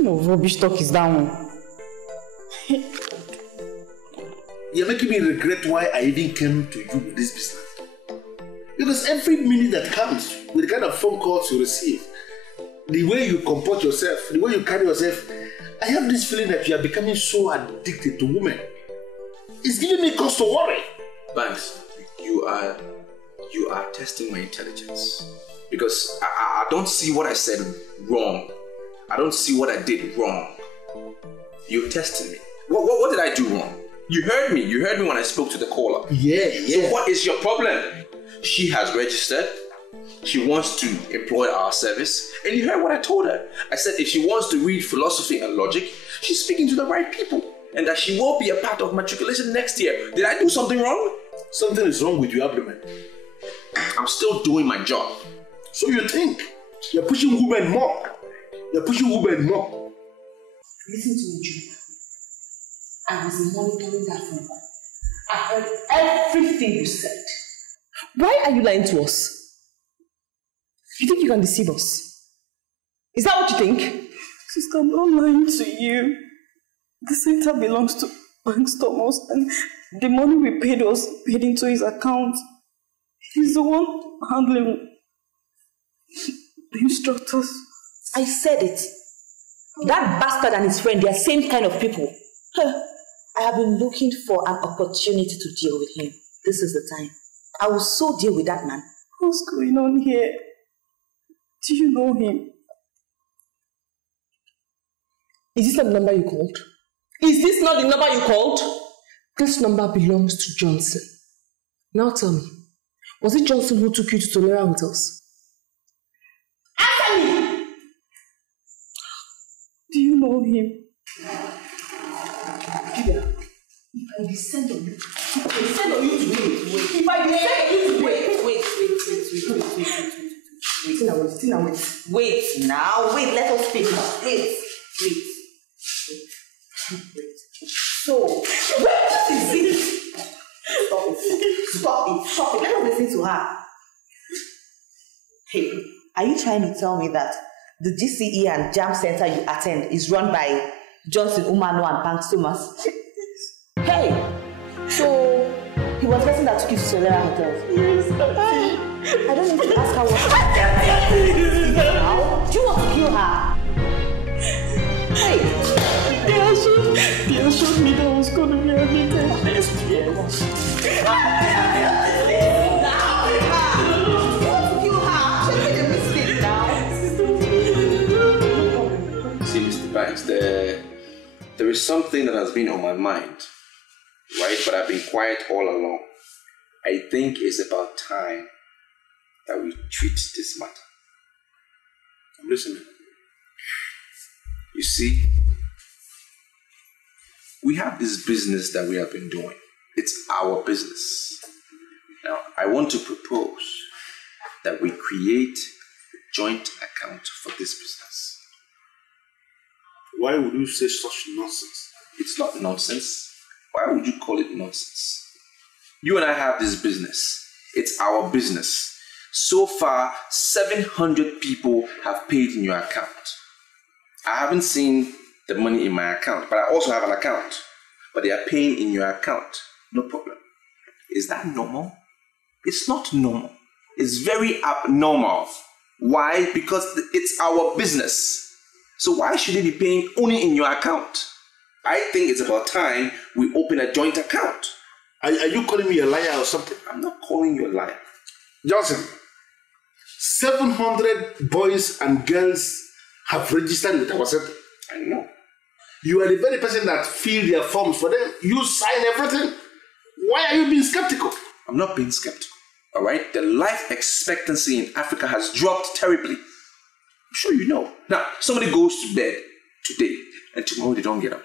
No rubbish talk is that one. You're making me regret why I even came to you with this business. Because every minute that comes with the kind of phone calls you receive, the way you comport yourself, the way you carry yourself, I have this feeling that you are becoming so addicted to women. It's giving me cause to worry. Banks, you are testing my intelligence. Because I don't see what I said wrong. I don't see what I did wrong. You're testing me. What did I do wrong? You heard me. You heard me when I spoke to the caller. Yeah. So what is your problem? She has registered. She wants to employ our service. And you heard what I told her. I said if she wants to read philosophy and logic, she's speaking to the right people. And that she will be a part of matriculation next year. Did I do something wrong? Something is wrong with your abdomen. I'm still doing my job. So you think you're pushing women more? You're pushing women more. Listen to me, Julia. I was monitoring that phone call. I heard everything you said. Why are you lying to us? You think you can deceive us? Is that what you think? Sister, I'm not lying to you. The center belongs to Banks Thomas, and the money we paid was paid into his account. He's the one handling the instructors. I said it. That bastard and his friend, they are same kind of people. I have been looking for an opportunity to deal with him. This is the time. I will so deal with that man. What's going on here? Do you know him? Is this not the number you called? Is this not the number you called? This number belongs to Johnson. Now tell me, was it Johnson who took you to Tolera Hotels? Answer me! Do you know him? Julia, if I descend on you, if I descend on you to wait. Wait now, let us finish. Wait. So, what is it? Stop it. Let us listen to her. Hey, are you trying to tell me that the GCE and Jam Center you attend is run by Johnson Umano and Banks Thomas? Hey, so he was the person that took you to Solera Hotels? Yes, I don't need to ask her what happened. Now, do you want to kill her? Hey, they assured me that I was going to be admitted next year. See, Mr. Banks, there is something that has been on my mind, right? But I've been quiet all along. I think it's about time that we treat this matter. I'm listening. You see, we have this business that we have been doing. It's our business. Now, I want to propose that we create a joint account for this business. Why would you say such nonsense? It's not nonsense. Why would you call it nonsense? You and I have this business. It's our business. So far, 700 people have paid in your account. I haven't seen the money in my account, but I also have an account. But they are paying in your account. No problem. Is that normal? It's not normal. It's very abnormal. Why? Because it's our business. So why should they be paying only in your account? I think it's about time we open a joint account. Are you calling me a liar or something? I'm not calling you a liar. Johnson, 700 boys and girls have registered with our center. I know. You are the very person that filled their forms for them. You sign everything. Why are you being skeptical? I'm not being skeptical. All right? The life expectancy in Africa has dropped terribly. I'm sure you know. Now, somebody goes to bed today and tomorrow they don't get up.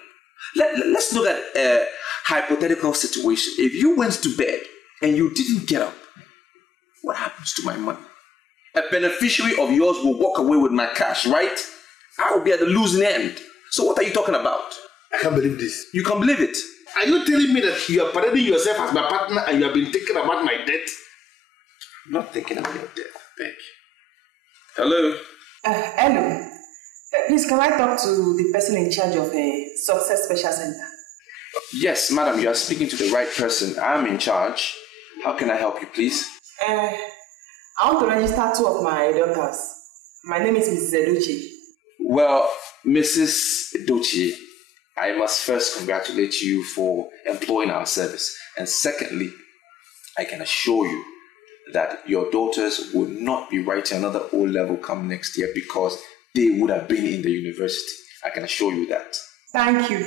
Let's look at a hypothetical situation. If you went to bed and you didn't get up, what happens to my money? A beneficiary of yours will walk away with my cash, right? I will be at the losing end. So what are you talking about? I can't believe this. You can believe it. Are you telling me that you are parading yourself as my partner and you have been thinking about my debt? I'm not thinking about your debt. Thank you. Hello? Hello. Please, can I talk to the person in charge of a Success Special Center? Yes, madam, you are speaking to the right person. I'm in charge. How can I help you, please? I want to register 2 of my daughters. My name is Mrs. Edochie. Well, Mrs. Edochie, I must first congratulate you for employing our service. And secondly, I can assure you that your daughters will not be writing another O-level come next year because they would have been in the university. I can assure you that. Thank you.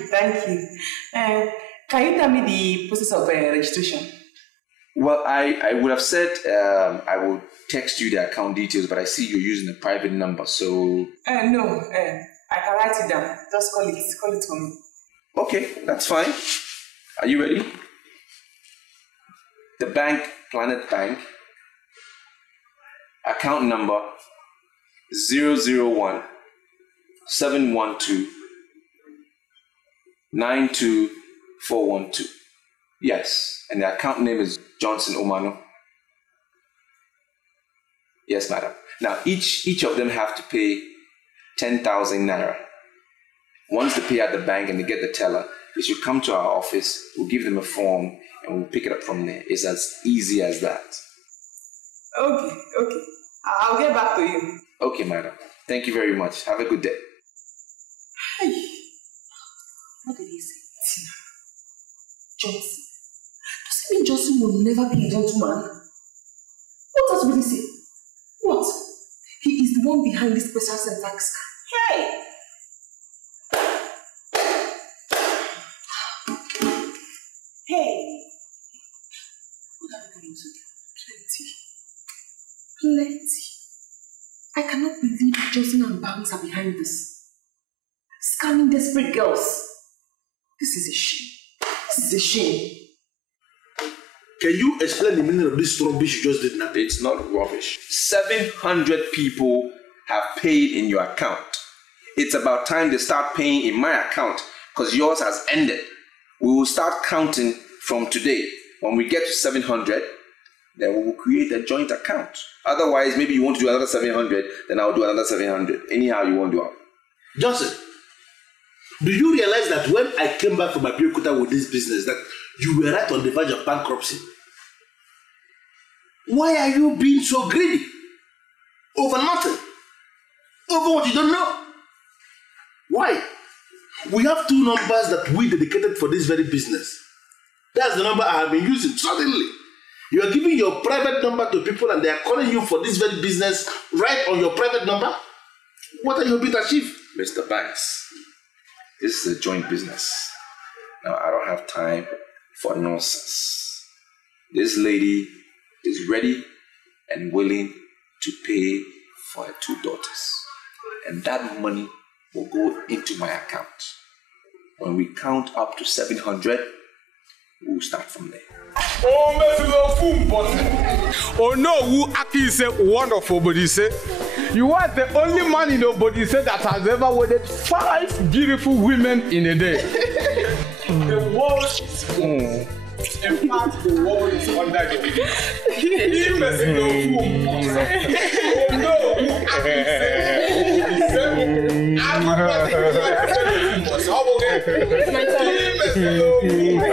Can you tell me the process of registration? Well, I would have said I will text you the account details, but I see you're using a private number, so... No, I can write it down. Just call it for me. Okay, that's fine. Are you ready? The bank, Planet Bank, account number 001 712 92412. Yes, and the account name is Johnson Omano. Yes, madam. Now, each of them have to pay 10,000 naira. Once they pay at the bank and they get the teller, they should come to our office. We'll give them a form and we'll pick it up from there. It's as easy as that. Okay. I'll get back to you. Okay, madam. Thank you very much. Have a good day. Hey, what did he say? Johnson. Does it mean Johnson will never be a gentleman? What does really say? What? He is the one behind this special center scam. Hey! Hey! What are we going to do? Plenty. I cannot believe Johnson and Barnes are behind this. Scamming desperate girls. This is a shame. Can you explain the meaning of this rubbish you just did now? It's not rubbish. 700 people have paid in your account. It's about time they start paying in my account because yours has ended. We will start counting from today. When we get to 700, then we will create a joint account. Otherwise, maybe you want to do another 700, then I'll do another 700. Anyhow you want to do it. Johnson, do you realize that when I came back from my Abeokuta with this business, that you were right on the verge of bankruptcy? Why are you being so greedy? Over nothing. Over what you don't know. Why? We have 2 numbers that we dedicated for this very business. That's the number I have been using. Suddenly, you are giving your private number to people and they are calling you for this very business right on your private number? What are you hoping to achieve? Mr. Banks, this is a joint business. Now, I don't have time for nonsense. This lady is ready and willing to pay for her 2 daughters. And that money will go into my account. When we count up to 700, we'll start from there. Oh no, who Aki say wonderful, but he say you are the only man in nobody said that has ever wedded 5 beautiful women in a day. The world is full. In fact, the world is under the feet. Oh no, who Aki say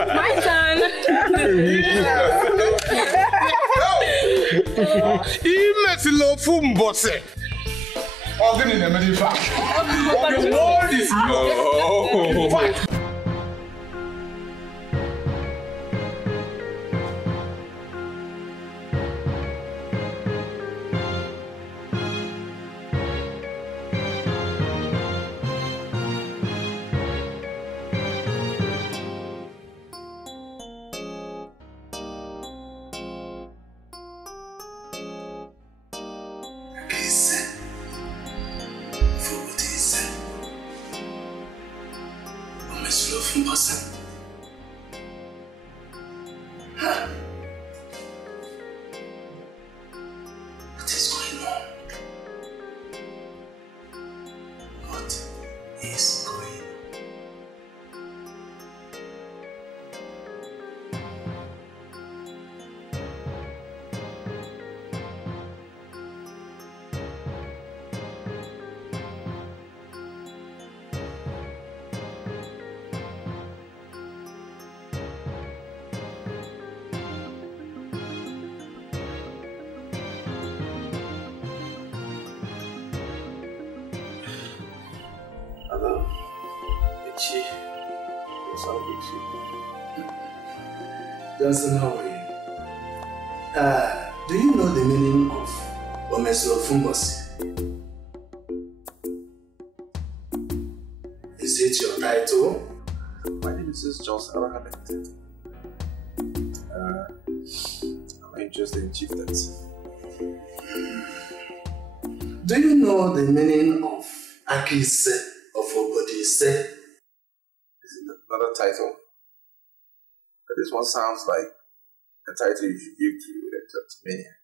My turn. The world is Johnson, how are you? Do you know the meaning of Fungus? Is it your title? My name is Johnson. I don't have any title. I'm interested in chieftains. Do you know the meaning of Akise of Obodise? Is it another title? But this one sounds like a title you should give to a kleptomaniac.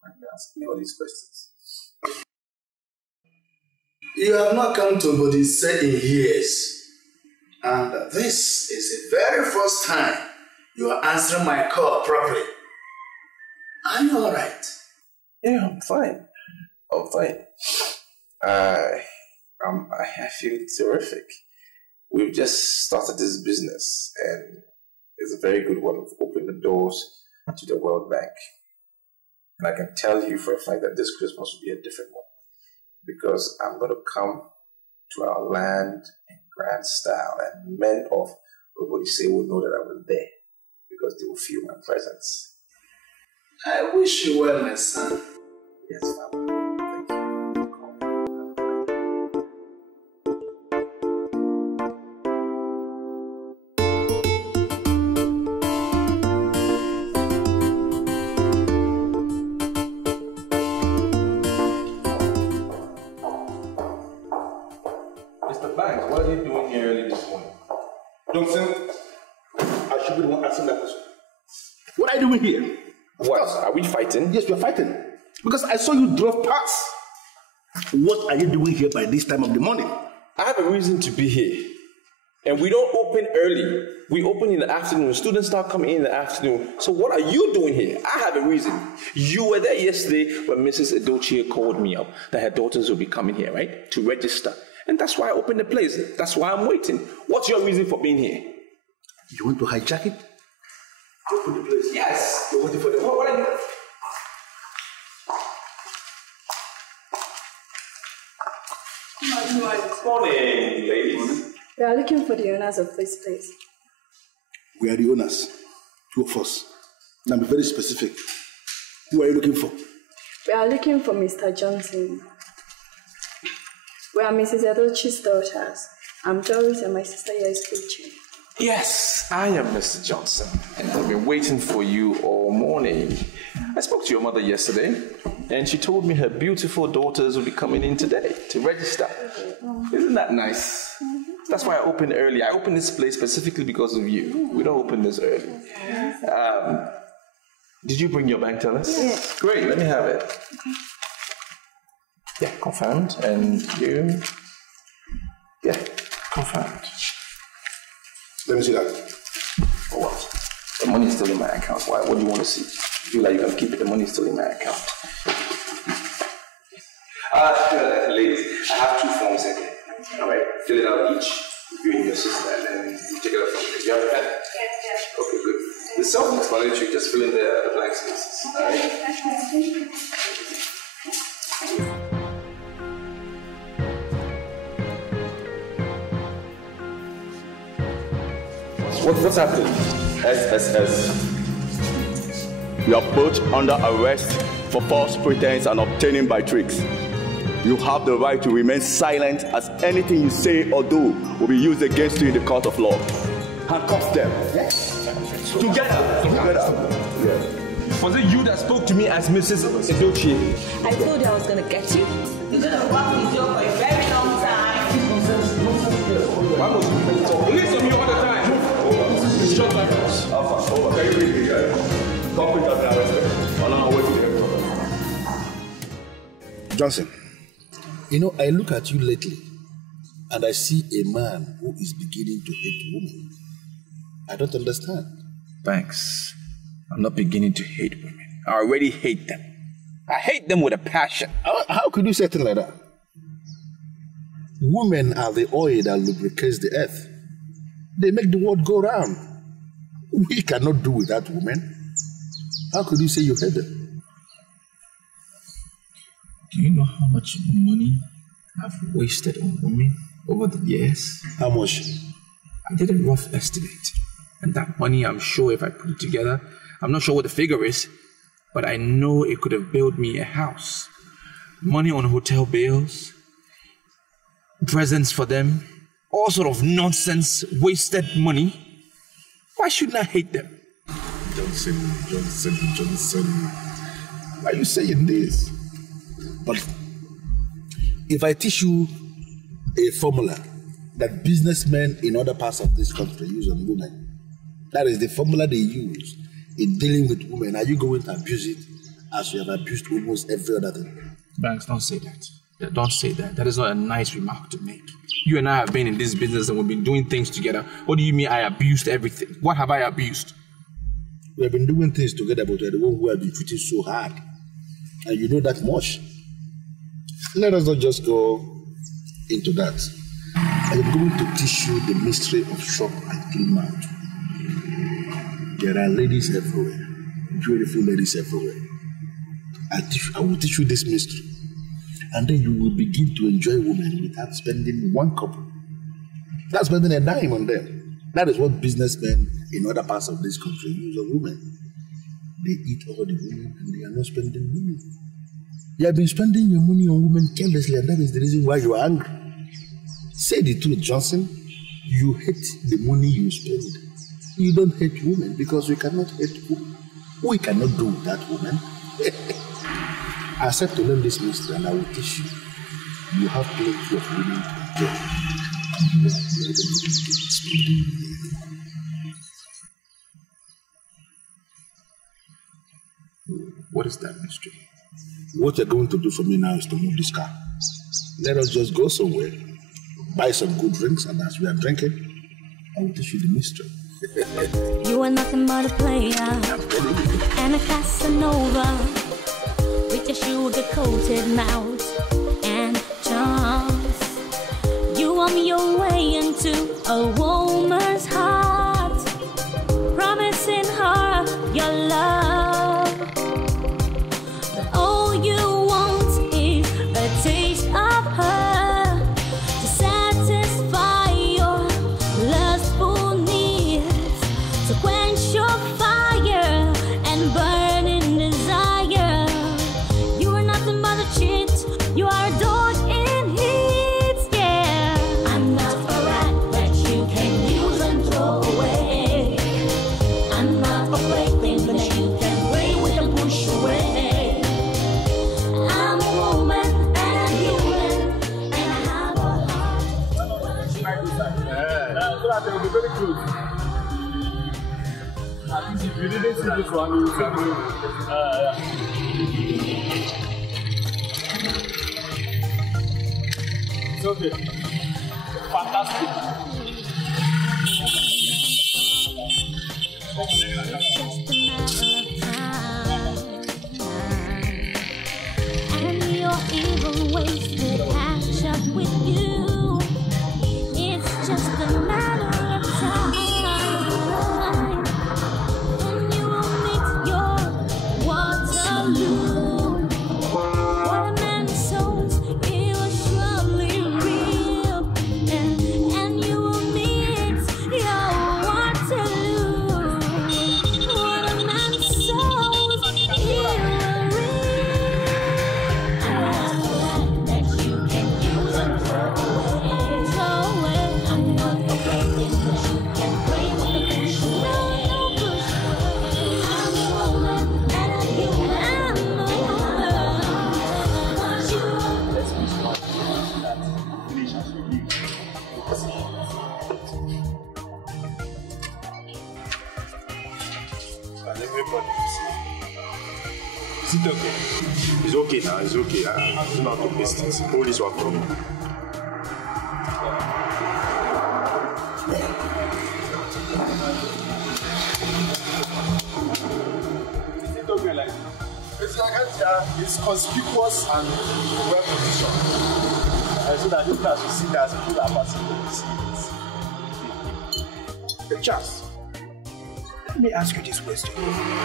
Why you ask me all these questions? You have not come to Obodise in years. And this is the very first time you are answering my call properly. Are you alright? Yeah, I'm fine. I'm fine. I feel terrific. We've just started this business and it's a very good one. We've opened the doors to the World Bank. And I can tell you for a fact that this Christmas will be a different one because I'm going to come to our land in grand style and men of Obodise will know that I was there because they will feel my presence. I wish you well, my son. Yes, Father. Johnson, I should be the one asking that question. What are you doing here? What? Are we fighting? Yes, we're fighting. Because I saw you drove past. What are you doing here by this time of the morning? I have a reason to be here. And we don't open early. We open in the afternoon. Students start coming in the afternoon. So what are you doing here? I have a reason. You were there yesterday when Mrs. Edochie called me up that her daughters will be coming here, right? To register. And that's why I opened the place. That's why I'm waiting. What's your reason for being here? You want to hijack it? Open the place. Yes. You're waiting for the... What are you... Good morning, ladies. We are looking for the owners of this place. We are the owners. Two of us. Now be very specific. Who are you looking for? We are looking for Mr. Johnson. We are Mrs. Edochie's daughters. I'm Doris and my sister here is Uche. Yes, I am Mr. Johnson, and I've been waiting for you all morning. I spoke to your mother yesterday, and she told me her beautiful daughters will be coming in today to register. Isn't that nice? That's why I opened early. I opened this place specifically because of you. We don't open this early. Did you bring your bank tellers? Yes. Great, let me have it. Yeah, confirmed. And you? Yeah, confirmed. Let me see that. For what? The money is still in my account. Why? What do you want to see? You feel like you can keep it? The money is still in my account. Ladies, I have 2 forms here. All right, fill it out each. You and your sister, and then you take it out from you. You have a pen? Yes. Okay, good. The self-explanatory, just fill in the blank spaces. All right. What's happening? SSS. You are both under arrest for false pretense and obtaining by tricks. You have the right to remain silent as anything you say or do will be used against you in the court of law. Handcuff them. Yes. Together. Yeah. Was it you that spoke to me as Mrs. Edochie? I told you I was going to get you. You're going to work with you for a very long time. Why was you talking? Listen to me all the time. Shut up. Over. Can you read me, guys? Corporate has been arrested. I'm not waiting here. Johnson, you know, I look at you lately and I see a man who is beginning to hate women. I don't understand. Thanks. I'm not beginning to hate women. I already hate them. I hate them with a passion. How could you say things like that? Women are the oil that lubricates the earth. They make the world go round. We cannot do without women. How could you say you hate them? Do you know how much money I've wasted on women over the years? How much? I did a rough estimate. And that money, I'm sure if I put it together, I'm not sure what the figure is, but I know it could have built me a house. Money on hotel bills, presents for them, all sort of nonsense, wasted money. Why shouldn't I hate them? Johnson. Why are you saying this? But if I teach you a formula that businessmen in other parts of this country use on women, that is the formula they use in dealing with women, are you going to abuse it as you have abused almost every other thing? Banks, don't say that. Don't say that. That is not a nice remark to make. You and I have been in this business and we've been doing things together. What do you mean I abused everything? What have I abused? We have been doing things together, but you're the one who have been treating so hard. And you know that much. Let us not just go into that. I am going to teach you the mystery of shop and clean mouth. There are ladies everywhere, beautiful ladies everywhere. I will teach you this mystery. And then you will begin to enjoy women without spending one couple. Not spending a dime on them. That is what businessmen in other parts of this country use on women. They eat all the women and they are not spending money. You have been spending your money on women carelessly, and that is the reason why you are angry. Say the truth, Johnson. You hate the money you spend. You don't hate women because we cannot hate women. We cannot do that, women. I accept to learn this mystery and I will teach you. You have plenty of women to enjoy. What is that mystery? What you're going to do for me now is to move this car. Let us just go somewhere, buy some good drinks, and as we are drinking, I will teach you the mystery. You are nothing but a player and a Casanova with your sugar-coated mouth and charms. You want your way into a woman's heart, promising her your love. But all you want is a taste of her to satisfy your lustful needs, to quench your fire and burning desire. You are nothing but a cheat, you are a dog in heat, yeah. I'm not a rat that you can use and throw away. I'm not a plaything that you can play with and push away. I'm a woman and a human and I have a heart. So that they will be very close. At least if you didn't see this one, you will see yeah. It's okay. Fantastic. And your evil ways to catch up with you. It's just a matter of time. And you will meet your Waterloo. What a man sows, he will surely reap. And you will meet your Waterloo. What a man sows, he will Is it okay? It's okay now, it's okay. Do not take distance. Hold this one from me. Is it okay like it's like it's conspicuous and well positioned. So that you can see that people are passing to see it. Charles, let me ask you this question.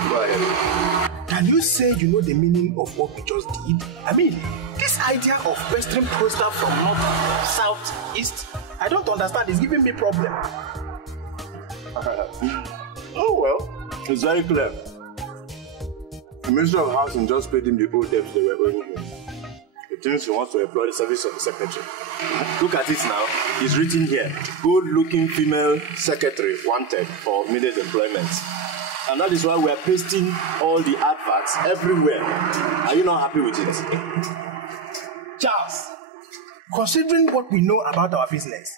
Go ahead. Can you say you know the meaning of what we just did? I mean, this idea of western poster from north, south, east, I don't understand. It's giving me problem. Oh well, it's very clear. The Ministry of Housing just paid him the old debts they were owing him. He thinks he wants to employ the service of the secretary. Look at it now. It's written here. Good-looking female secretary wanted for immediate employment. And that is why we are pasting all the adverts everywhere. Are you not happy with it? Charles, considering what we know about our business,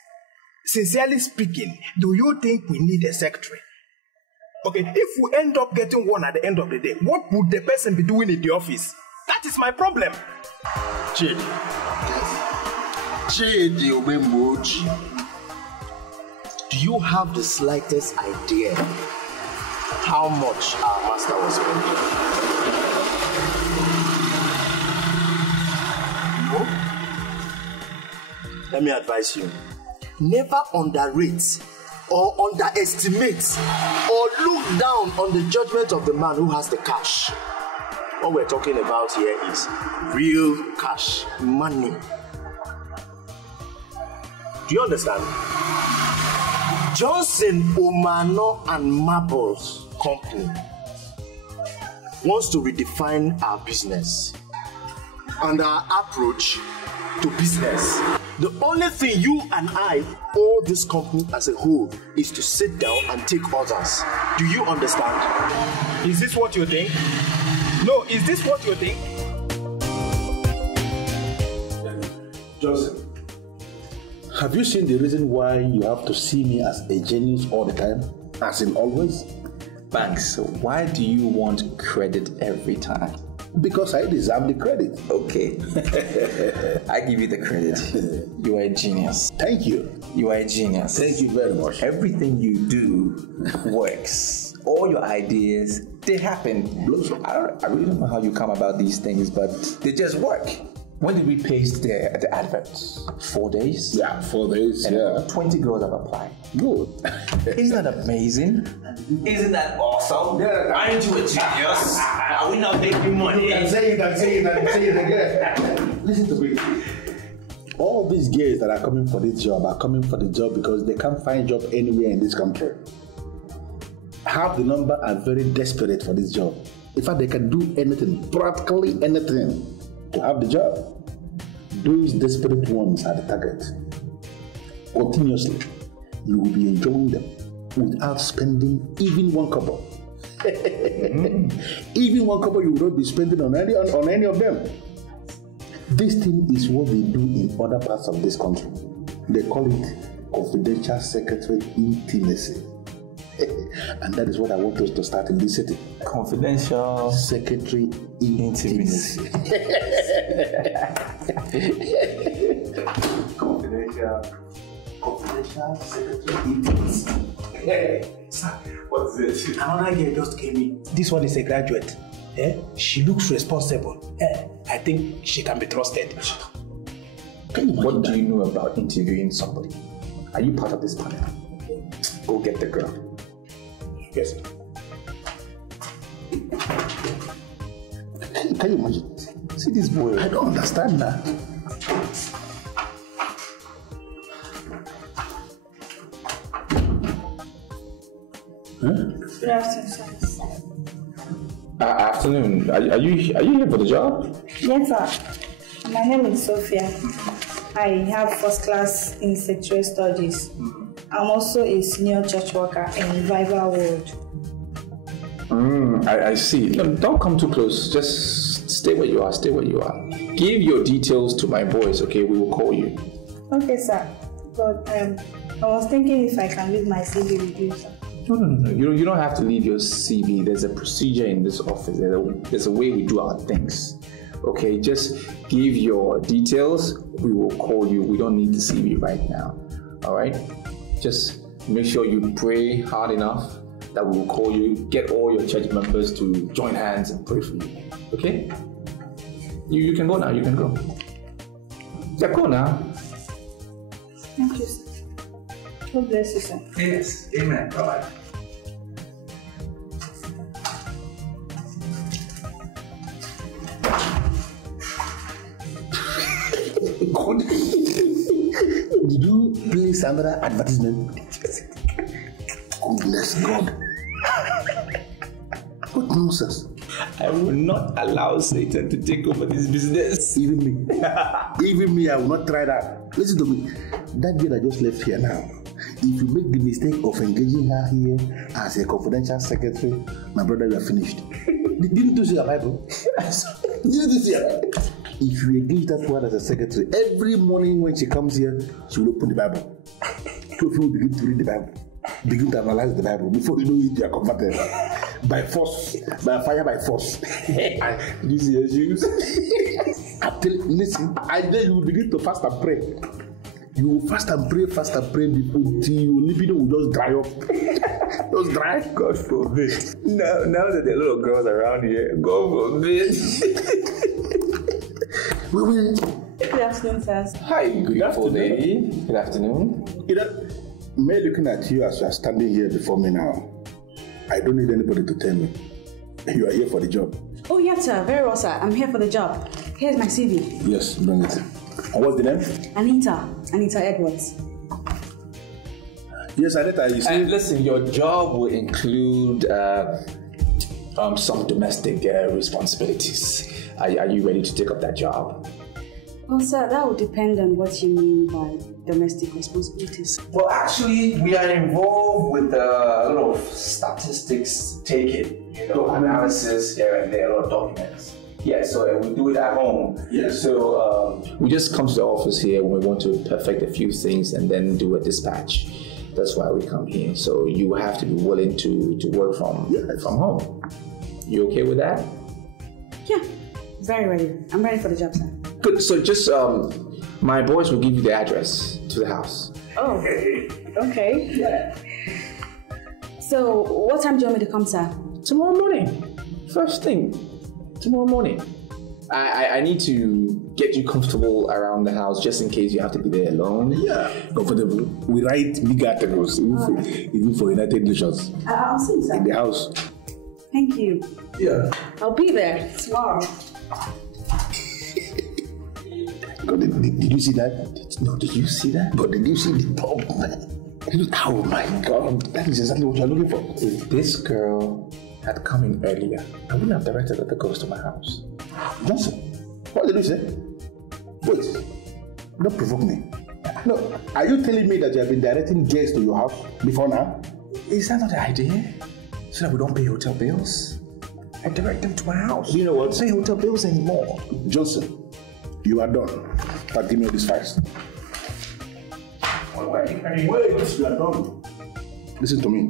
sincerely speaking, do you think we need a secretary? Okay, if we end up getting one at the end of the day, what would the person be doing in the office? That is my problem. Chidi Obembochi, do you have the slightest idea how much our master was spending? No? Let me advise you. Never underrate or underestimate or look down on the judgment of the man who has the cash. What we're talking about here is real cash, money. Do you understand? Johnson, Omano and Marbles Company wants to redefine our business and our approach to business. The only thing you and I owe this company as a whole is to sit down and take orders. Do you understand? Is this what you think? No, is this what you think? Joseph, have you seen the reason why you have to see me as a genius all the time? As in always? Banks, why do you want credit every time? Because I deserve the credit. Okay. I give you the credit. You are a genius. Thank you. You are a genius. Thank you very much. Everything you do works. All your ideas, they happen. I really don't know how you come about these things, but they just work. When did we paste the adverts? 4 days? Yeah, 4 days, and 20 girls have applied. Good. Isn't that amazing? Isn't that awesome? Yeah. Aren't you a genius? Are we not making money? You can say it again. Listen to me. All these girls that are coming for this job are coming for the job because they can't find job anywhere in this country. Half the number are very desperate for this job. In fact, they can do anything, practically anything, to have the job. Those desperate ones are the target. Continuously, you will be enjoying them without spending even one kobo. Even one kobo you will not be spending on any of them. This thing is what they do in other parts of this country. They call it confidential secretary intimacy. And that is what I want us to start in this city. Confidential secretary intimacy. Confidential secretary intimacy. Sir, what's this? Another girl just came in. This one is a graduate. She looks responsible. I think she can be trusted. What do you know about interviewing somebody? Are you part of this panel? Go get the girl. Yes. Can you imagine? See this boy? I don't understand that. Good afternoon, sir. Afternoon. Are you here for the job? Yes, sir. My name is Sophia. I have first class in secretarial studies. I'm also a senior church worker in Revival World. I see. No, don't come too close. Just stay where you are. Stay where you are. Give your details to my boys, okay? We will call you. Okay, sir. But I was thinking if I can leave my CV with you, sir. No. You don't have to leave your CV. There's a procedure in this office. There's a way we do our things. Okay, just give your details. We will call you. We don't need the CV right now. All right? Just make sure you pray hard enough that we will call you. Get all your church members to join hands and pray for you. Okay? You can go now. You can go. Yeah, go now. Thank you, sir. God bless you, sir. Yes. Amen. Bye-bye. Did you place another advertisement? Goodness God. What nonsense? I will not allow Satan to take over this business. Even me. Even me, I will not try that. Listen to me. That girl I just left here now, if you make the mistake of engaging her here as a confidential secretary, my brother, you are finished. Didn't you see your Bible? Didn't you see her? If you engage that one as a secretary, every morning when she comes here, she will open the Bible. So you will begin to read the Bible, begin to analyze the Bible. Before you know it, you are converted. By force, by fire, by force. You see your shoes? Listen, and then you will begin to fast and pray. You will fast and pray until your libido will just dry up. Just dry. God forbid. Now that there are a lot of girls around here, God forbid. Good afternoon, sir. Hi, beautiful lady. Good afternoon. Me looking at you as you are standing here before me now, I don't need anybody to tell me you are here for the job. Oh, yes, sir. Very well, sir. I'm here for the job. Here's my CV. Yes, bring it. And what's the name? Anita Edwards. Yes, Anita, you see. Listen, your job will include some domestic responsibilities. Are you ready to take up that job? Well, sir, that would depend on what you mean by domestic responsibilities. Well, actually, we are involved with a lot of statistics taking, analysis here and there, a lot of documents. Yeah, so we do it at home. Yeah. So we just come to the office here when we want to perfect a few things and then do a dispatch. That's why we come here. So you have to be willing to work from home. You okay with that? Yeah, very ready. I'm ready for the job, sir. Good. So just my boys will give you the address to the house. Oh, okay. Yeah. So what time do you want me to come, sir? Tomorrow morning. First thing. Tomorrow morning. I need to get you comfortable around the house just in case you have to be there alone. Yeah, comfortable. We write big articles, even for United Nations. I'll see you, sir. In the house. Thank you. Yeah. I'll be there tomorrow. God, did you see that? No, did you see that? But did you see the top? Oh my God, that is exactly what you're looking for. If this girl had come in earlier, I wouldn't have directed the girls to my house. Johnson, what did you say? Wait, don't provoke me. No, are you telling me that you have been directing guests to your house before now? Is that not the idea? So that we don't pay hotel bills? I direct them to my house. You know what? Don't pay hotel bills anymore. Johnson, you are done. But give me all these files. Wait, you are done. Listen to me.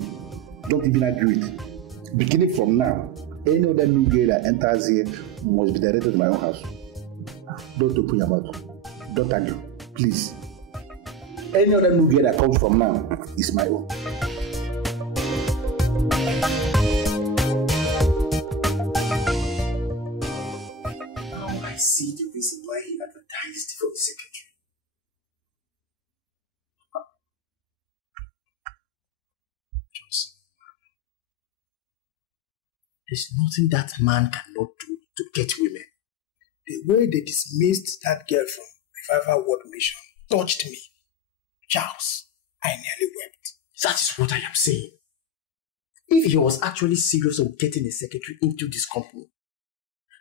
Don't even argue it. Beginning from now, any other new girl that enters here must be directed to my own house. Don't open your mouth. Don't argue. Please. Any other new girl that comes from now is my own. Now I see the reason why he advertised for the secretary. Johnson, there's nothing that man cannot do to get women. The way they dismissed that girl from Revival World Mission touched me. Charles, I nearly wept. That is what I am saying. If he was actually serious on getting a secretary into this company,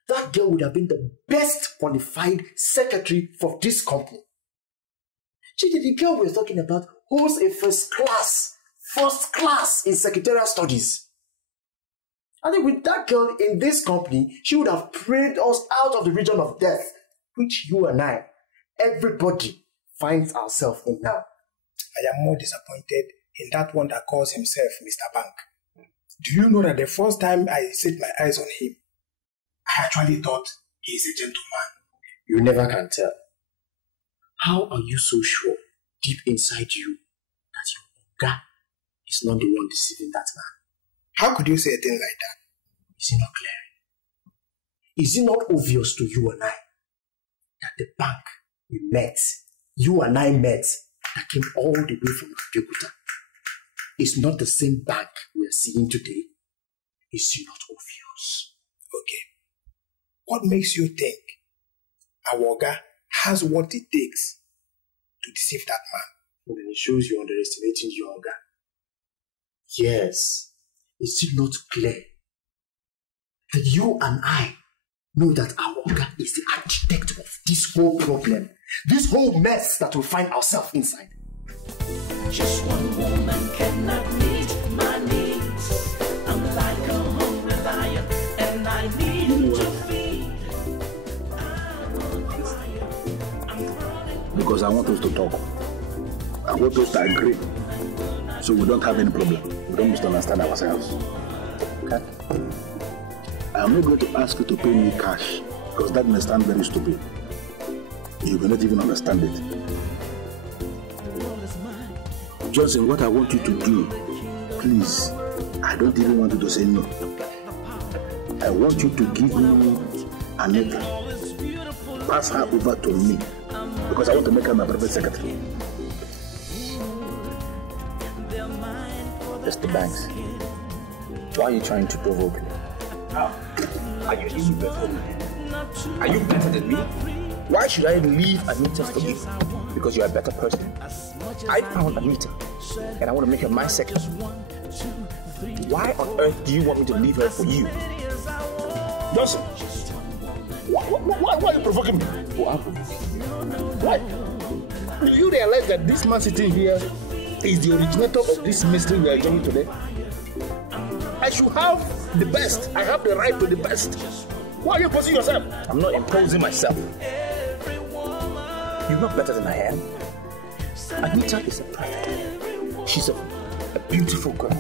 that girl would have been the best qualified secretary for this company. See, the girl we're talking about holds a first class in secretarial studies. I think with that girl in this company, she would have prayed us out of the region of death, which you and I, everybody, finds ourselves in now. I am more disappointed in that one that calls himself Mr. Bank. Do you know that the first time I set my eyes on him, I actually thought he is a gentleman. You never can tell. How are you so sure, deep inside you, that your Oga is not the one deceiving that man? How could you say a thing like that? Is it not clear? Is it not obvious to you and I that the bank we met, you and I met, that came all the way from Abeokuta, is not the same bank we are seeing today? Is it not obvious? Okay. What makes you think our Oga has what it takes to deceive that man? Well, then it shows you're underestimating your Oga. Yes, it's still not clear that you and I know that our Oga is the architect of this whole problem, this whole mess that we find ourselves inside. Just one woman cannot meet my needs. I'm like a hungry lion, and I need to feed. Because I want us to talk. I want us to agree. So we don't have any problem. We don't misunderstand ourselves. Okay? I'm not going to ask you to pay me cash, because that may sound very stupid. You will not even understand it. Johnson, what I want you to do, please, I don't even want you to say no. I want you to give me Anita. Pass her over to me, because I want to make her my private secretary. Mr. Banks, why are you trying to provoke me? Are you really better than me? Are you better than me? Why should I leave Anita for you? Because you're a better person. I found Anita, and I want to make her my secretary. Why on earth do you want me to leave her for you? Johnson, why are you provoking me? Why? Do you realize that this man sitting here is the originator of this mystery we are enjoying today? I should have the best. I have the right to the best. Why are you imposing yourself? I'm not imposing myself. You're not better than I am. Anita is a perfect. She's a beautiful girl.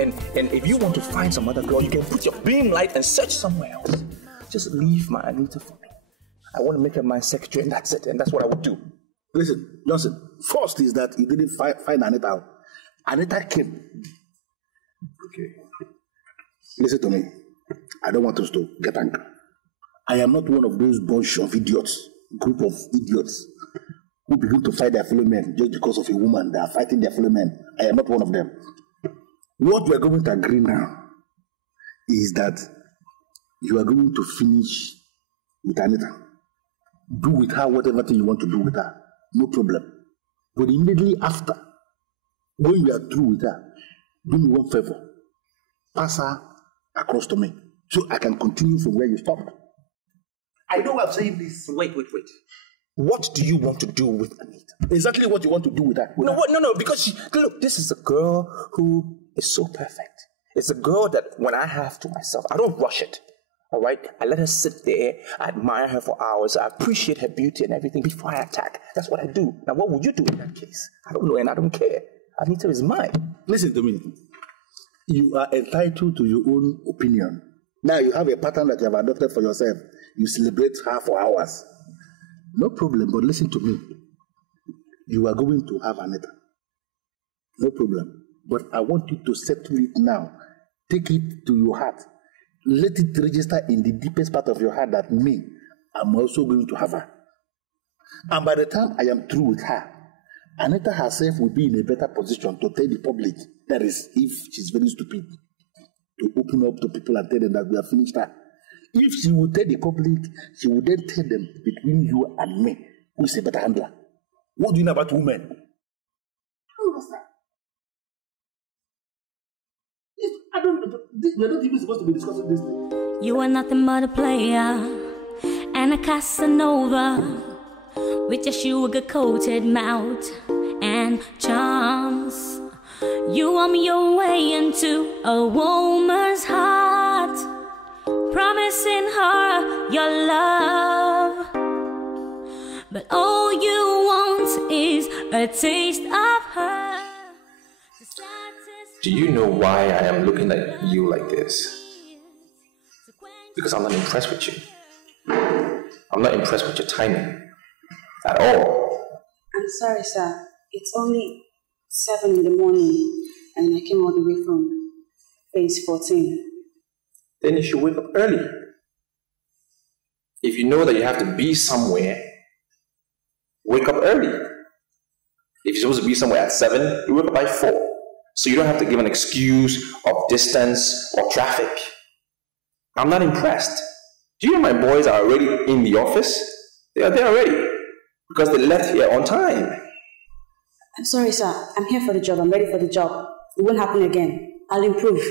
And if you want to find some other girl, you can put your beam light and search somewhere else. Just leave my Anita for me. I want to make her my secretary, and that's it. And that's what I would do. Listen, Johnson, first is that you didn't find Anita out. Anita came. Okay. Listen to me. I don't want us to get angry. I am not one of those bunch of idiots, group of idiots, who begin to fight their fellow men just because of a woman. They are fighting their fellow men. I am not one of them. What we are going to agree now is that you are going to finish with Anita. Do with her whatever thing you want to do with her. No problem. But immediately after, when you are through with her, do me one favor. Pass her across to me, so I can continue from where you stopped. I know I'm saying this. Wait. What do you want to do with Anita? Exactly what you want to do with her. No, because look, this is a girl who is so perfect. It's a girl that when I have to myself, I don't rush it. All right? I let her sit there, I admire her for hours, I appreciate her beauty and everything before I attack. That's what I do. Now, what would you do in that case? I don't know, and I don't care. Anita is mine. Listen to me. You are entitled to your own opinion. Now you have a pattern that you have adopted for yourself. You celebrate her for hours. No problem, but listen to me. You are going to have Anita. No problem. But I want you to settle it now. Take it to your heart. Let it register in the deepest part of your heart that me, I'm also going to have her. And by the time I am through with her, Anita herself will be in a better position to tell the public, that is, if she's very stupid, to open up to people and tell them that we have finished her. If she will tell the public, she will then tell them, between you and me, who is a better handler. What do you know about women? We're not even supposed to be discussing this thing. You are nothing but a player and a Casanova with your sugar-coated mouth and charms. You want me your way into a woman's heart, promising her your love, but all you want is a taste of her. Do you know why I am looking at you like this? Because I'm not impressed with you. I'm not impressed with your timing at all. I'm sorry, sir. It's only 7 in the morning and I came all the way from phase 14. Then you should wake up early. If you know that you have to be somewhere, wake up early. If you're supposed to be somewhere at 7, you wake up by 4. So you don't have to give an excuse of distance or traffic. I'm not impressed. Do you know my boys are already in the office? They are there already because they left here on time. I'm sorry, sir. I'm here for the job. I'm ready for the job. It won't happen again. I'll improve.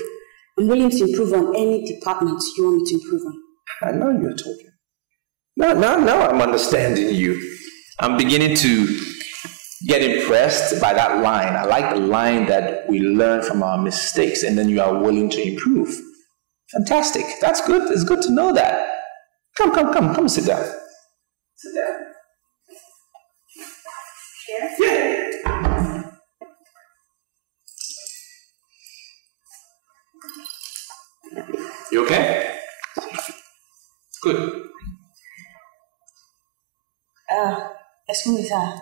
I'm willing to improve on any department you want me to improve on. I know you're talking. Now I'm understanding you. I'm beginning to get impressed by that line. I like the line that we learn from our mistakes and then you are willing to improve. Fantastic. That's good. It's good to know that. Come sit down. Sit down. Yeah. You okay? Good. Excuse me, sir.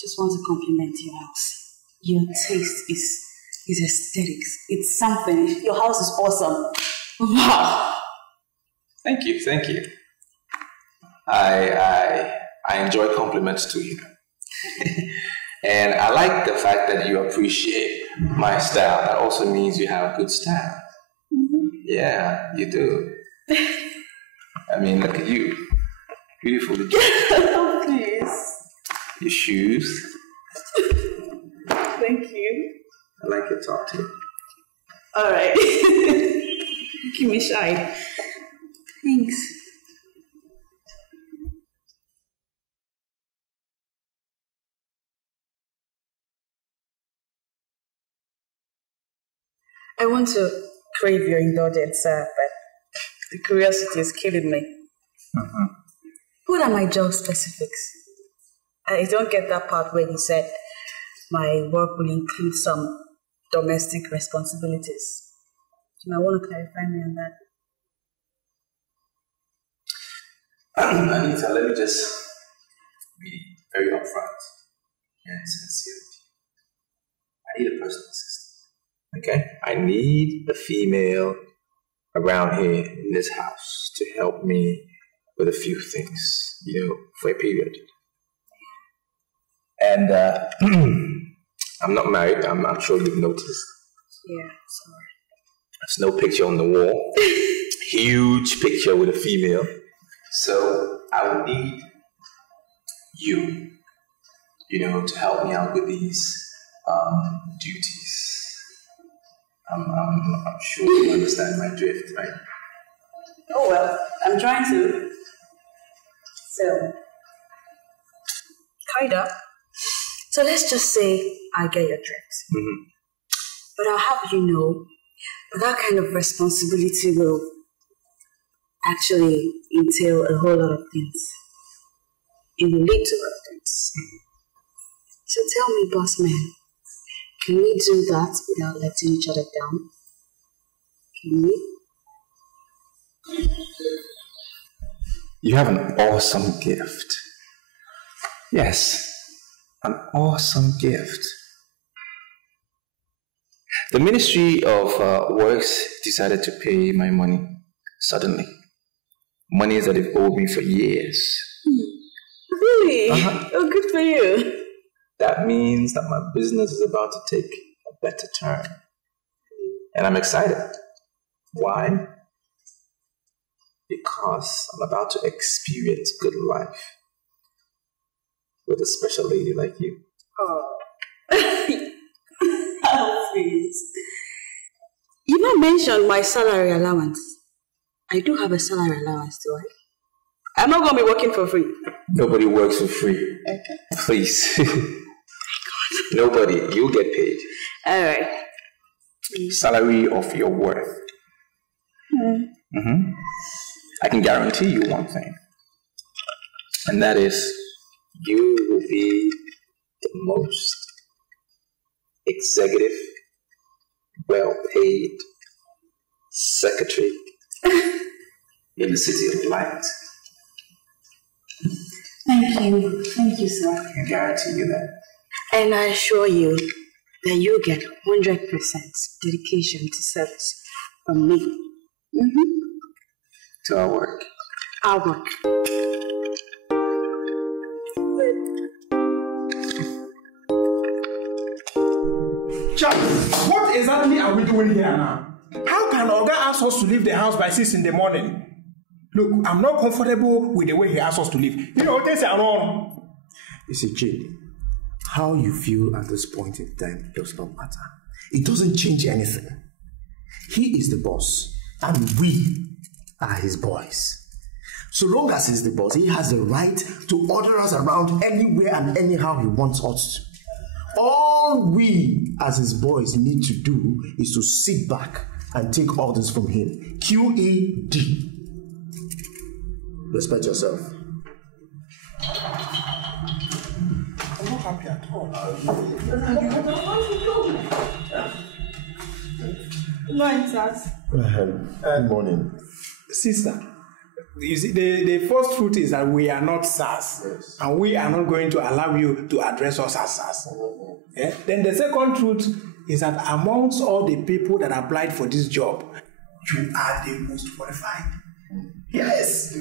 Just want to compliment your house. Your taste is aesthetics. It's something. Your house is awesome. Wow. Thank you. I enjoy compliments too, you know. And I like the fact that you appreciate my style. That also means you have good style. Yeah, you do. I mean, look at you. Beautifully dressed. Please. Your shoes. Thank you. I like your top too. All right. Keep me shy. Thanks. I want to crave your indulgence, sir, but the curiosity is killing me. What are my job specifics? I don't get that part where you said my work will include some domestic responsibilities. You might want to clarify me on that. Anita, let me just be very upfront and sincere with you. I need a personal assistant. Okay? I need a female around here in this house to help me with a few things, you know, for a period. And I'm not married, I'm sure you've noticed. Yeah, sorry. There's no picture on the wall. Huge picture with a female. So I would need you, you know, to help me out with these duties. I'm sure you understand my drift, right? Oh well, I'm trying to. So, kinda. So let's just say I get your drift. But I'll have you know that kind of responsibility will actually entail a whole lot of things. It will lead to a lot of things. So tell me, boss man, can we do that without letting each other down? Can we? You have an awesome gift. Yes, an awesome gift. The Ministry of Works decided to pay my money suddenly. Money that they've owed me for years. Really? Oh, good for you. That means that my business is about to take a better turn. And I'm excited. Why? Because I'm about to experience good life with a special lady like you. Oh. Oh, please. You not mentioned my salary allowance. I do have a salary allowance, do I? I'm not going to be working for free. Nobody works for free. Okay. Please. Nobody. You'll get paid. All right. Salary of your worth. I can guarantee you one thing. And that is, you will be the most executive, well-paid secretary in the City of Light. Thank you. Thank you, sir. I can guarantee you that. And I assure you that you get 100% dedication to service from me. To our work. Our work. Charles, what exactly are we doing here now? How can Oga ask us to leave the house by 6 in the morning? Look, I'm not comfortable with the way he asked us to leave. You know, things are wrong. You see, Jane, How you feel at this point in time does not matter. It doesn't change anything. He is the boss, and we are his boys. So long as he's the boss, he has the right to order us around anywhere and anyhow he wants us to. All we as his boys need to do is to sit back and take orders from him. QED. Respect yourself. I'm not happy at all. Good morning, sirs. Good morning. Sister, you see, the first truth is that we are not SARS, yes. And we are not going to allow you to address us as SARS. Yeah? Then the second truth is that amongst all the people that applied for this job, you are the most qualified. Yes.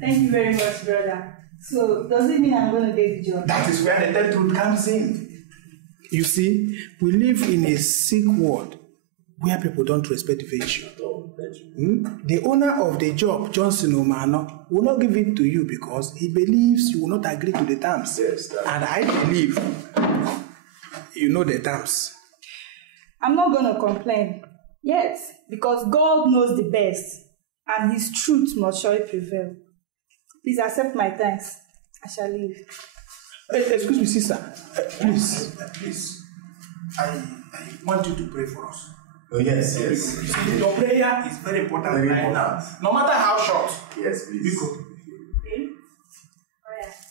Thank you very much, brother. So, does it mean I'm going to get the job? That is where the third truth comes in. You see, we live in a sick world where people don't respect virtue. The owner of the job, Johnson Omano, will not give it to you because he believes you will not agree to the terms. Yes, and I believe you know the terms. I'm not going to complain. Yes, because God knows the best and his truth must surely prevail. Please accept my thanks. I shall leave. Excuse me, sister. Please. I want you to pray for us. Oh, yes. Your prayer is very important right now. No matter how short. Yes, please. Okay.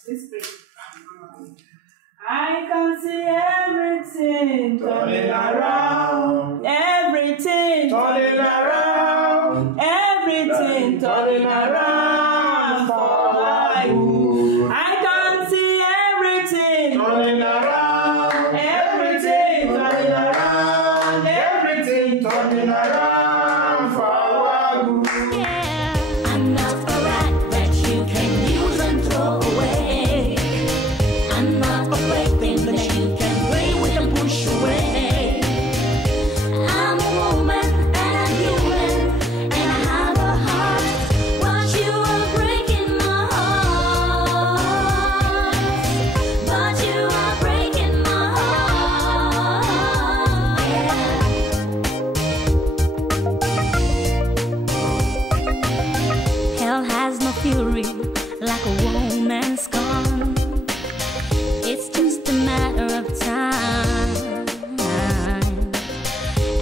Let's pray. I can see everything turning around. Everything turning around. Everything turning around for my good. I can see everything turning around. Everything turning around. Everything turning around for our good. Yeah, I'm not a rat that you can use and throw away. I'm not a plaything that you can play with and push away. I'm a woman and I'm human and I have a heart, but you are breaking my heart. But you are breaking my heart. Hell has no fury like a woman's gone. It's just a matter of time,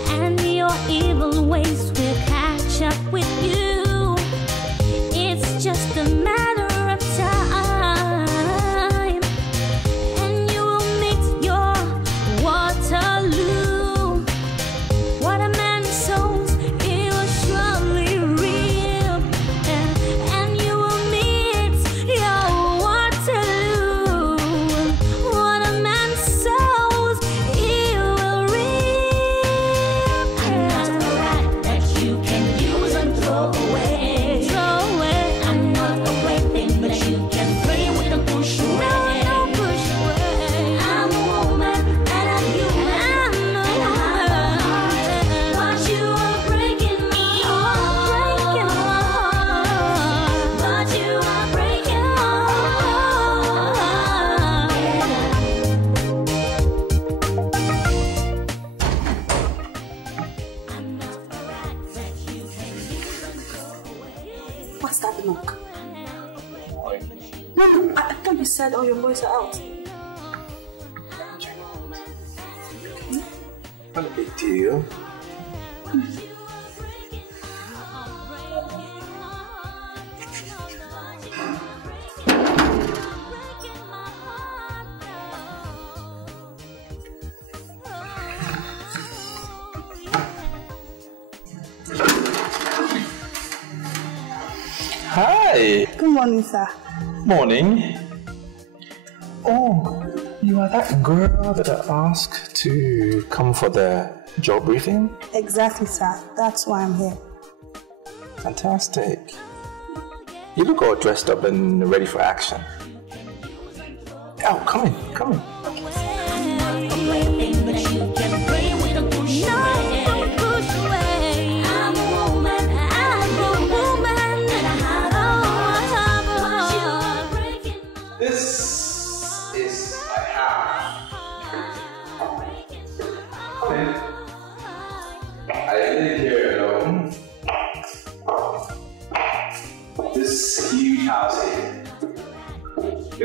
and your evil ways will catch up with you. It's just a matter of time, and you will meet your Waterloo. What a man sows, he will surely reap, and you will meet your Waterloo. What a man sows, he will reap. I'm not a rat that you can use and throw away. I'm not a plaything that you can play with and push away. I'm a woman and I'm human and I have a heart, but you are breaking my heart. But you are breaking my What's that knock? No, I can't be sad all your boys are out. Not a big deal. Hi. Good morning, sir. Morning. Oh, you are that girl that I asked to come for the job briefing? Exactly, sir. That's why I'm here. Fantastic. You look all dressed up and ready for action. Oh, come in, come in. This is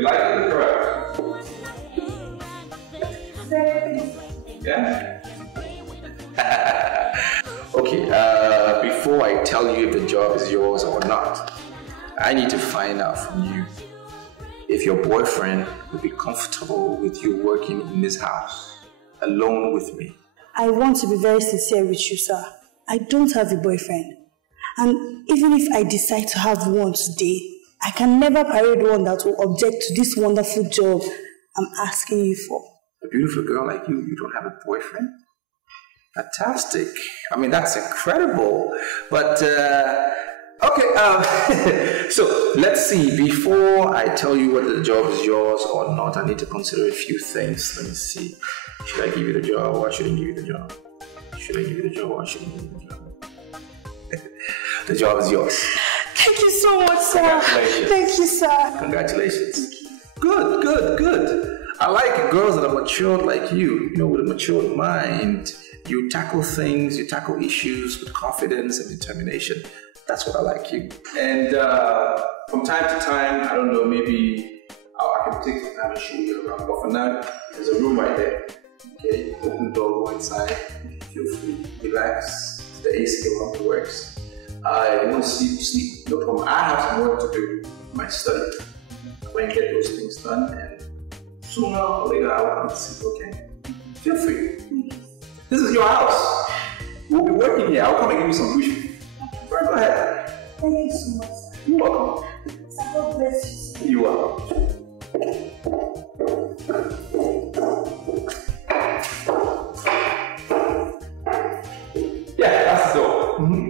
You like it? Correct. Yeah? Okay, before I tell you if the job is yours or not, I need to find out from you if your boyfriend would be comfortable with you working in this house alone with me. I want to be very sincere with you, sir. I don't have a boyfriend. And even if I decide to have one today, I can never parade one that will object to this wonderful job I'm asking you for. A beautiful girl like you don't have a boyfriend? Fantastic. I mean, that's incredible. But, okay, so let's see. Before I tell you whether the job is yours or not, I need to consider a few things. Let me see. Should I give you the job or I shouldn't give you the job? Should I give you the job or I shouldn't give you the job? The job is yours. Thank you so much, sir. Congratulations. Thank you, sir. Congratulations. Good, good, good. I like girls that are matured like you know, with a matured mind. You tackle things, you tackle issues with confidence and determination. That's what I like you. And from time to time, I don't know, maybe I can take some time and show you around. But for now, there's a room right there. Okay, open the door, go inside. Feel free, relax. The AC one works. If you want to sleep, no problem. I have some work to do in my study. I'm going to get those things done, and sooner or later I will come to sleep, okay? Feel free. This is your house. We'll be working here. I'll come and give you some wish. Right, go ahead. Thank you so much. You're welcome. God bless you. You are. Yeah, that's the door. Mm-hmm.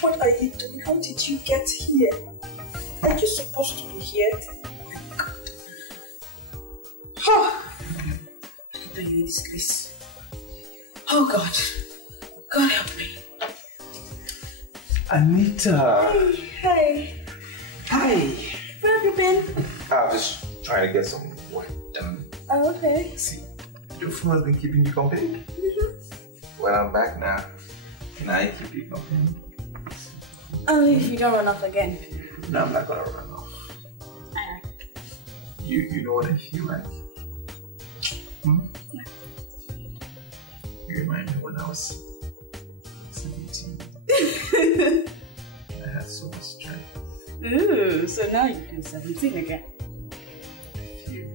What are you doing? How did you get here? Are you supposed to be here? Oh my God. Oh. I don't need disgrace. Oh God. God help me. Anita. Hey. Hi. Where have you been? I'm just trying to get some work done. Oh, okay. See, your phone has been keeping you company? Mm-hmm. Well, I'm back now. Can I keep you company? Only if you don't run off again. No, I'm not gonna run off. You know what I feel like? Hmm? You remind me when I was 17. I had so much strength. Ooh, so now you feel 17 again. I feel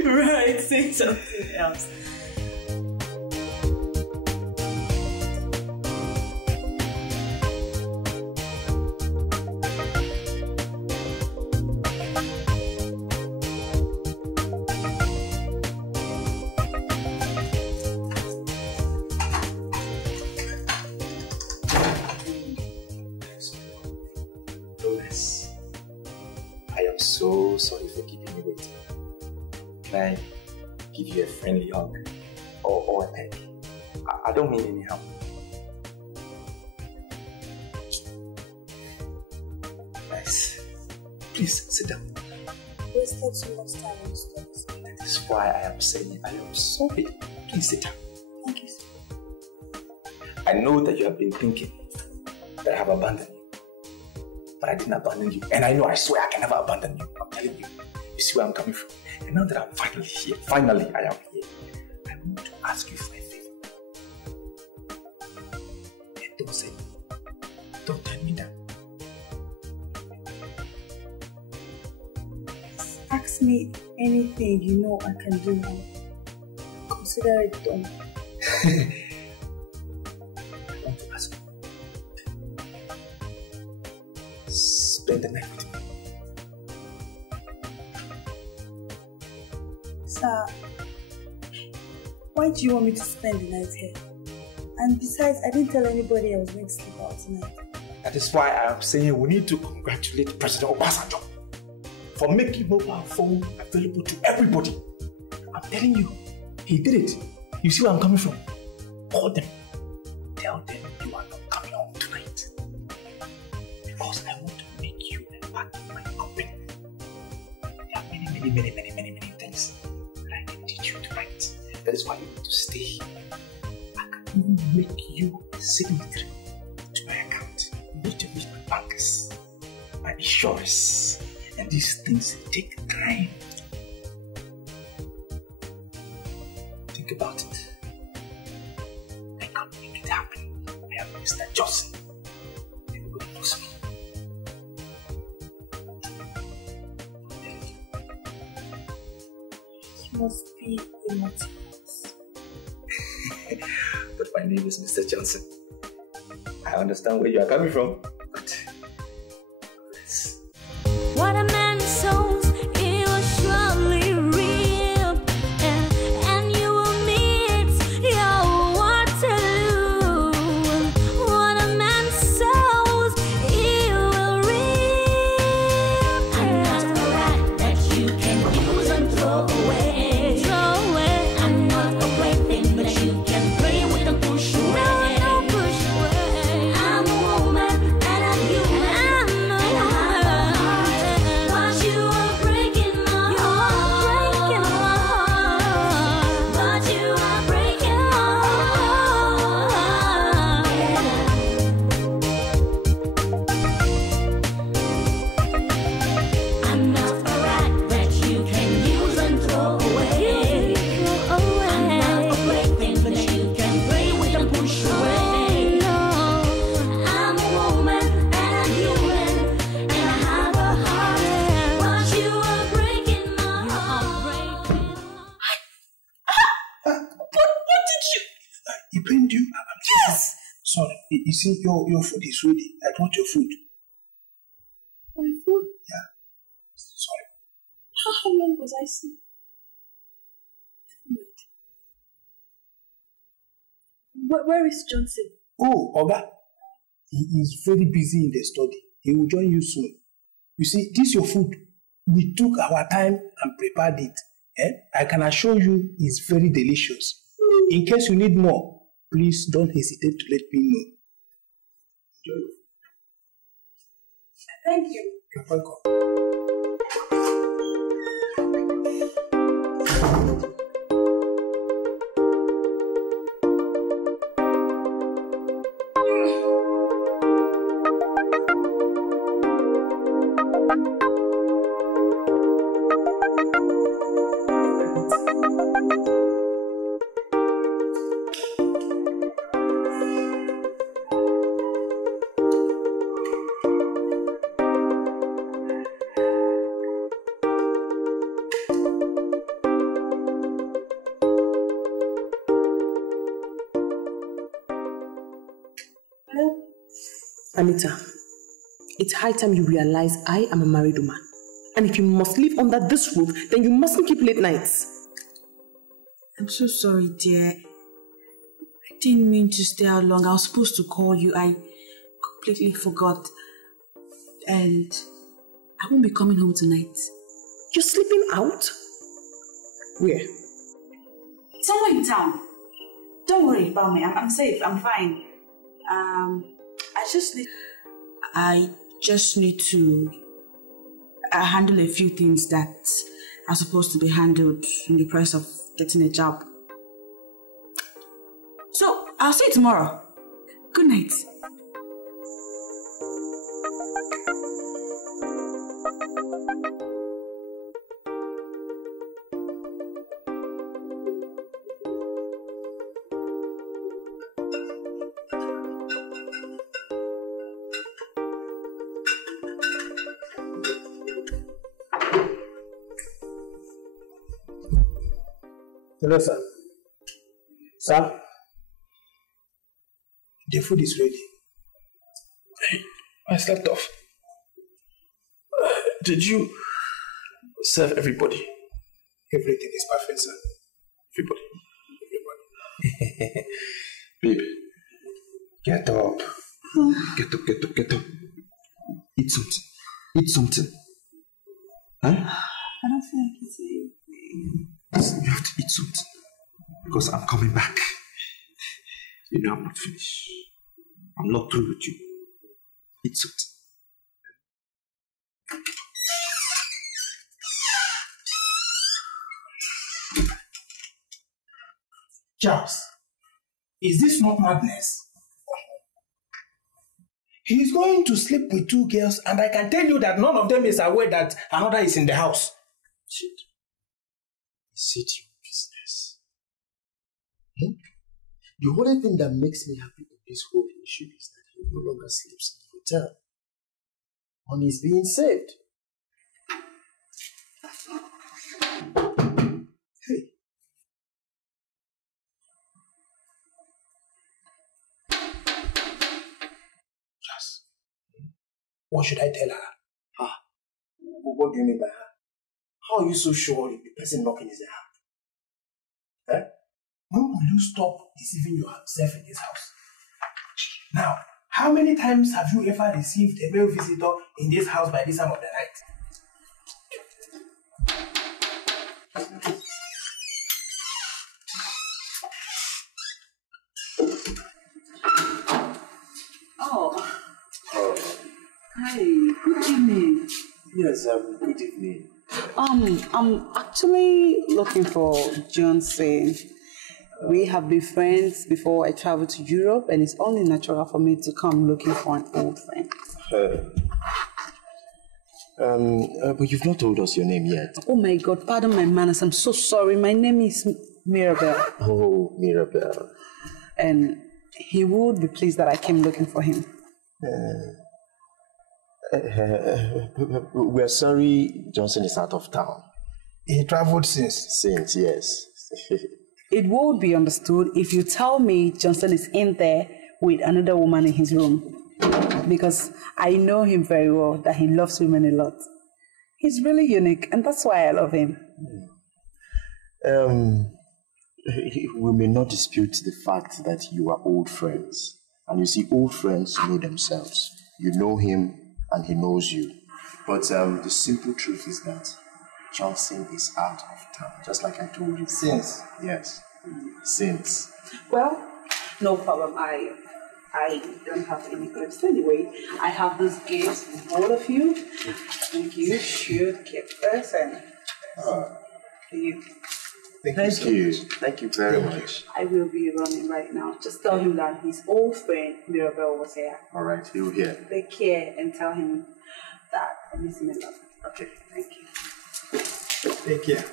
16. Right, say something else. I am so sorry for keeping you waiting. Can I give you a friendly hug or a pet? I don't mean any harm. Nice. Please sit down. Wasted so much time on studies. That is why I am saying I am sorry. Please sit down. Thank you, sir. I know that you have been thinking that I have abandoned you. But I didn't abandon you. And I know, I swear I can never abandon you. I'm telling you. You see where I'm coming from. And now that I'm finally here, finally I am here, I want to ask you for a favor. And don't say no. Don't turn me down. Ask me anything you know I can do now. Consider it done. I want to ask you. Spend the night with me. Sir, why do you want me to spend the night here? And besides, I didn't tell anybody I was going to sleep out tonight. That is why I am saying we need to congratulate President Obasanjo for making mobile phone available to everybody. I'm telling you, he did it. You see where I'm coming from? Call them. Tell them you are not coming home tonight. Because I want to make you a part of my company. many things that I can teach you tonight. That is why you need to stay here. I can even make you a signatory to my account. You need to meet my bankers, my insurers, and these things take time. Think about it. I can't make it happen. I am Mr. Johnson. Everybody knows me. You must be the naughty. But my name is Mr. Johnson. I understand where you are coming from. What a man sows, he will surely reap, and you will meet your Waterloo. What a man sows, he will reap. I'm not a rat that you can use and throw away. I'm not a weapon that you can play with and push away. No, push away. I'm a woman and I'm human. But you are breaking my heart. But you are breaking my heart. I'm not a rat that you can use and throw away. I'm not a weapon that you can play with and push away. I'm a woman and I'm human and I have a heart. But you are breaking my heart. What did you? He pained you? Yes. Sorry. You see, your food is ready. I brought your food. My food? Yeah. Sorry. How long was I sleeping? Where is Johnson? Oh, Oga. He is very busy in the study. He will join you soon. You see, this your food. We took our time and prepared it. I can assure you it's very delicious. In case you need more, please don't hesitate to let me know. Thank you. You're welcome. Anita, it's high time you realize I am a married woman. And if you must live under this roof, then you mustn't keep late nights. I'm so sorry, dear. I didn't mean to stay out long. I was supposed to call you. I completely forgot. And I won't be coming home tonight. You're sleeping out? Where? Somewhere in town. Don't worry about me. I'm safe. I'm fine. I just need to handle a few things that are supposed to be handled in the process of getting a job. So, I'll see you tomorrow. Good night. Hello, sir. Sir? The food is ready. I slept off. Did you serve everybody? Everything is perfect, sir. Everybody. Babe, get up. Get up. Eat something. Eat something. Huh? I don't feel like eating. You have to eat something. Because I'm coming back. You know I'm not finished. I'm not through with you. Eat something. Charles, is this not madness? He's going to sleep with 2 girls, and I can tell you that none of them is aware that another is in the house. Shit. Is it your business? The only thing that makes me happy in this whole issue is that he no longer sleeps in the hotel. Money is being saved. Hey. Just, what should I tell her? What do you mean by her? How are you so sure if the person knocking is a her? When will you stop deceiving yourself in this house? Now, how many times have you ever received a male visitor in this house by this time of the night? Oh. Hi, good evening. Yes, good evening. I'm actually looking for Johnson. We have been friends before I traveled to Europe, and it's only natural for me to come looking for an old friend. But you've not told us your name yet. Oh my God, pardon my manners. I'm so sorry. My name is Mirabel. Oh, Mirabel. And he would be pleased that I came looking for him. We're sorry Johnson is out of town. He traveled since? Since, yes. It would be understood if you tell me Johnson is in there with another woman in his room. Because I know him very well, that he loves women a lot. He's really unique, and that's why I love him. We may not dispute the fact that you are old friends. And you see, old friends know themselves. You know him, and he knows you. But the simple truth is that Johnson is out of town, just like I told you. Since? Yes, since. Well, no problem. I don't have any clips anyway. I have this gift for all of you. I think you should keep this and you. Thank you. Thank you very much. I will be running right now. Just tell him that his old friend Mirabel was here. All right, he'll hear. Take care and tell him that I miss him a lot. Okay. Thank you. Take care.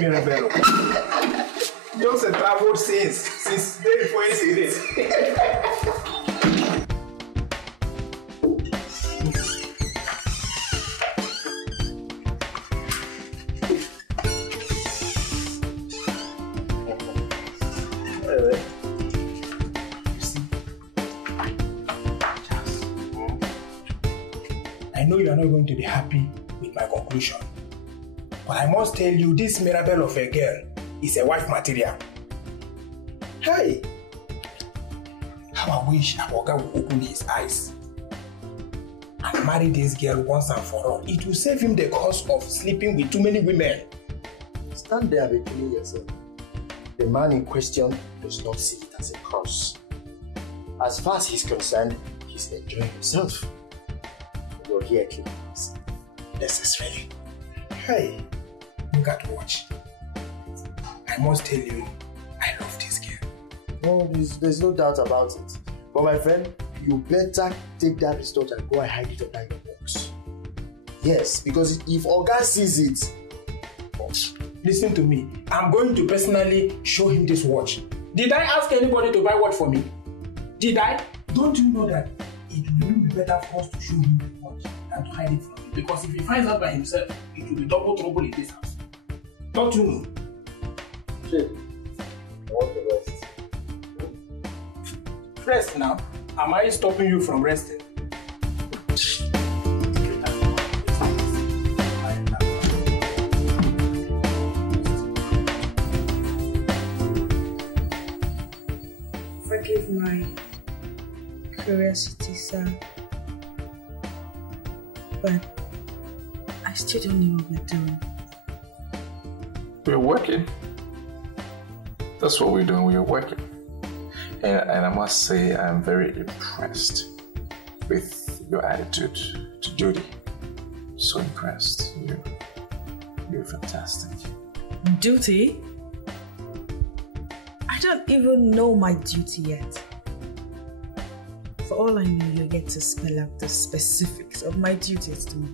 Mirabel. Johnson traveled since day before yesterday. I know you are not going to be happy with my conclusion, but I must tell you this Mirabel of a girl is a wife material. Hey! How I wish our guy would open his eyes and marry this girl once and for all. It will save him the cost of sleeping with too many women. Stand there between yourself. The man in question does not see it as a curse. As far as he's concerned, he's enjoying himself. You're here keeping this necessarily. Hey, look at watch. I must tell you, I love this girl. No, there's no doubt about it. But my friend, you better take that result and go and hide it under your box. Yes, because if Oga sees it... Listen to me. I'm going to personally show him this watch. Did I ask anybody to buy watch for me? Did I? Don't you know that it will be better for us to show him the watch than to hide it from him? Because if he finds out by himself, it will be double trouble in this house. Don't you know? Shit. I want to rest. Rest now. Am I stopping you from resting? Forgive my curiosity, sir, but I still don't know what we're doing. We're working. That's what we're doing. We're working. And I must say, I'm very impressed with your attitude to Judy. so impressed. You're fantastic. Duty? I don't even know my duty yet. For all I know, you're yet to spell out the specifics of my duties to me.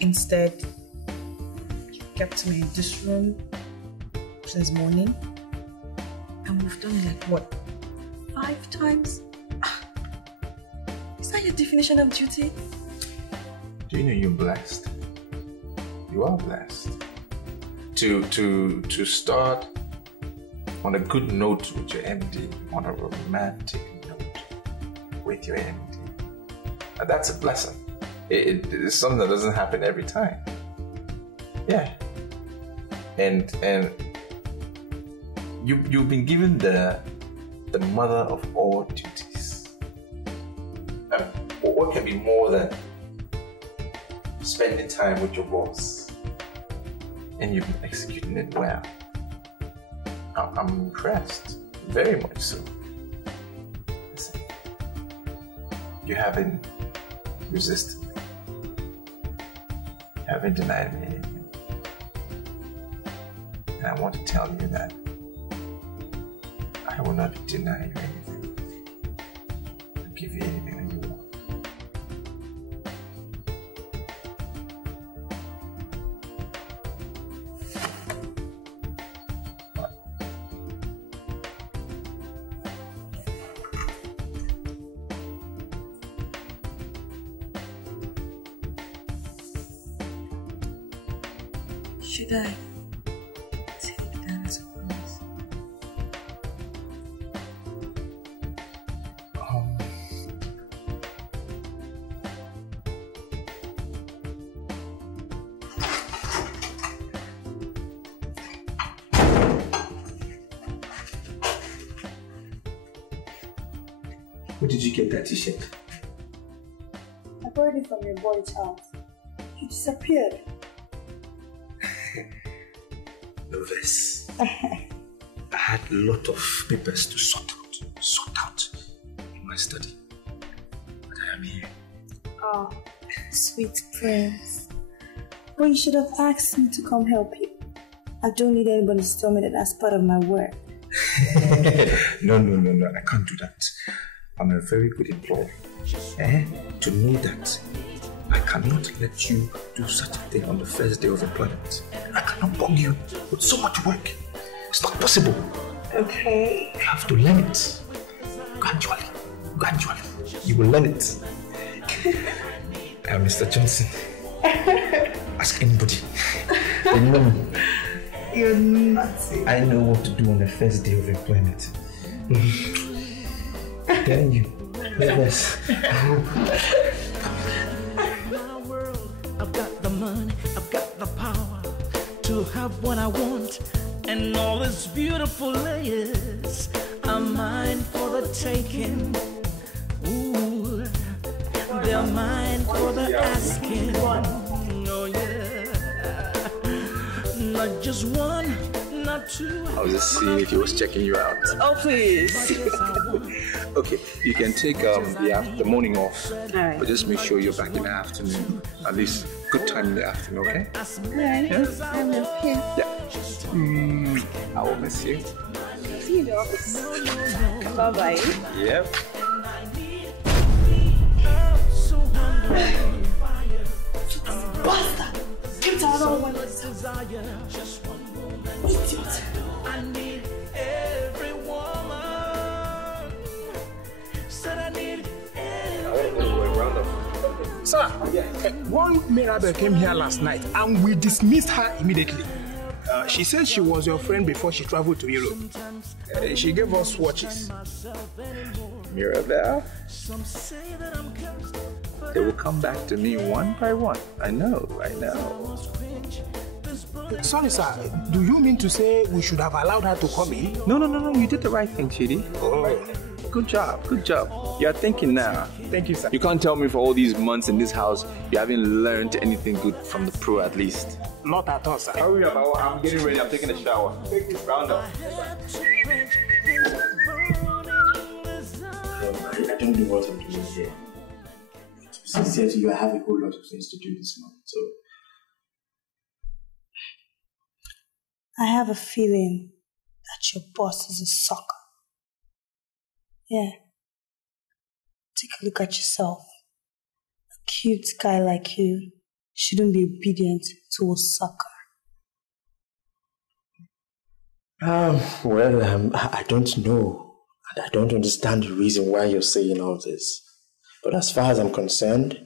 Instead, you kept me in this room since morning, and we've done like what, 5 times? Is that your definition of duty? Do you know you're blessed? You are blessed. To start on a good note with your MD, on a romantic note with your MD. And that's a blessing. It's something that doesn't happen every time. Yeah. And you've been given the mother of all duties. What can be more than spending time with your boss? And you've been executing it well. I'm impressed, very much so. Listen, you haven't resisted me. You haven't denied me anything. And I want to tell you that I will not deny you anything. I'll give you anything that you want. Should I take that as a promise? Where did you get that t-shirt? I borrowed it from your boy's house. He disappeared. Nervous. I had a lot of papers to sort out in my study. But I am here. Oh, sweet prince. But you should have asked me to come help you. I don't need anybody to tell me that that's part of my work. No, I can't do that. I'm a very good employee. To know that I cannot let you do such a thing on the first day of employment. I cannot bug you with so much work. It's not possible. Okay. You have to learn it. Gradually. You will learn it. Mr. Johnson. Ask anybody. They know me. You're nuts. I know what to do on the first day of employment. Telling you. Yes. I've got the money, I've got the power to have what I want, and all these beautiful layers are mine for the taking. Ooh, they're mine for the asking. Oh yeah, not just one, not two. I was just seeing if he was checking you out. Oh please. Okay, you can take the morning off, Alright. but just make sure you're back in the afternoon. At least good time in the afternoon, okay? Alright. Yeah? I will. Yeah. Yeah. I will miss you. See you in the office. Bye-bye. Yep. Basta! Get out of my idiot. I need every woman. Said I need Sir, one Mirabel came here last night and we dismissed her immediately. She said she was your friend before she traveled to Europe. She gave us watches. Mirabel? They will come back to me one by one. I know. Sorry, sir. Do you mean to say we should have allowed her to come in? No. You did the right thing, Chidi. Oh. Good job. You're thinking now. Thank you, sir. You can't tell me for all these months in this house you haven't learned anything good from the pro at least. Not at all, sir. Hurry up, I'm getting ready. I'm taking a shower. Take this round up. I don't know what I'm doing here. Sincerely, I have a whole lot of things to do this month, so... I have a feeling that your boss is a sucker. Yeah. Take a look at yourself. A cute guy like you shouldn't be obedient to a sucker. I don't know. And I don't understand the reason why you're saying all this. But as far as I'm concerned,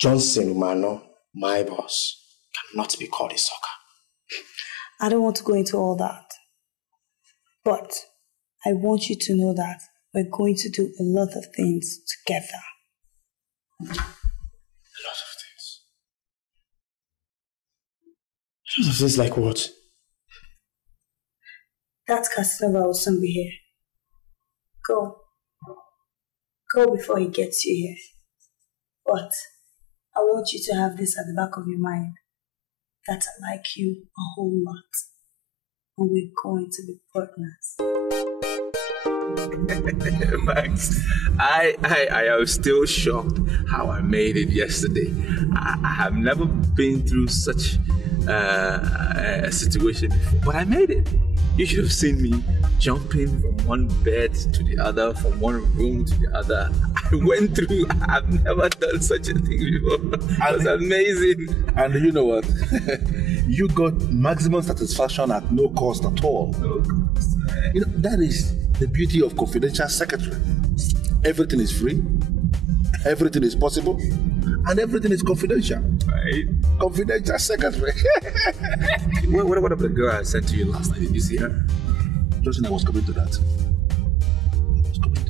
Johnson Umano, my boss, cannot be called a sucker. I don't want to go into all that. But I want you to know that we're going to do a lot of things together. A lot of things? A lot of things like what? That Casanova will soon be here. Go. Go before he gets you here. But I want you to have this at the back of your mind. That I like you a whole lot. And we're going to be partners. Max, I am still shocked how I made it yesterday. I have never been through such a situation before, but I made it. You should have seen me jumping from one bed to the other, from one room to the other. I went through, I've never done such a thing before. It was amazing. And you know what? You got maximum satisfaction at no cost at all. No cost. You know, that is the beauty of confidential secretary. Everything is free, everything is possible, and everything is confidential. Right? Confidential secretary. What about the girl I sent to you last night? Did you see her? Justin, I was coming to that.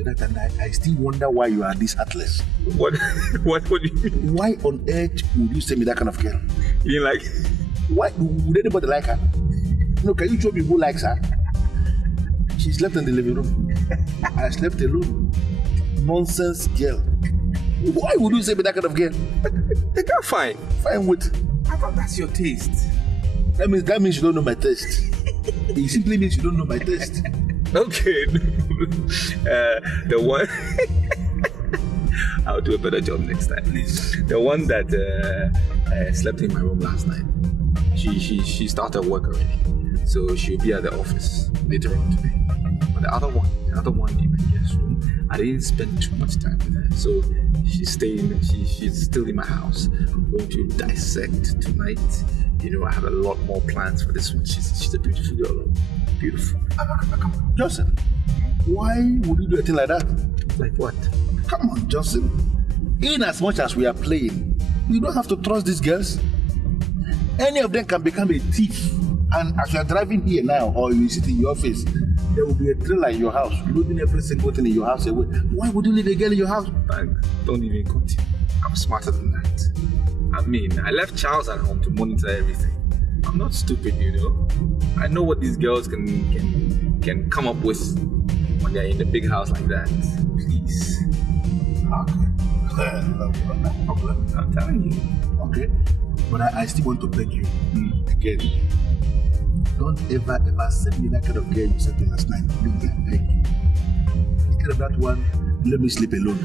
And I still wonder why you are this heartless. What do you mean? Why on earth would you send me that kind of girl? You mean like... Why would anybody like her? No, can you show me who likes her? She slept in the living room. I slept alone. Nonsense girl. Why would you say me that kind of girl? The girl fine. Fine with? I thought that's your taste. That means you don't know my taste. It simply means you don't know my taste. Okay. The one... I'll do a better job next time. The one that slept in my room last night. She started work already. So she'll be at the office later on today. But the other one in my guest room, I didn't spend too much time with her. So she's still in my house. I'm going to dissect tonight. You know, I have a lot more plans for this one. She's a beautiful girl. Beautiful. Joseph, why would you do a thing like that? Like what? Come on, Joseph. In as much as we are playing, you don't have to trust these girls. Any of them can become a thief. And as you are driving here now, or you sit in your office, there will be a trailer in your house, loading every single thing in your house away. Why would you leave a girl in your house? Don't even continue. I'm smarter than that. I mean, I left Charles at home to monitor everything. I'm not stupid, you know. I know what these girls can come up with when they're in a big house like that. Please. Okay. No problem. I'm telling you. Okay. But I still want to beg you again. Don't ever send me that kind of girl you sent me last night. Please, I beg you. Instead of that one, let me sleep alone.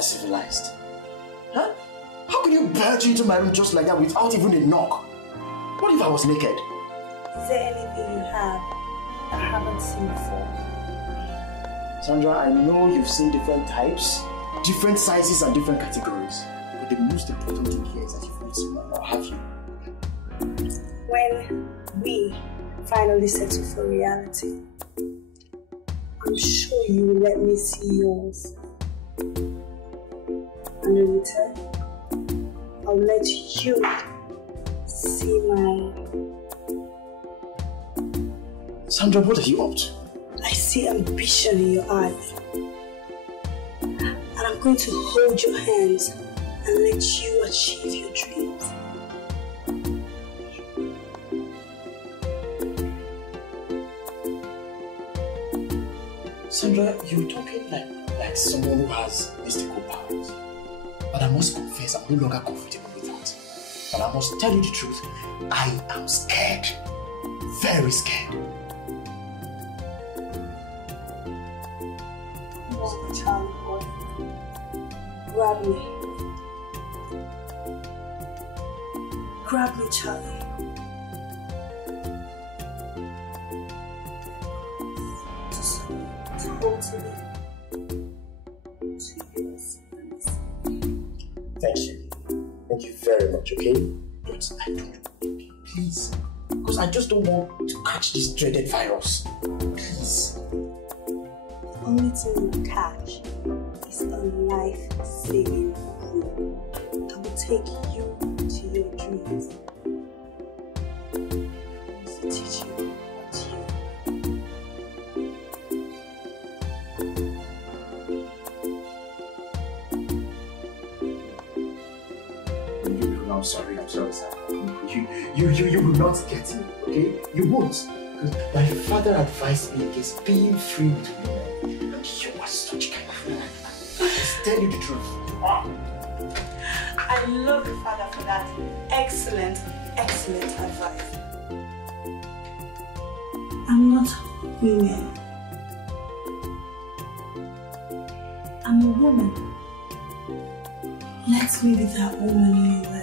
Civilized. Huh? How can you barge into my room just like that without even a knock? What if I was naked? Is there anything you have that I haven't seen before? Sandra, I know you've seen different types, different sizes and different categories. But the most important thing here is that you've not seen one, or have you? When we finally settle for reality, I'm sure you will let me see yours. And in return, I'll let you see my... Sandra, what are you up to? I see ambition in your eyes. And I'm going to hold your hands and let you achieve your dreams. Sandra, you're talking like someone who has mystical powers. But I must confess, I'm no longer comfortable with that. But I must tell you the truth, I am scared. Very scared. Grab me. Grab me, Charlie. Just talk to me. Thank you. Thank you very much, okay? But I don't want to, please. Because I just don't want to catch this dreaded virus. Please. The only thing you catch is a life-saving group that will take you to your dreams. I want to teach you what you I'm sorry, sir. You will not get me, okay? You won't. Because my father advised me against being free with women. And you are such kind of woman. Just tell you the truth. I love your father for that excellent advice. I'm not women. I'm a woman. Let me be that woman in your life.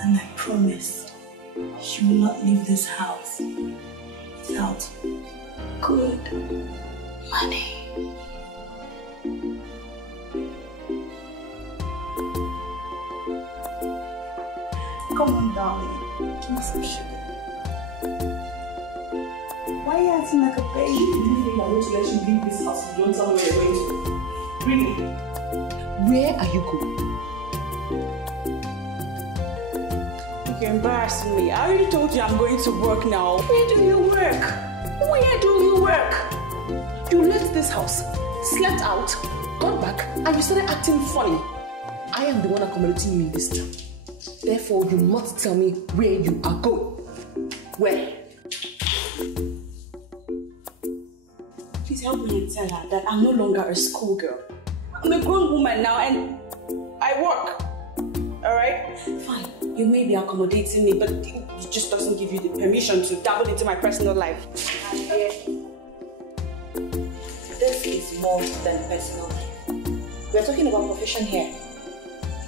And I promise you will not leave this house without good money. Come on, darling. Give me some sugar. Why are you acting like a baby? Do you think I'm going to let you leave this house if you don't tell me where you're going to? Really? Where are you going? You're embarrassing me. I already told you I'm going to work now. Where do you work? Where do you work? You left this house, slept out, got back, and you started acting funny. I am the one accommodating you in this job. Therefore, you must tell me where you are going. Where? Please help me and tell her that I'm no longer a schoolgirl. I'm a grown woman now and I work. Alright? Fine. You may be accommodating me, but it just doesn't give you the permission to dabble into my personal life. This is more than personal life. We are talking about profession here.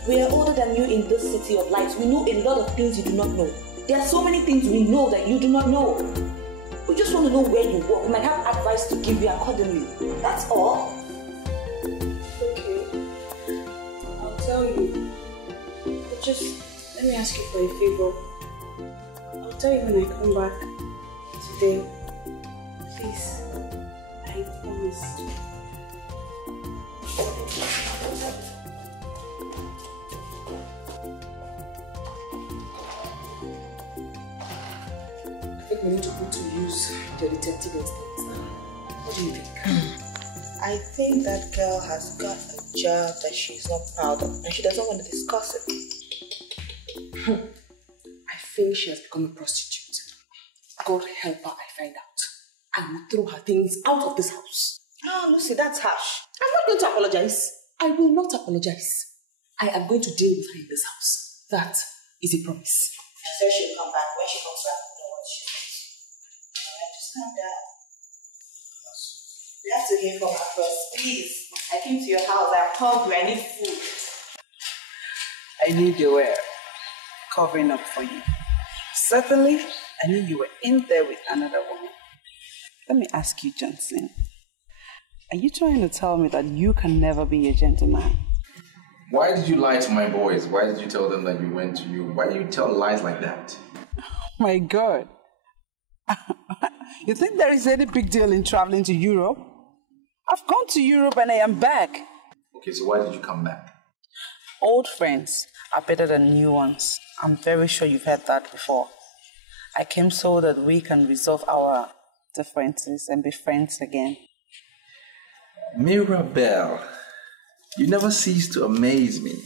We are older than you in this city of lights. We know a lot of things you do not know. There are so many things we know that you do not know. We just want to know where you work. We might have advice to give you accordingly. That's all. Okay. I'll tell you. But just let me ask you for a favor. I'll tell you when I come back today. Please. I promise. I think we need to put to use the detective instincts now. What do you think? I think that girl has got a job that she's not proud of and she doesn't want to discuss it. I think she has become a prostitute. God help her, I find out. I will throw her things out of this house. Oh, Lucy, that's harsh. I'm not going to apologize. I will not apologize. I am going to deal with her in this house. That is a promise. She says she'll come back. When she comes back, we'll know what she wants. Alright, just calm down. We have to hear from her first. Please. I came to your house. I'm hungry. I need food. I knew you were covering up for you. Certainly, I knew you were in there with another woman. Let me ask you, Johnson. Are you trying to tell me that you can never be a gentleman? Why did you lie to my boys? Why did you tell them that you went to Europe? Why do you tell lies like that? My God. You think there is any big deal in traveling to Europe? I've gone to Europe and I am back. Okay, so why did you come back? Old friends are better than new ones. I'm very sure you've heard that before. I came so that we can resolve our differences and be friends again. Mirabelle, you never cease to amaze me.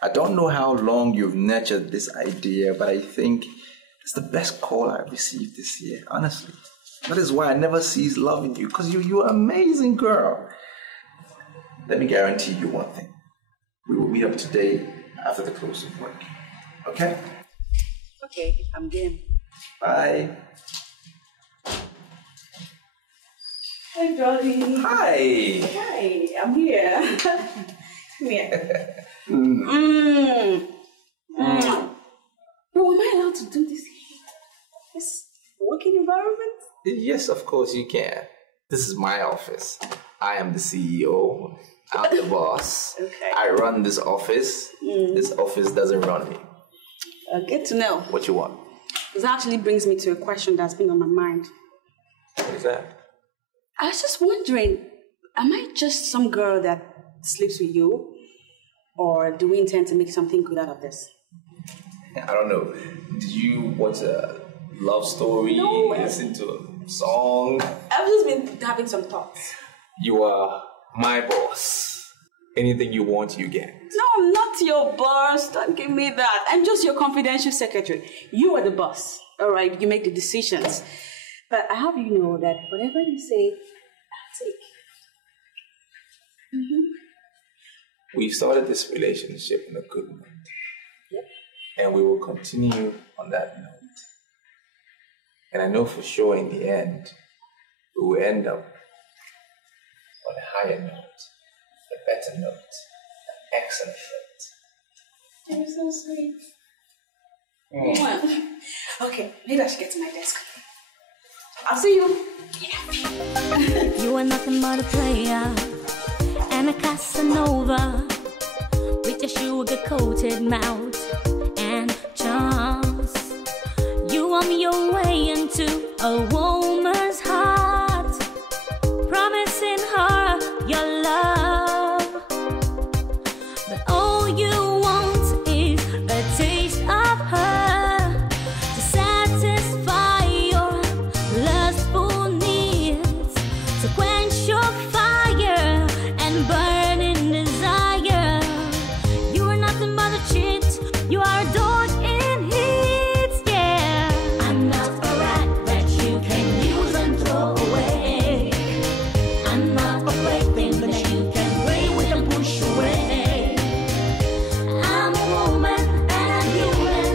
I don't know how long you've nurtured this idea, but I think it's the best call I've received this year, honestly. That is why I never cease loving you, because you're an amazing girl. Let me guarantee you one thing. We will meet up today after the close of work. Okay? Okay, I'm game. Bye. Hi, Dolly. Hi. Hi, I'm here. Come here. Oh, am I allowed to do this here? This working environment? Yes, of course you can. This is my office. I am the CEO. I'm the boss. Okay. I run this office. This office doesn't run me. Good to know. What you want? This actually brings me to a question that's been on my mind. What is that? I was just wondering, am I just some girl that sleeps with you? Or do we intend to make something good out of this? I don't know. Did you watch a love story? No. Listen to a song? I've just been having some thoughts. You are my boss. Anything you want, you get. No, I'm not your boss. Don't give me that. I'm just your confidential secretary. You are the boss. All right, you make the decisions. But I have you know that whatever you say, I'll take. We started this relationship in a good note. Yep. And we will continue on that note. And I know for sure in the end, we will end up on a higher note, a better note, an excellent note. You're so sweet. Okay, maybe I should get to my desk. I'll see you. You are nothing but a player and a Casanova with your sugar-coated mouth and charms. You want your way into a woman's heart, promising her your love, but all you want is a taste of her to satisfy your lustful needs, to quench your fire and burning desire. You are nothing but a cheat, you are adored in heat, yeah. I'm not a rat that you can use and throw away. I'm not a plaything that you can play with and push away. I'm a woman and I'm human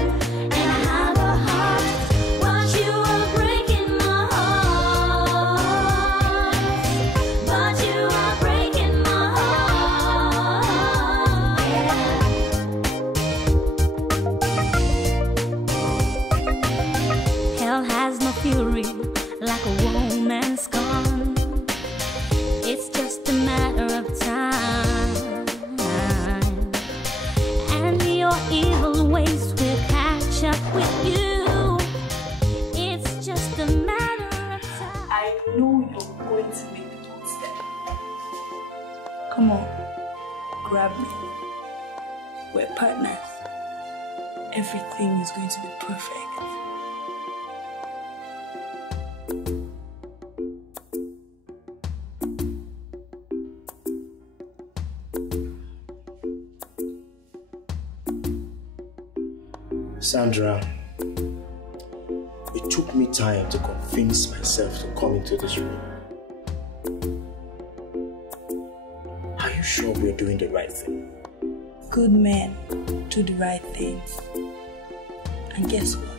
and I have a heart, but you are breaking my heart. But you are breaking my heart. Hell has no fury like a woman's gone. It's just a matter of time, and your evil ways will catch up with you. It's just a matter of time. I know you're going to make the one step. Come on, grab me. We're partners. Everything is going to be perfect. Sandra, it took me time to convince myself to come into this room. Are you sure we're doing the right thing? Good men do the right things. And guess what?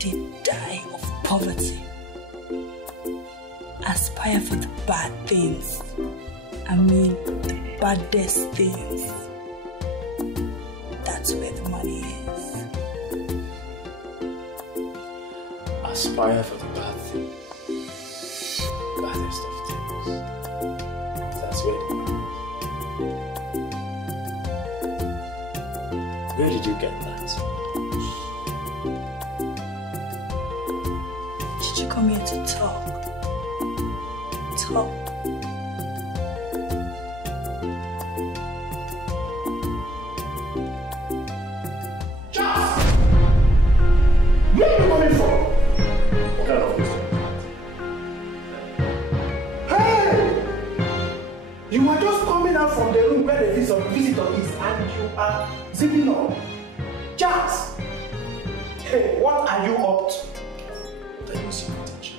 They die of poverty. Aspire for the bad things. I mean, the baddest things. That's where the money is. Aspire for the bad thing. Baddest of things. That's where the money is. Where did you get that? Did you come here to talk? Talk. Zipino, Charles, hey, what are you up to? What are you insinuating?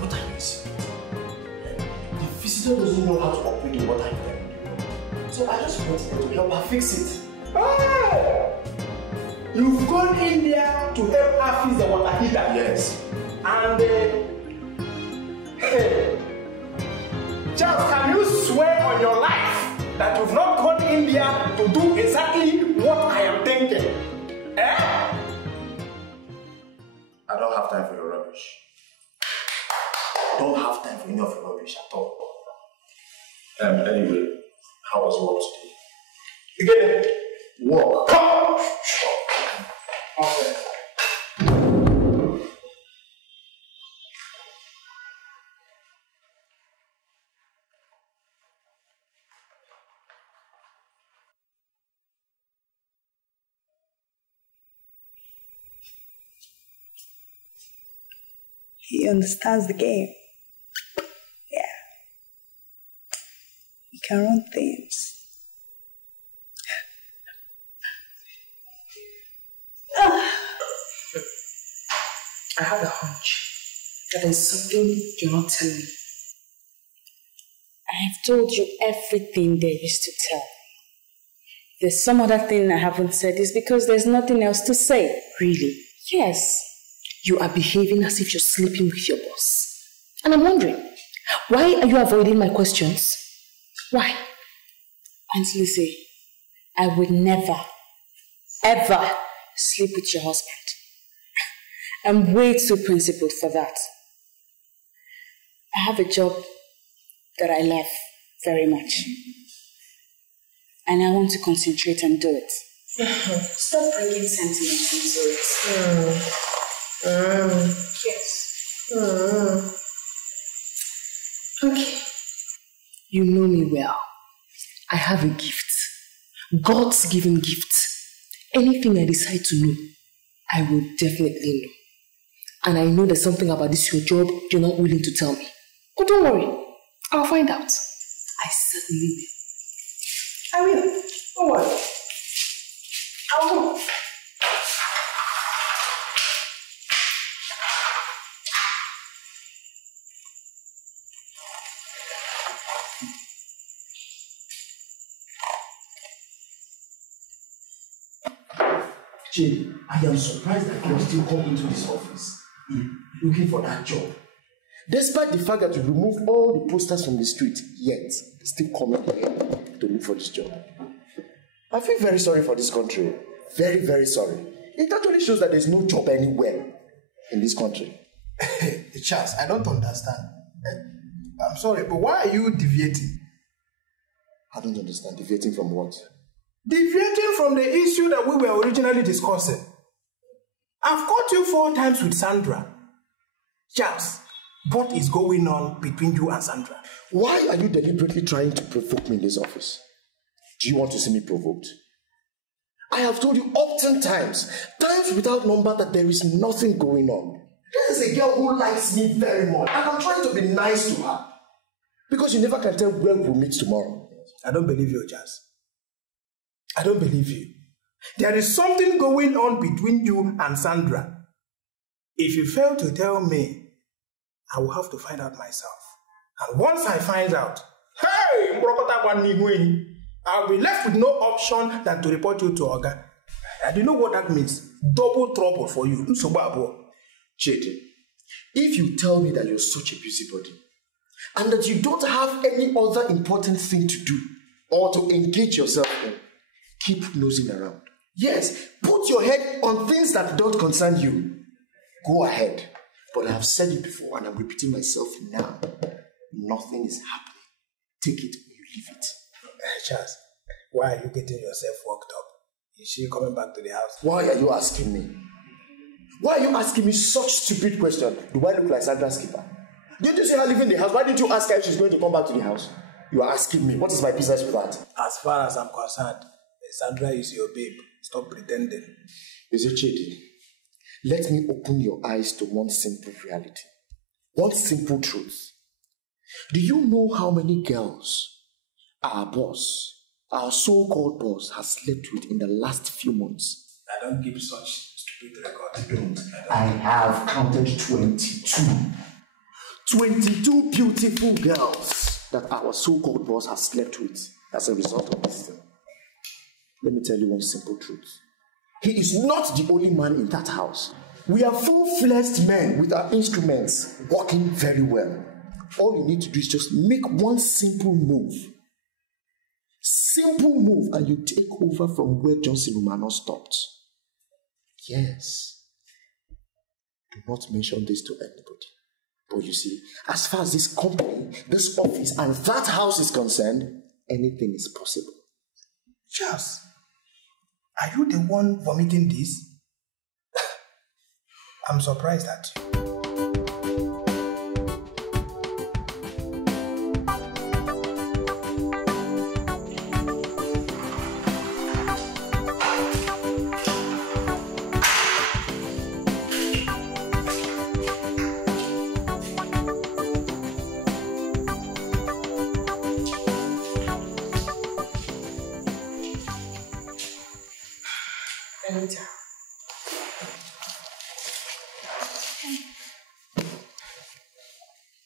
What are you insinuating? The visitor doesn't know how to operate the water heater. So I just wanted to help her fix it. Hey! You've gone in there to help her fix the water heater? Yes. And hey, Charles, can you swear on your life that you've not gone in there to do exactly what I am thinking? Eh? I don't have time for your rubbish. I don't have time for any of your rubbish at all. Anyway, how was work today? You get it? Work. Come! Okay. He understands the game. Yeah. He can run things. I have a hunch that there's something you're not telling me. I've told you everything there is to tell. There's some other thing I haven't said. It's because there's nothing else to say. Really? Yes. You are behaving as if you're sleeping with your boss. And I'm wondering, why are you avoiding my questions? Why? Aunt Lucy, I would never, ever sleep with your husband. I'm way too principled for that. I have a job that I love very much. And I want to concentrate and do it. Stop bringing sentiment into it. Yes. Okay. You know me well. I have a gift. God's given gift. Anything I decide to know, I will definitely know. And I know there's something about this your job you're not willing to tell me. But don't worry, I'll find out. I certainly will. I will. Don't worry. I will. Jay, I am surprised that you are still coming into this office looking for that job. Despite the fact that you removed all the posters from the street, yet still coming here to look for this job. I feel very sorry for this country. Very, very sorry. It actually shows that there's no job anywhere in this country. Charles, I don't understand. I'm sorry, but why are you deviating? I don't understand. Deviating from what? Deviating from the issue that we were originally discussing. I've caught you 4 times with Sandra. Charles, what is going on between you and Sandra? Why are you deliberately trying to provoke me in this office? Do you want to see me provoked? I have told you often times without number, that there is nothing going on. There is a girl who likes me very much, and I'm trying to be nice to her. Because you never can tell when we'll meet tomorrow. I don't believe you, Charles. I don't believe you. There is something going on between you and Sandra. If you fail to tell me, I will have to find out myself. And once I find out, hey, I'll be left with no option than to report you to Oga. And you know what that means? Double trouble for you. Chidi, if you tell me that you're such a busybody and that you don't have any other important thing to do or to engage yourself in, keep nosing around. Yes, put your head on things that don't concern you. Go ahead. But I have said it before and I'm repeating myself now. Nothing is happening. Take it or you leave it. Charles, why are you getting yourself worked up? Is she coming back to the house? Why are you asking me? Why are you asking me such stupid question? Do I look like Sandra's keeper? Didn't you see her leaving the house? Why didn't you ask her if she's going to come back to the house? You are asking me. What is my business with that? As far as I'm concerned, Sandra is your babe. Stop pretending. Is it Chidi? Let me open your eyes to one simple reality. One simple truth. Do you know how many girls our boss our so-called boss has slept with in the last few months. I don't give such stupid records. I have counted 22. 22 beautiful girls that our so-called boss has slept with as a result of this thing. Let me tell you one simple truth. He is not the only man in that house. We are full-fledged men with our instruments working very well. All you need to do is just make one simple move. Simple move, and you take over from where Johnson Umano stopped. Yes. Do not mention this to anybody. But you see, as far as this company, this office, and that house is concerned, anything is possible. Charles, are you the one vomiting this? I'm surprised at you.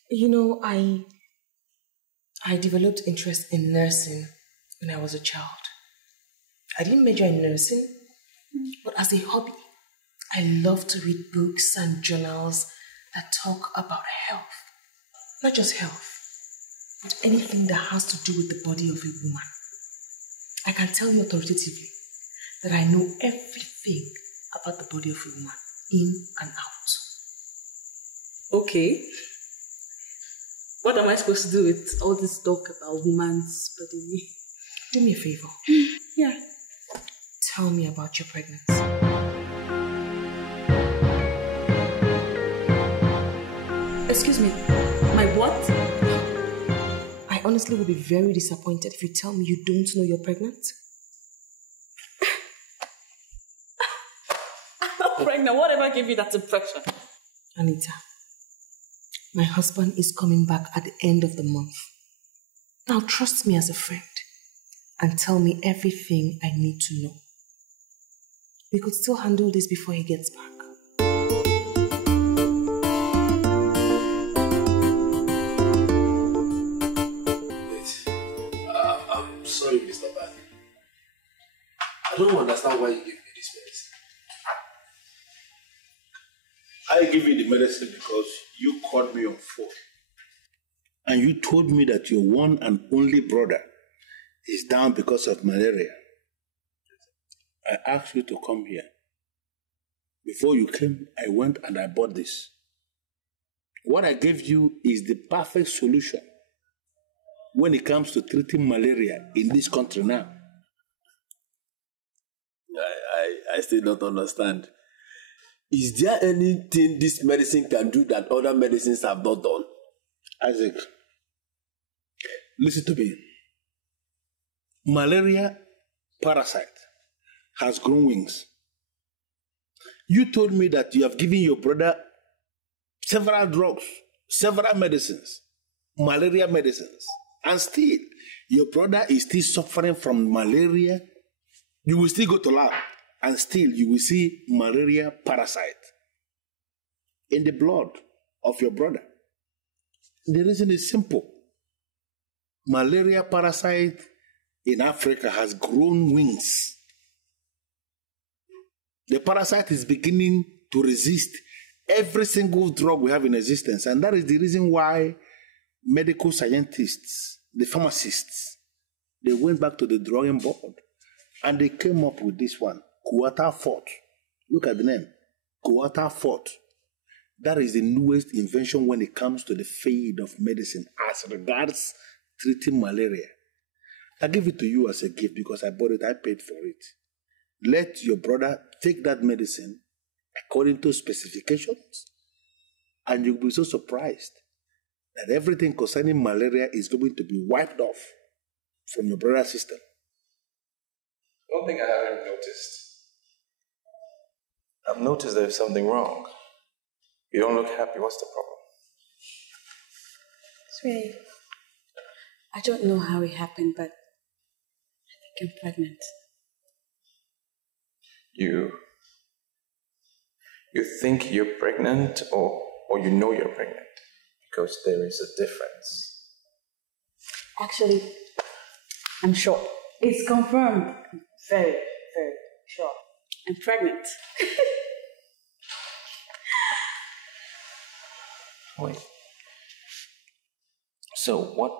You know, I developed interest in nursing when I was a child. I didn't major in nursing, but as a hobby, I love to read books and journals that talk about health. Not just health, but anything that has to do with the body of a woman. I can tell you authoritatively that I know everything about the body of a woman, in and out. Okay. What am I supposed to do with all this talk about woman's body? Do me a favor. Yeah. Tell me about your pregnancy. Excuse me, my what? I honestly would be very disappointed if you tell me you don't know you're pregnant. I'm not pregnant. Whatever gave you that impression? Anita, my husband is coming back at the end of the month. Now trust me as a friend and tell me everything I need to know. We could still handle this before he gets back. I'm sorry, Mr. Ban. I don't understand why you gave me this medicine. I gave you the medicine because you called me on phone. And you told me that your one and only brother is down because of malaria. I asked you to come here. Before you came, I went and I bought this. What I gave you is the perfect solution when it comes to treating malaria in this country now. I still don't understand. Is there anything this medicine can do that other medicines have not done? Isaac, listen to me. Malaria parasite has grown wings. You told me that you have given your brother several drugs, several medicines, malaria medicines, and still your brother is still suffering from malaria. You will still go to lab and still you will see malaria parasite in the blood of your brother. The reason is simple. Malaria parasite in Africa has grown wings. The parasite is beginning to resist every single drug we have in existence. And that is the reason why medical scientists, the pharmacists, they went back to the drawing board and they came up with this one, Quarter Fort. Look at the name, Quarter Fort. That is the newest invention when it comes to the field of medicine as regards treating malaria. I give it to you as a gift because I bought it, I paid for it. Let your brother take that medicine according to specifications, and you'll be so surprised that everything concerning malaria is going to be wiped off from your brother's system. One thing I haven't noticed. I've noticed there's something wrong. You don't look happy. What's the problem? Sweetie, I don't know how it happened, but I I'm pregnant. You think you're pregnant or you know you're pregnant? Because there is a difference. Actually, I'm sure. It's confirmed. Very, very sure. I'm pregnant. Wait. So what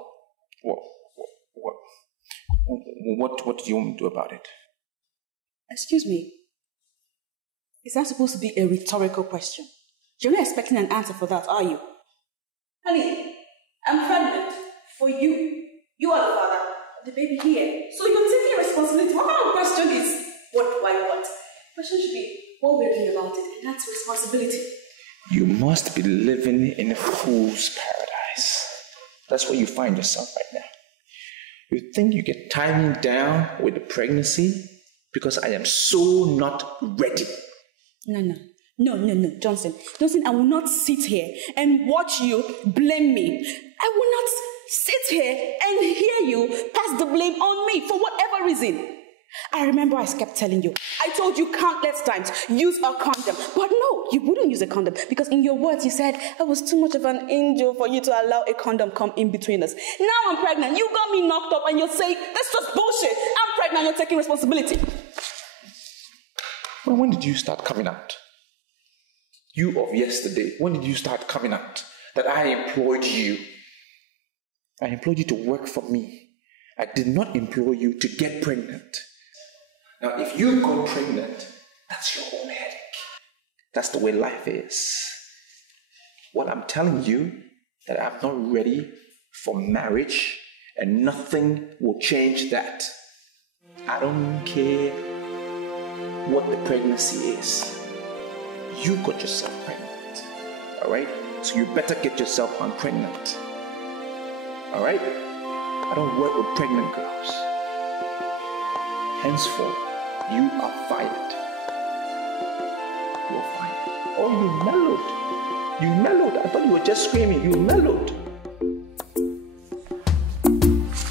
do you want me to do about it? Excuse me. Is that supposed to be a rhetorical question? You're not expecting an answer for that, are you? Honey, I'm pregnant. For you. You are the father of the baby here. So you're taking responsibility. What kind of question is what, why, what? The question should be what we're doing about it, and that's responsibility. You must be living in a fool's paradise. That's where you find yourself right now. You think you can tie me down with the pregnancy because I am so not ready. No, Johnson, I will not sit here and watch you blame me. I will not sit here and hear you pass the blame on me for whatever reason. I remember I kept telling you, I told you countless times, use a condom. But no, you wouldn't use a condom because in your words you said I was too much of an angel for you to allow a condom come in between us. Now I'm pregnant, you got me knocked up and you're saying, that's just bullshit. I'm pregnant, you're taking responsibility. Well, when did you start coming out? You of yesterday, when did you start coming out that I employed you? I employed you to work for me. I did not employ you to get pregnant. Now, if you got pregnant, that's your own headache. That's the way life is. What I'm telling you, that I'm not ready for marriage, and nothing will change that. I don't care what the pregnancy is. You got yourself pregnant. Alright? So you better get yourself unpregnant. Alright? I don't work with pregnant girls. Henceforth, you are fired. You are fired. Oh, you mellowed. You mellowed. I thought you were just screaming. You mellowed.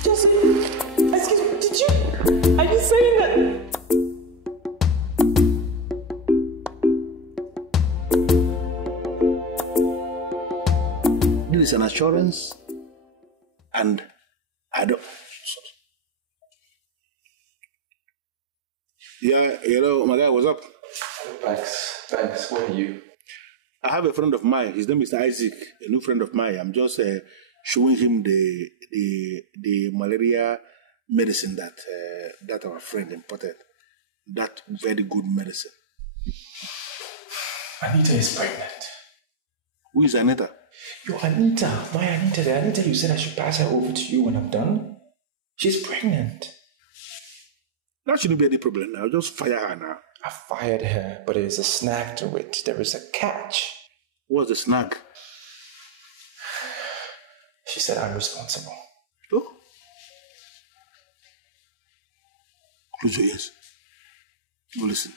Excuse me, did you? Are you saying that? This is an assurance, and I don't. Yeah, hello, my guy, what's up? Thanks. Where are you? I have a friend of mine. His name is Isaac, a new friend of mine. I'm just showing him the malaria medicine that our friend imported. That very good medicine. Anita is pregnant. Who is Anita? Your Anita. My Anita. The Anita you said I should pass her over to you when I'm done. She's pregnant. That shouldn't be any problem now. Just fire her now. I fired her, but there is a snag to it. There is a catch. What's the snag? She said I'm responsible. Oh? Close your ears. Go listen.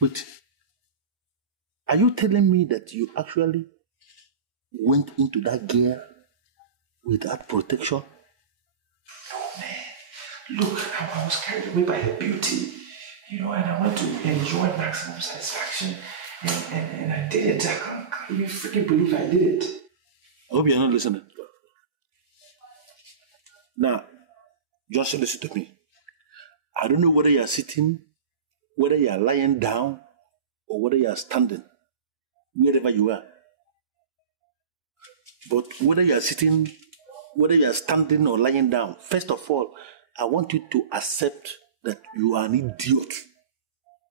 Wait. Are you telling me that you actually went into that gear without protection? No, man. Look, I was carried away by her beauty. You know, and I want to enjoy maximum satisfaction. And I did it. I can't even freaking believe I did it. I hope you're not listening. Now, just listen to me. I don't know whether you're sitting, whether you're lying down, or whether you're standing, wherever you are. But whether you're sitting, whether you're standing or lying down, first of all, I want you to accept that you are an idiot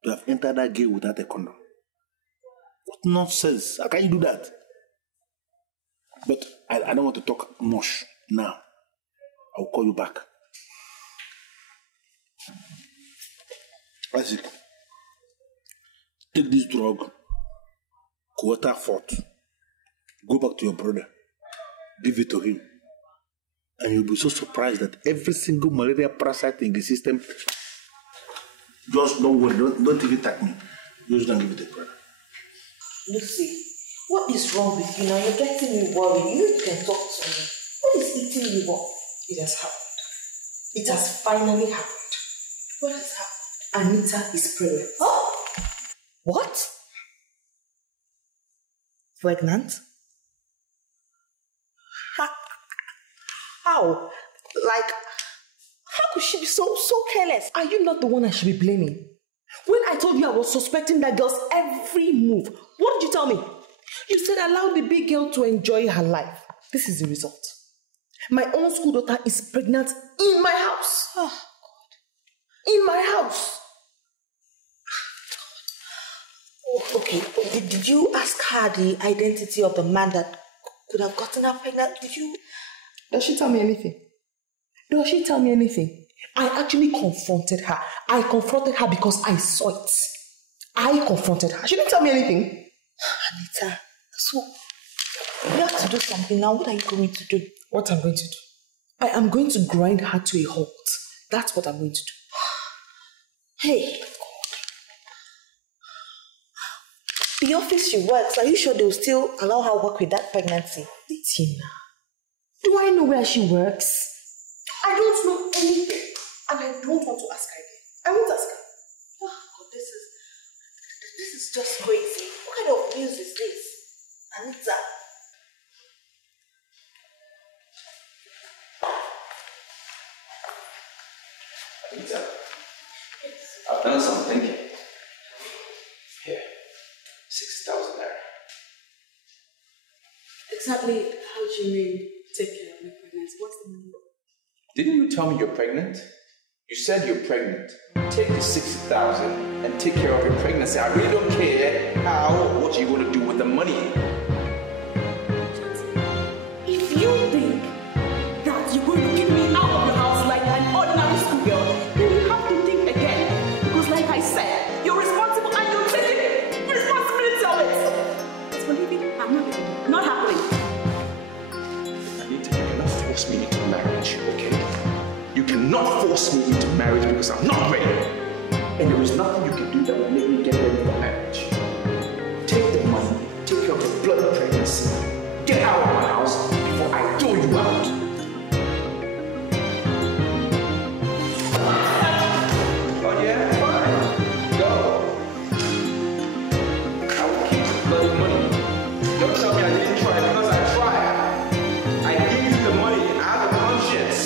to have entered that gate without a condom. What nonsense. How can you do that? But I don't want to talk much now. I'll call you back. Isaac, take this drug, quarter fort, go back to your brother, give it to him, and you'll be so surprised that every single malaria parasite in the system, just don't worry, don't even attack me, just don't give it to your brother. Lucy, what is wrong with you now? You're getting me worried. You can talk to me. What is eating you up? It has happened. It has finally happened. What has happened? Anita is pregnant. Oh! What? Pregnant? How? Like, how could she be so careless? Are you not the one I should be blaming? When I told you I was suspecting that girl's every move, what did you tell me? You said allow the big girl to enjoy her life. This is the result. My own school daughter is pregnant in my house. Oh, God. In my house. Oh, okay. Did you ask her the identity of the man that could have gotten her pregnant? Did you? Does she tell me anything? Does she tell me anything? I actually confronted her. I confronted her because I saw it. I confronted her. She didn't tell me anything. Anita, so you have to do something now. What are you going to do? What I'm going to do? I am going to grind her to a halt. That's what I'm going to do. Hey, the office she works, are you sure they'll still allow her work with that pregnancy? Tina, do I know where she works? I don't know anything. And I don't want to ask her again. I won't ask her. Oh, God, this is just crazy. What kind of news is this? Anita. Anita, I've done some thinking. Here, 6,000 naira. Exactly how do you mean take care of my pregnancy? What's the number? Didn't you tell me you're pregnant? You said you're pregnant. Take the 60,000 and take care of your pregnancy. I really don't care how or what you're going to do with the money. If you think that you're going to keep me out of your house like an ordinary schoolgirl, then you have to think again. Because like I said, you're responsible and you're taking responsibility of it. As for leaving, I'm not happening. Anita, you cannot force me into marriage, okay? You cannot force me into marriage because I'm not ready. And there is nothing you can do that will make me get ready for marriage. Take the money, take care of the blood pregnancy, get out of my house before I throw you out. Oh yeah? Fine. Go. I will keep the bloody money. Don't tell me I didn't try because I tried. I gave you the money. I have a conscience.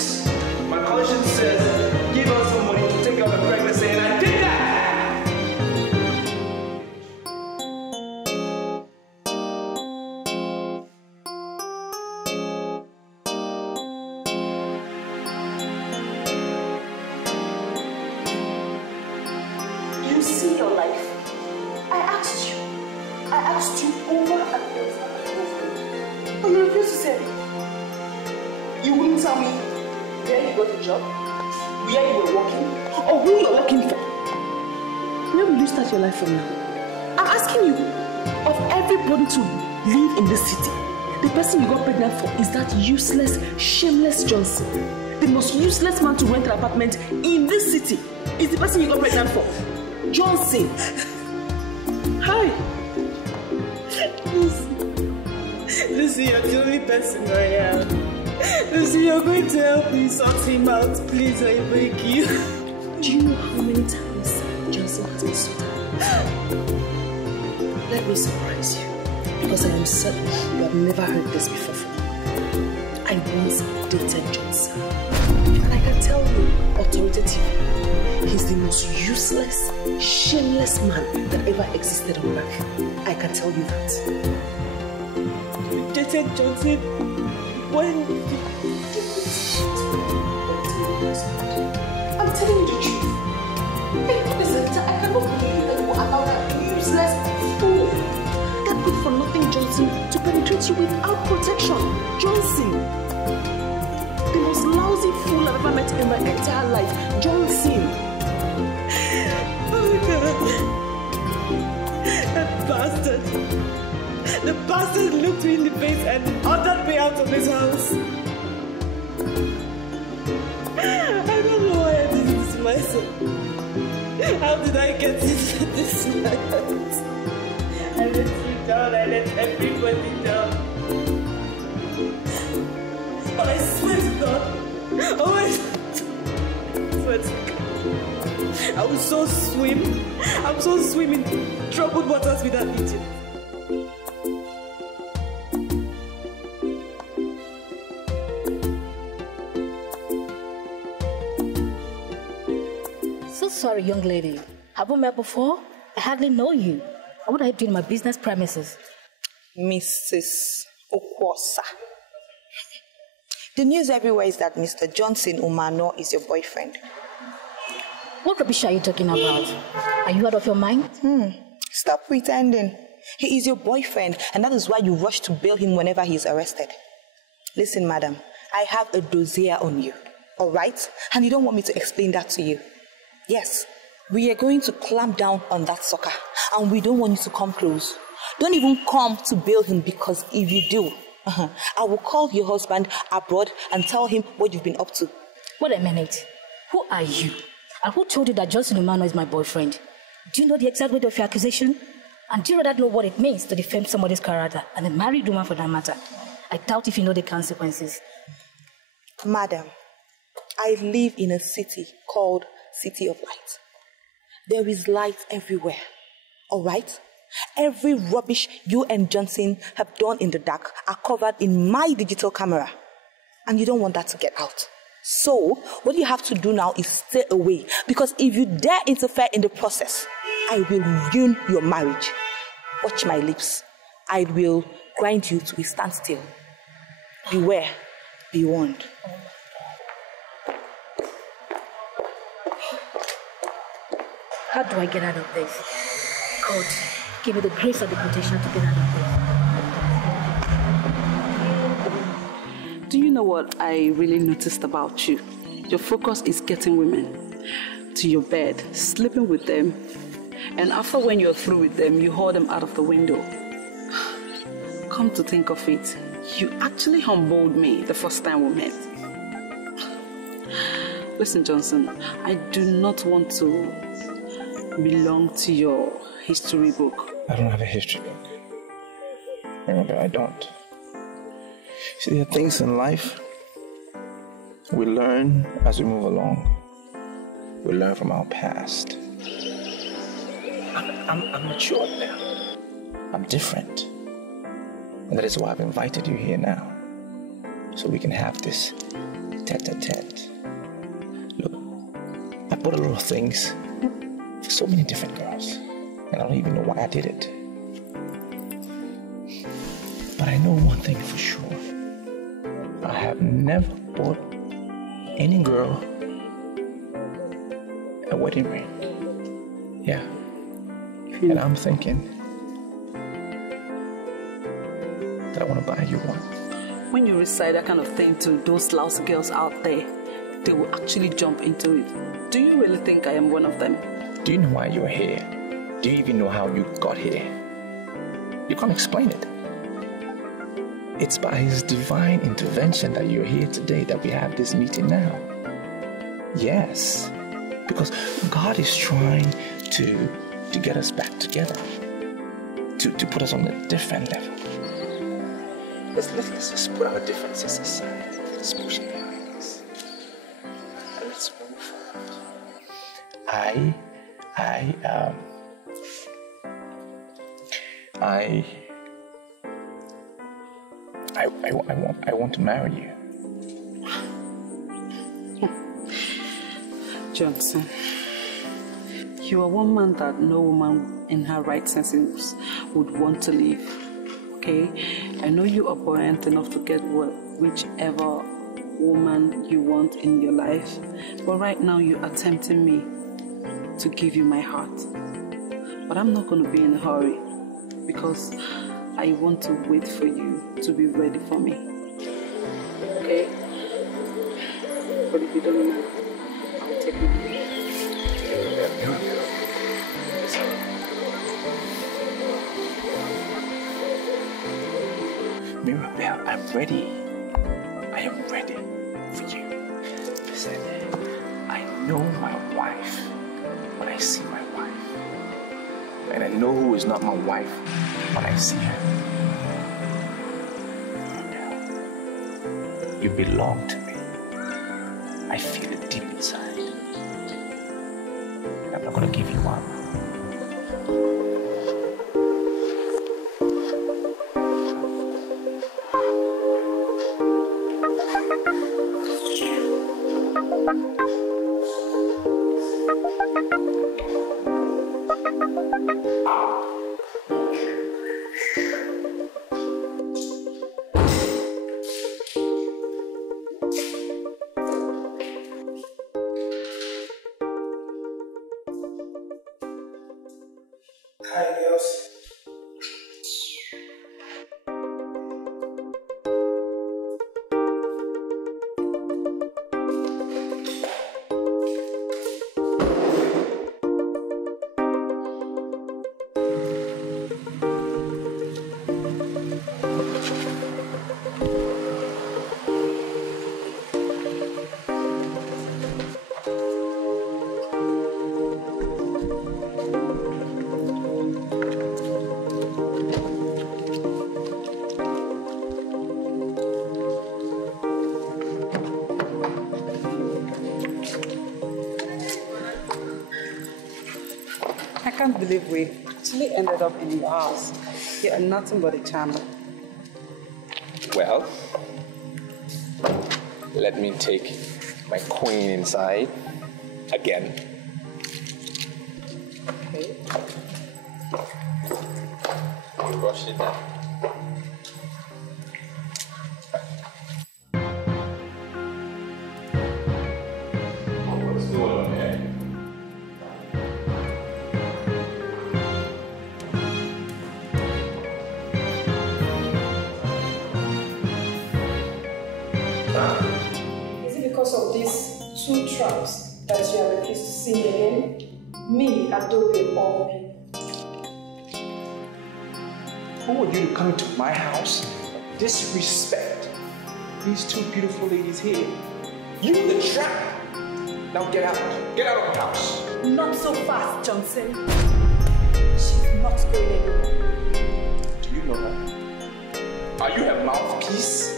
My conscience says, give us some money to take care of the pregnancy, and I did that! You see your life. I asked you over and over. But you refused to say it. You wouldn't tell me where you got the job, where you were working, or who you're working for. Where will you start your life from now? I'm asking you, of everybody to live in this city, the person you got pregnant for is that useless, shameless Johnson. The most useless man to rent an apartment in this city is the person you got pregnant for. Johnson. Hi. Lucy, you're the only person I am. Lucy, you're going to help me sort him out. Please, I beg you. Do you know how many times Johnson has been sorted out? Let me surprise you, because I am certain you have never heard this before from me. I once dated Johnson, and I can tell you authoritatively, he's the most useless, shameless man that ever existed on earth. I can tell you that. You dated Johnson? When? I'm telling you the truth. Hey, listen, I cannot believe that you will allow that useless fool, that good for nothing Johnson, to penetrate you without protection. Johnson, the most lousy fool I've ever met in my entire life. Johnson. Oh God. That bastard. The bastard looked me in the face and ordered me out of his house. I don't know why I did this to myself. How did I get into this mess? I let you down, I let everybody down. But I swear to God, I will so swim. I'm so swim in troubled waters with that idiot. So sorry, young lady. Have we met before? I hardly know you. What are you doing in my business premises? Mrs. Okwosa. The news everywhere is that Mr. Johnson Umano is your boyfriend. What rubbish are you talking about? Are you out of your mind? Stop pretending. He is your boyfriend, and that is why you rush to bail him whenever he is arrested. Listen, madam, I have a dossier on you, all right? And you don't want me to explain that to you. Yes, we are going to clamp down on that sucker, and we don't want you to come close. Don't even come to bail him, because if you do, I will call your husband abroad and tell him what you've been up to. Wait a minute. Who are you? And who told you that Johnson Umano is my boyfriend? Do you know the exact weight of your accusation? And do you rather know what it means to defame somebody's character, and a married woman for that matter? I doubt if you know the consequences. Madam, I live in a city called City of Light. There is light everywhere, all right? Every rubbish you and Johnson have done in the dark are covered in my digital camera. And you don't want that to get out. So, what you have to do now is stay away. Because if you dare interfere in the process, I will ruin your marriage. Watch my lips. I will grind you to a standstill. Beware. Be warned. How do I get out of this? God, give me the grace and the protection to get out of this. Do you know what I really noticed about you? Your focus is getting women to your bed, sleeping with them, and after when you're through with them, you haul them out of the window. Come to think of it, you actually humbled me the first time we met. Listen, Johnson, I do not want to belong to your history book. I don't have a history book. Remember, I don't. See, there are things in life we learn as we move along. We learn from our past. I'm mature now. I'm different. And that is why I've invited you here now. So we can have this tete-a-tete. Look, I bought a lot of things for so many different girls. And I don't even know why I did it. But I know one thing for sure. I have never bought any girl a wedding ring. Yeah. And I'm thinking that I want to buy you one. When you recite that kind of thing to those lousy girls out there, they will actually jump into it. Do you really think I am one of them? Do you know why you're here? Do you even know how you got here? You can't explain it. It's by His divine intervention that you're here today, that we have this meeting now. Yes, because God is trying to get us back together, to put us on a different level. Let's just put our differences aside. Let's push it behind us. And let's move forward. I want to marry you. Johnson, you are one man that no woman in her right senses would want to leave. Okay? I know you are buoyant enough to get whichever woman you want in your life, but right now you are tempting me to give you my heart. But I'm not going to be in a hurry, because I want to wait for you to be ready for me. Okay? But if you don't know, I'll take you. Mirabelle, I'm ready. I am ready for you. Listen, I know my wife when I see my wife. And I know who is not my wife when I see her. You belong to me. I feel it deep inside. And I I'm gonna give you one. I can't believe we actually ended up in your house. You are nothing but a charmer. Well, let me take my queen inside again. Okay. Brush it down. What's going on here? Is it because of these two traps that you have refused to sing again? Me, Adobe, or me? Who are you to come into my house and disrespect these two beautiful ladies here? You the trap! Now get out. Get out of my house. Not so fast, Johnson. She's not going anywhere. Do you know her? Are you her mouthpiece?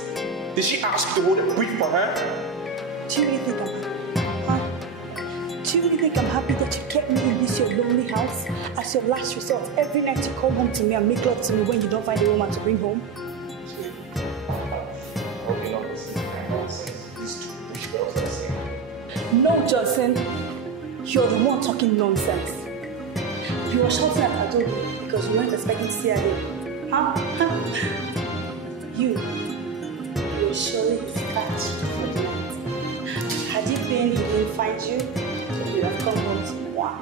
Did she ask you to hold a brief for her? Do you really think I'm happy? Huh? Do you really think I'm happy that you kept me in this your lonely house as your last resort? Every night you come home to me and make love to me when you don't find a woman to bring home? Okay, no, this is nonsense. These two rich girls are saying. No, Johnson. You're the one talking nonsense. You were shouting at Adobe because you weren't expecting to see her here. Huh? You will surely catch for the night. Had it been he didn't find you, you would have come home to one.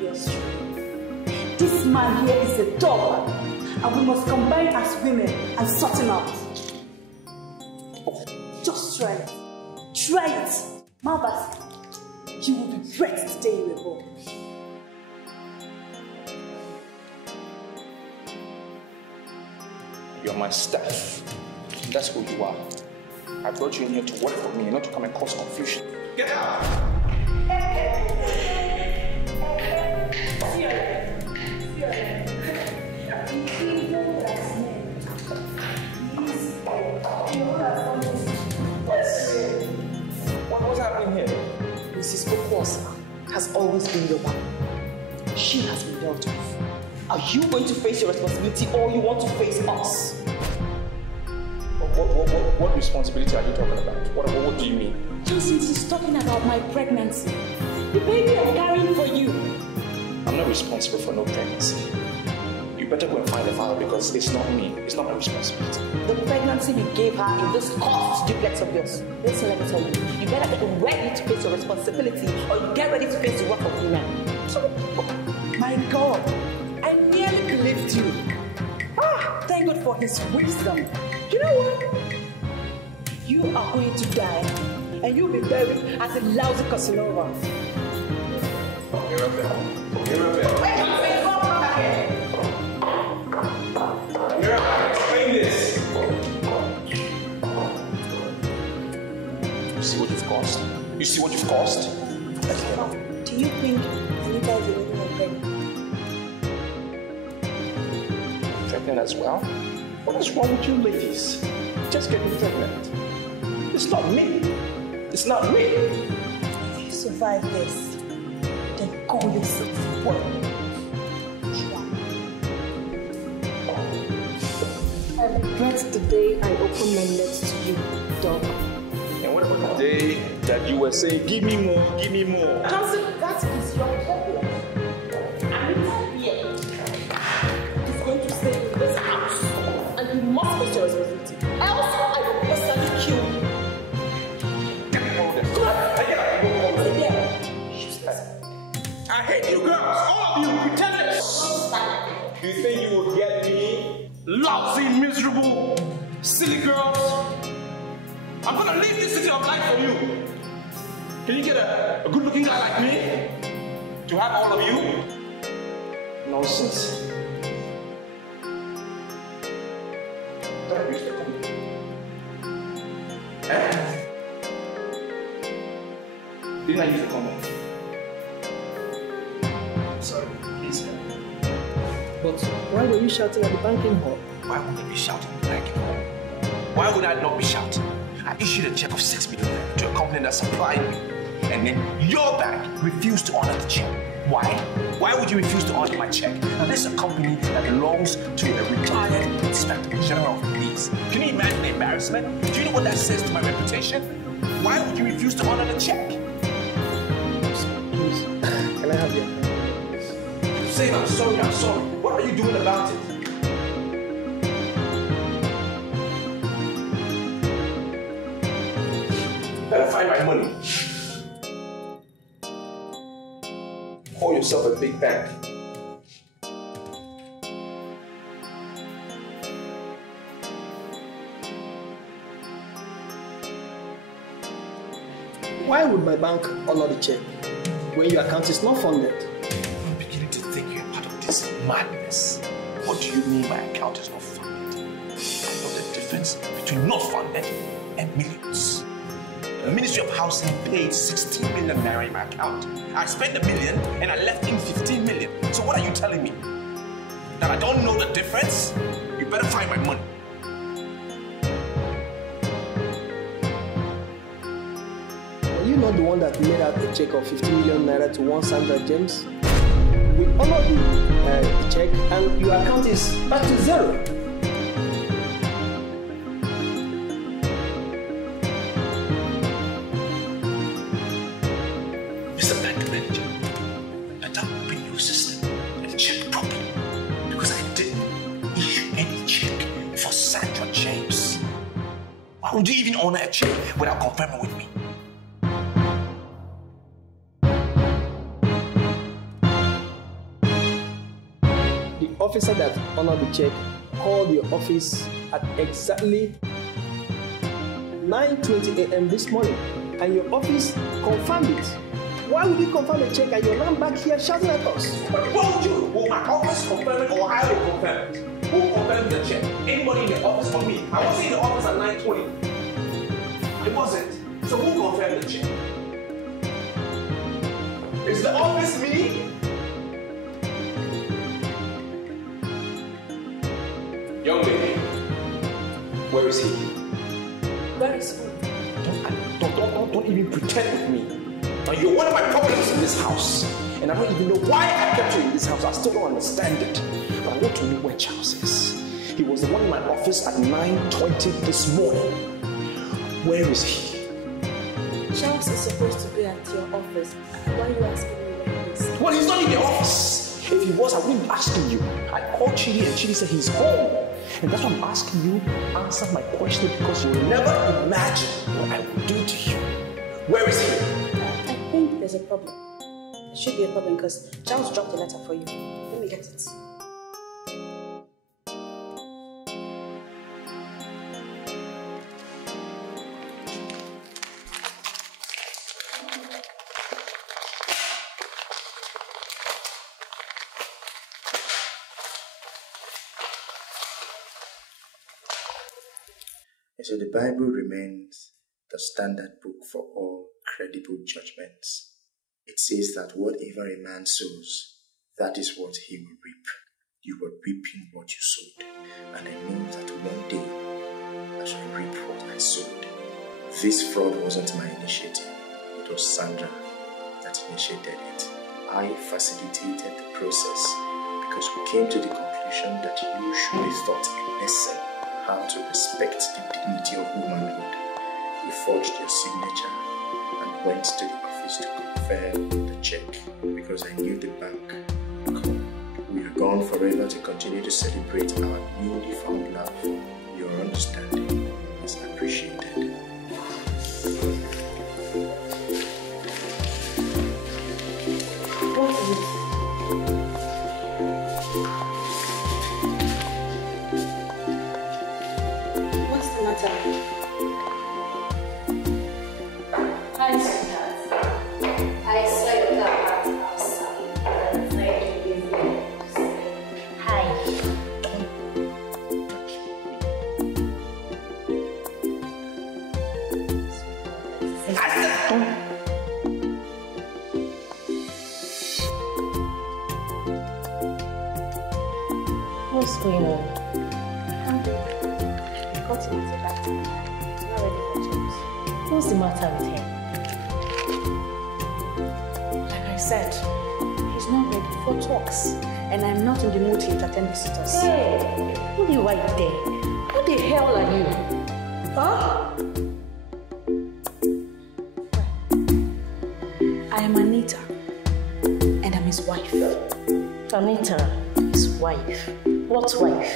You're strong. This man here is a dog, and we must combine as women and sort him out. Just try it. Try it. Malbas, you will regret the day you were born. You're my staff. That's who you are. I brought you in here to work for me, not to come and cause confusion. Get out! What's happening here? Mrs. Okwos has always been your back. She has been dealt with. Are you going to face your responsibility or you want to face us? What responsibility are you talking about? What do you mean? Johnson is talking about my pregnancy. The baby I'm carrying for you. I'm not responsible for no pregnancy. You better go and find the father because it's not me. It's not my responsibility. The pregnancy you gave her in this cursed duplex of yours. Listen, let me tell you. You better get ready to face your responsibility or you get ready to face the wrath of women. My God, I nearly believed you. Thank God for his wisdom. You know what? You are going to die and you'll be buried as a lousy Casanova. Explain this. You see what you've caused? You see what you've caused? Let's get out. Do you think Anita is a little pregnant? Pregnant as well? What is wrong with you ladies? Just getting pregnant. It's not me. It's not me. If you survive this, then call yourself? What? I regret the day I opened my lips to you, dog. And what about the day that you were saying, give me more, give me more? Johnson, that is your problem. Anita here is going to stay in this house, and you must face your responsibility. Else, I will personally kill you. I hate you girls, all of you pretenders. You think you will get me? Lousy, miserable, silly girls. I'm gonna leave this city of life for you. Can you get a good-looking guy like me to have all of you? Nonsense. Don't use the company. Didn't I use the company? Sorry, please. But why were you shouting at the banking hall? Why would I be shouting at the banking hall? Why would I not be shouting? I issued a check of 6 million to a company that supplied me, and then your bank refused to honor the check. Why? Why would you refuse to honor my check? Now, this is a company that belongs to a retired Inspector General of Police. Can you imagine the embarrassment? Do you know what that says to my reputation? Why would you refuse to honor the check? Please, can I have your hand? Saying I'm sorry, I'm sorry. What are you doing about it? Better find my money. Call yourself a big bank. Why would my bank honor the check when your account is not funded? I'm beginning to think you're part of this madness. What do you mean my account is not funded? I know the difference between not funded and millions. The Ministry of Housing paid 16 million naira in my account. I spent $1 million and I left in 15 million. So what are you telling me? That I don't know the difference? You better find my money. Are you not the one that made out a check of 15 million naira to one Sandra James? We honored the check and your account is back to zero. Would you even honor a check without confirming with me? The officer that honored the check called your office at exactly 9:20 a.m. this morning, and your office confirmed it. Why would you confirm a check and you're now back here shouting at us? What would you? Will my office confirm it or I will confirm it? Who confirmed the check? Anybody in the office for me? I wasn't in the office at 9:20. It wasn't. So who confirmed the check? Is the office me? Young lady, where is he? Where is who? Don't even pretend with me. Now you're one of my problems in this house. And I don't even know why I kept you in this house. I still don't understand it. But I want to know where Charles is. He was the one in my office at 9:20 this morning. Where is he? Charles is supposed to be at your office. Why are you asking me where he is? Well, he's not in the office. If he was, I wouldn't be asking you. I called Chidi and Chidi said he's home. And that's why I'm asking you, answer my question, because you will never imagine what I will do to you. Where is he? I think there's a problem. There should be a problem because Charles dropped a letter for you. Let me get it. So the Bible remains the standard book for all credible judgments. It says that whatever a man sows, that is what he will reap. You were reaping what you sowed. And I know that one day I shall reap what I sowed. This fraud wasn't my initiative. It was Sandra that initiated it. I facilitated the process because we came to the conclusion that you surely thought a lesson how to respect the dignity of womanhood. You forged your signature and went to the office to confirm the check because I knew the bank. We are gone forever to continue to celebrate our newly found love. Your understanding is appreciated. What is it? What's the matter? Hi, sweetheart. I saw your car parked outside. And I said you hi. What's going on? Got him at a bad time. He's not ready for talks. What's the matter with him? Like I said, he's not ready for talks. And I'm not in the mood to entertain visitors. Hey, who do you right there? Who the hell are you? Huh? I am Anita. And I'm his wife. Anita, his wife. What wife?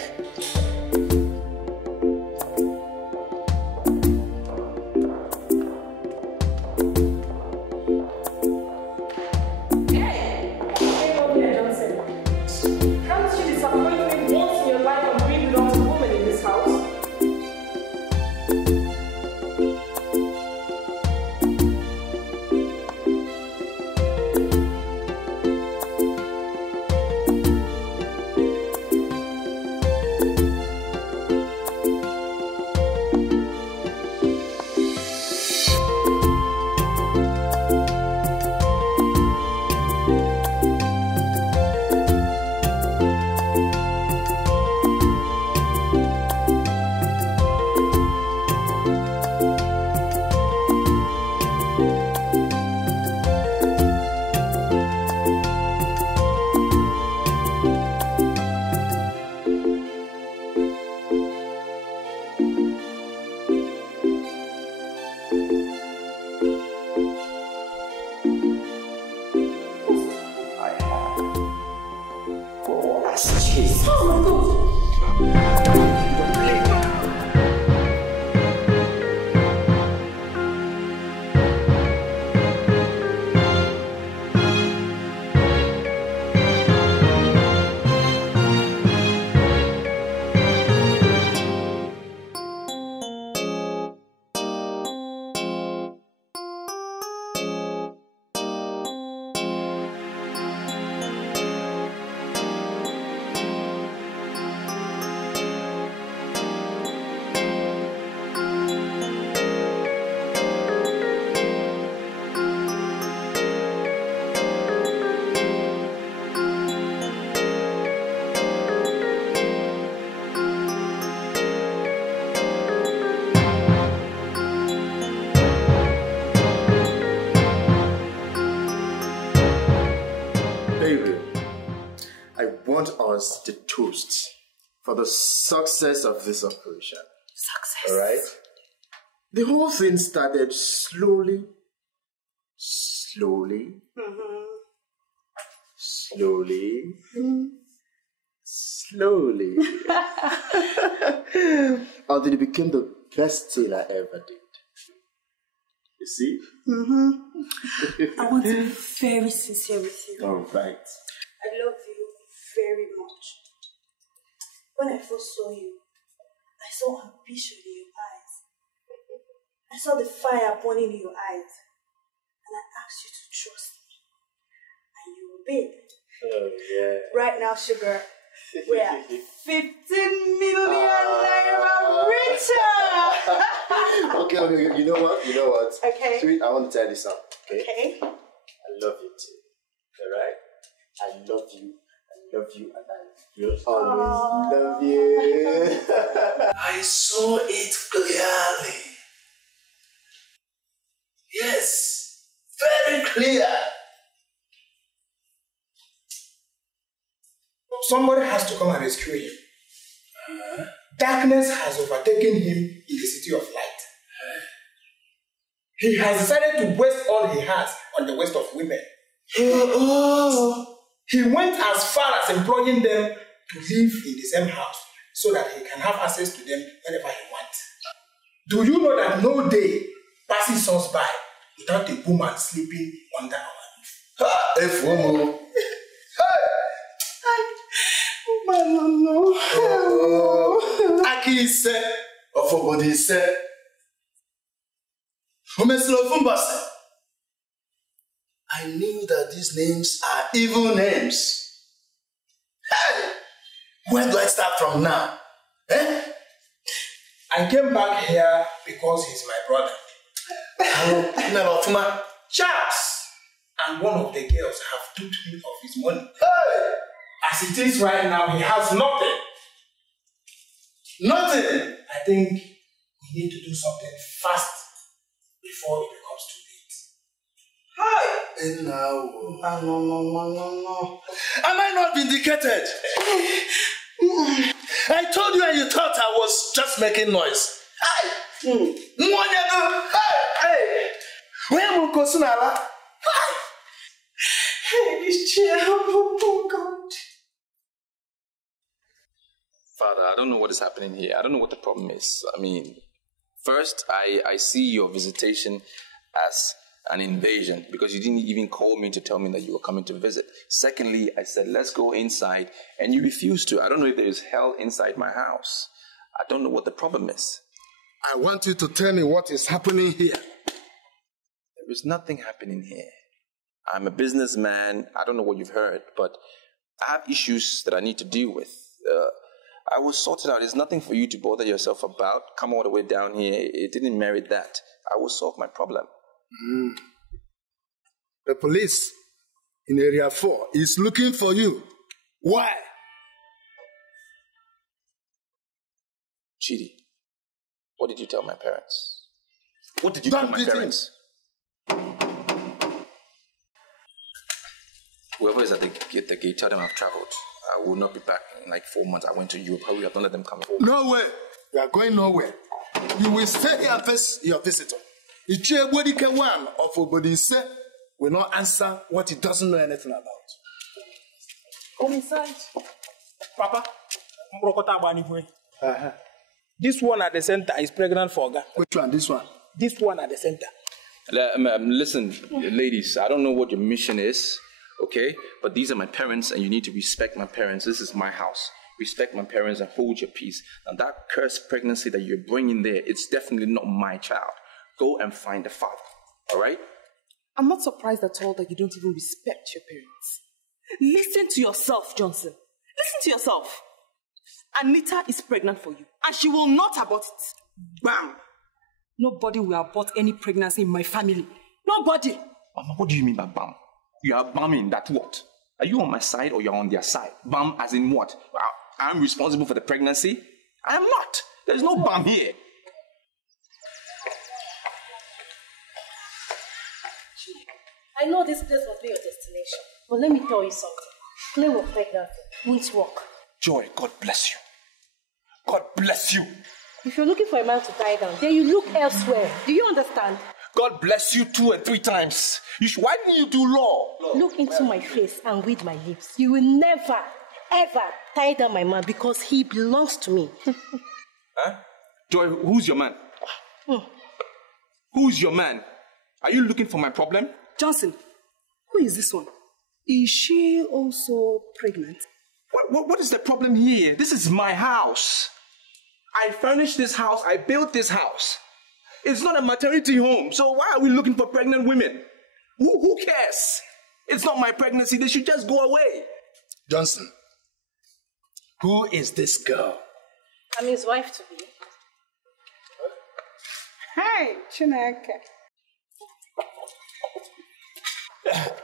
us the toast for the success of this operation. Success. All right? The whole thing started slowly, slowly, slowly, slowly, until it became the best thing I ever did. You see? I want to be very sincere with you. All right. I love you very much. When I first saw you, I saw ambition in your eyes. I saw the fire burning in your eyes. And I asked you to trust me. And you obeyed. Oh, yeah. Right now, sugar, we are 15 million naira richer. Okay. You know what? Okay. Sweet, I want to tell you something. Okay. I love you too. Alright? I love you. I love you. And I will always love you. I saw it clearly. Yes, very clear. somebody has to come and rescue him. Darkness has overtaken him in the city of light. He has decided to waste all he has on the waste of women. He went as far as employing them to live in the same house so that he can have access to them whenever he wants. Do you know that no day passes us by without a woman sleeping under our roof? Aki said, or for body said, I knew that these names are evil names. Hey! Where do I start from now? Eh? I came back here because he's my brother. Charles and one of the girls have duped him of his money. Hey! As it is right now, he has nothing. Nothing! I think we need to do something fast before it becomes too late. Hi! No. Am I not vindicated? I told you and you thought I was just making noise. Hey! Where am I going? Hey, this chair, oh God. Father, I don't know what is happening here. I don't know what the problem is. I mean, first, I see your visitation as an invasion because you didn't even call me to tell me that you were coming to visit. Secondly, I said, let's go inside, and you refused to. I don't know if there is hell inside my house. I don't know what the problem is. I want you to tell me what is happening here. There is nothing happening here. I'm a businessman. I don't know what you've heard, but I have issues that I need to deal with. I will sort it out. There's nothing for you to bother yourself about. Come all the way down here. It didn't merit that. I will solve my problem. The police in Area 4 is looking for you. Why? Chidi, what did you tell my parents? What did you tell my parents? Whoever is at the gate, tell them I've traveled. I will not be back in like 4 months. I went to Europe. Hurry up, don't let them come home. Nowhere. You are going nowhere. You will stay here and face your visitor. Dikeh one of Obodise will not answer what he doesn't know anything about. Come inside. Papa, this one at the center is pregnant for Oga. Which one? This one? This one at the center. Listen, ladies, I don't know what your mission is, okay? But these are my parents, and you need to respect my parents. This is my house. Respect my parents and hold your peace. Now, that cursed pregnancy that you're bringing there, it's definitely not my child. Go and find the father, all right? I'm not surprised at all that you don't even respect your parents. Listen to yourself, Johnson. Listen to yourself. Anita is pregnant for you, and she will not abort it. Bam! Nobody will abort any pregnancy in my family. Nobody. Mama, what do you mean by bam? You are bamming that what? Are you on my side or you're on their side? Bam as in what? I'm responsible for the pregnancy? I am not. There's no bam here. I know this place must be your destination, but let me tell you something. Play with pregnancy won't work. Joy, God bless you. God bless you. If you're looking for a man to tie down, then you look elsewhere. Do you understand? God bless you 2 and 3 times. Why didn't you do law? Look into my face and read my lips. You will never, ever tie down my man because he belongs to me. Huh? Joy, who's your man? Who's your man? Are you looking for my problem? Johnson, who is this one? Is she also pregnant? What is the problem here? This is my house. I furnished this house. I built this house. It's not a maternity home. So why are we looking for pregnant women? Who cares? It's not my pregnancy. They should just go away. Johnson, who is this girl? I'm his wife to be. Hi, Chineke.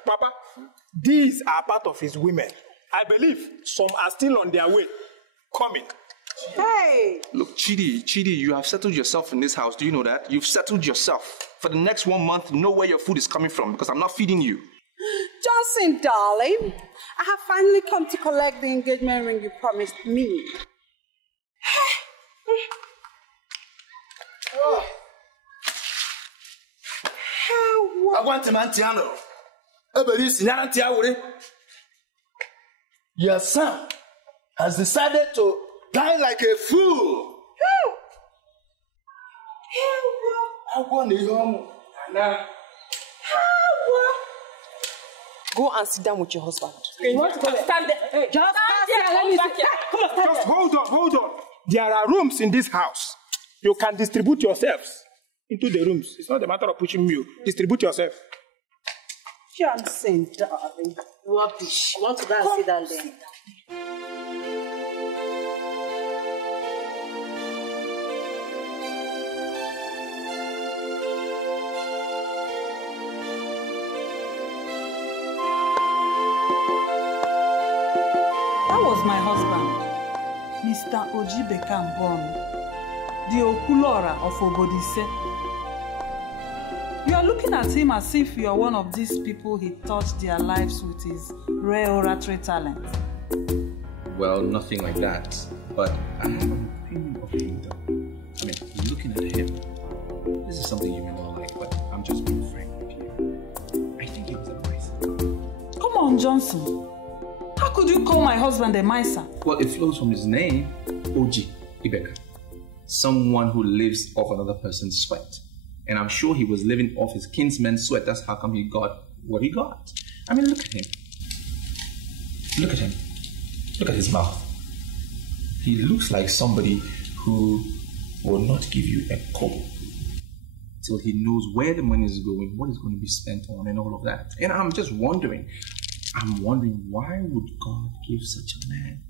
Papa, these are part of his women. I believe some are still on their way, coming. Hey! Look, Chidi, you have settled yourself in this house. Do you know that? You've settled yourself. For the next 1 month, know where your food is coming from because I'm not feeding you. Johnson, darling, I have finally come to collect the engagement ring you promised me. I want a mantiano. Your son has decided to die like a fool. Go and sit down with your husband. You want to go stand there? Hey, just stand there. Let me see. Come on, Just hold on. There are rooms in this house. You can distribute yourselves into the rooms. It's not a matter of pushing you. Distribute yourself. Johnson, darling. You want to go and sit down there? That was my husband, Mr. Ojibekam Bon, the Okulora of Obodise. You are looking at him as if you are one of these people he touched their lives with his rare oratory talent. Well, nothing like that. But I have an opinion of him, though. I mean, looking at him, this is something you may not like, but I'm just being frank with you. I think he was a miser. Come on, Johnson. How could you call my husband a miser? Well, it flows from his name, Oji Ibeka. Someone who lives off another person's sweat. And I'm sure he was living off his kinsman's sweat. That's how come he got what he got. I mean, look at him. Look at him. Look at his mouth. He looks like somebody who will not give you a kobo till he knows where the money is going, what is going to be spent on, and all of that. And I'm just wondering, why would God give such a man,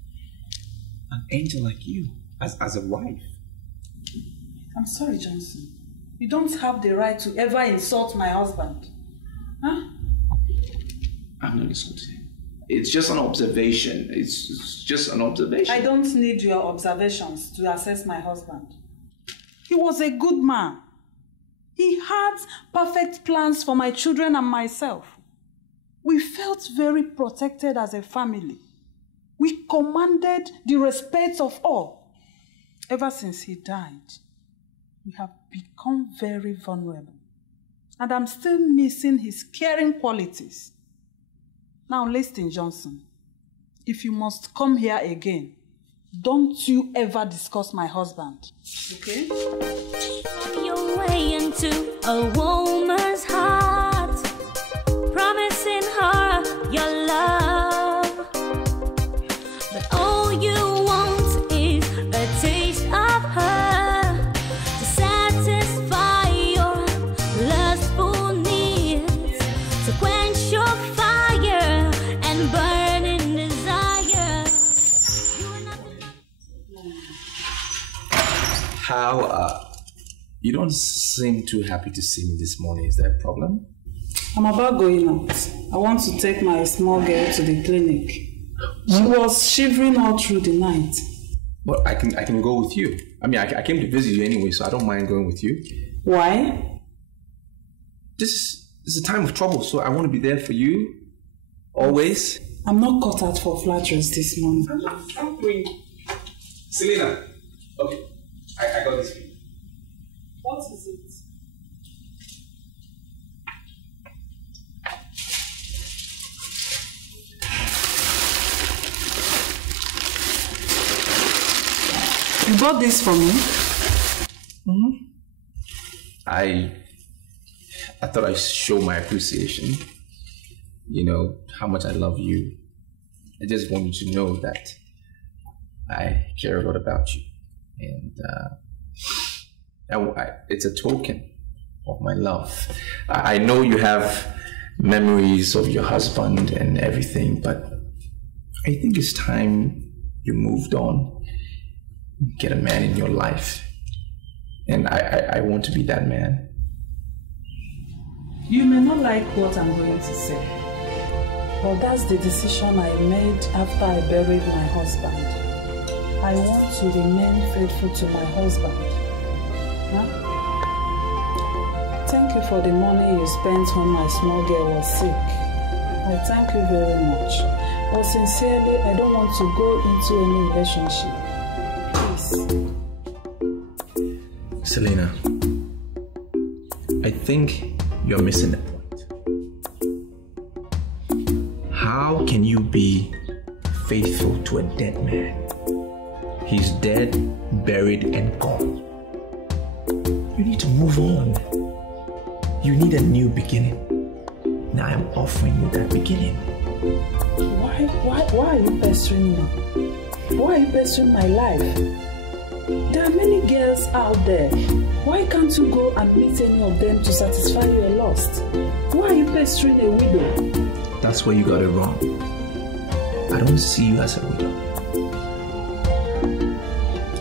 an angel like you, as a wife? I'm sorry, Johnson. You don't have the right to ever insult my husband. Huh? I'm not insulting him. It's just an observation. It's just an observation. I don't need your observations to assess my husband. He was a good man. He had perfect plans for my children and myself. We felt very protected as a family. We commanded the respect of all. Ever since he died, we have become very vulnerable. And I'm still missing his caring qualities. Now listen, Johnson. If you must come here again, don't you ever discuss my husband. Okay? Your way into a woman's heart, promising her your love. But all you want is a taste of her to satisfy your lustful needs, to quench your fire and burning desire. How, you don't seem too happy to see me this morning. Is there a problem? I'm about going out. I want to take my small girl to the clinic. She was shivering all through the night. Well, I can go with you. I mean, I came to visit you anyway, so I don't mind going with you. Why? This is a time of trouble, so I want to be there for you. Always. I'm not cut out for flatteries this morning. I'm going. Selena. Okay. I got this for you. What is it? You bought this for me? Mm-hmm. I thought I'd show my appreciation. You know, how much I love you. I just want you to know that I care a lot about you. And it's a token of my love. I know you have memories of your husband and everything, but I think it's time you moved on. Get a man in your life. And I want to be that man. You may not like what I'm going to say, but that's the decision I made after I buried my husband. I want to remain faithful to my husband. Huh? Thank you for the money you spent when my small girl was sick. I thank you very much. But sincerely, I don't want to go into any relationship. Please. Selena, I think you're missing the point. How can you be faithful to a dead man? He's dead, buried, and gone. You need to move on. You need a new beginning. Now I'm offering you that beginning. Why are you pestering me? Why are you pestering my life? There are many girls out there. Why can't you go and meet any of them to satisfy your lust? Why are you pestering a widow? That's where you got it wrong. I don't see you as a widow.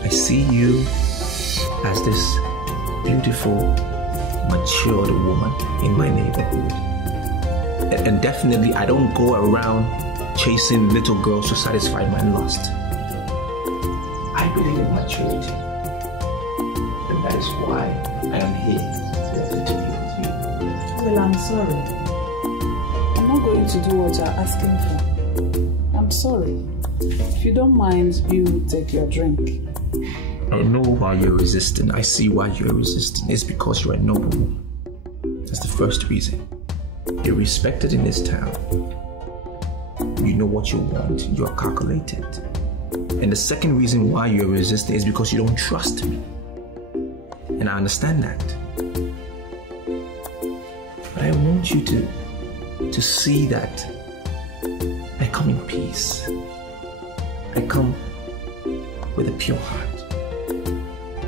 I see you as this beautiful, matured woman in my neighborhood. And definitely, I don't go around chasing little girls to satisfy my lust. I believe in maturity. And that is why I am here to be with you. Well, I'm sorry. I'm not going to do what you're asking for. I'm sorry. If you don't mind, you take your drink. I know why you're resisting. I see why you're resisting. It's because you're a noble woman. That's the first reason. You're respected in this town. You know what you want. You're calculated. And the second reason why you're resisting is because you don't trust me. And I understand that. But I want you to see that I come in peace. I come with a pure heart.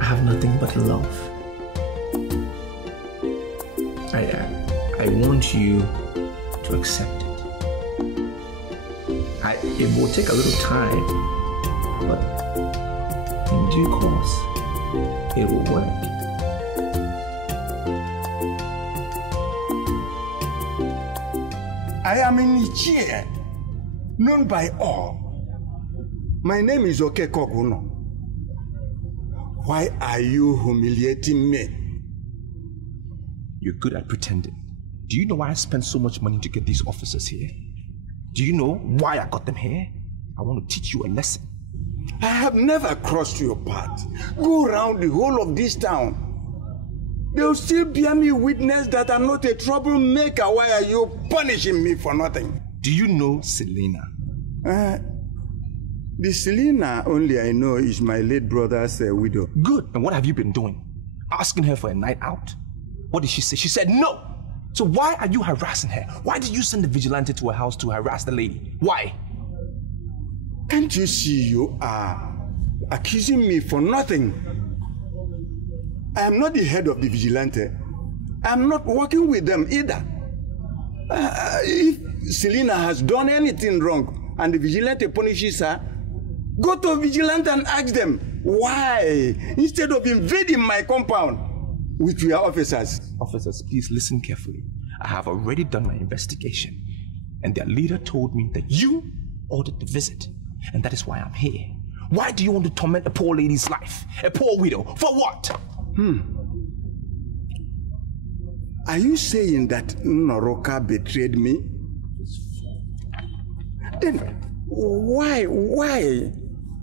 I have nothing but love. I want you to accept it. It will take a little time, but in due course, it will work. I am in Nigeria, known by all. My name is Okekoguno. Why are you humiliating me? You're good at pretending. Do you know why I spent so much money to get these officers here? Do you know why I got them here? I want to teach you a lesson. I have never crossed your path. Go around the whole of this town. They'll still bear me witness that I'm not a troublemaker. Why are you punishing me for nothing? Do you know Selena? The Selena only I know is my late brother's widow. Good. And what have you been doing? Asking her for a night out? What did she say? She said no. So why are you harassing her? Why did you send the vigilante to her house to harass the lady? Why? Can't you see you are accusing me for nothing? I am not the head of the vigilante. I am not working with them either. If Selena has done anything wrong and the vigilante punishes her, go to vigilante and ask them why, instead of invading my compound with your officers. Officers, please listen carefully. I have already done my investigation, and their leader told me that you ordered the visit, and that is why I'm here. Why do you want to torment a poor lady's life? A poor widow? For what? Are you saying that Noroka betrayed me? Then why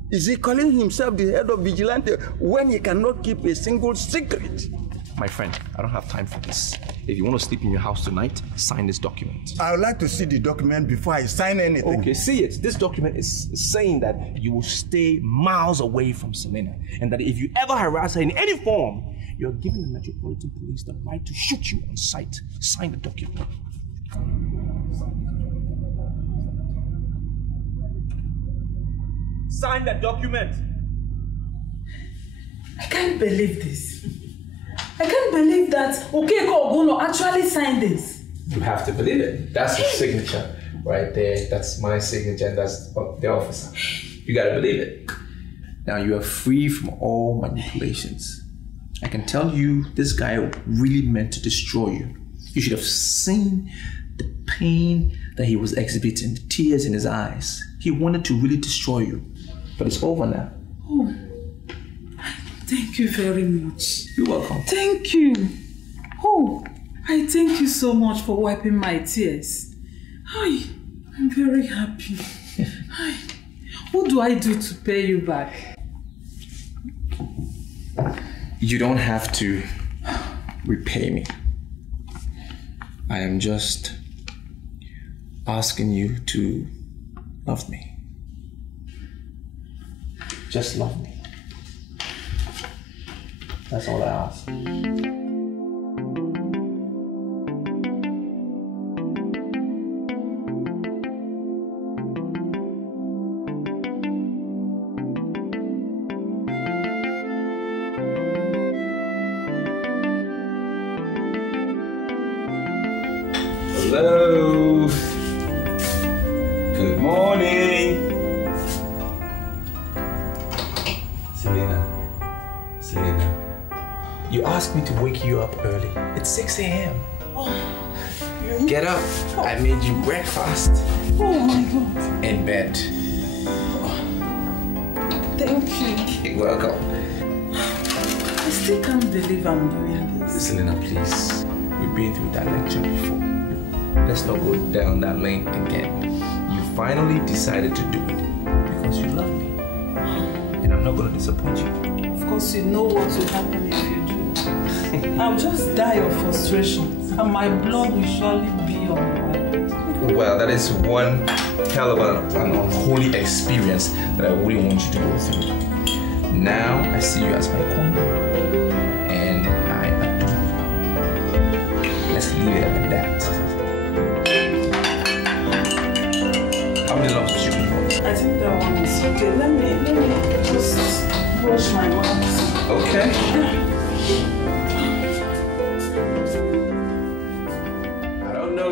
is he calling himself the head of vigilante when he cannot keep a single secret? My friend, I don't have time for this. If you want to sleep in your house tonight, sign this document. I would like to see the document before I sign anything. Okay, see it. This document is saying that you will stay miles away from Selena, and that if you ever harass her in any form, you're giving the Metropolitan Police the right to shoot you on sight. Sign the document. Sign the document. I can't believe this. I can't believe that Okeko Oguno actually signed this. You have to believe it. That's his signature right there. That's my signature, and that's the officer. You gotta believe it. Now you are free from all manipulations. I can tell you, this guy really meant to destroy you. You should have seen the pain that he was exhibiting, the tears in his eyes. He wanted to really destroy you, but it's over now. Oh, thank you very much. You're welcome. Thank you. Oh, I thank you so much for wiping my tears. I'm very happy. What do I do to pay you back? You don't have to repay me. I am just asking you to love me. Just love me. That's all I ask. Hello. Good morning. Selena. You asked me to wake you up early. It's 6 a.m. Get up. I made you breakfast. Oh my God. In bed. Thank you. You're welcome. I still can't believe I'm doing this. Selena, please. We've been through that lecture before. Let's not go down that lane again. You finally decided to do it because you love me. And I'm not going to disappoint you. Of course, you know what will happen if you do. I'll just die of frustration and my blood will surely be on my head. Well, that is one hell of an unholy experience that I wouldn't want you to go through. Now I see you as my queen. And I adore you. Let's leave it at that. How many loves did you want? I think that one is okay. Let me just wash my mouth. Okay. I don't know.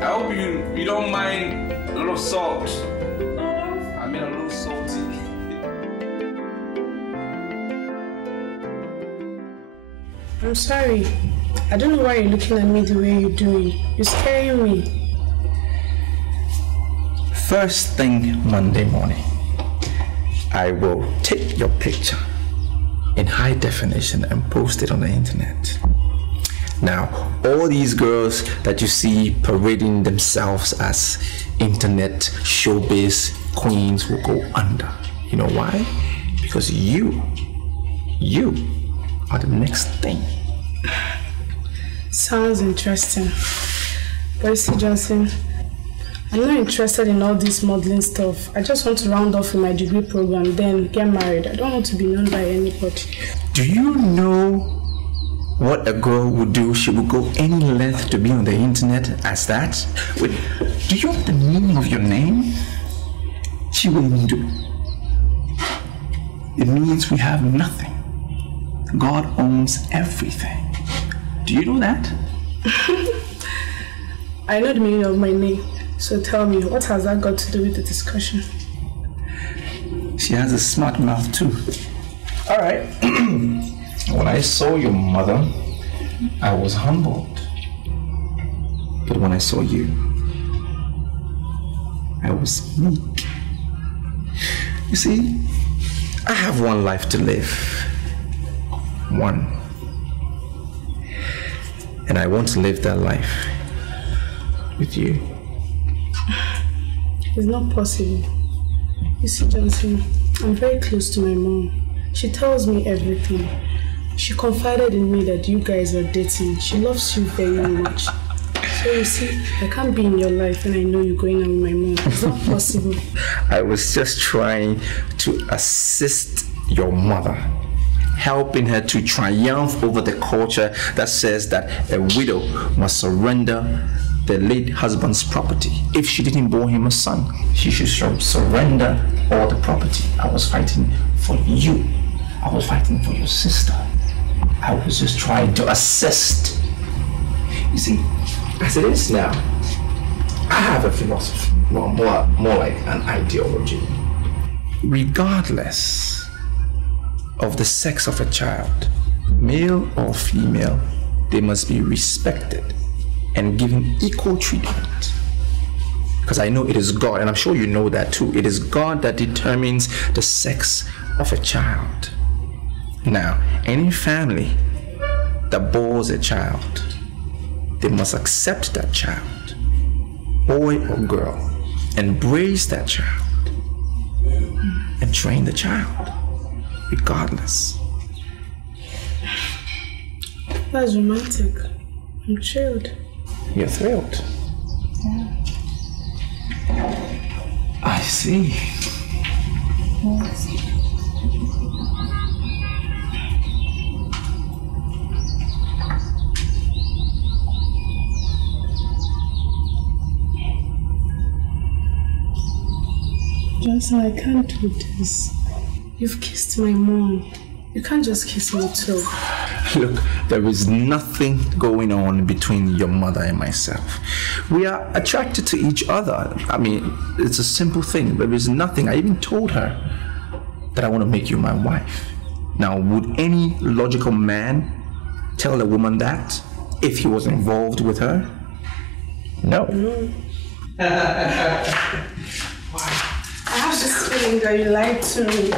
I hope you don't mind a little salt. I mean a little salty. I'm sorry. I don't know why you're looking at me the way you're doing. You're scaring me. First thing Monday morning, I will take your picture in high definition and post it on the internet. Now, all these girls that you see parading themselves as internet showbiz queens will go under. You know why? Because you are the next thing. Sounds interesting. But you see, Johnson, I'm not interested in all this modeling stuff. I just want to round off with my degree program, then get married. I don't want to be known by anybody. Do you know what a girl would do? She would go any length to be on the internet as that? Wait, do you know the meaning of your name? She wouldn't do. It means we have nothing. God owns everything. Do you know that? I know the meaning of my name. So tell me, what has that got to do with the discussion? She has a smart mouth too. All right. When I saw your mother, I was humbled. But when I saw you, I was meek. You see, I have one life to live. One. And I want to live that life with you. It's not possible. You see, Johnson, I'm very close to my mom. She tells me everything. She confided in me that you guys are dating. She loves you very much. So you see, I can't be in your life and I know you're going out with my mom. It's not possible. I was just trying to assist your mother, helping her to triumph over the culture that says that a widow must surrender the late husband's property. If she didn't bear him a son, she should surrender all the property. I was fighting for you. I was fighting for your sister. I was just trying to assist. You see, as it is now, I have a philosophy, more like an ideology. Regardless of the sex of a child, male or female, they must be respected and given equal treatment. Because I know it is God, and I'm sure you know that too. It is God that determines the sex of a child. Now, any family that bores a child, they must accept that child, boy or girl, embrace that child, and train the child, regardless. That's romantic. I'm thrilled. You're thrilled? I see. Johnson, I can't do this. You've kissed my mom. You can't just kiss me too. Look, there is nothing going on between your mother and myself. We are attracted to each other. I mean, it's a simple thing. There is nothing. I even told her that I want to make you my wife. Now, would any logical man tell a woman that if he was involved with her? No. I have this feeling that you lied to me.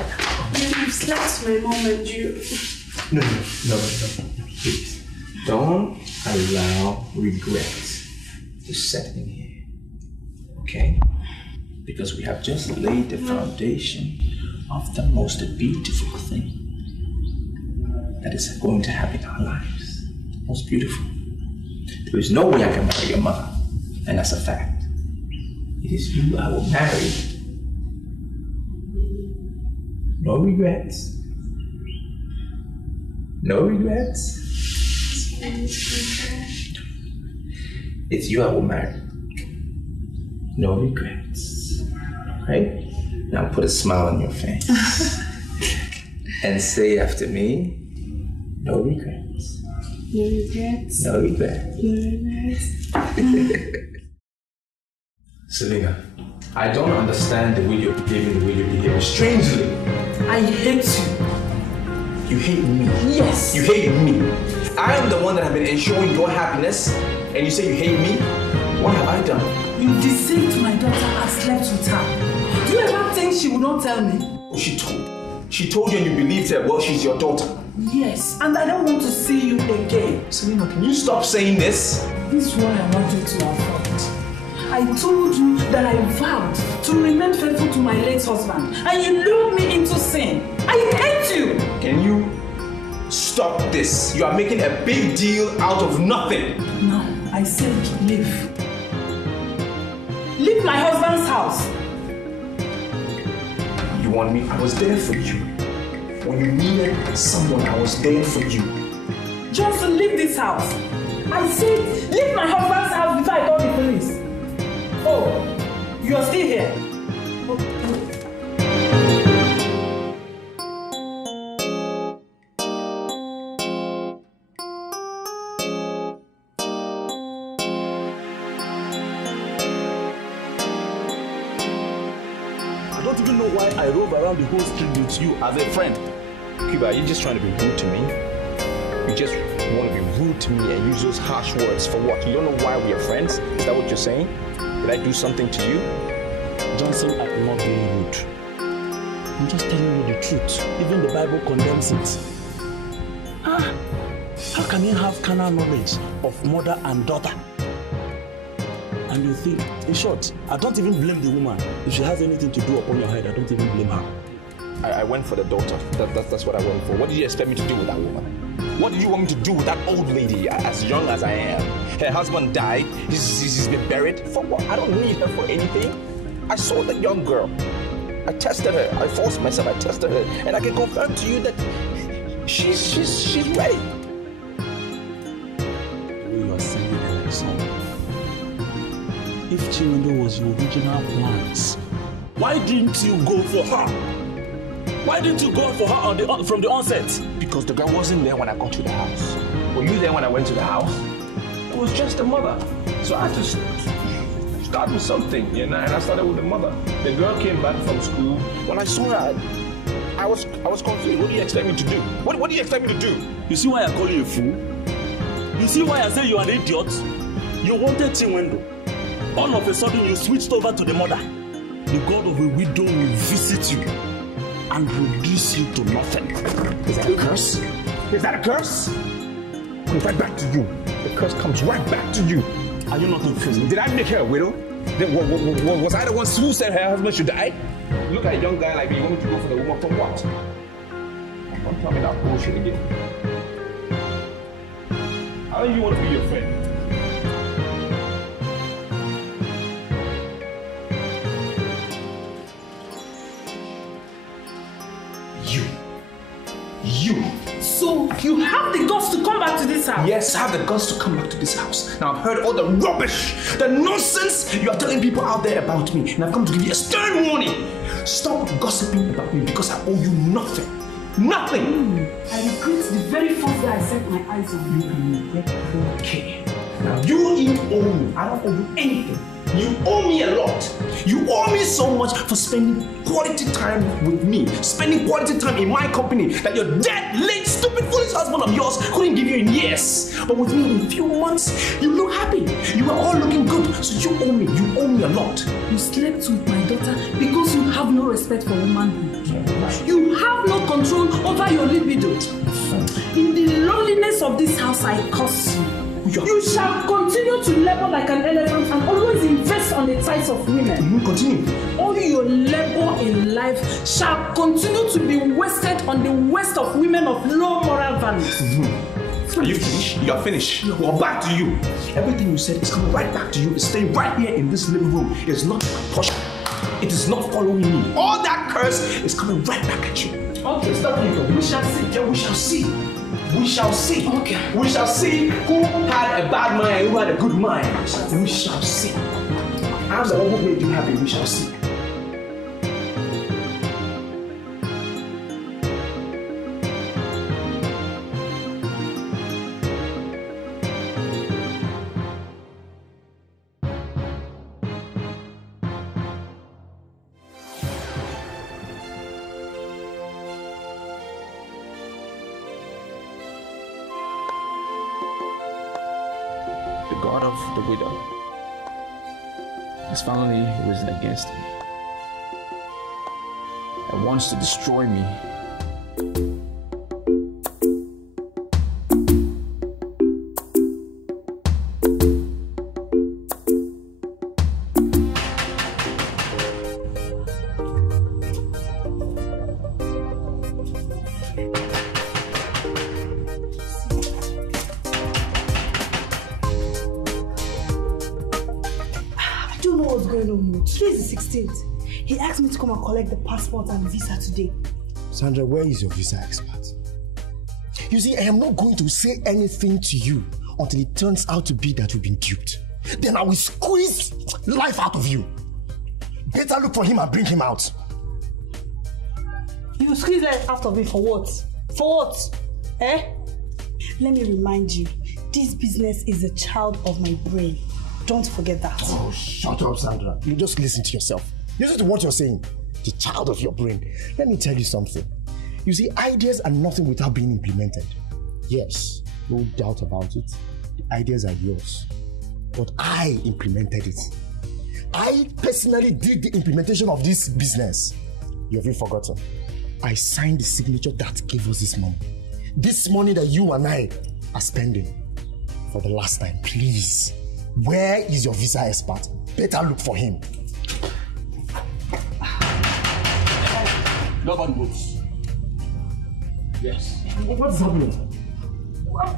You slept with my mom and you... No, please. Don't allow regret to set in here, okay? Because we have just laid the foundation of the most beautiful thing that is going to happen in our lives. Most beautiful. There is no way I can marry your mother, and that's a fact. It is you I will marry. No regrets. No regrets. It's you I will marry. No regrets. Right? Now put a smile on your face. And say after me, no regrets. No regrets. No regrets. No regrets. Selena, I don't understand the way you're behaving, the way you're behaving. Strangely. I hate you. You hate me? Yes. You hate me? I am the one that have been ensuring your happiness, and you say you hate me? What have I done? You deceived my daughter and slept with her. Do you ever think she would not tell me? Oh, she told you and you believed her. Well, she's your daughter. Yes, and I don't want to see you again. Selena, can you stop saying this? This is what I wanted to avoid. I told you that I vowed to remain faithful to my late husband, and you lured me into sin. I hate you! Can you stop this? You are making a big deal out of nothing. No, I said leave. Leave my husband's house. You want me? I was there for you. When you needed someone, I was there for you. Johnson, leave this house. I said leave my husband's house before I call the police. Oh, you are still here. I don't even know why I rove around the whole street with you as a friend. Cuba, are you just trying to be rude to me? You just want to be rude to me and use those harsh words for what? You don't know why we are friends? Is that what you're saying? Did I do something to you? Johnson, I'm not being rude. I'm just telling you the truth. Even the Bible condemns it. How can you have carnal knowledge of mother and daughter? And you think, in short, I don't even blame the woman. If she has anything to do upon your head, I don't even blame her. I went for the daughter. That's what I went for. What did you expect me to do with that woman? What did you want me to do with that old lady, as young as I am? Her husband died. He's been buried. For what? I don't need her for anything. I saw that young girl. I tested her. I forced myself. I tested her. And I can confirm to you that she's ready. You are saying her son. If Chiwendo was your original plans, why didn't you go for her? Why didn't you go for her from the onset? Because the girl wasn't there when I got to the house. Were you there when I went to the house? It was just the mother. So I had to start with something, you know, and I started with the mother. The girl came back from school. When I saw her, I was confused. What do you expect me to do? What do you expect me to do? You see why I call you a fool? You see why I say you are an idiot? You wanted Chiwendo. All of a sudden you switched over to the mother. The God of a widow will visit you and reduce you to nothing. Is that a curse? Is that a curse? Comes right back to you. The curse comes right back to you. Are you not confused? Did I make her a widow? Was I the one who said her husband should die? Look at a young guy like me, you want me to go for the woman for what? Don't tell me that bullshit again. How do you want to be your friend? You. So you have the guts to come back to this house? Yes, I have the guts to come back to this house. Now I've heard all the rubbish, the nonsense you are telling people out there about me. And I've come to give you a stern warning. Stop gossiping about me because I owe you nothing. Nothing! I regret the very first day I set my eyes on you. Okay. Now you owe me. I don't owe you anything. You owe me a lot. You owe me so much for spending quality time with me, spending quality time in my company that your dead, late, stupid, foolish husband of yours couldn't give you in years. But with me in a few months, you look happy. You were all looking good. So you owe me a lot. You slept with my daughter because you have no respect for womanhood. You have no control over your libido. In the loneliness of this house, I curse you. You shall continue to labor like an elephant and always invest on the thighs of women. Continue. All your labor in life shall continue to be wasted on the waste of women of low moral values. Are you finished? You are finished. Well, back to you. Everything you said is coming right back to you. It's staying right here in this living room. It's not pushing. It is not following me. All that curse is coming right back at you. Okay, stop it. We shall see. Yeah, we shall see. We shall see. Okay. We shall see who had a bad mind and who had a good mind. We shall see. I'm the one who made you happy. We shall see. God of the widow has finally risen against me and wants to destroy me. Today's the 16th. He asked me to come and collect the passport and visa today. Sandra, where is your visa expert? You see, I am not going to say anything to you until it turns out to be that we've been duped. Then I will squeeze life out of you. Better look for him and bring him out. You will squeeze life out of me for what? For what? Eh? Let me remind you, this business is a child of my brain. Don't forget that. Oh, shut up, Sandra. You just listen to yourself. Listen to what you're saying. The child of your brain. Let me tell you something. You see, ideas are nothing without being implemented. Yes, no doubt about it. The ideas are yours. But I implemented it. I personally did the implementation of this business. You have forgotten. I signed the signature that gave us this money. This money that you and I are spending. For the last time, please. Where is your visa expert? Better look for him. Nobody moves. Yes. What's happening?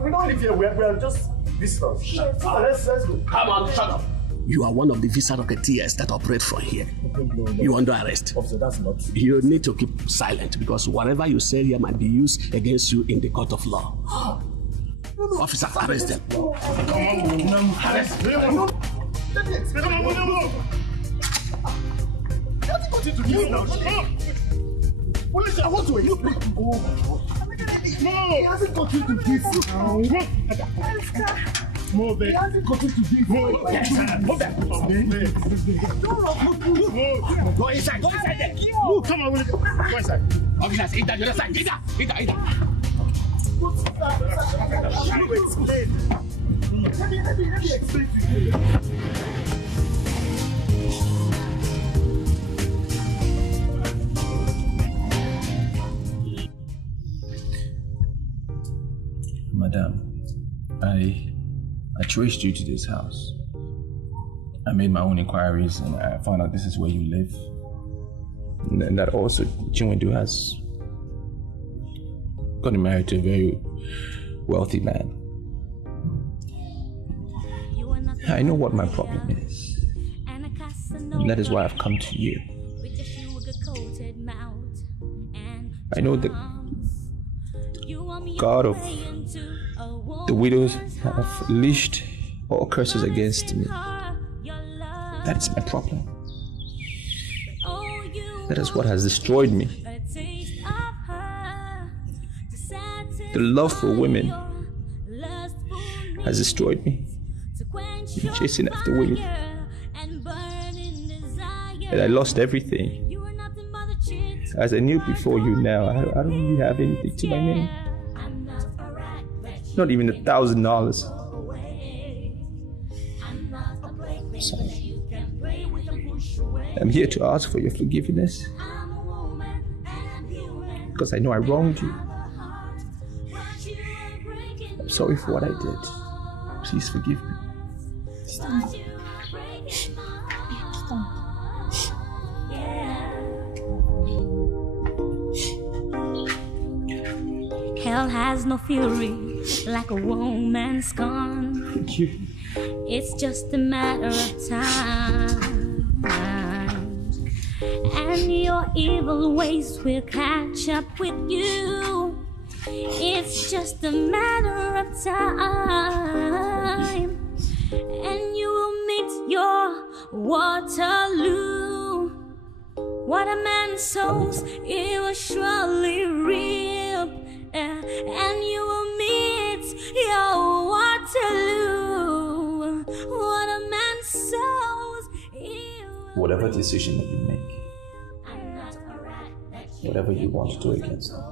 We don't live here. We're just visitors. Let's go. Come on, shut up. You are one of the visa rocketeers that operate from here. No. You're under arrest. Officer, that's not. You need to keep silent because whatever you say here might be used against you in the court of law. Officer, arrest them. Come on, arrest them. Let me explain. Come on. He hasn't got into this now. Police, I want to explain. Oh my God. No, he hasn't got into this now. Move it. He hasn't got into this. Move that. Go inside there. Move, come on, go inside. Officers, eat that, the other side. Eat that. What's that? You explain. Let me explain to you. Madam, I traced you to this house. I made my own inquiries and I found out this is where you live. And that also Chinwendu has gotten married to a very wealthy man. I know what my problem is. And that is why I've come to you. I know the God of the widows have leashed all curses against me. That is my problem. That is what has destroyed me. The love for women has destroyed me. I'm chasing after women. And I lost everything. As I knew before you now, I don't really have anything to my name. Not even $1,000. I'm sorry. I'm here to ask for your forgiveness. Because I know I wronged you. I'm sorry for what I did. Please forgive me. Stop. Hell has no fury like a woman scorned. Thank you. It's just a matter of time, and your evil ways will catch up with you. It's just a matter of time, and you will meet your Waterloo. What a man sows, he will surely reap, and you will meet your Waterloo. What a man sows, he will... Whatever decision that you make, whatever you want to do against them,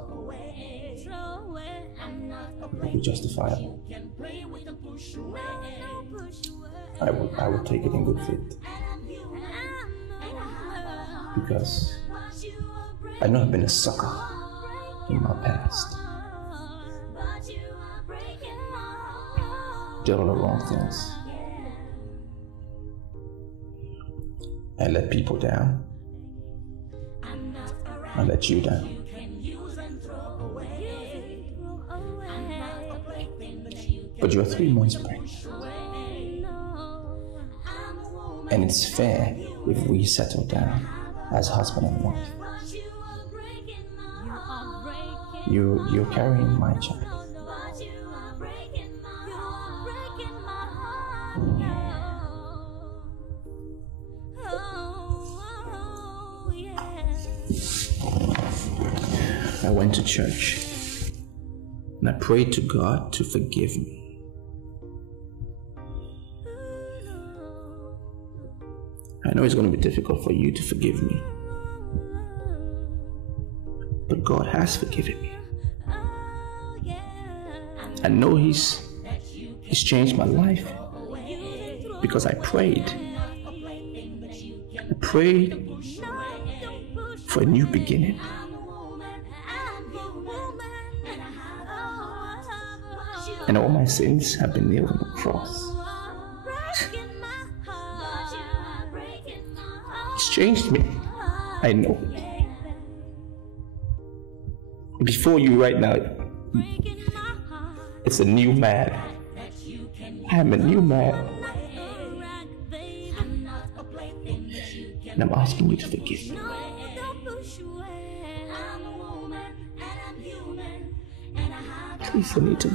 it will be justifiable. I will take it in good faith. Because I know I've been a sucker in my past. Did all the wrong things. I let people down. I let you down. But you're 3 months pregnant. And it's fair if we settle down as husband and wife. You're carrying my child. I went to church and I prayed to God to forgive me. I know it's going to be difficult for you to forgive me, but God has forgiven me. I know He's changed my life because I prayed. I prayed for a new beginning. And all my sins have been nailed on the cross. It's changed me. I know. Before you right now, it's a new man. I am a new man. And I'm asking you to forgive me. Please, Anita.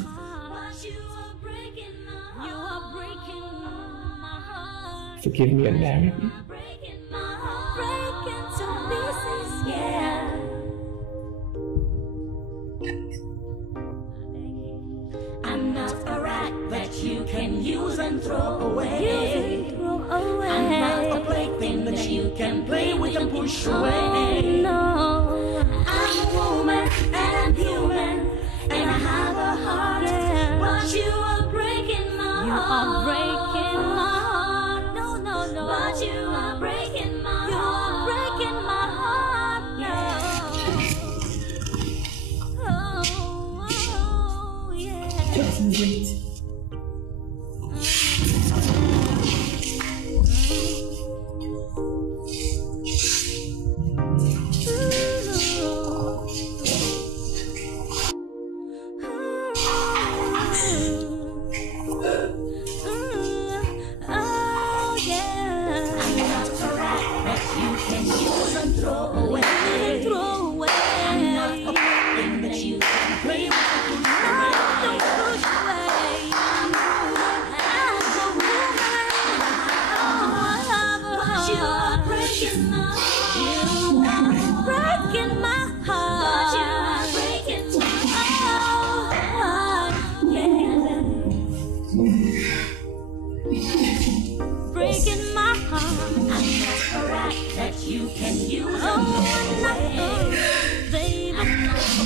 Forgive me and marry me. I'm not a rat that you can use and throw away. I'm not a plaything that you can play with and push away. No, I'm a woman and I'm human and I have a heart. But you are breaking my heart. You are breaking my heart. No, no, no. But you are breaking my heart. You are breaking my heart. No. Oh, yeah. Just wait.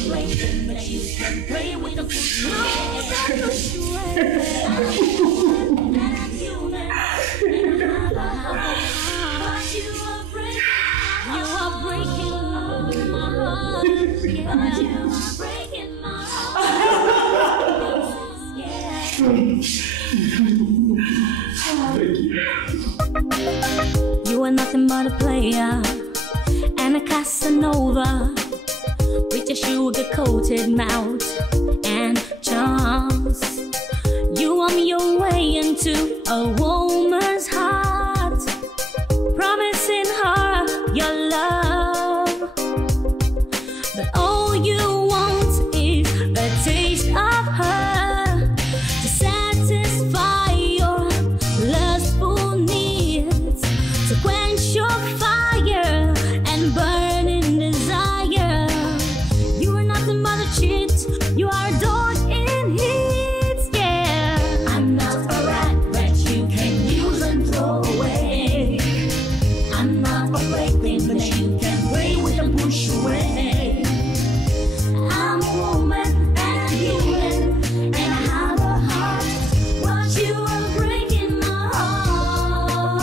breaking that you can play with the push You are breaking my heart. But you are breaking my heart. You are nothing but a player and a Casanova with your sugar-coated mouth and charms. You warm your way into a woman's heart, promising her your love, but all you want is a taste of her to satisfy your lustful needs, to quench your fire and burning desire. You are nothing but a cheat, you are a dog in heat, yeah. I'm not a rat that you can use and throw away. I'm not a plaything that you can play with and push away. I'm a woman and a human, and I have a heart, but you are breaking my heart.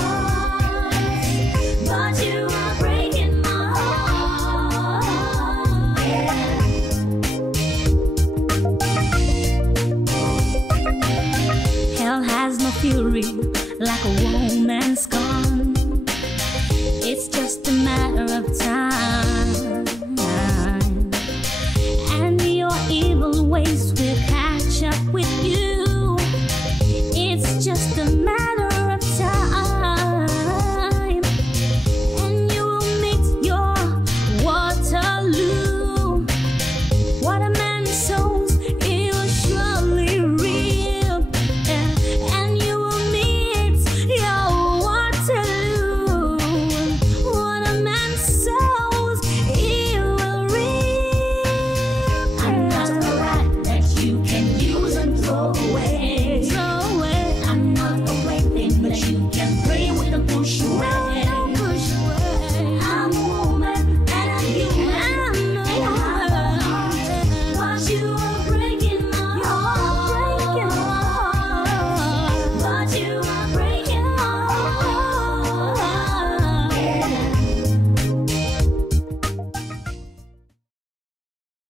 But you are breaking my heart, yeah. Hell has no fury like a woman scorned.